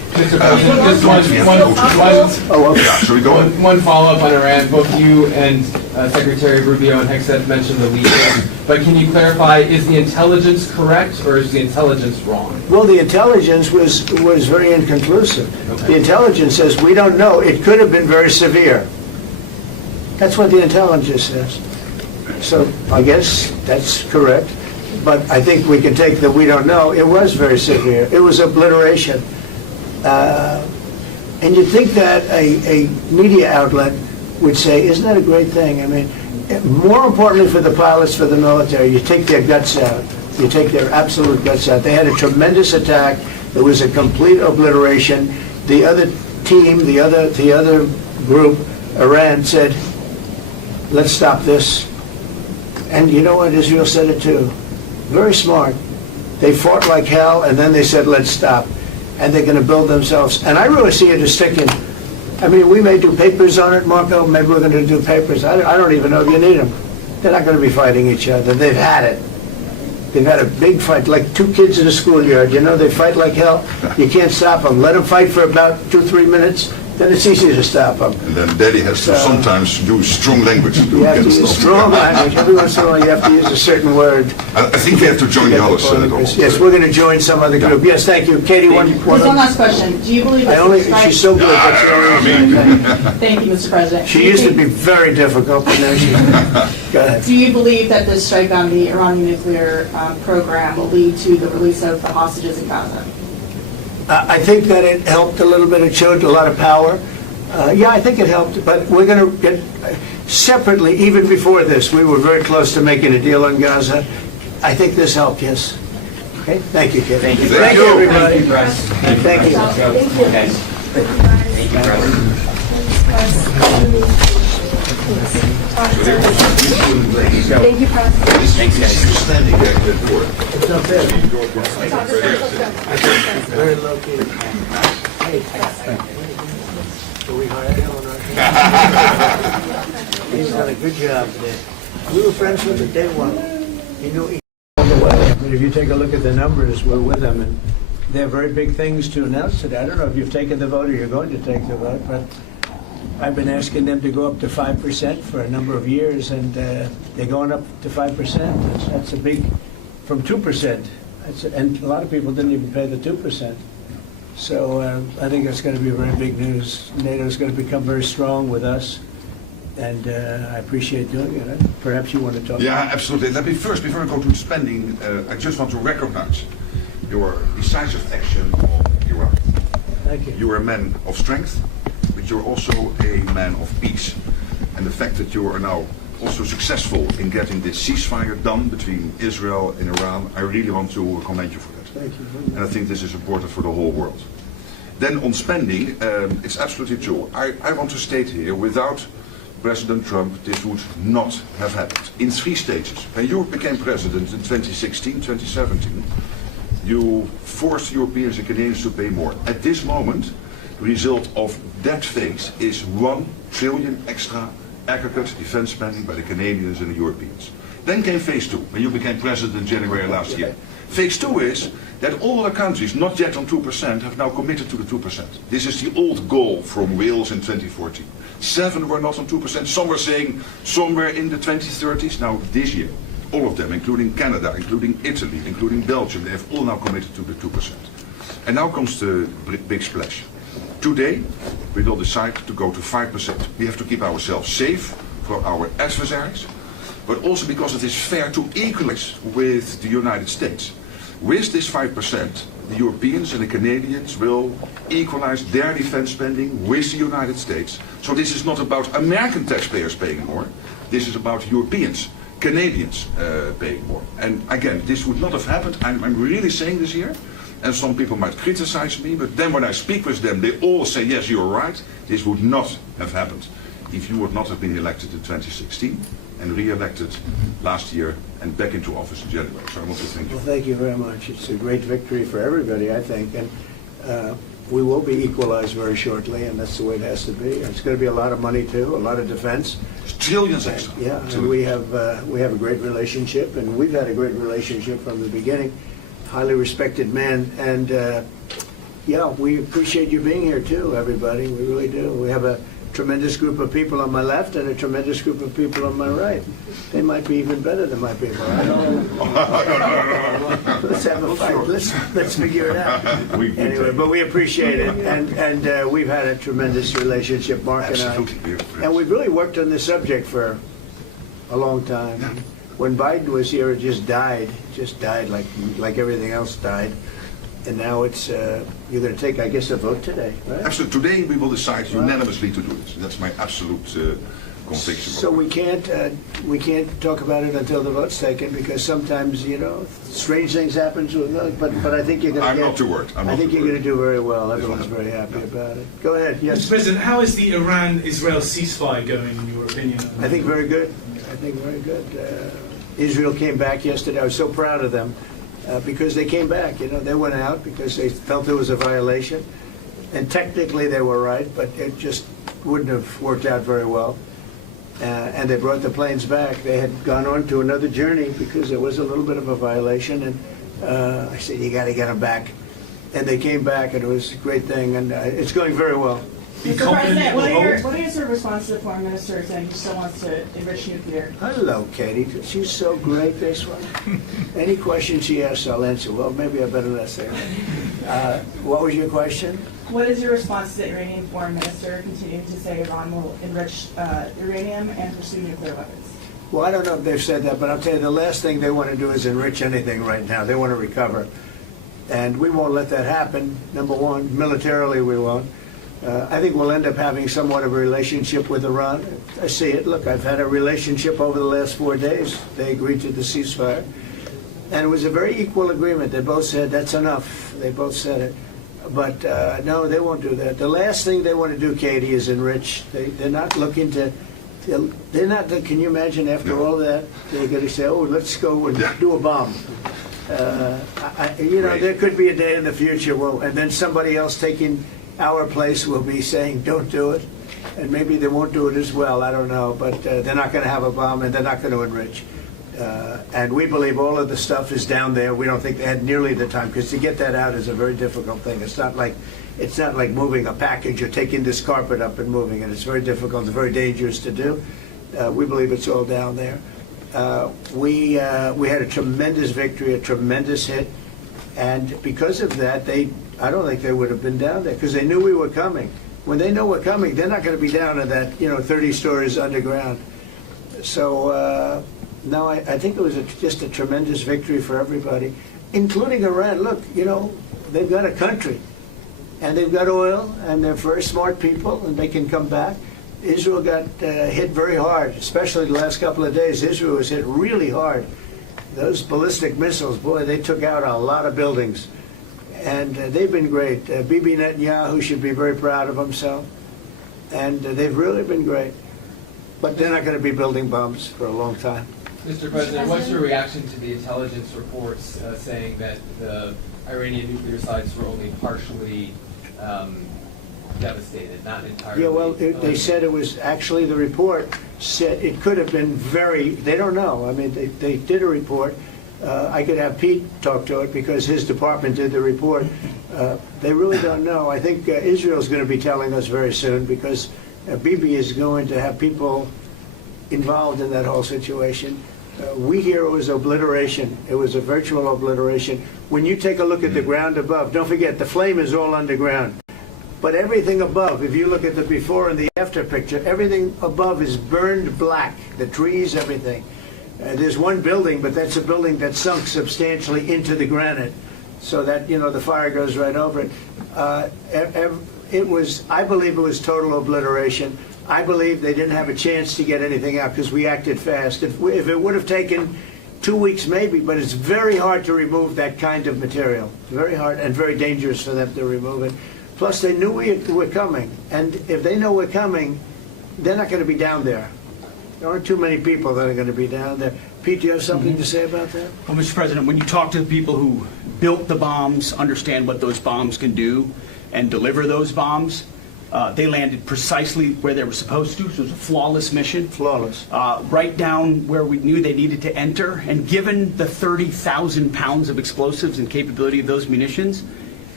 Mr. President, just Shall we go on? one follow-up on Iran. Both you and Secretary Rubio and Hegseth mentioned the leakage, but can you clarify, is the intelligence correct or is the intelligence wrong? Well, the intelligence was very inconclusive. Okay. The intelligence says, we don't know, it could have been very severe. That's what the intelligence says. So I guess that's correct, but I think we can take that we don't know. It was very severe. It was obliteration. And you'd think that a media outlet would say, isn't that a great thing? I mean, more importantly for the pilots, for the military, you take their guts out. You take their absolute guts out. They had a tremendous attack. It was a complete obliteration. The other team, the other group, Iran, said, let's stop this. And you know what? Israel said it too. Very smart. They fought like hell, and then they said, let's stop. And they're going to build themselves. And I really see it as sticking. I mean, we may do papers on it, Marco. Maybe we're going to do papers. I don't even know if you need them. They're not going to be fighting each other. They've had it. They've had a big fight, like two kids in a schoolyard. You know, they fight like hell. You can't stop them. Let them fight for about 2-3 minutes. Then it's easy to stop them. And then Daddy has to sometimes use strong language to You have to use strong language. Every once in a while, you have to use a certain word. I think we have to join the others. Yes, we're going to join some other group. Yes, thank you. Katie, one Just one last question. Do you believe that she's so good. That's the only reason. Thank you, Mr. President. She used to be very difficult, but now she... Go ahead. Do you believe that this strike on the Iranian nuclear program will lead to the release of the hostages in Gaza? I think that it helped a little bit. It showed a lot of power. Yeah, I think it helped, but we're going to get separately, even before this, we were very close to making a deal on Gaza. I think this helped, yes. Okay, thank you, Kid. Thank you, everybody. Thank you. Thank you, President. Thank you, President. Thanks, guys. Standing back there for it. It's not bad. Very low key. Hey, so we hired him on our team. He's done a good job today. We were friends with him day one. He knew each other well. But if you take a look at the numbers, we're with them, and they have very big things to announce today. I don't know if you've taken the vote or you're going to take the vote, but I've been asking them to go up to 5% for a number of years, and they're going up to 5%. That's a big, from 2%. And a lot of people didn't even pay the 2%. So I think that's going to be very big news. NATO is going to become very strong with us, and I appreciate doing it. Perhaps you want to talk Yeah, about it? absolutely. Let me first, before I go to spending, I just want to recognize your decisive action on Iraq. Thank you. You are a man of strength, but you're also a man of peace. And the fact that you are now also successful in getting this ceasefire done between Israel and Iran, I really want to commend you for that. Thank you. And I think this is important for the whole world. Then on spending, it's absolutely true. I want to state here, without President Trump, this would not have happened. In 3 stages. When you became president in 2016, 2017, you forced Europeans and Canadians to pay more. At this moment, the result of that phase is 1 trillion extra aggregate defense spending by the Canadians and the Europeans. Then came phase 2, when you became president in January last year. Phase 2 is that all the countries not yet on 2% have now committed to the 2%. This is the old goal from Wales in 2014. 7 were not on 2%. Some were saying somewhere in the 2030s. Now this year, all of them, including Canada, including Italy, including Belgium, they have all now committed to the 2%. And now comes the big splash. Today, we will decide to go to 5%. We have to keep ourselves safe for our adversaries, but also because it is fair to equalize with the United States. With this 5%, the Europeans and the Canadians will equalize their defense spending with the United States. So this is not about American taxpayers paying more. This is about Europeans, Canadians paying more. And again, this would not have happened. I'm really saying this here. And some people might criticize me, but then when I speak with them, they all say, yes, you're right. This would not have happened if you would not have been elected in 2016 and re-elected last year and back into office in January. So I want to thank you. Well, thank you very much. It's a great victory for everybody, I think. And we will be equalized very shortly, and that's the way it has to be. It's going to be a lot of money, too, a lot of defense. It's trillions extra. Yeah, and we have a great relationship, and we've had a great relationship from the beginning. Highly respected man, and Yeah, we appreciate you being here too, everybody. We really do. We have a tremendous group of people on my left and a tremendous group of people on my right. They might be even better than my people. I don't know. Let's have a fight. Let's figure it out. Anyway, but we appreciate it, and we've had a tremendous relationship, Mark and I. Absolutely. And we've really worked on this subject for a long time. When Biden was here, it just died like everything else died. And now it's, you're going to take, I guess, a vote today, right? Absolutely. Today we will decide unanimously to do it. That's my absolute conviction. So we can't talk about it until the vote's taken, because sometimes, strange things happen to it. But I think you're going to I'm not too worried. I think you're going to do very well. Everyone's very happy about it. Go ahead, yes. Mr. President, how is the Iran-Israel ceasefire going, in your opinion? I think very good. I think very good. Israel came back yesterday. I was so proud of them. Because they came back, they went out because they felt there was a violation, and technically they were right, but it just wouldn't have worked out very well. And they brought the planes back. They had gone on to another journey because there was a little bit of a violation, and I said, you got to get them back. And they came back, and it was a great thing, and it's going very well. Mr. President, what are your sort of response to the foreign minister saying he still wants to enrich nuclear? Hello, Katie. She's so great, this one. Any question she asks, I'll answer. Well, maybe I better not say that. What was your question? What is your response to the Iranian foreign minister continuing to say Iran will enrich uranium and pursue nuclear weapons? Well, I don't know if they've said that, but I'll tell you, the last thing they want to do is enrich anything right now. They want to recover. And we won't let that happen, number one. Militarily, we won't. I think we'll end up having somewhat of a relationship with Iran. I see it. Look, I've had a relationship over the last 4 days. They agreed to the ceasefire. And it was a very equal agreement. They both said, that's enough. They both said it. But no, they won't do that. The last thing they want to do, Katie, is enrich. They're not looking to, they're not, can you imagine after all that, they're going to say, oh, let's go and do a bomb. There could be a day in the future, and then somebody else taking our place will be saying, don't do it. And maybe they won't do it as well, I don't know. But they're not going to have a bomb, and they're not going to enrich. And we believe all of the stuff is down there. We don't think they had nearly the time, because to get that out is a very difficult thing. It's not like moving a package or taking this carpet up and moving it. It's very difficult. It's very dangerous to do. We believe it's all down there. We had a tremendous victory, a tremendous hit. And because of that, I don't think they would have been down there, because they knew we were coming. When they know we're coming, they're not going to be down in that, 30 stories underground. So, no, I think it was just a tremendous victory for everybody, including Iran. Look, they've got a country, and they've got oil, and they're very smart people, and they can come back. Israel got hit very hard, especially the last couple of days. Israel was hit really hard. Those ballistic missiles, boy, they took out a lot of buildings. And they've been great. Bibi Netanyahu should be very proud of himself. And they've really been great. But they're not going to be building bombs for a long time. Mr. President, what's your reaction to the intelligence reports saying that the Iranian nuclear sites were only partially devastated, not entirely? Yeah, well, they said it was actually, the report said it could have been they don't know. I mean, they did a report. I could have Pete talk to it because his department did the report. They really don't know. I think Israel's going to be telling us very soon, because Bibi is going to have people involved in that whole situation. We hear it was obliteration. It was a virtual obliteration. When you take a look at the ground above, don't forget the flame is all underground. But everything above, if you look at the before and the after picture, everything above is burned black. The trees, everything. There's one building, but that's a building that sunk substantially into the granite, so that, the fire goes right over it. I believe it was total obliteration. I believe they didn't have a chance to get anything out because we acted fast. If it would have taken 2 weeks, maybe, but it's very hard to remove that kind of material. It's very hard and very dangerous for them to remove it. Plus, they knew we were coming, and if they know we're coming, they're not going to be down there. There aren't too many people that are going to be down there. Pete, do you have something to say about that? Well, Mr. President, when you talk to the people who built the bombs, understand what those bombs can do, and deliver those bombs, they landed precisely where they were supposed to. So it was a flawless mission. Flawless. Right down where we knew they needed to enter. And given the 30,000 pounds of explosives and capability of those munitions,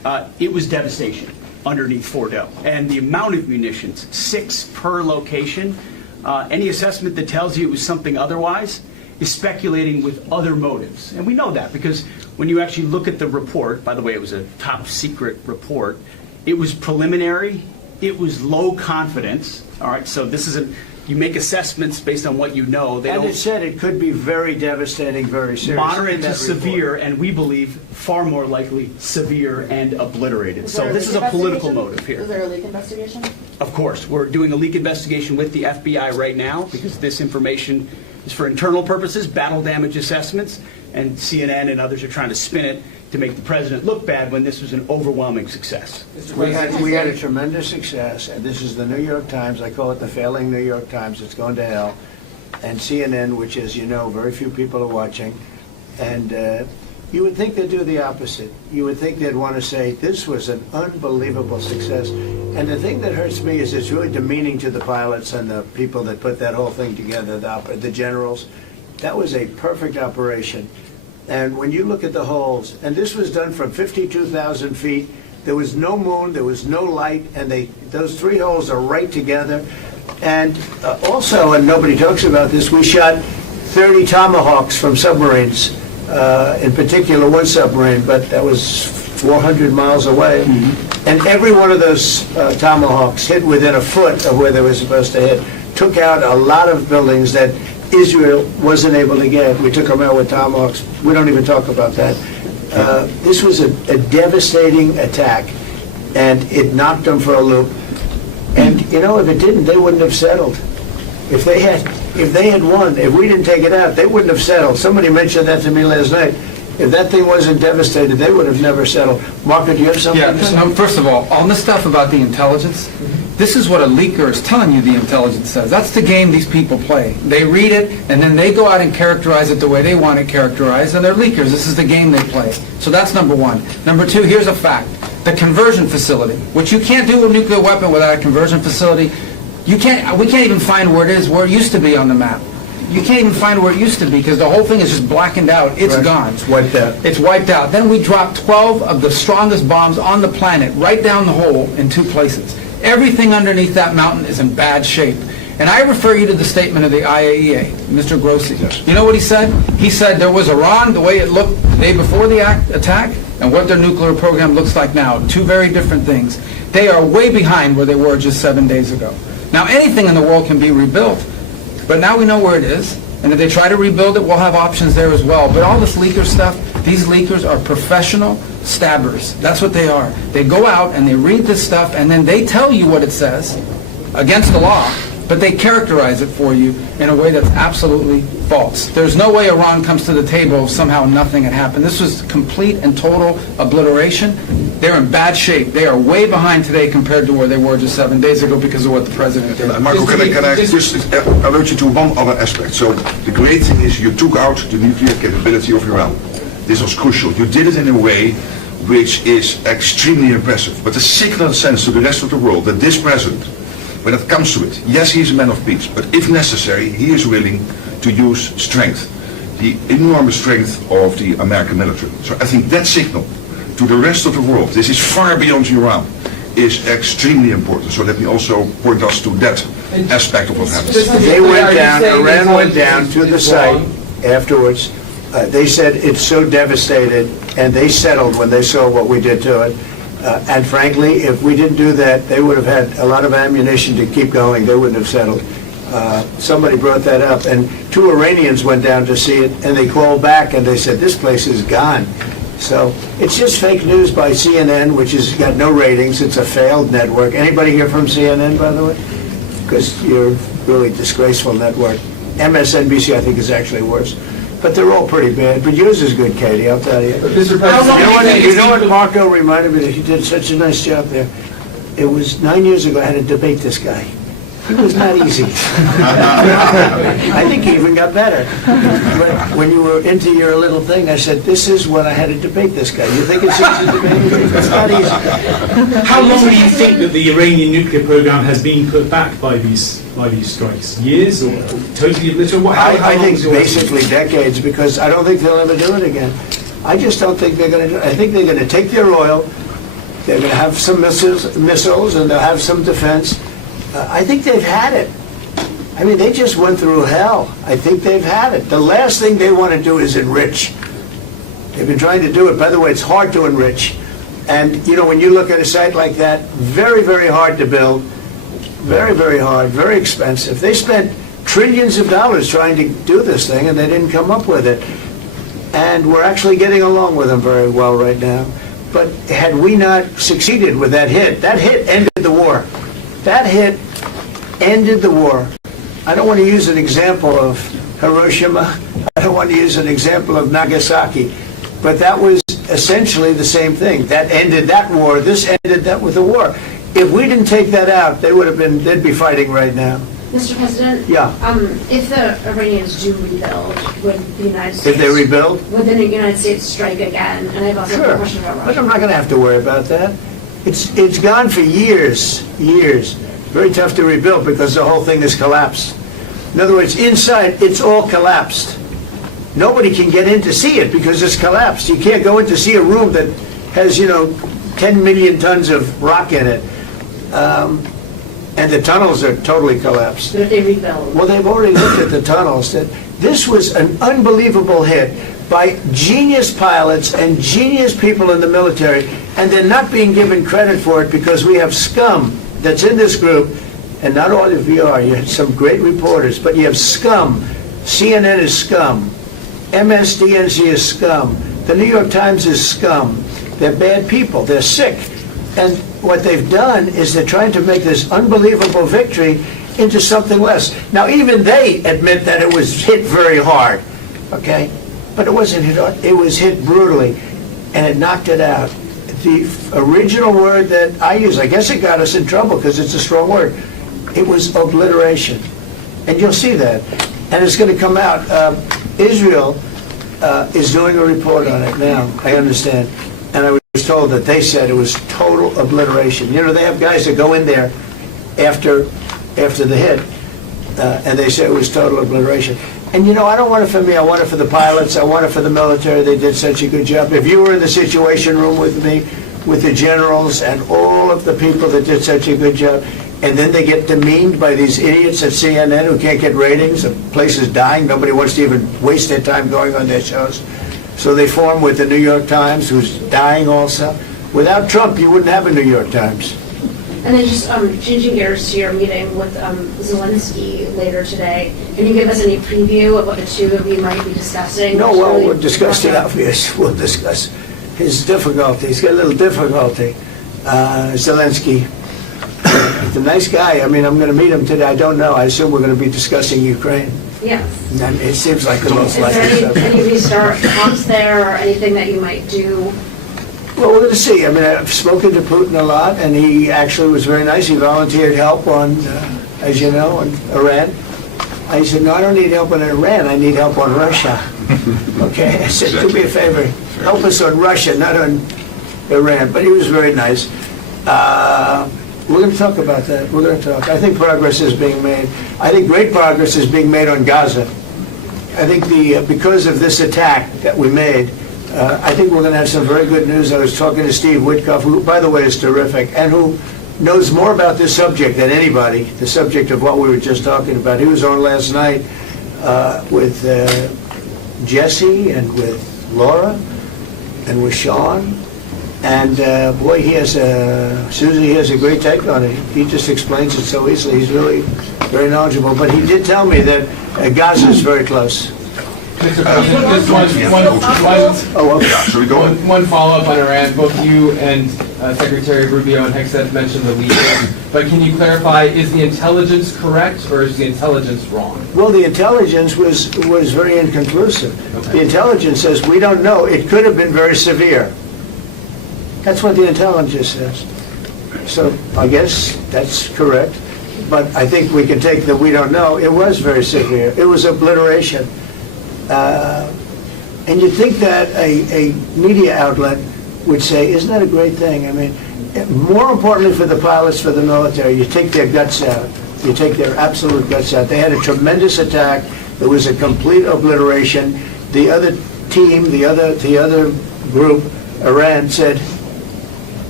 it was devastation underneath Fordo. And the amount of munitions, 6 per location, any assessment that tells you it was something otherwise is speculating with other motives. And we know that because when you actually look at the report, by the way, it was a top secret report, it was preliminary, it was low confidence, all right, so this isn't, you make assessments based on what you know. They And don't it said it could be very devastating, very serious. moderate in to that severe, report. and we believe far more likely severe and obliterated. Was So there this is a leak political investigation? motive here. Was there a leak investigation? Of course, we're doing a leak investigation with the FBI right now because this information is for internal purposes, battle damage assessments, and CNN and others are trying to spin it to make the president look bad when this was an overwhelming success. We had a tremendous success, and this is the New York Times. I call it the failing New York Times. It's going to hell. And CNN, which, as you know, very few people are watching. And you would think they'd do the opposite. You would think they'd want to say, this was an unbelievable success. And the thing that hurts me is it's really demeaning to the pilots and the people that put that whole thing together, the generals. That was a perfect operation. And when you look at the holes, and this was done from 52,000 feet, there was no moon, there was no light, and those 3 holes are right together. And also, and nobody talks about this, we shot 30 Tomahawks from submarines, in particular one submarine, but that was 400 miles away. And every one of those Tomahawks hit within a foot of where they were supposed to hit, took out a lot of buildings that Israel wasn't able to get. We took them out with Tomahawks. We don't even talk about that. This was a devastating attack, and it knocked them for a loop. And you know, if it didn't, they wouldn't have settled. If they had won, if we didn't take it out, they wouldn't have settled. Somebody mentioned that to me last night. If that thing wasn't devastated, they would have never settled. Marco, do you have something to say? No, first of all, on the stuff about the intelligence, this is what a leaker is telling you the intelligence says. That's the game these people play. They read it, and then they go out and characterize it the way they want it characterized, and they're leakers. This is the game they play. So that's number one. Number two, here's a fact. The conversion facility, which you can't do with a nuclear weapon without a conversion facility, we can't even find where it is, where it used to be on the map. You can't even find where it used to be because the whole thing is just blackened out. It's Right. gone. It's wiped out. It's wiped out. Then we dropped 12 of the strongest bombs on the planet right down the hole in 2 places. Everything underneath that mountain is in bad shape. And I refer you to the statement of the IAEA, Mr. Grossi. You know what he said? He said there was Iran, the way it looked the day before the attack, and what their nuclear program looks like now. 2 very different things. They are way behind where they were just 7 days ago. Now, anything in the world can be rebuilt, but now we know where it is. And if they try to rebuild it, we'll have options there as well. But all this leaker stuff, these leakers are professional stabbers. That's what they are. They go out and they read this stuff, and then they tell you what it says against the law, but they characterize it for you in a way that's absolutely false. There's no way Iran comes to the table if somehow nothing had happened. This was complete and total obliteration. They're in bad shape. They are way behind today compared to where they were just 7 days ago because of what the president did. Marco, can I just alert you to one other aspect? So the great thing is you took out the nuclear capability of Iran. This was crucial. You did it in a way which is extremely impressive. But the signal sends to the rest of the world that this president, when it comes to it, yes, he's a man of peace, but if necessary, he is willing to use strength, the enormous strength of the American military. So I think that signal to the rest of the world, this is far beyond Iran, is extremely important. So let me also point us to that aspect of what happened. They went down, Iran went down to the site afterwards. They said it's so devastated, and they settled when they saw what we did to it. And frankly, if we didn't do that, they would have had a lot of ammunition to keep going. They wouldn't have settled. Somebody brought that up, and 2 Iranians went down to see it, and they called back, and they said, this place is gone. So it's just fake news by CNN, which has got no ratings. It's a failed network. Anybody here from CNN, by the way? Because you're a really disgraceful network. MSNBC, I think, is actually worse. But they're all pretty bad. But yours is good, Katie, I'll tell you. Mr. President, You know what Marco reminded me that he did such a nice job there? It was 9 years ago I had to debate this guy. He was not easy. I think he even got better. But when you were into your little thing, I said, this is when I had to debate this guy. You think it's easy to debate? It's not easy. How long do you think that the Iranian nuclear program has been put back by these strikes? Years or totally obliterated? I think basically decades, because I don't think they'll ever do it again. I just don't think they're going to do it. I think they're going to take their oil, They're going to have some missiles, and they'll have some defense. I think they've had it. I mean, they just went through hell. I think they've had it. The last thing they want to do is enrich. They've been trying to do it. By the way, it's hard to enrich. And, you know, when you look at a site like that, very, very hard to build. Very, very hard, very expensive. They spent trillions of dollars trying to do this thing, and they didn't come up with it. And we're actually getting along with them very well right now. But had we not succeeded with that hit ended the war. That hit ended the war. I don't want to use an example of Hiroshima. I don't want to use an example of Nagasaki. But that was essentially the same thing. That ended that war. This ended that with the war. If we didn't take that out, they'd be fighting right now. Mr. President? Yeah. If the Iranians do rebuild, would the United States... If they rebuild? Would the United States strike again? And I have also a question about But Russia. I'm not going to have to worry about that. It's gone for years. Very tough to rebuild because the whole thing has collapsed. In other words, inside, it's all collapsed. Nobody can get in to see it because it's collapsed. You can't go in to see a room that has, 10 million tons of rock in it. And the tunnels are totally collapsed. But if they rebuild? Well, they've already looked at the tunnels. This was an unbelievable hit by genius pilots and genius people in the military, and they're not being given credit for it because we have scum that's in this group, and not all of you are. You had some great reporters, but you have scum. CNN is scum. MSDNC is scum. The New York Times is scum. They're bad people. They're sick. And what they've done is they're trying to make this unbelievable victory into something less. Now, even they admit that it was hit very hard, okay? But it wasn't hit hard. It was hit brutally, and it knocked it out. The original word that I use, I guess it got us in trouble because it's a strong word. It was obliteration. And you'll see that. And it's going to come out. Israel is doing a report on it now, I understand. And I was told that they said it was total obliteration. They have guys that go in there after the hit, and they say it was total obliteration. And I don't want it for me. I want it for the pilots. I want it for the military. They did such a good job. If you were in the Situation Room with me, with the generals and all of the people that did such a good job, and then they get demeaned by these idiots at CNN who can't get ratings, the place is dying, nobody wants to even waste their time going on their shows. So they form with the New York Times, who's dying also. Without Trump, you wouldn't have a New York Times. And then just changing gears to your meeting with Zelensky later today, can you give us any preview of what the two of you might be discussing? No, well, we'll discuss the obvious. We'll discuss his difficulty. He's got a little difficulty. Zelensky, he's a nice guy. I mean, I'm going to meet him today. I don't know. I assume we're going to be discussing Ukraine. Yes. And it seems like the most Is likely there subject. any restart talks there or anything that you might do? Well, we're going to see. I mean, I've spoken to Putin a lot, and he actually was very nice. He volunteered help on, as you know, on Iran. I said, no, I don't need help on Iran. I need help on Russia. Okay? I said, do me a favor. Help us on Russia, not on Iran. But he was very nice. We're going to talk about that. We're going to talk. I think progress is being made. I think great progress is being made on Gaza. I think because of this attack that we made, I think we're going to have some very good news. I was talking to Steve Witkoff, who, by the way, is terrific, and who knows more about this subject than anybody, the subject of what we were just talking about. He was on last night with Jesse and with Laura and with Sean. And boy, Susie has a great take on it. He just explains it so easily. He's really very knowledgeable. But he did tell me that Gaza is very close. Mr. President, just Shall we go? one follow-up on Iran. Both you and Secretary Rubio and Hexet mentioned the leaders. But can you clarify, is the intelligence correct or is the intelligence wrong? Well, the intelligence was very inconclusive. Okay. The intelligence says we don't know. It could have been very severe. That's what the intelligence says. So I guess that's correct. But I think we can take that we don't know. It was very severe. It was obliteration. And you'd think that a media outlet would say, isn't that a great thing? I mean, more importantly for the pilots, for the military, you take their guts out. You take their absolute guts out. They had a tremendous attack. There was a complete obliteration. The other team, the other group, Iran, said,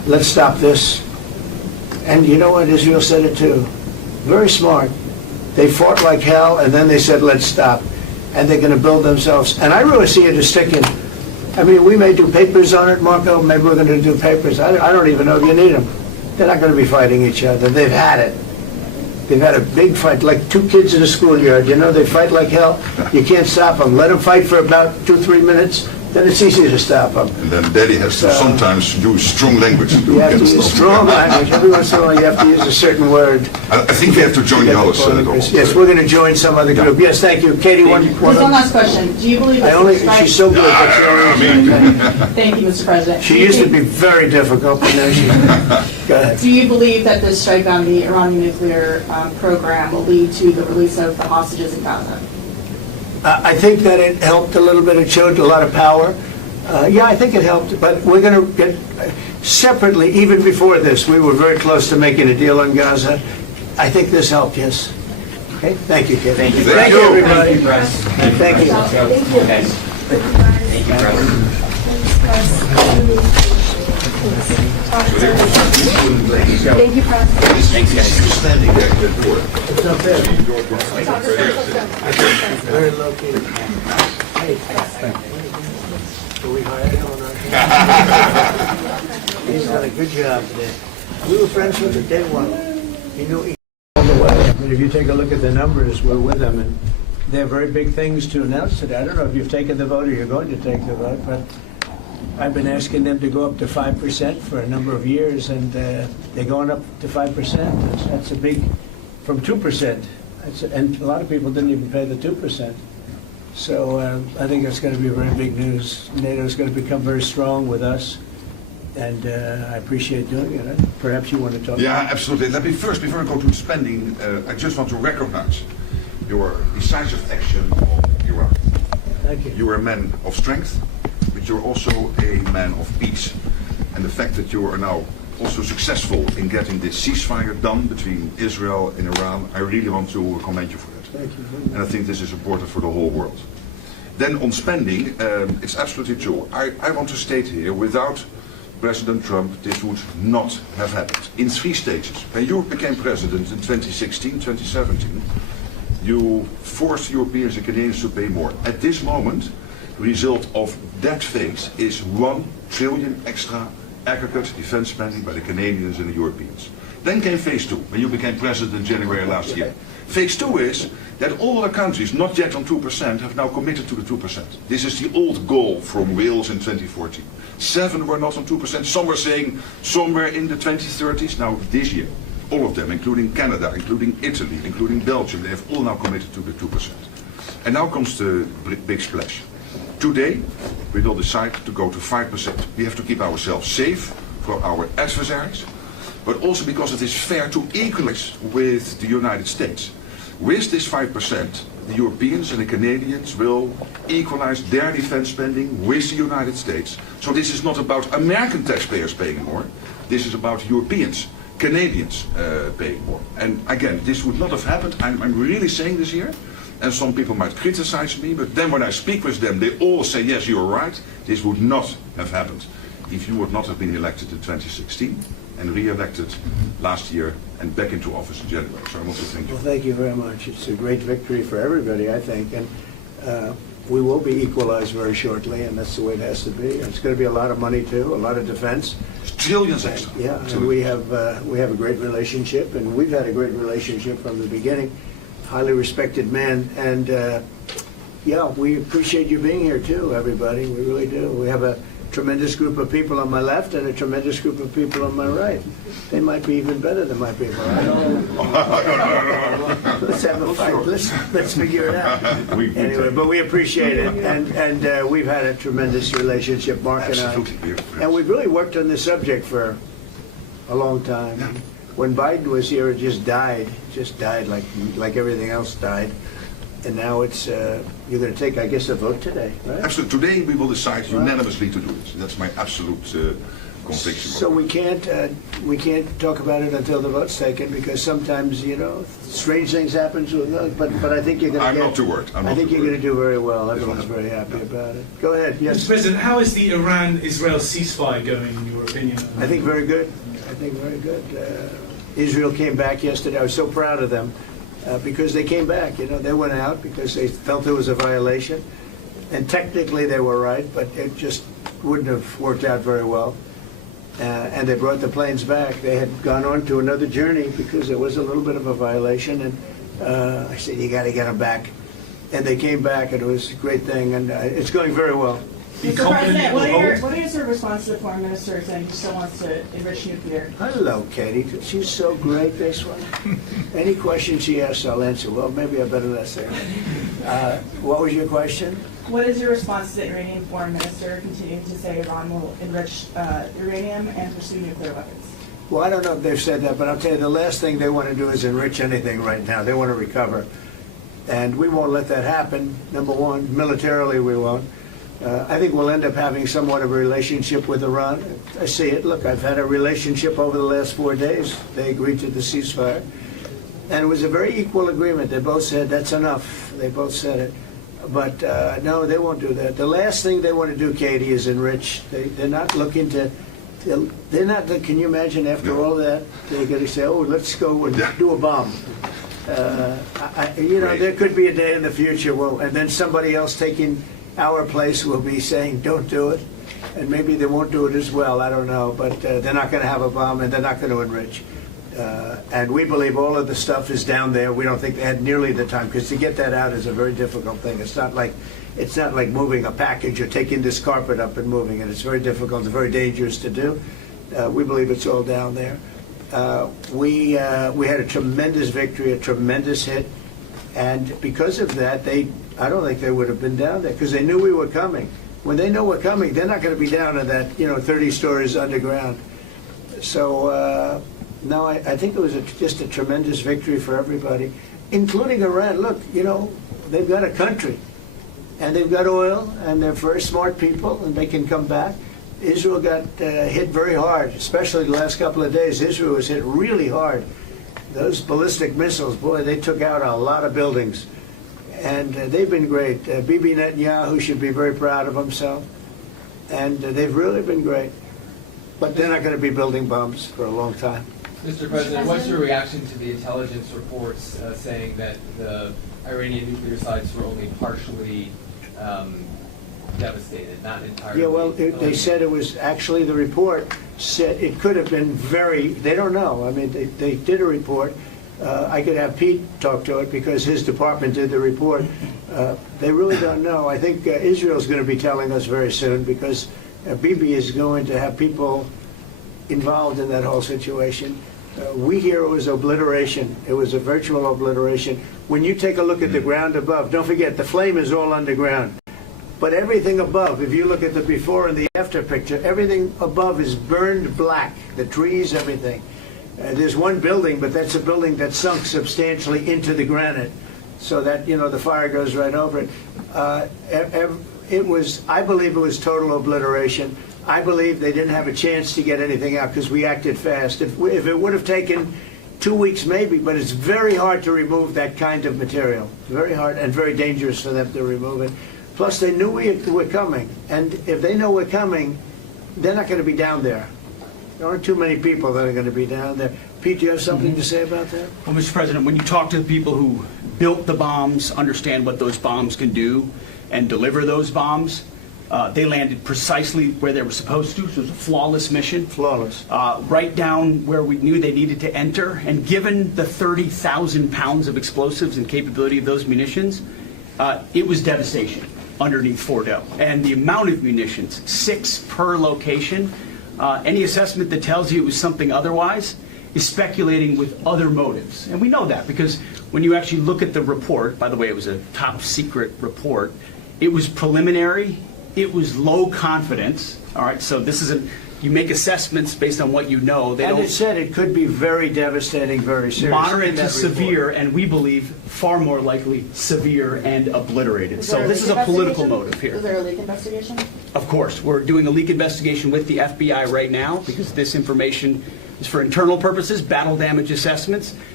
let's stop this. And you know what, Israel said it too. Very smart. They fought like hell, and then they said, let's stop. And they're going to build themselves. And I really see it as sticking. I mean, we may do papers on it, Marco. Maybe we're going to do papers. I don't even know if you need them. They're not going to be fighting each other. They've had it. They've had a big fight, like two kids in a schoolyard. You know, they fight like hell. You can't stop them. Let them fight for about 2-3 minutes. Then it's easy to stop them. And then Daddy has to sometimes use strong language to You have to get use stuff. strong language. Every once in a while, you have to use a certain word. I think we have to join the others. Yes, we're going to join some other group. Yes, thank you. Katie, one. Just one last question. Do you believe that She's so good. That's the only reason. Thank you, Mr. President. She used to be very difficult, but now she's... Go ahead. Do you believe that this strike on the Iranian nuclear program will lead to the release of the hostages in Gaza? I think that it helped a little bit. It showed a lot of power. Yeah, I think it helped, but we're going to get separately, even before this, we were very close to making a deal on Gaza. I think this helped, yes. Okay, thank you, Kevin. Thank you. Thank you, everybody. Thank you, Thank you. Okay. Thank you, President. Thank you, President. Thanks, guys. Standing there, good board. It's not bad. Very low key. Hey, will we hire him or not? He's done a good job today. We were friends with him day one. He knew he all the way. I mean, if you take a look at the numbers, we're with them, and they have very big things to announce today. I don't know if you've taken the vote or you're going to take the vote, but I've been asking them to go up to 5% for a number of years, and they're going up to 5%. That's a big, from 2%. And a lot of people didn't even pay the 2%. So I think that's going to be very big news. NATO is going to become very strong with us, and I appreciate doing it. Perhaps you want to talk Yeah, about it? absolutely. Let me first, before I go to spending, I just want to recognize your decisive action on Iraq. Thank you. You are a man of strength, but you're also a man of peace. And the fact that you are now also successful in getting this ceasefire done between Israel and Iran, I really want to commend you for that. Thank you. And I think this is important for the whole world. Then on spending, it's absolutely true. I want to state here, without President Trump, this would not have happened. In 3 stages. When you became president in 2016, 2017, you forced Europeans and Canadians to pay more. At this moment, the result of that phase is $1 trillion extra aggregate defense spending by the Canadians and the Europeans. Then came phase 2, when you became president in January last year. Phase 2 is that all other countries not yet on 2% have now committed to the 2%. This is the old goal from Wales in 2014. 7 were not on 2%. Some were saying somewhere in the 2030s. Now this year, all of them, including Canada, including Italy, including Belgium, they have all now committed to the 2%. And now comes the big splash. Today, we will decide to go to 5%. We have to keep ourselves safe for our adversaries, but also because it is fair to equalize with the United States. With this 5%, the Europeans and the Canadians will equalize their defense spending with the United States. So this is not about American taxpayers paying more. This is about Europeans, Canadians paying more. And again, this would not have happened. I'm really saying this here. And some people might criticize me, but then when I speak with them, they all say, yes, you're right. This would not have happened if you would not have been elected in 2016 and re-elected last year and back into office in January. So I want to thank you. Well, thank you very much. It's a great victory for everybody, I think. And we will be equalized very shortly, and that's the way it has to be. And it's going to be a lot of money, too, a lot of defense. Trillions extra. Yeah, and we have a great relationship, and we've had a great relationship from the beginning. Highly respected man, and yeah, we appreciate you being here too, everybody. We really do. We have a tremendous group of people on my left and a tremendous group of people on my right. They might be even better than my people. I don't know. Let's have a fight. Let's figure it out. Anyway, but we appreciate it, and we've had a tremendous relationship, Mark and I. And we've really worked on this subject for a long time. Yeah. When Biden was here, it just died like everything else died. And now it's, you're going to take, I guess, a vote today, right? Absolutely. Today we will decide unanimously to do this. That's my absolute conviction. So we can't talk about it until the vote's taken, because sometimes, you know, strange things happen. But I think you're going to I'm not too worried. I think you're going to do very well. Everyone's very happy about it. Go ahead. Yes. Mr. President, how is the Iran-Israel ceasefire going in your opinion? opinion? I think very good. I think very good. Israel came back yesterday. I was so proud of them because they came back. You know, they went out because they felt there was a violation. And technically they were right, but it just wouldn't have worked out very well. And they brought the planes back. They had gone on to another journey because there was a little bit of a violation. And I said, you got to get them back. And they came back, and it was a great thing. And it's going very well. Mr. President, what is your response to the foreign minister saying he still wants to enrich nuclear? Hello, Katie. She's so great, this one. Any question she asks, I'll answer. Well, maybe I better not say that. What was your question? What is your response to the Iranian foreign minister continuing to say Iran will enrich uranium and pursue nuclear weapons? Well, I don't know if they've said that, but I'll tell you, the last thing they want to do is enrich anything right now. They want to recover. And we won't let that happen, number one. Militarily, we won't. I think we'll end up having somewhat of a relationship with Iran. I see it. Look, I've had a relationship over the last 4 days. They agreed to the ceasefire. And it was a very equal agreement. They both said, that's enough. They both said it. But no, they won't do that. The last thing they want to do, Katie, is enrich. They're not looking to, can you imagine after all that, they're going to say, oh, let's go and do a bomb. There could be a day in the future, and then somebody else taking our place will be saying, don't do it. And maybe they won't do it as well, I don't know. But they're not going to have a bomb, and they're not going to enrich. And we believe all of the stuff is down there. We don't think they had nearly the time, because to get that out is a very difficult thing. It's not like moving a package or taking this carpet up and moving it. It's very difficult. It's very dangerous to do. We believe it's all down there. We had a tremendous victory, a tremendous hit, and because of that, I don't think they would have been down there because they knew we were coming. When they know we're coming, they're not going to be down in that 30 stories underground. So no, I think it was just a tremendous victory for everybody, including Iran. Look, they've got a country, and they've got oil, and they're very smart people, and they can come back. Israel got hit very hard, especially the last couple of days. Israel was hit really hard. Those ballistic missiles, boy, they took out a lot of buildings. And they've been great. Bibi Netanyahu should be very proud of himself. And they've really been great. But they're not going to be building bombs for a long time. Mr. President, what's your reaction to the intelligence reports saying that the Iranian nuclear sites were only partially devastated, not entirely? Yeah, well, they said it was actually, the report said it could have been they don't know. I mean, they did a report. I could have Pete talk to it because his department did the report. They really don't know. I think Israel's going to be telling us very soon because Bibi is going to have people involved in that whole situation. We hear it was obliteration. It was a virtual obliteration. When you take a look at the ground above, don't forget, the flame is all underground. But everything above, if you look at the before and the after picture, everything above is burned black. The trees, everything. There's one building, but that's a building that sunk substantially into the granite, so that the fire goes right over it. I believe it was total obliteration. I believe they didn't have a chance to get anything out because we acted fast. If it would have taken 2 weeks, maybe, but it's very hard to remove that kind of material. Very hard and very dangerous for them to remove it. Plus, they knew we were coming, and if they know we're coming, they're not going to be down there. There aren't too many people that are going to be down there. Pete, do you have something to say about that? Well, Mr. President, when you talk to the people who built the bombs, understand what those bombs can do, and deliver those bombs, they landed precisely where they were supposed to. So it was a flawless mission. Flawless. Right down where we knew they needed to enter. And given the 30,000 pounds of explosives and capability of those munitions, it was devastation underneath Fordo. And the amount of munitions, 6 per location, any assessment that tells you it was something otherwise is speculating with other motives. And we know that because when you actually look at the report, by the way, it was a top secret report, it was preliminary, it was low confidence. All right, so this is you make assessments based on what you know. And it said it could be very devastating, very serious. Moderate to severe, and we believe far more likely severe and obliterated. So this is a political motive here. Is there a leak investigation? Of course. We're doing a leak investigation with the FBI right now because this information is for internal purposes, battle damage assessments.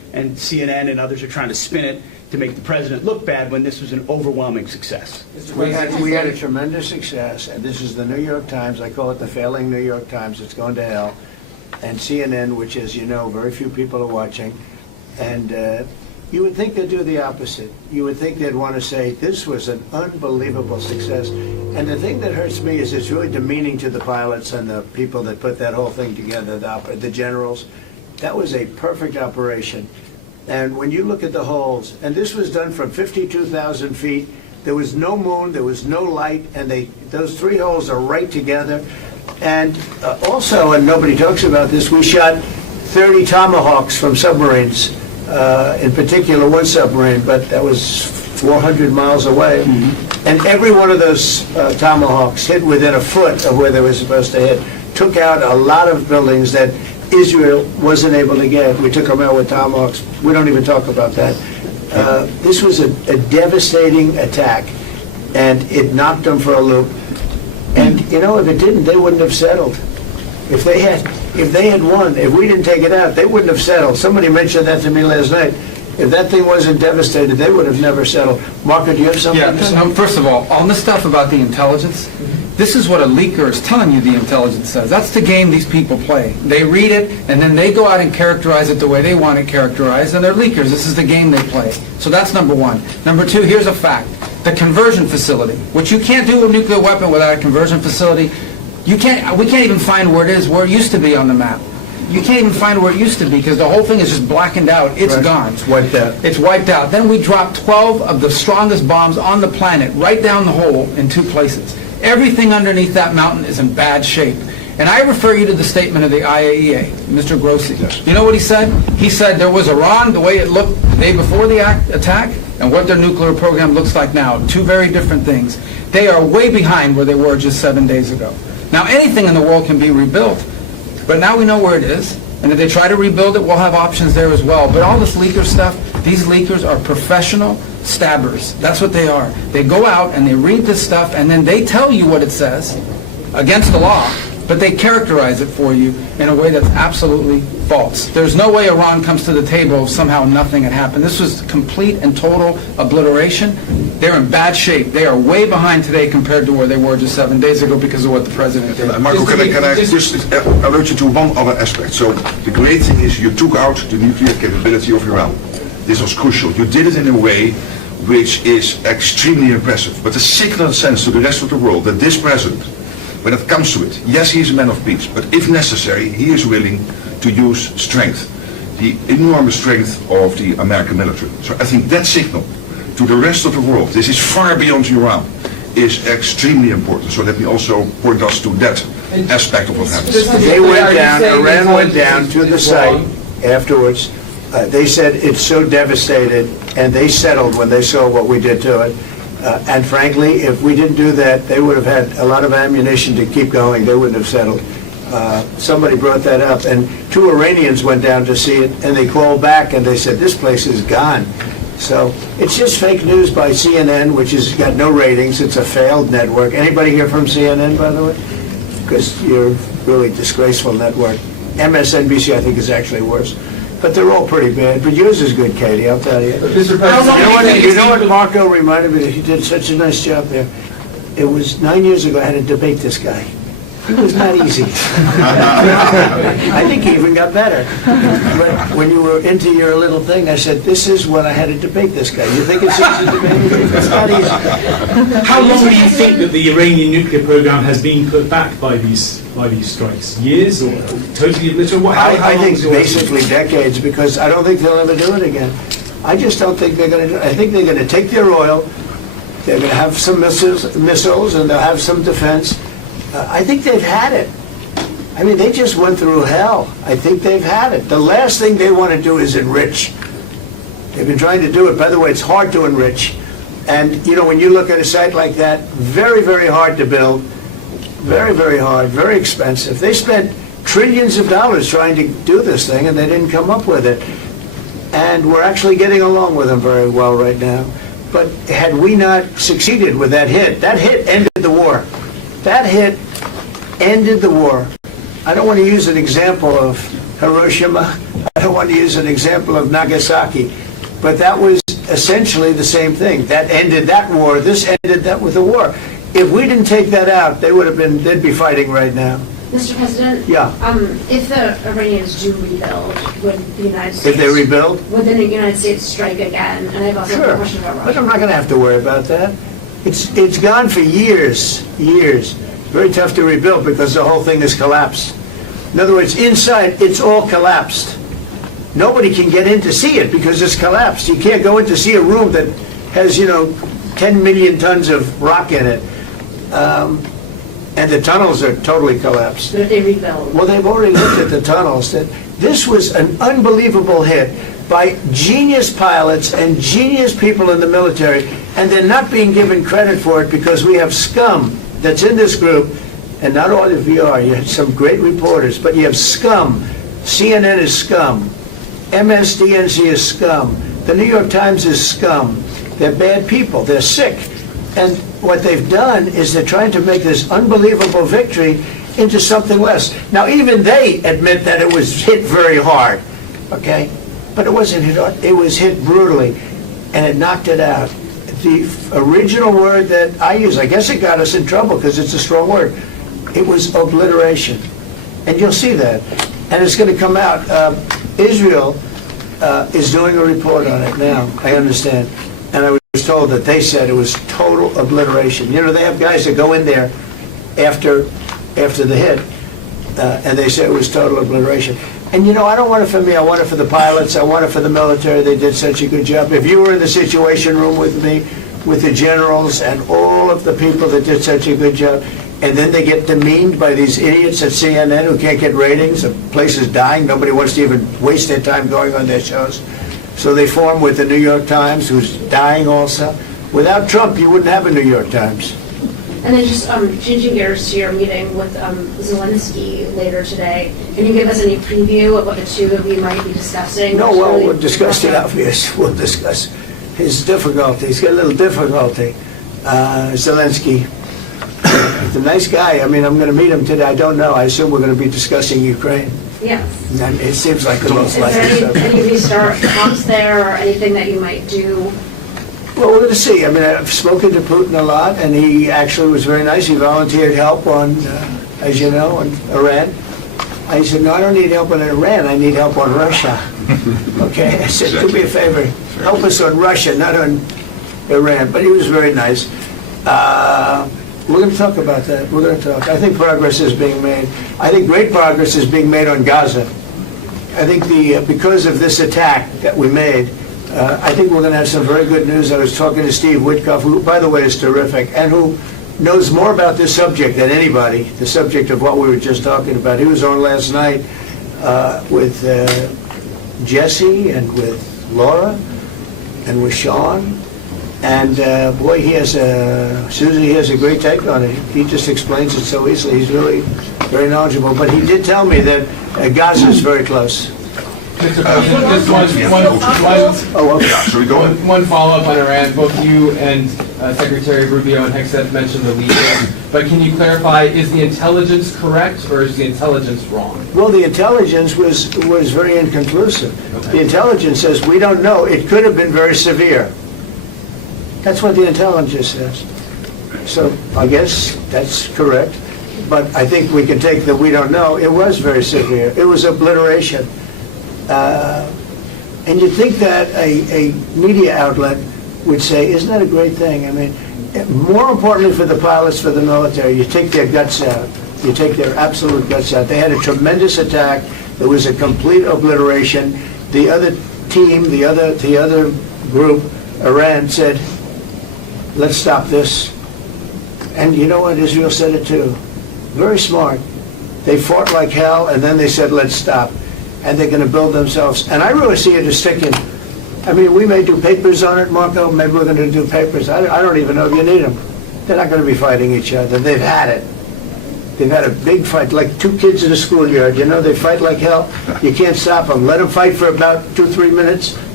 and CNN and others are trying to spin it to make the president look bad when this was an overwhelming success. We had a tremendous success, and this is the New York Times. I call it the failing New York Times. It's going to hell. And CNN, which, as you know, very few people are watching. And you would think they'd do the opposite. You would think they'd want to say, this was an unbelievable success. And the thing that hurts me is it's really demeaning to the pilots and the people that put that whole thing together, the generals. That was a perfect operation. And when you look at the holes, and this was done from 52,000 feet, there was no moon, there was no light, and those 3 holes are right together. And also, and nobody talks about this, we shot 30 Tomahawks from submarines, in particular one submarine, but that was 400 miles away. And every one of those Tomahawks hit within a foot of where they were supposed to hit, took out a lot of buildings that Israel wasn't able to get. We took them out with Tomahawks. We don't even talk about that. This was a devastating attack, and it knocked them for a loop. And you know, if it didn't, they wouldn't have settled. If they had won, if we didn't take it out, they wouldn't have settled. Somebody mentioned that to me last night. If that thing wasn't devastated, they would have never settled. Marco, do you have something to say? No, first of all, on the stuff about the intelligence, this is what a leaker is telling you the intelligence says. That's the game these people play. They read it, and then they go out and characterize it the way they want it characterized, and they're leakers. This is the game they play. So that's number one. Number two, here's a fact. The conversion facility, which you can't do a nuclear weapon without a conversion facility, we can't even find where it is, where it used to be on the map. You can't even find where it used to be because the whole thing is just blackened out. It's gone. It's wiped out. It's wiped out. Then we dropped 12 of the strongest bombs on the planet right down the hole in 2 places. Everything underneath that mountain is in bad shape. And I refer you to the statement of the IAEA, Mr. Grossi. You know what he said? He said there was Iran, the way it looked the day before the attack, and what their nuclear program looks like now. 2 very different things. They are way behind where they were just 7 days ago. Now, anything in the world can be rebuilt, but now we know where it is. And if they try to rebuild it, we'll have options there as well. But all this leaker stuff, these leakers are professional stabbers. That's what they are. They go out and they read this stuff, and then they tell you what it says against the law, but they characterize it for you in a way that's absolutely false. There's no way Iran comes to the table if somehow nothing had happened. This was complete and total obliteration. They're in bad shape. They are way behind today compared to where they were just 7 days ago because of what the president did. Marco, can I just alert you to one other aspect? So the great thing is you took out the nuclear capability of Iran. This was crucial. You did it in a way which is extremely impressive. But the signal sends to the rest of the world that this president, when it comes to it, yes, he is a man of peace, but if necessary, he is willing to use strength, the enormous strength of the American military. So I think that signal to the rest of the world, this is far beyond Iran, is extremely important. So let me also point us to that aspect of what happened. They went down, Iran went down to the site afterwards. They said it's so devastated, and they settled when they saw what we did to it. And frankly, if we didn't do that, they would have had a lot of ammunition to keep going. They wouldn't have settled. Somebody brought that up, and 2 Iranians went down to see it, and they called back, and they said, this place is gone. So it's just fake news by CNN, which has got no ratings. It's a failed network. Anybody here from CNN, by the way? Because you're a really disgraceful network. MSNBC, I think, is actually worse. But they're all pretty bad. But yours is good, Katie, I'll tell you. Mr. President, You know what Marco reminded me of? He did such a nice job there. It was 9 years ago I had to debate this guy. It was not easy. I think he even got better. But when you were into your little thing, I said, this is what I had to debate this guy. You think it's easy to debate him? It's not easy. How long do you think that the Iranian nuclear program has been put back by these strikes? Years or totally obliterated? I think basically decades, because I don't think they'll ever do it again. I just don't think they're going to do it. I think they're going to take their oil, they're going to have some missiles, and they'll have some defense. I think they've had it. I mean, they just went through hell. I think they've had it. The last thing they want to do is enrich. They've been trying to do it. By the way, it's hard to enrich. And, you know, when you look at a site like that, very, very hard to build. Very, very hard, very expensive. They spent trillions of dollars trying to do this thing, and they didn't come up with it. And we're actually getting along with them very well right now. But had we not succeeded with that hit ended the war. That hit ended the war. I don't want to use an example of Hiroshima. I don't want to use an example of Nagasaki, but that was essentially the same thing. That ended that war. This ended that with the war. If we didn't take that out, they'd be fighting right now. Mr. President? Yeah. If the Iranians do rebuild, would the United States... If they rebuild? Would the United States strike again? And I have also a question about But Russia. I'm not going to have to worry about that. It's gone for years. Very tough to rebuild because the whole thing has collapsed. In other words, inside, it's all collapsed. Nobody can get in to see it because it's collapsed. You can't go in to see a room that has, 10 million tons of rock in it. And the tunnels are totally collapsed. But if they rebuild? Well, they've already looked at the tunnels. This was an unbelievable hit by genius pilots and genius people in the military, and they're not being given credit for it because we have scum that's in this group, and not all of you are. You have some great reporters, but you have scum. CNN is scum. MSDNC is scum. The New York Times is scum. They're bad people. They're sick. And what they've done is they're trying to make this unbelievable victory into something less. Now, even they admit that it was hit very hard, okay? But it wasn't hit hard. It was hit brutally, and it knocked it out. The original word that I use, I guess it got us in trouble because it's a strong word. It was obliteration. And you'll see that. And it's going to come out. Israel is doing a report on it now, I understand. And I was told that they said it was total obliteration. They have guys that go in there after the hit, and they say it was total obliteration. And I don't want it for me. I want it for the pilots. I want it for the military. They did such a good job. If you were in the Situation Room with me, with the generals and all of the people that did such a good job, and then they get demeaned by these idiots at CNN who can't get ratings, the place is dying, nobody wants to even waste their time going on their shows. So they form with the New York Times, who's dying also. Without Trump, you wouldn't have a New York Times. And then just changing gears to your meeting with Zelensky later today, can you give us any preview of what the two of you might be discussing? No, well, we'll discuss the obvious. We'll discuss his difficulty. He's got a little difficulty. Zelensky, he's a nice guy. I mean, I'm going to meet him today. I don't know. I assume we're going to be discussing Ukraine. Yes. And it seems like the most Is likely there subject. any restart talks there or anything that you might do? Well, we're going to see. I mean, I've spoken to Putin a lot, and he actually was very nice. He volunteered help on, as you know, on Iran. I said, no, I don't need help on Iran. I need help on Russia. Okay? I said, do me a favor. Help us on Russia, not on Iran. But he was very nice. We're going to talk about that. We're going to talk. I think progress is being made. I think great progress is being made on Gaza. I think because of this attack that we made, I think we're going to have some very good news. I was talking to Steve Witkoff, who, by the way, is terrific, and who knows more about this subject than anybody, the subject of what we were just talking about. He was on last night with Jesse and with Laura and with Sean. And boy, Susie, he has a great take on it. He just explains it so easily. He's really very knowledgeable. But he did tell me that Gaza is very close. Mr. President, just one follow-up on Iran. Both you and Secretary Rubio and Hegseth mentioned the leaders. But can you clarify, is the intelligence correct or is the intelligence wrong? Well, the intelligence was very inconclusive. Okay. The intelligence says we don't know. It could have been very severe. That's what the intelligence says. So I guess that's correct. But I think we can take that we don't know. It was very severe. It was obliteration. And you'd think that a media outlet would say, isn't that a great thing? I mean, more importantly for the pilots, for the military, you take their guts out. You take their absolute guts out. They had a tremendous attack. There was a complete obliteration. The other team, the other group, Iran, said, let's stop this. And you know what? Israel said it too. Very smart. They fought like hell, and then they said, let's stop. And they're going to build themselves. And I really see it as sticking. I mean, we may do papers on it, Marco. Maybe we're going to do papers. I don't even know if you need them. They're not going to be fighting each other. They've had it. They've had a big fight, like two kids in a schoolyard. You know, they fight like hell. You can't stop them. Let them fight for about 2-3 minutes.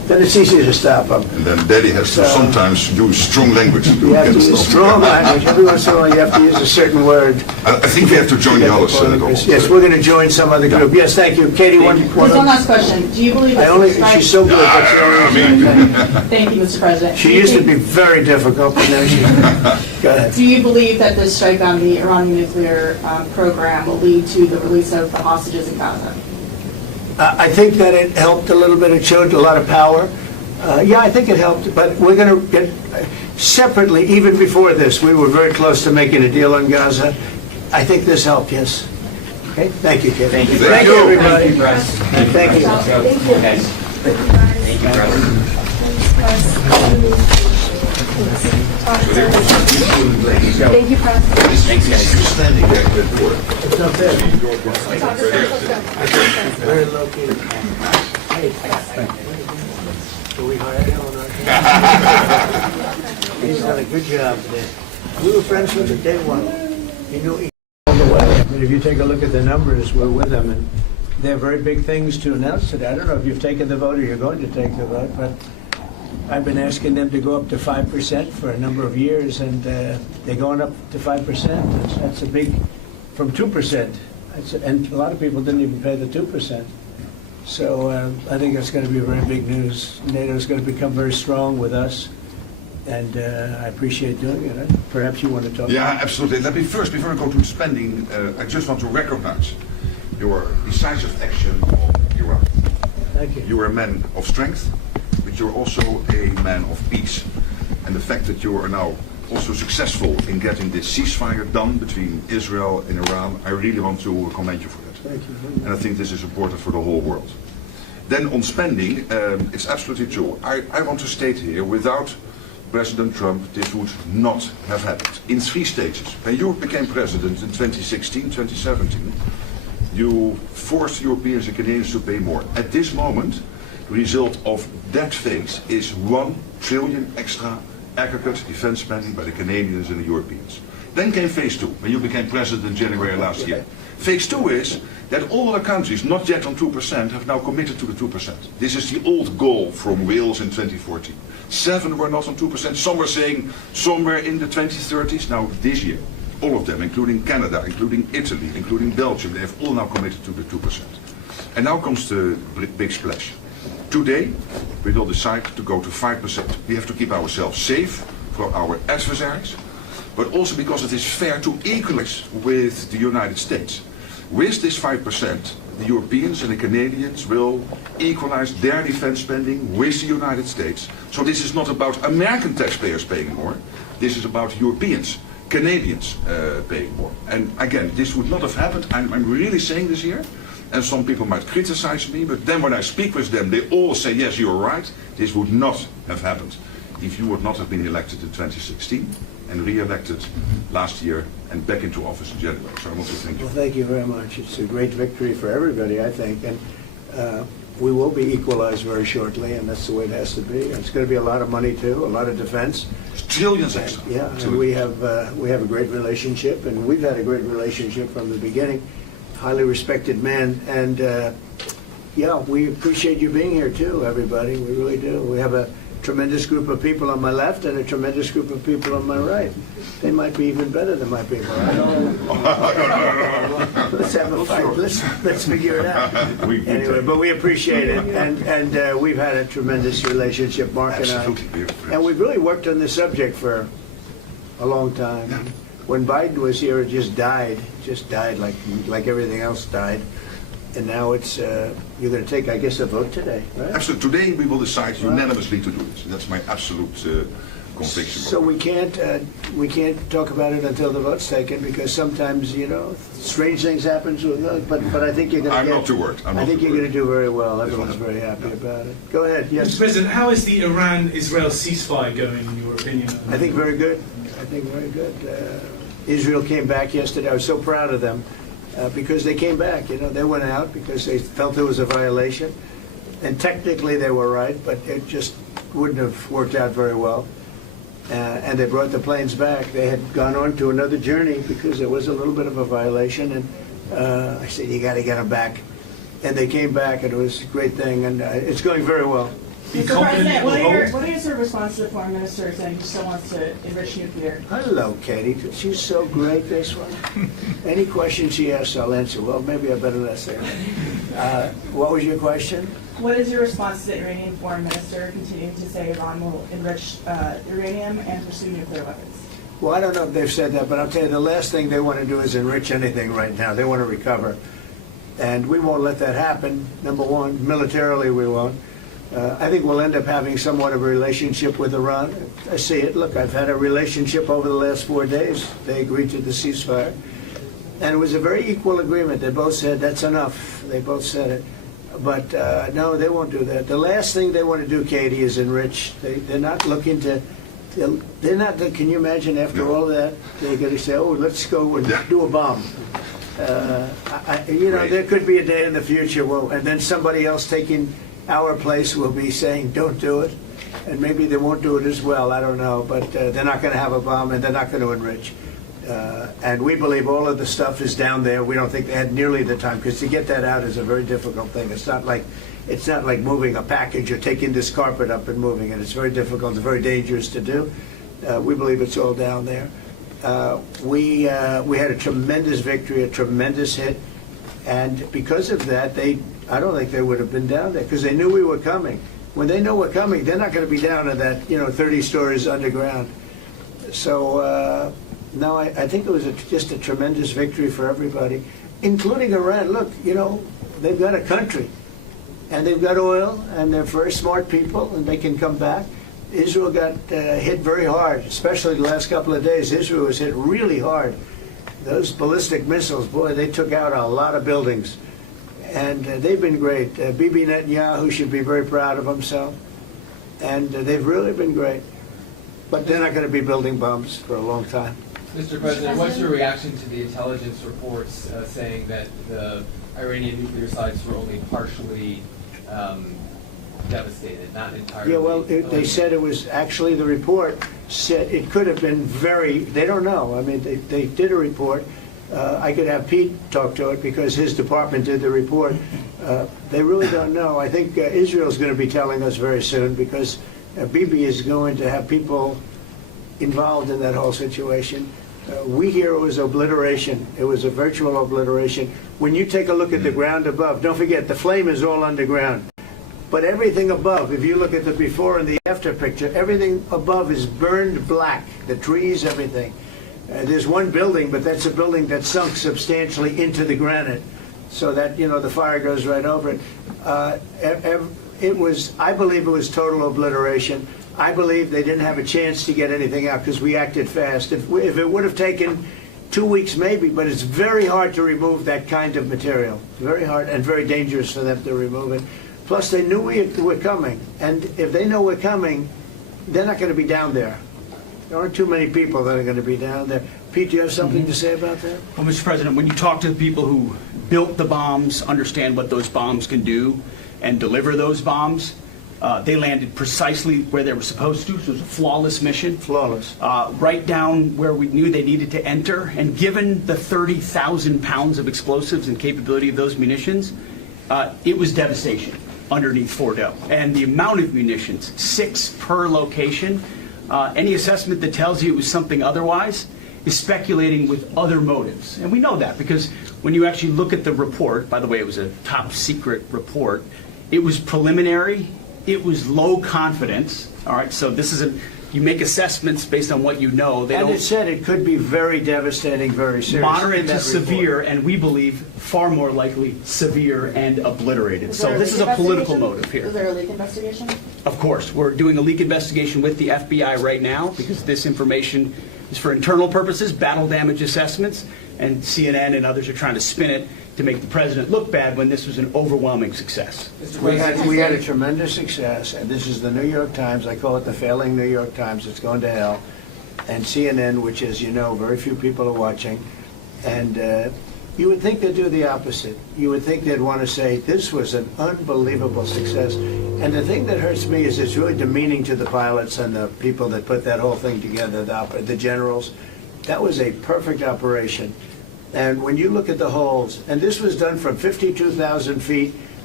then it's easy to stop them. And then Daddy has to sometimes use strong language to You have to get use stuff. strong language. Every once in a while, you have to use a certain word. I think we have to join the others. Yes, we're going to join some other group. Yes, thank you. Katie, Just one last question. Do you believe that she's so good, that's the only reason I think. Thank you, Mr. President. She used to be very difficult, but now she's, go ahead. Do you believe that this strike on the Iranian nuclear program will lead to the release of the hostages in Gaza? I think that it helped a little bit. It showed a lot of power. Yeah, I think it helped, but we're going to get separately, even before this, we were very close to making a deal on Gaza. I think this helped, yes. Okay, thank you, Katie. Thank you. Thank you, everybody. Thank you, Russ. Thank you. Okay. Thank you, Russ. Thank you, President. Thanks, guys. Standing there with water. It's not bad. Very low key. So we hired Eleanor. He's done a good job there. We were friends from the day one. He knew each other well. I mean, if you take a look at the numbers, we're with them, and they have very big things to announce today. I don't know if you've taken the vote or you're going to take the vote, but I've been asking them to go up to 5% for a number of years, and they're going up to 5%. That's a big, from 2%. And a lot of people didn't even pay the 2%. So I think that's going to be very big news. NATO is going to become very strong with us, and I appreciate doing it. Perhaps you want to talk Yeah, about it? absolutely. Let me first, before I go to spending, I just want to recognize your decisive action on Iran. Thank you. You are a man of strength, but you're also a man of peace. And the fact that you are now also successful in getting this ceasefire done between Israel and Iran, I really want to commend you for that. Thank you. And I think this is important for the whole world. Then on spending, it's absolutely true. I want to state here, without President Trump, this would not have happened. In 3 stages. When you became president in 2016, 2017, you forced Europeans and Canadians to pay more. At this moment, the result of that phase is 1 trillion extra aggregate defense spending by the Canadians and the Europeans. Then came phase 2, when you became president in January last year. Phase 2 is that all other countries not yet on 2% have now committed to the 2%. This is the old goal from Wales in 2014. 7 were not on 2%. Some were saying somewhere in the 2030s. Now this year, all of them, including Canada, including Italy, including Belgium, they have all now committed to the 2%. And now comes the big splash. Today, we will decide to go to 5%. We have to keep ourselves safe for our adversaries, but also because it is fair to equalize with the United States. With this 5%, the Europeans and the Canadians will equalize their defense spending with the United States. So this is not about American taxpayers paying more. This is about Europeans, Canadians paying more. And again, this would not have happened. I'm really saying this here. And some people might criticize me, but then when I speak with them, they all say, yes, you're right. This would not have happened if you would not have been elected in 2016 and re-elected last year and back into office in January. So I want to thank you. Well, thank you very much. It's a great victory for everybody, I think. And we will be equalized very shortly, and that's the way it has to be. And it's going to be a lot of money, too, a lot of defense. Trillions extra. Yeah, and we have a great relationship, and we've had a great relationship from the beginning. Highly respected man, and yeah, we appreciate you being here too, everybody. We really do. We have a tremendous group of people on my left and a tremendous group of people on my right. They might be even better than my people. I don't know. Let's have a fight. Let's figure it out. Anyway, but we appreciate it, and we've had a tremendous relationship, Mark and I. And we've really worked on this subject for a long time. Yeah. When Biden was here, it just died like everything else died. And now it's, you're going to take, I guess, a vote today, right? Absolutely. Today we will decide unanimously to do this. That's my absolute conviction. So we can't talk about it until the vote's taken, because sometimes, you know, strange things happen. But I think you're going to I'm not too worried. I think you're going to do very well. Everyone's very happy about it. Go ahead. Yes. Mr. President, how is the Iran-Israel ceasefire going, in your opinion? I think very good. I think very good. Israel came back yesterday. I was so proud of them because they came back. You know, they went out because they felt there was a violation. And technically they were right, but it just wouldn't have worked out very well. And they brought the planes back. They had gone on to another journey because there was a little bit of a violation. And I said, you got to get them back. And they came back, and it was a great thing. And it's going very well. be Mr. confident President, it will hold? what is your response to the foreign minister saying he still wants to enrich nuclear? Hello, Katie. She's so great, this one. Any question she asks, I'll answer. Well, maybe I better not say that. What was your question? What is your response to the Iranian foreign minister continuing to say Iran will enrich uranium and pursue nuclear weapons? Well, I don't know if they've said that, but I'll tell you, the last thing they want to do is enrich anything right now. They want to recover. And we won't let that happen, number one. Militarily, we won't. I think we'll end up having somewhat of a relationship with Iran. I see it. Look, I've had a relationship over the last 4 days. They agreed to the ceasefire. And it was a very equal agreement. They both said, that's enough. They both said it. But no, they won't do that. The last thing they want to do, Katie, is enrich. They're not looking to, they're not, can you imagine after all that, they're going to say, oh, let's go and do a bomb. There could be a day in the future, and then somebody else taking our place will be saying, don't do it. And maybe they won't do it as well, I don't know. But they're not going to have a bomb, and they're not going to enrich. And we believe all of the stuff is down there. We don't think they had nearly the time, because to get that out is a very difficult thing. It's not like moving a package or taking this carpet up and moving it. It's very difficult. It's very dangerous to do. We believe it's all down there. We had a tremendous victory, a tremendous hit, and because of that, I don't think they would have been down there, because they knew we were coming. When they know we're coming, they're not going to be down in that 30 stories underground. So no, I think it was just a tremendous victory for everybody, including Iran. Look, they've got a country, and they've got oil, and they're very smart people, and they can come back. Israel got hit very hard, especially the last couple of days. Israel was hit really hard. Those ballistic missiles, boy, they took out a lot of buildings. And they've been great. Bibi Netanyahu should be very proud of himself. And they've really been great. But they're not going to be building bombs for a long time. Mr. President, what's your reaction to the intelligence reports saying that the Iranian nuclear sites were only partially devastated, not entirely? Yeah, well, they said it was actually, the report said it could have been they don't know. I mean, they did a report. I could have Pete talk to it because his department did the report. They really don't know. I think Israel's going to be telling us very soon, because Bibi is going to have people involved in that whole situation. We hear it was obliteration. It was a virtual obliteration. When you take a look at the ground above, don't forget, the flame is all underground. But everything above, if you look at the before and the after picture, everything above is burned black. The trees, everything. There's one building, but that's a building that sunk substantially into the granite, so that, the fire goes right over it. I believe it was total obliteration. I believe they didn't have a chance to get anything out because we acted fast. If it would have taken 2 weeks, maybe, but it's very hard to remove that kind of material. Very hard and very dangerous for them to remove it. Plus, they knew we were coming, and if they know we're coming, they're not going to be down there. There aren't too many people that are going to be down there. Pete, do you have something to say about that? Well, Mr. President, when you talk to the people who built the bombs, understand what those bombs can do, and deliver those bombs, they landed precisely where they were supposed to. So it was a flawless mission. Flawless. Right down where we knew they needed to enter. And given the 30,000 pounds of explosives and capability of those munitions, it was devastation underneath Fordo. And the amount of munitions, 6 per location, any assessment that tells you it was something otherwise is speculating with other motives. And we know that because when you actually look at the report, by the way, it was a top secret report, it was preliminary, it was low confidence. All right, so this is you make assessments based on what you know. And it said it could be very devastating, very serious. Moderate to severe, and we believe far more likely severe and obliterated. So this is a political motive here. Is there a leak investigation? Of course. We're doing a leak investigation with the FBI right now because this information is for internal purposes, battle damage assessments, and CNN and others are trying to spin it to make the president look bad when this was an overwhelming success. We had a tremendous success, and this is the New York Times. I call it the failing New York Times. It's going to hell. And CNN, which, as you know, very few people are watching. And you would think they'd do the opposite. You would think they'd want to say, this was an unbelievable success. And the thing that hurts me is it's really demeaning to the pilots and the people that put that whole thing together, the generals. That was a perfect operation. And when you look at the holes, and this was done from 52,000 feet,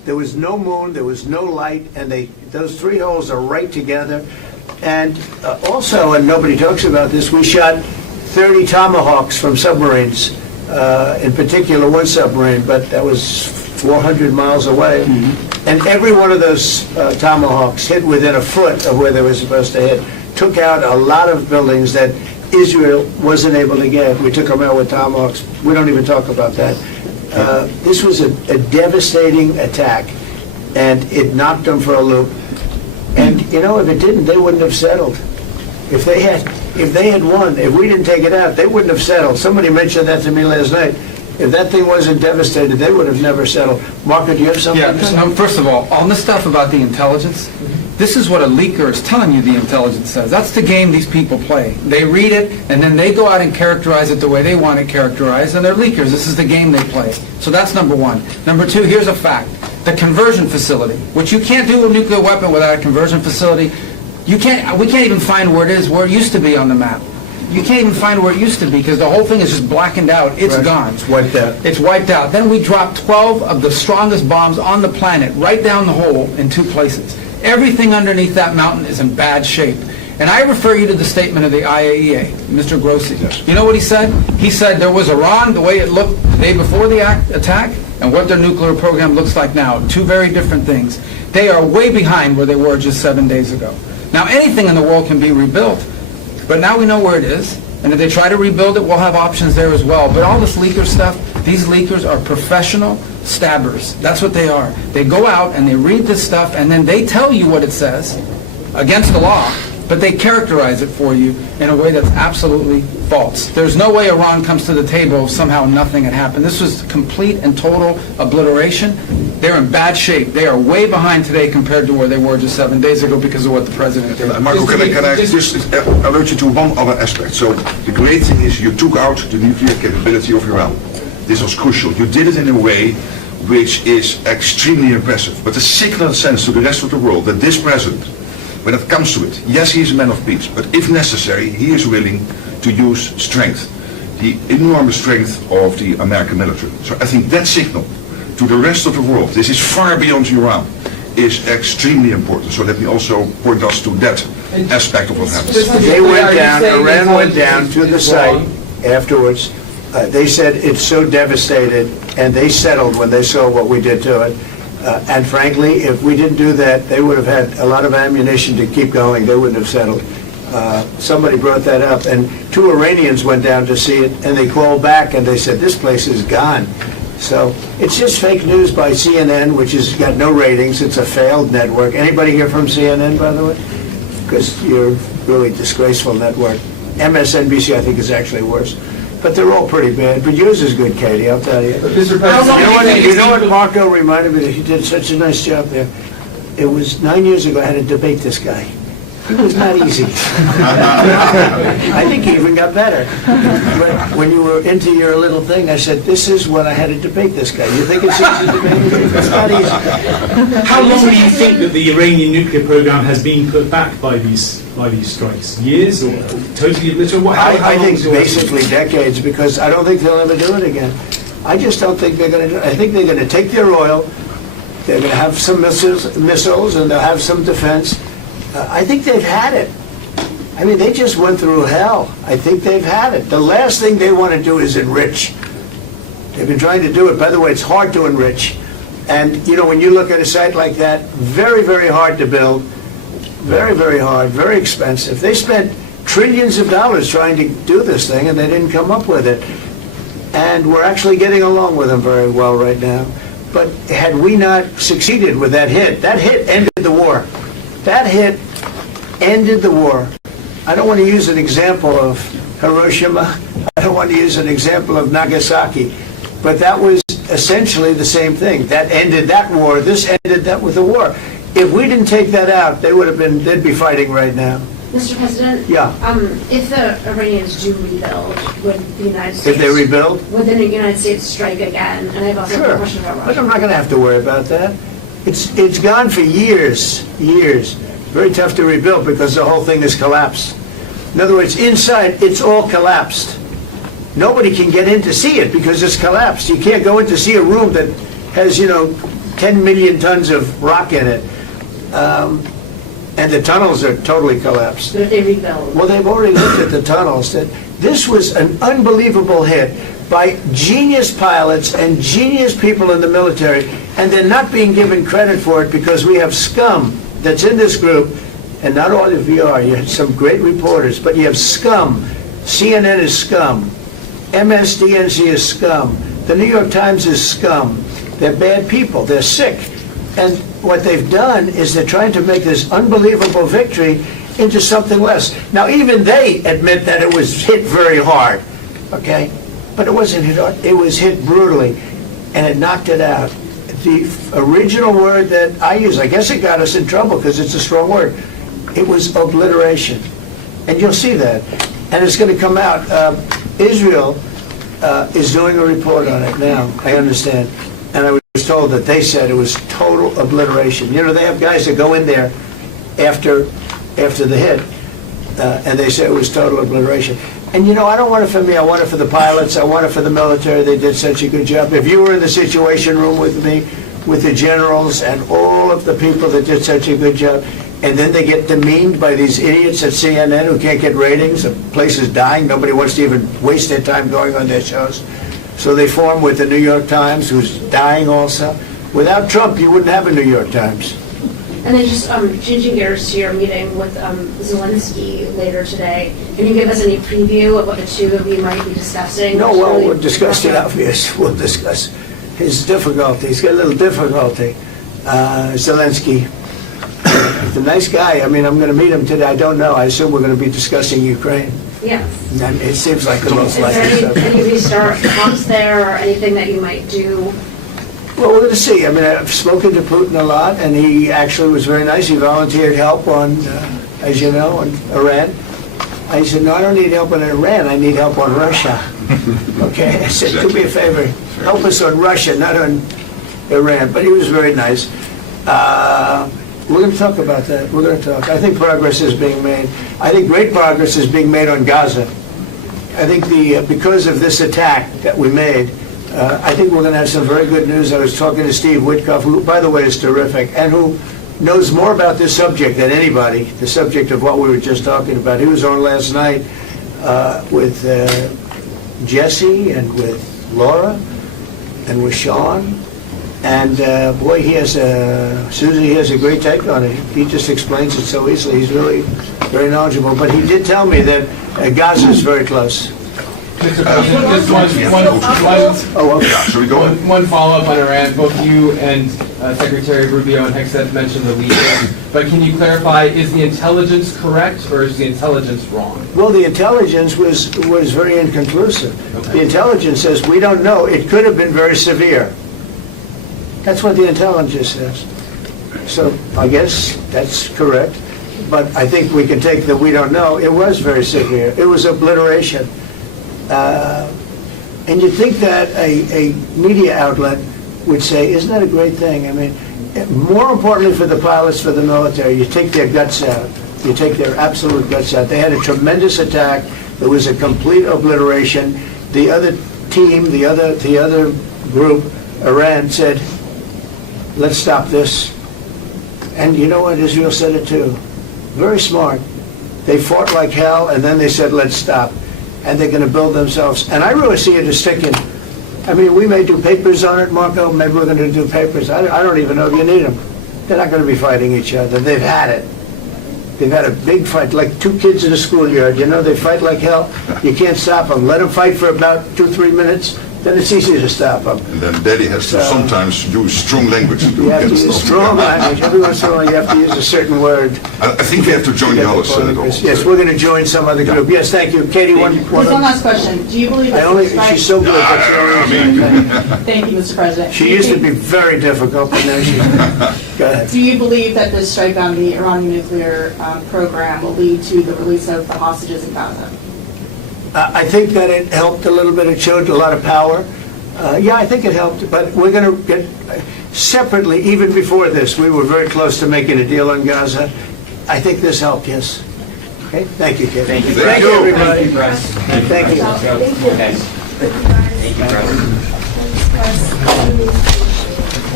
There was no moon, there was no light, and those 3 holes are right together. And also, and nobody talks about this, we shot 30 Tomahawks from submarines, in particular one submarine, but that was 400 miles away. And every one of those Tomahawks hit within a foot of where they were supposed to hit. Took out a lot of buildings that Israel wasn't able to get. We took them out with Tomahawks. We don't even talk about that. This was a devastating attack, and it knocked them for a loop. And you know, if it didn't, they wouldn't have settled. If they had won, if we didn't take it out, they wouldn't have settled. Somebody mentioned that to me last night. If that thing wasn't devastated, they would have never settled. Marco, do you have something to say? No, first of all, on the stuff about the intelligence, this is what a leaker is telling you the intelligence says. That's the game these people play. They read it, and then they go out and characterize it the way they want it characterized, and they're leakers. This is the game they play. So that's number one. Number two, here's a fact. The conversion facility, which you can't do a nuclear weapon without a conversion facility, we can't even find where it is, where it used to be on the map. You can't even find where it used to be because the whole thing is just blackened out. It's gone. It's wiped out. It's wiped out. Then we dropped 12 of the strongest bombs on the planet right down the hole in 2 places. Everything underneath that mountain is in bad shape. And I refer you to the statement of the IAEA, Mr. Grossi. Yes. You know what he said? He said there was Iran, the way it looked the day before the attack, and what their nuclear program looks like now. 2 very different things. They are way behind where they were just 7 days ago. Now, anything in the world can be rebuilt, but now we know where it is, and if they try to rebuild it, we'll have options there as well. But all this leaker stuff, these leakers are professional stabbers. That's what they are. They go out and they read this stuff, and then they tell you what it says against the law, but they characterize it for you in a way that's absolutely false. There's no way Iran comes to the table if somehow nothing had happened. This was complete and total obliteration. They're in bad shape. They are way behind today compared to where they were just 7 days ago because of what the president did. Marco, can I just alert you to one other aspect? So the great thing is you took out the nuclear capability of Iran. This was crucial. You did it in a way which is extremely impressive. But the signal sends to the rest of the world that this president, when it comes to it, yes, he is a man of peace, but if necessary, he is willing to use strength, the enormous strength of the American military. So I think that signal to the rest of the world, this is far beyond Iran, is extremely important. So let me also point us to that aspect of what happened. They went down, Iran went down to the site afterwards. They said it's so devastated, and they settled when they saw what we did to it. And frankly, if we didn't do that, they would have had a lot of ammunition to keep going. They wouldn't have settled. Somebody brought that up, and 2 Iranians went down to see it, and they called back, and they said, this place is gone. So it's just fake news by CNN, which has got no ratings. It's a failed network. Anybody here from CNN, by the way? Because you're really disgraceful network. MSNBC, I think, is actually worse. But they're all pretty bad. But yours is good, Katie, I'll tell you. Mr. President, You know what Marco reminded me that he did such a nice job there? It was 9 years ago I had to debate this guy. He was not easy. I think he even got better. But when you were into your little thing, I said, this is what I had to debate this guy. You think it's easy to debate him? It's not easy. How long do you think that the Iranian nuclear program has been put back by these strikes? Years or totally obliterated? I think basically decades, because I don't think they'll ever do it again. I just don't think they're going to do it. I think they're going to take their oil, they're going to have some missiles, and they'll have some defense. I think they've had it. I mean, they just went through hell. I think they've had it. The last thing they want to do is enrich. They've been trying to do it. By the way, it's hard to enrich. And, you know, when you look at a site like that, very, very hard to build. Very, very hard, very expensive. They spent trillions of dollars trying to do this thing, and they didn't come up with it. And we're actually getting along with them very well right now. But had we not succeeded with that hit ended the war. That hit ended the war. I don't want to use an example of Hiroshima. I don't want to use an example of Nagasaki. But that was essentially the same thing. That ended that war. This ended that with the war. If we didn't take that out, they'd be fighting right now. Mr. President? Yeah. If the Iranians do rebuild, would the United States... If they rebuild? Would the United States strike again? And I have also a question about Russia. But I'm not going to have to worry about that. It's gone for years. Very tough to rebuild because the whole thing has collapsed. In other words, inside, it's all collapsed. Nobody can get in to see it because it's collapsed. You can't go in to see a room that has, 10 million tons of rock in it. And the tunnels are totally collapsed. But if they rebuild. Well, they've already looked at the tunnels. This was an unbelievable hit by genius pilots and genius people in the military, and they're not being given credit for it because we have scum that's in this group, and not all of you are. You have some great reporters, but you have scum. CNN is scum. MSDNC is scum. The New York Times is scum. They're bad people. They're sick. And what they've done is they're trying to make this unbelievable victory into something less. Now, even they admit that it was hit very hard, okay? But it wasn't hit hard. It was hit brutally, and it knocked it out. The original word that I use, I guess it got us in trouble because it's a strong word. It was obliteration. And you'll see that. And it's going to come out. Israel is doing a report on it now, I understand. And I was told that they said it was total obliteration. You know, they have guys that go in there after the hit, and they say it was total obliteration. And you know, I don't want it for me. I want it for the pilots. I want it for the military. They did such a good job. If you were in the Situation Room with me, with the generals and all of the people that did such a good job, and then they get demeaned by these idiots at CNN who can't get ratings, the place is dying, nobody wants to even waste their time going on their shows. So they form with the New York Times, who's dying also. Without Trump, you wouldn't have a New York Times. And then just changing gears to your meeting with Zelensky later today, can you give us any preview of what the two of you might be discussing? No, well, we'll discuss the obvious. We'll discuss his difficulty. He's got a little difficulty. Zelensky, he's a nice guy. I mean, I'm going to meet him today. I don't know. I assume we're going to be discussing Ukraine. Yes. And it seems like the most Is likely there subject. any restart talks there or anything that you might do? Well, we're going to see. I mean, I've spoken to Putin a lot, and he actually was very nice. He volunteered help on, as you know, on Iran. I said, no, I don't need help on Iran. I need help on Russia. Okay? I said, do me a favor. Help us on Russia, not on Iran. But he was very nice. We're going to talk about that. We're going to talk. I think progress is being made. I think great progress is being made on Gaza. I think because of this attack that we made, I think we're going to have some very good news. I was talking to Steve Witkoff, who, by the way, is terrific, and who knows more about this subject than anybody, the subject of what we were just talking about. He was on last night with Jesse and with Laura and with Sean. And boy, Susie, he has a great take on it. He just explains it so easily. He's really very knowledgeable. But he did tell me that Gaza is very close. Mr. President, just one follow-up on Iran. Both you and Secretary Rubio and Hegseth mentioned the leaders. But can you clarify, is the intelligence correct or is the intelligence wrong? Well, the intelligence was very inconclusive. Okay. The intelligence says, we don't know. It could have been very severe. That's what the intelligence says. So I guess that's correct. But I think we can take that we don't know. It was very severe. It was obliteration. And you'd think that a media outlet would say, isn't that a great thing? I mean, more importantly for the pilots, for the military, you take their guts out. You take their absolute guts out. They had a tremendous attack. There was a complete obliteration. The other team, the other group, Iran, said, let's stop this. And you know what? Israel said it too. Very smart. They fought like hell, and then they said, let's stop. And they're going to build themselves. And I really see it as sticking. I mean, we may do papers on it, Marco. Maybe we're going to do papers. I don't even know if you need them. They're not going to be fighting each other. They've had it. They've had a big fight, like two kids in a schoolyard. You know, they fight like hell. You can't stop them. Let them fight for about 2-3 minutes. Then it's easy to stop them. And then Daddy has to sometimes use strong language to do You have to use strong language. Every once in a while you have to use a certain word. I think we have to join the others. Yes, we're going to join some other group. Yes, thank you. Katie, one last question. Do you believe that she's so good. That's the only reason. Thank you, Mr. President. She used to be very difficult, but now she's... Go ahead. Do you believe that this strike on the Iranian nuclear program will lead to the release of the hostages in Gaza? I think that it helped a little bit. It showed a lot of power. Yeah, I think it helped, but we're going to get separately, even before this, we were very close to making a deal on Gaza. I think this helped, yes. Okay, thank you, Kate. Thank you. Thank you, everybody. Thank you, Press. Thank you. Okay. Thank you, Press.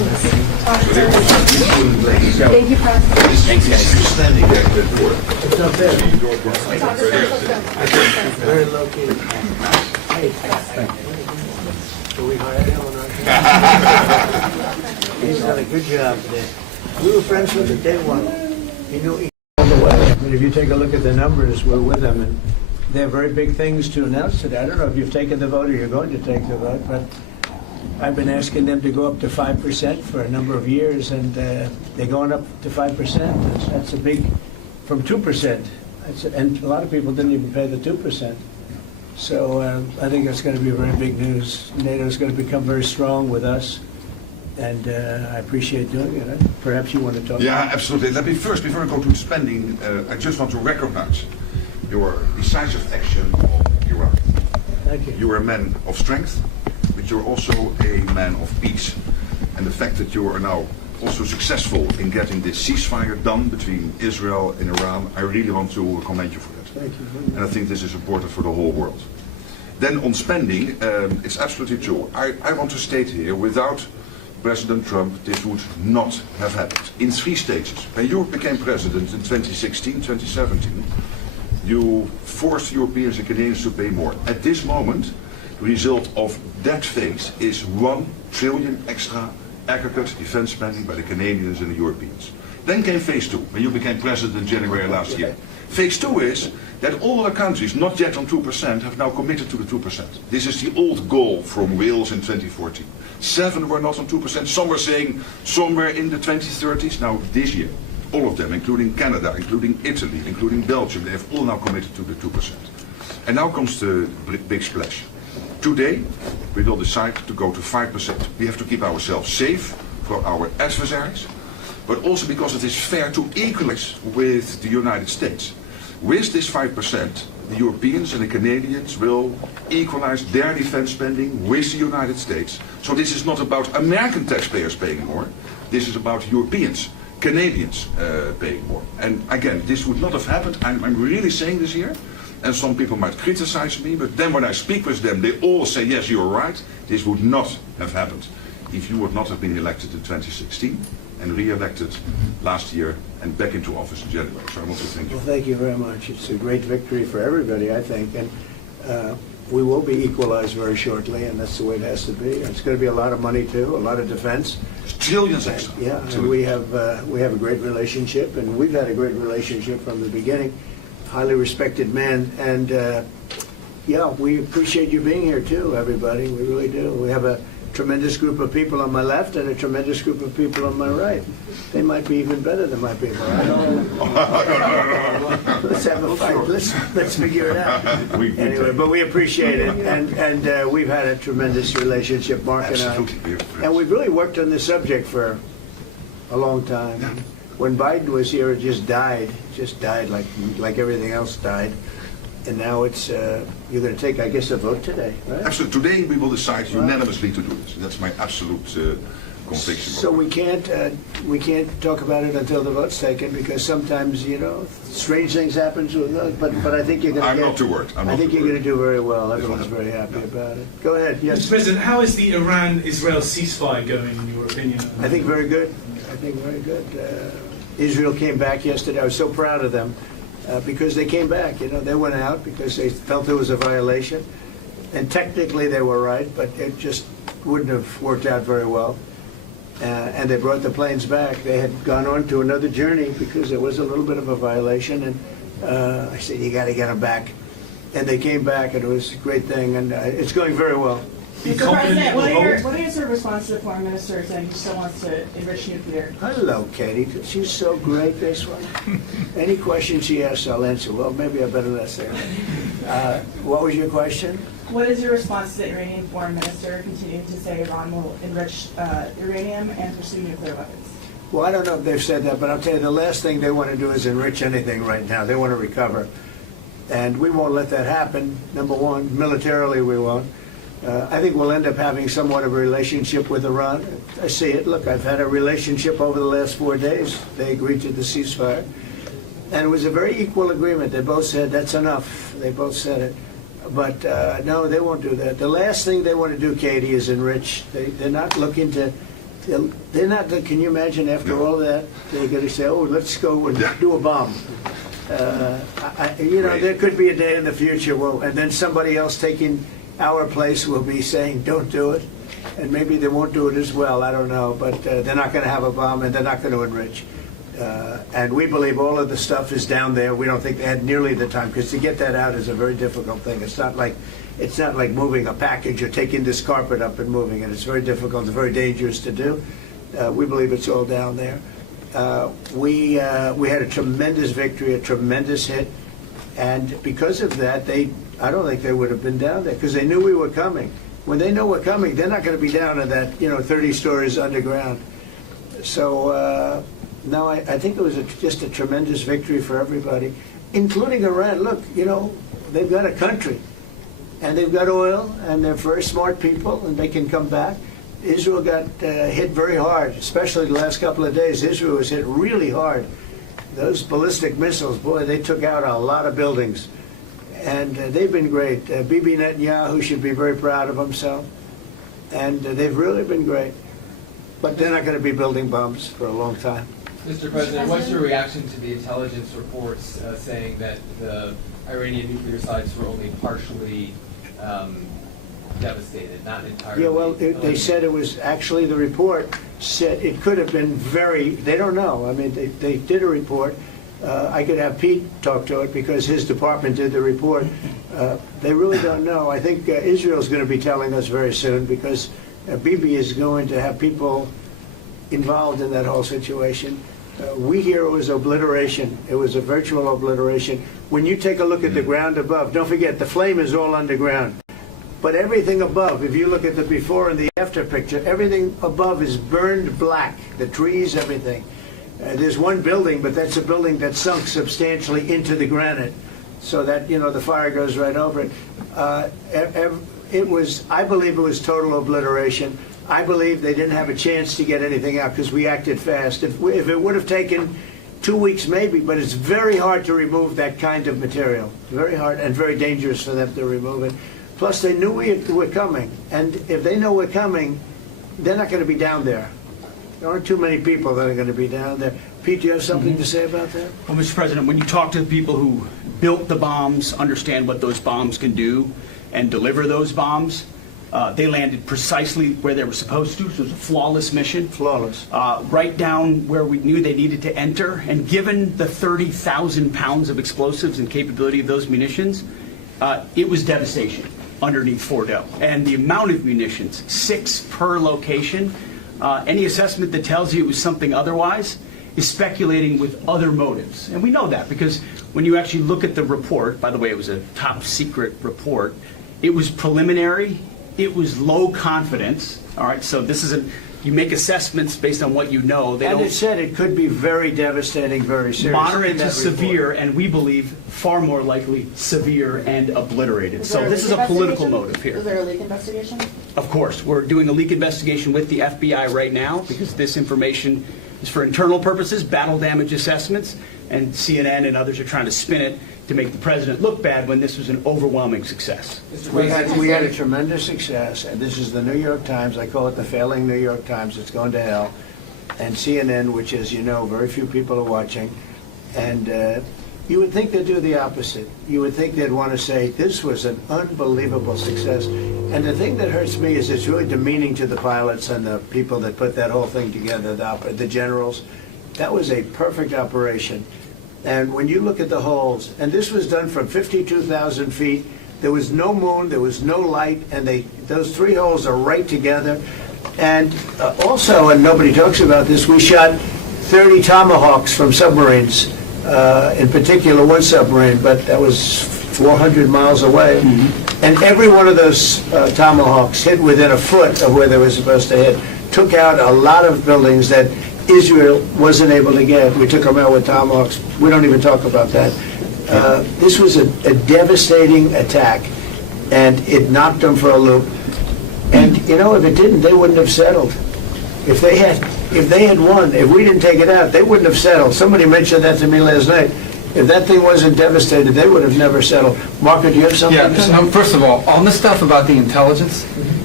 Thank you, President. Standing there at the door. It's not there. Very low key. Hey, so we hired him on our He's done a good job there. We were friends with him day one. He knew each other well. I mean, if you take a look at the numbers, we're with them, and they have very big things to announce today. I don't know if you've taken the vote or you're going to take the vote, but I've been asking them to go up to 5% for a number of years, and they're going up to 5%. That's a big, from 2%. And a lot of people didn't even pay the 2%. So I think that's going to be very big news. NATO is going to become very strong with us, and I appreciate doing it. Perhaps you want to talk Yeah, about it? absolutely. Let me first, before I go to spending, I just want to recognize your decisive action on Iraq. Thank you. You are a man of strength, but you're also a man of peace. And the fact that you are now also successful in getting this ceasefire done between Israel and Iran, I really want to commend you for that. Thank you. And I think this is important for the whole world. Then on spending, it's absolutely true. I want to state here, without President Trump, this would not have happened. In 3 stages. When you became president in 2016, 2017, you forced Europeans and Canadians to pay more. At this moment, the result of that phase is 1 trillion extra aggregate defense spending by the Canadians and the Europeans. Then came phase 2, when you became president in January last year. Phase 2 is that all other countries not yet on 2% have now committed to the 2%. This is the old goal from Wales in 2014. 7 were not on 2%. Some were saying somewhere in the 2030s. Now this year, all of them, including Canada, including Italy, including Belgium, they have all now committed to the 2%. And now comes the big splash. Today, we will decide to go to 5%. We have to keep ourselves safe for our adversaries, but also because it is fair to equalize with the United States. With this 5%, the Europeans and the Canadians will equalize their defense spending with the United States. So this is not about American taxpayers paying more. This is about Europeans, Canadians paying more. And again, this would not have happened. I'm really saying this here. And some people might criticize me, but then when I speak with them, they all say, yes, you're right. This would not have happened if you would not have been elected in 2016 and re-elected last year and back into office in January. So I want to thank you. Well, thank you very much. It's a great victory for everybody, I think. And we will be equalized very shortly, and that's the way it has to be. And it's going to be a lot of money, too, a lot of defense. It's trillions extra. Yeah, and we have a great relationship, and we've had a great relationship from the beginning. Highly respected man, and yeah, we appreciate you being here too, everybody. We really do. We have a tremendous group of people on my left and a tremendous group of people on my right. They might be even better than my people. I don't know. Let's have a fight. Let's figure it out. Anyway, but we appreciate it, and we've had a tremendous relationship, Mark and I. And we've really worked on this subject for a long time. Yeah. When Biden was here, it just died like everything else died. And now it's, you're going to take, I guess, a vote today, right? Absolutely. Today we will decide unanimously to do this. That's my absolute conviction. So we can't talk about it until the vote's taken, because sometimes, strange things happen to it. But I think you're going to I'm not too worried. I think you're going to do very well. Everyone's very happy about it. Go ahead. Yes. Mr. President, how is the Iran-Israel ceasefire going, in your opinion? I think very good. I think very good. Israel came back yesterday. I was so proud of them because they came back. They went out because they felt there was a violation. And technically they were right, but it just wouldn't have worked out very well. And they brought the planes back. They had gone on to another journey because there was a little bit of a violation. And I said, you got to get them back. And they came back, and it was a great thing. And it's going very well. Mr. President, what are your sort of response to the Foreign Minister saying he still wants to enrich nuclear? Hello, Katie. She's so great, this one. Any question she asks, I'll answer. Well, maybe I better not say that. What was your question? What is your response to the Iranian Foreign Minister continuing to say Iran will enrich uranium and pursue nuclear weapons? Well, I don't know if they've said that, but I'll tell you, the last thing they want to do is enrich anything right now. They want to recover. And we won't let that happen, number one. Militarily, we won't. I think we'll end up having somewhat of a relationship with Iran. I see it. Look, I've had a relationship over the last 4 days. They agreed to the ceasefire. And it was a very equal agreement. They both said, that's enough. They both said it. But no, they won't do that. The last thing they want to do, Katie, is enrich. They're not looking to they're not, can you imagine after all that, they're going to say, oh, let's go and do a bomb. There could be a day in the future, and then somebody else taking our place will be saying, don't do it. And maybe they won't do it as well, I don't know. But they're not going to have a bomb, and they're not going to enrich. And we believe all of the stuff is down there. We don't think they had nearly the time, because to get that out is a very difficult thing. It's not like moving a package or taking this carpet up and moving it. It's very difficult. It's very dangerous to do. We believe it's all down there. We had a tremendous victory, a tremendous hit, and because of that, I don't think they would have been down there, because they knew we were coming. When they know we're coming, they're not going to be down in that 30 stories underground. So no, I think it was just a tremendous victory for everybody, including Iran. Look, they've got a country, and they've got oil, and they're very smart people, and they can come back. Israel got hit very hard, especially the last couple of days. Israel was hit really hard. Those ballistic missiles, boy, they took out a lot of buildings. And they've been great. Bibi Netanyahu should be very proud of himself. And they've really been great. But they're not going to be building bombs for a long time. Mr. President, what's your reaction to the intelligence reports saying that the Iranian nuclear sites were only partially devastated, not entirely? Yeah, well, they said it was actually, the report said it could have been they don't know. I mean, they did a report. I could have Pete talk to it because his department did the report. They really don't know. I think Israel's going to be telling us very soon, because Bibi is going to have people involved in that whole situation. We hear it was obliteration. It was a virtual obliteration. When you take a look at the ground above, don't forget, the flame is all underground. But everything above, if you look at the before and the after picture, everything above is burned black. The trees, everything. There's one building, but that's a building that sunk substantially into the granite, so that the fire goes right over it. I believe it was total obliteration. I believe they didn't have a chance to get anything out because we acted fast. If it would have taken 2 weeks, maybe, but it's very hard to remove that kind of material. Very hard and very dangerous for them to remove it. Plus, they knew we were coming, and if they know we're coming, they're not going to be down there. There aren't too many people that are going to be down there. Pete, do you have something to say about that? Well, Mr. President, when you talk to the people who built the bombs, understand what those bombs can do, and deliver those bombs, they landed precisely where they were supposed to. So it was a flawless mission. Flawless. Right down where we knew they needed to enter. And given the 30,000 pounds of explosives and capability of those munitions, it was devastation underneath Fordo. And the amount of munitions, 6 per location, any assessment that tells you it was something otherwise is speculating with other motives. And we know that because when you actually look at the report, by the way, it was a top secret report, it was preliminary, it was low confidence, all right, so this is you make assessments based on what you know. It said it could be very devastating, very serious. Moderate to severe, and we believe far more likely severe and obliterated. So this is a political motive here. Is there a leak investigation? Of course. We're doing a leak investigation with the FBI right now because this information is for internal purposes, battle damage assessments, and CNN and others are trying to spin it to make the president look bad when this was an overwhelming success. We had a tremendous success, and this is the New York Times. I call it the failing New York Times. It's going to hell. And CNN, which, as you know, very few people are watching. And you would think they'd do the opposite. You would think they'd want to say, this was an unbelievable success. And the thing that hurts me is it's really demeaning to the pilots and the people that put that whole thing together, the generals. That was a perfect operation. And when you look at the holes, and this was done from 52,000 feet, there was no moon, there was no light, and those 3 holes are right together. And also, and nobody talks about this, we shot 30 Tomahawks from submarines, in particular one submarine, but that was 400 miles away. Mm-hmm. And every one of those Tomahawks hit within a foot of where they were supposed to hit, took out a lot of buildings that Israel wasn't able to get. We took them out with Tomahawks. We don't even talk about that. This was a devastating attack, and it knocked them for a loop. And if it didn't, they wouldn't have settled. If they had won, if we didn't take it out, they wouldn't have settled. Somebody mentioned that to me last night. If that thing wasn't devastated, they would have never settled. Marco, do you have something to say? First of all, on the stuff about the intelligence,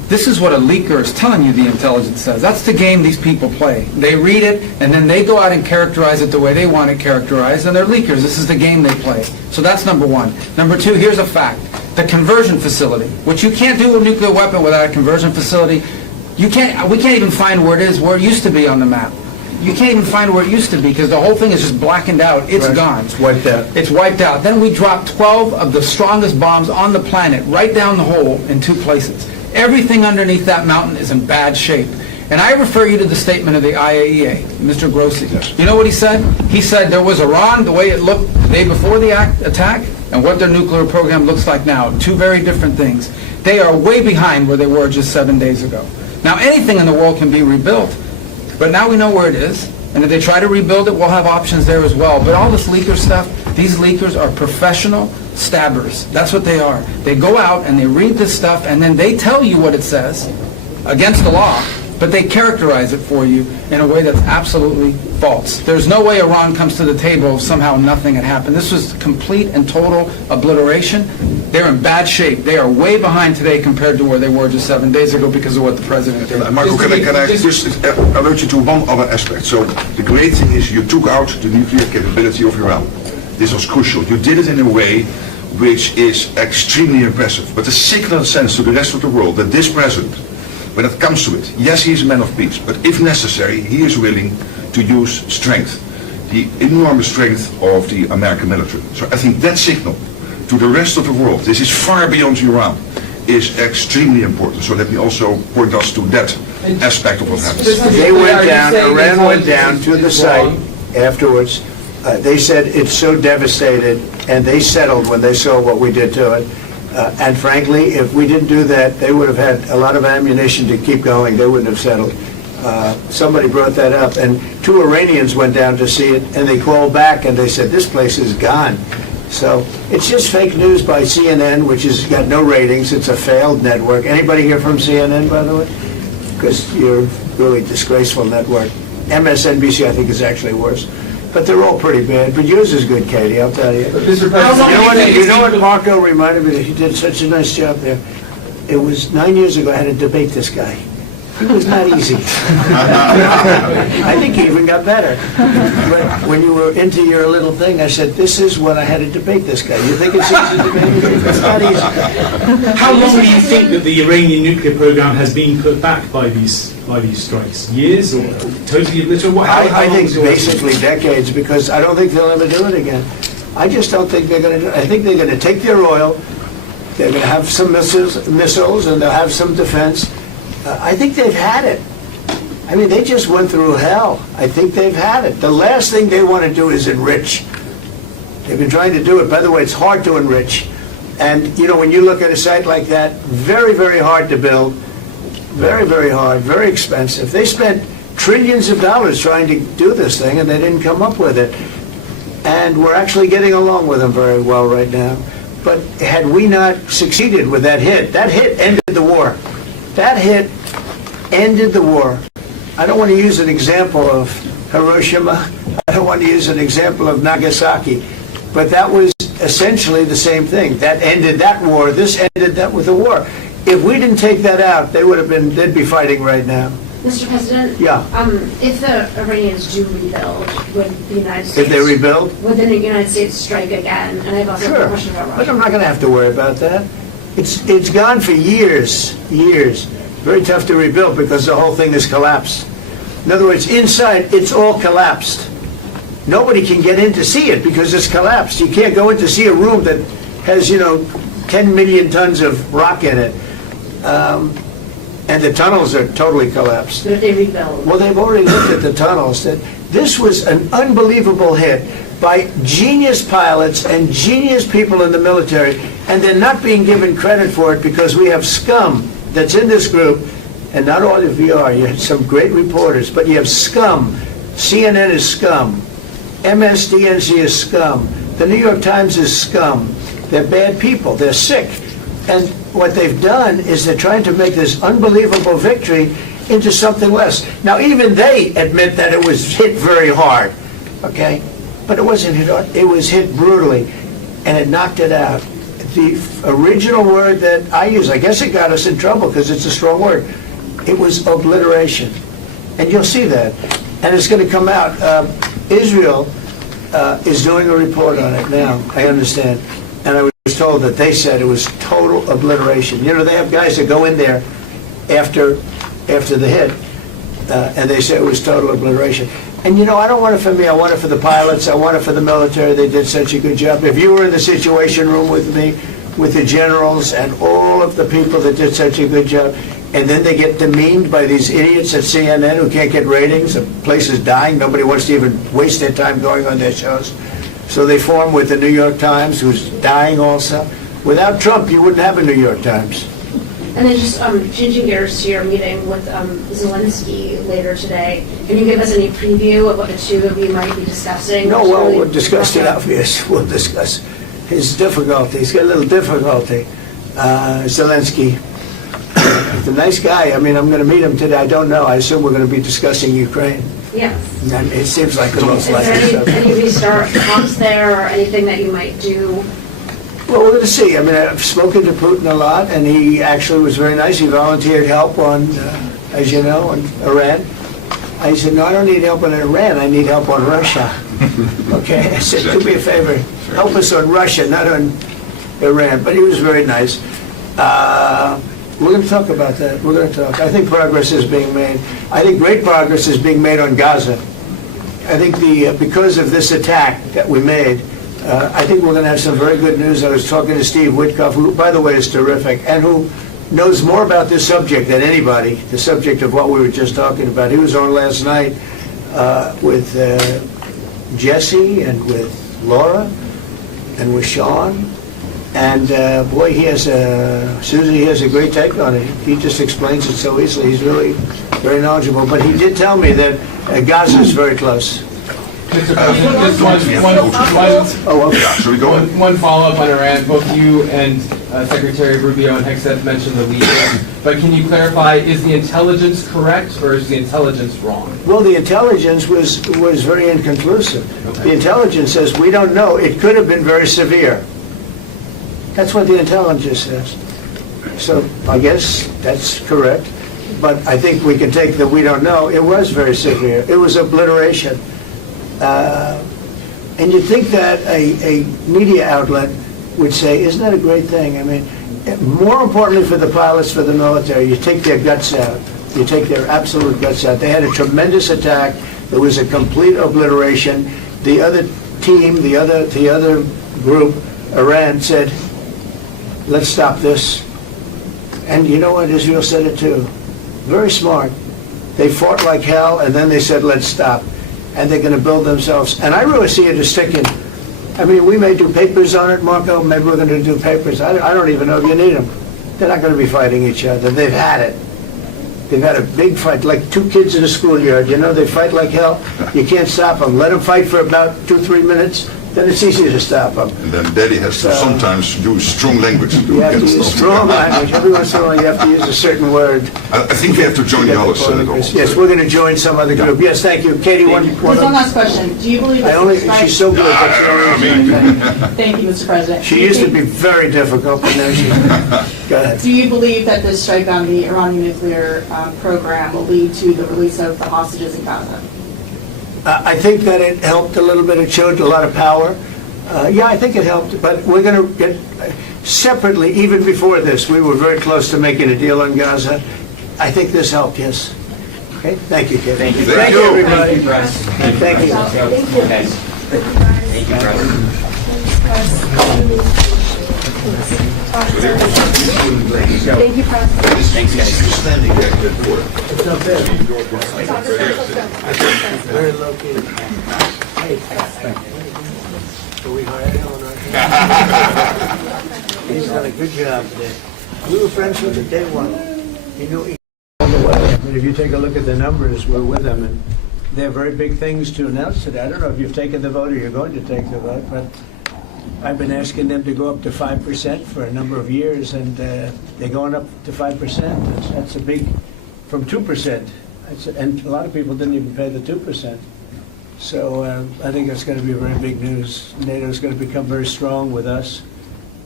This is what a leaker is telling you the intelligence says. That's the game these people play. They read it, and then they go out and characterize it the way they want it characterized, and they're leakers. This is the game they play. So that's number one. Number two, here's a fact. The conversion facility, which you can't do a nuclear weapon without a conversion facility. We can't even find where it is, where it used to be on the map. You can't even find where it used to be because the whole thing is just blackened out. It's gone. It's wiped out. It's wiped out. Then we dropped 12 of the strongest bombs on the planet right down the hole in 2 places. Everything underneath that mountain is in bad shape. And I refer you to the statement of the IAEA, Mr. Grossi. You know what he said? He said there was Iran, the way it looked the day before the attack, and what their nuclear program looks like now. 2 very different things. They are way behind where they were just 7 days ago. Now, anything in the world can be rebuilt, but now we know where it is. And if they try to rebuild it, we'll have options there as well. But all this leaker stuff, these leakers are professional stabbers. That's what they are. They go out and they read this stuff, and then they tell you what it says against the law, but they characterize it for you in a way that's absolutely false. There's no way Iran comes to the table if somehow nothing had happened. This was complete and total obliteration. They're in bad shape. They are way behind today compared to where they were just 7 days ago because of what the president did. Marco, can I just alert you to one other aspect? So the great thing is you took out the nuclear capability of Iran. This was crucial. You did it in a way which is extremely impressive. But the signal sends to the rest of the world that this president, when it comes to it, yes, he is a man of peace, but if necessary, he is willing to use strength, the enormous strength of the American military. So I think that signal to the rest of the world, this is far beyond Iran, is extremely important. So let me also point us to that aspect of what happens. They went down, Iran went down to the site afterwards. They said it's so devastated, and they settled when they saw what we did to it. And frankly, if we didn't do that, they would have had a lot of ammunition to keep going. They wouldn't have settled. Somebody brought that up, and 2 Iranians went down to see it, and they called back, and they said, this place is gone. So it's just fake news by CNN, which has got no ratings. It's a failed network. Anybody here from CNN, by the way? Because you're a really disgraceful network. MSNBC, I think, is actually worse. But they're all pretty bad. But yours is good, Katie, I'll tell you. Mr. President, You know what Marco reminded me? He did such a nice job there. It was 9 years ago I had to debate this guy. He was not easy. I think he even got better. But when you were into your little thing, I said, this is what I had to debate this guy. You think it's easy to debate him? It's not easy. How long do you think that the Iranian nuclear program has been put back by these strikes? Years or totally obliterated? I think basically decades, because I don't think they'll ever do it again. I just don't think they're going to do it. I think they're going to take their oil, they're going to have some missiles, and they'll have some defense. I think they've had it. I mean, they just went through hell. I think they've had it. The last thing they want to do is enrich. They've been trying to do it. By the way, it's hard to enrich. And, you know, when you look at a site like that, very, very hard to build. Very, very hard, very expensive. They spent trillions of dollars trying to do this thing, and they didn't come up with it. And we're actually getting along with them very well right now. But had we not succeeded with that hit ended the war. That hit ended the war. I don't want to use an example of Hiroshima. I don't want to use an example of Nagasaki. But that was essentially the same thing. That ended that war. This ended that with the war. If we didn't take that out, they'd be fighting right now. Mr. President? Yeah. If the Iranians do rebuild, would the United States... If they rebuild? Would the United States strike again? And I have also a question about Russia. But I'm not going to have to worry about that. It's gone for years. Very tough to rebuild because the whole thing has collapsed. In other words, inside, it's all collapsed. Nobody can get in to see it because it's collapsed. You can't go in to see a room that has, 10 million tons of rock in it. And the tunnels are totally collapsed. But if they rebuild? Well, they've already looked at the tunnels. This was an unbelievable hit by genius pilots and genius people in the military, and they're not being given credit for it because we have scum that's in this group, and not all of you are. You have some great reporters, but you have scum. CNN is scum. MSDNC is scum. The New York Times is scum. They're bad people. They're sick. And what they've done is they're trying to make this unbelievable victory into something less. Now, even they admit that it was hit very hard, okay? But it wasn't hit hard. It was hit brutally, and it knocked it out. the original word that I use. I guess it got us in trouble because it's a strong word. It was obliteration. And you'll see that. And it's going to come out. Israel is doing a report on it now, I understand. And I was told that they said it was total obliteration. You know, they have guys that go in there after the hit, and they say it was total obliteration. And you know, I don't want it for me, I want it for the pilots, I want it for the military. They did such a good job. If you were in the Situation Room with me, with the generals and all of the people that did such a good job, and then they get demeaned by these idiots at CNN who can't get ratings, the place is dying, nobody wants to even waste their time going on their shows. So they form with the New York Times, who's dying also. Without Trump, you wouldn't have a New York Times. And then just changing gears to your meeting with Zelensky later today, can you give us any preview of what the two of you might be discussing? No, well, we'll discuss the obvious. We'll discuss his difficulty. He's got a little difficulty. Zelensky, he's a nice guy. I mean, I'm going to meet him today. I don't know. I assume we're going to be discussing Ukraine. Yes. And it seems like the most Is likely there subject. any restart talks there or anything that you might do? Well, we're going to see. I mean, I've spoken to Putin a lot, and he actually was very nice. He volunteered help on, as you know, on Iran. I said, no, I don't need help on Iran. I need help on Russia. Okay? I said, do me a favor. Help us on Russia, not on Iran. But he was very nice. We're going to talk about that. We're going to talk. I think progress is being made. I think great progress is being made on Gaza. I think because of this attack that we made, I think we're going to have some very good news. I was talking to Steve Witkoff, who, by the way, is terrific, and who knows more about this subject than anybody, the subject of what we were just talking about. He was on last night with Jesse and with Laura and with Sean. And boy, Susie has a great take on it. He just explains it so easily. He's really very knowledgeable. But he did tell me that Gaza is very close. Mr. President, one follow-up on Iran. Both you and Secretary Rubio and Hexet mentioned the leaders, but can you clarify, is the intelligence correct or is the intelligence wrong? Well, the intelligence was very inconclusive. Okay. The intelligence says we don't know. It could have been very severe. That's what the intelligence says. So I guess that's correct. But I think we can take that we don't know. It was very severe. It was obliteration. And you'd think that a media outlet would say, isn't that a great thing? I mean, more importantly for the pilots, for the military, you take their guts out. You take their absolute guts out. They had a tremendous attack. There was a complete obliteration. The other team, the other group, Iran, said, let's stop this. And you know what? Israel said it too. Very smart. They fought like hell, and then they said, let's stop. And they're going to build themselves. And I really see it as sticking. I mean, we may do papers on it, Marco. Maybe we're going to do papers. I don't even know if you need them. They're not going to be fighting each other. They've had it. They've had a big fight, like two kids in a schoolyard. You know, they fight like hell. You can't stop them. Let them fight for about 2-3 minutes. Then it's easy to stop them. And then Daddy has to sometimes use strong language to You have to use strong language. Every once in a while you have to use a certain word. I think we have to join the others. Yes, we're going to join some other group. Yes, thank you. Katie, one last question. Do you believe that she's so good. That's the only thing. Thank you, Mr. President. She used to be very difficult, but now she... Go ahead. Do you believe that this strike on the Iranian nuclear program will lead to the release of the hostages in Gaza? I think that it helped a little bit. It showed a lot of power. Yeah, I think it helped, but we're going to get separately, even before this, we were very close to making a deal on Gaza. I think this helped, yes. Okay, thank you, Kevin. Thank you. Thank you, everybody. Thank you. Thank you. Okay. Thank you, Thank you, President. Thanks, guys. Standing there, that board. It's not bad. Very low key. Hey, so we hired him on our He's done a good job today. We were friends with him day one. He knew he all the way. I mean, if you take a look at the numbers, we're with them, and they have very big things to announce today. I don't know if you've taken the vote or you're going to take the vote, but I've been asking them to go up to 5% for a number of years, and they're going up to 5%. That's a big, from 2%. And a lot of people didn't even pay the 2%. So I think that's going to be very big news. NATO is going to become very strong with us.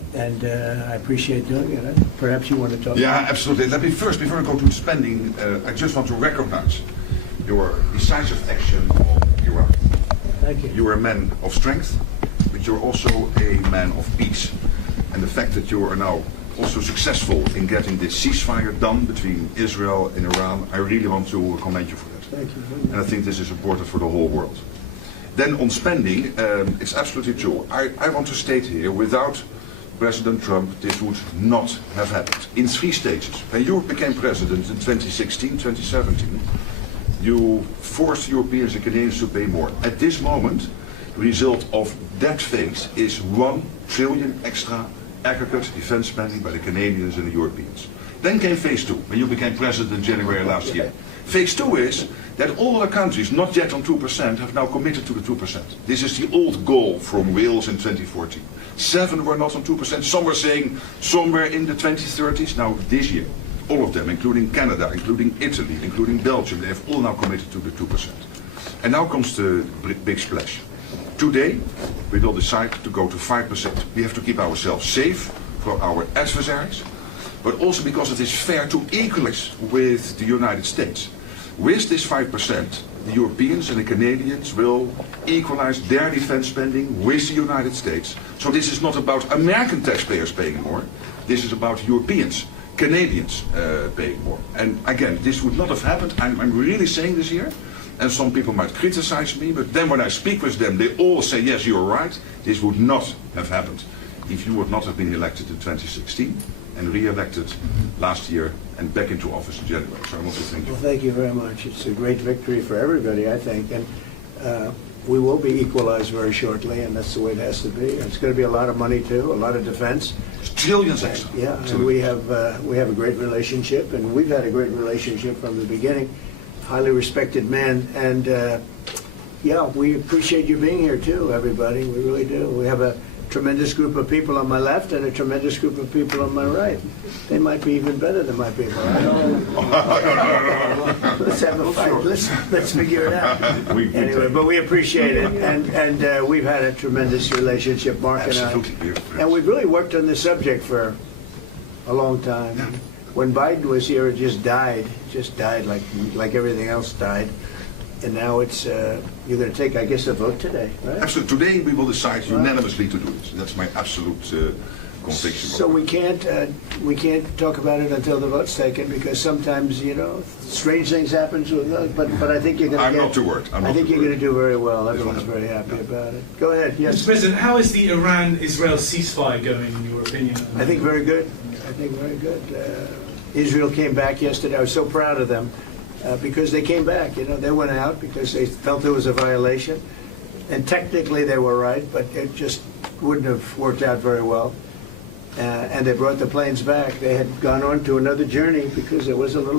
and I appreciate doing it. Perhaps you want to talk? Yeah, absolutely. Let me first, before I go to spending, I just want to recognize your decisive action on Iraq. Thank you. You are a man of strength, but you're also a man of peace. And the fact that you are now also successful in getting this ceasefire done between Israel and Iran, I really want to commend you for that. Thank you. And I think this is important for the whole world. Then on spending, it's absolutely true. I want to state here, without President Trump, this would not have happened. In 3 stages. When you became president in 2016, 2017, you forced Europeans and Canadians to pay more. At this moment, the result of that phase is 1 trillion extra aggregate defense spending by the Canadians and the Europeans. Then came phase 2, when you became president in January last year. Phase 2 is that all other countries not yet on 2% have now committed to the 2%. This is the old goal from Wales in 2014. 7 were not on 2%, some were saying somewhere in the 2030s. Now this year, all of them, including Canada, including Italy, including Belgium, they have all now committed to the 2%. And now comes the big splash. Today, we will decide to go to 5%. We have to keep ourselves safe for our adversaries, but also because it is fair to equalize with the United States. With this 5%, the Europeans and the Canadians will equalize their defense spending with the United States. So this is not about American taxpayers paying more. This is about Europeans, Canadians paying more. And again, this would not have happened. I'm really saying this here. And some people might criticize me, but then when I speak with them, they all say, yes, you're right. This would not have happened if you would not have been elected in 2016 and re-elected last year and back into office in January. So I want to thank you. Well, thank you very much. It's a great victory for everybody, I think. And we will be equalized very shortly, and that's the way it has to be. It's going to be a lot of money, too, a lot of defense. Trillions extra. Yeah, and we have a great relationship, and we've had a great relationship from the beginning. Highly respected man, and yeah, we appreciate you being here too, everybody. We really do. We have a tremendous group of people on my left and a tremendous group of people on my right. They might be even better than my people. I don't know. Let's have a fight. Let's figure it out. Anyway, but we appreciate it, and we've had a tremendous relationship, Mark and I. Absolutely. And we've really worked on this subject for a long time. When Biden was here, it just died like everything else died. And now it's, you're going to take, I guess, a vote today, right? Absolutely. Today we will decide unanimously to do this. That's my absolute conviction. So we can't talk about it until the vote's taken, because sometimes, strange things happen with us, but I think you're going to I'm not too worried. I think you're going to do very well. Everyone's very happy about it. Go ahead, yes. Mr. President, how is the Iran-Israel ceasefire going, in your opinion? I think very good. I think very good. Israel came back yesterday. I was so proud of them because they came back. They went out because they felt there was a violation. And technically they were right, but it just wouldn't have worked out very well. And they brought the planes back. They had gone on to another journey because there was a little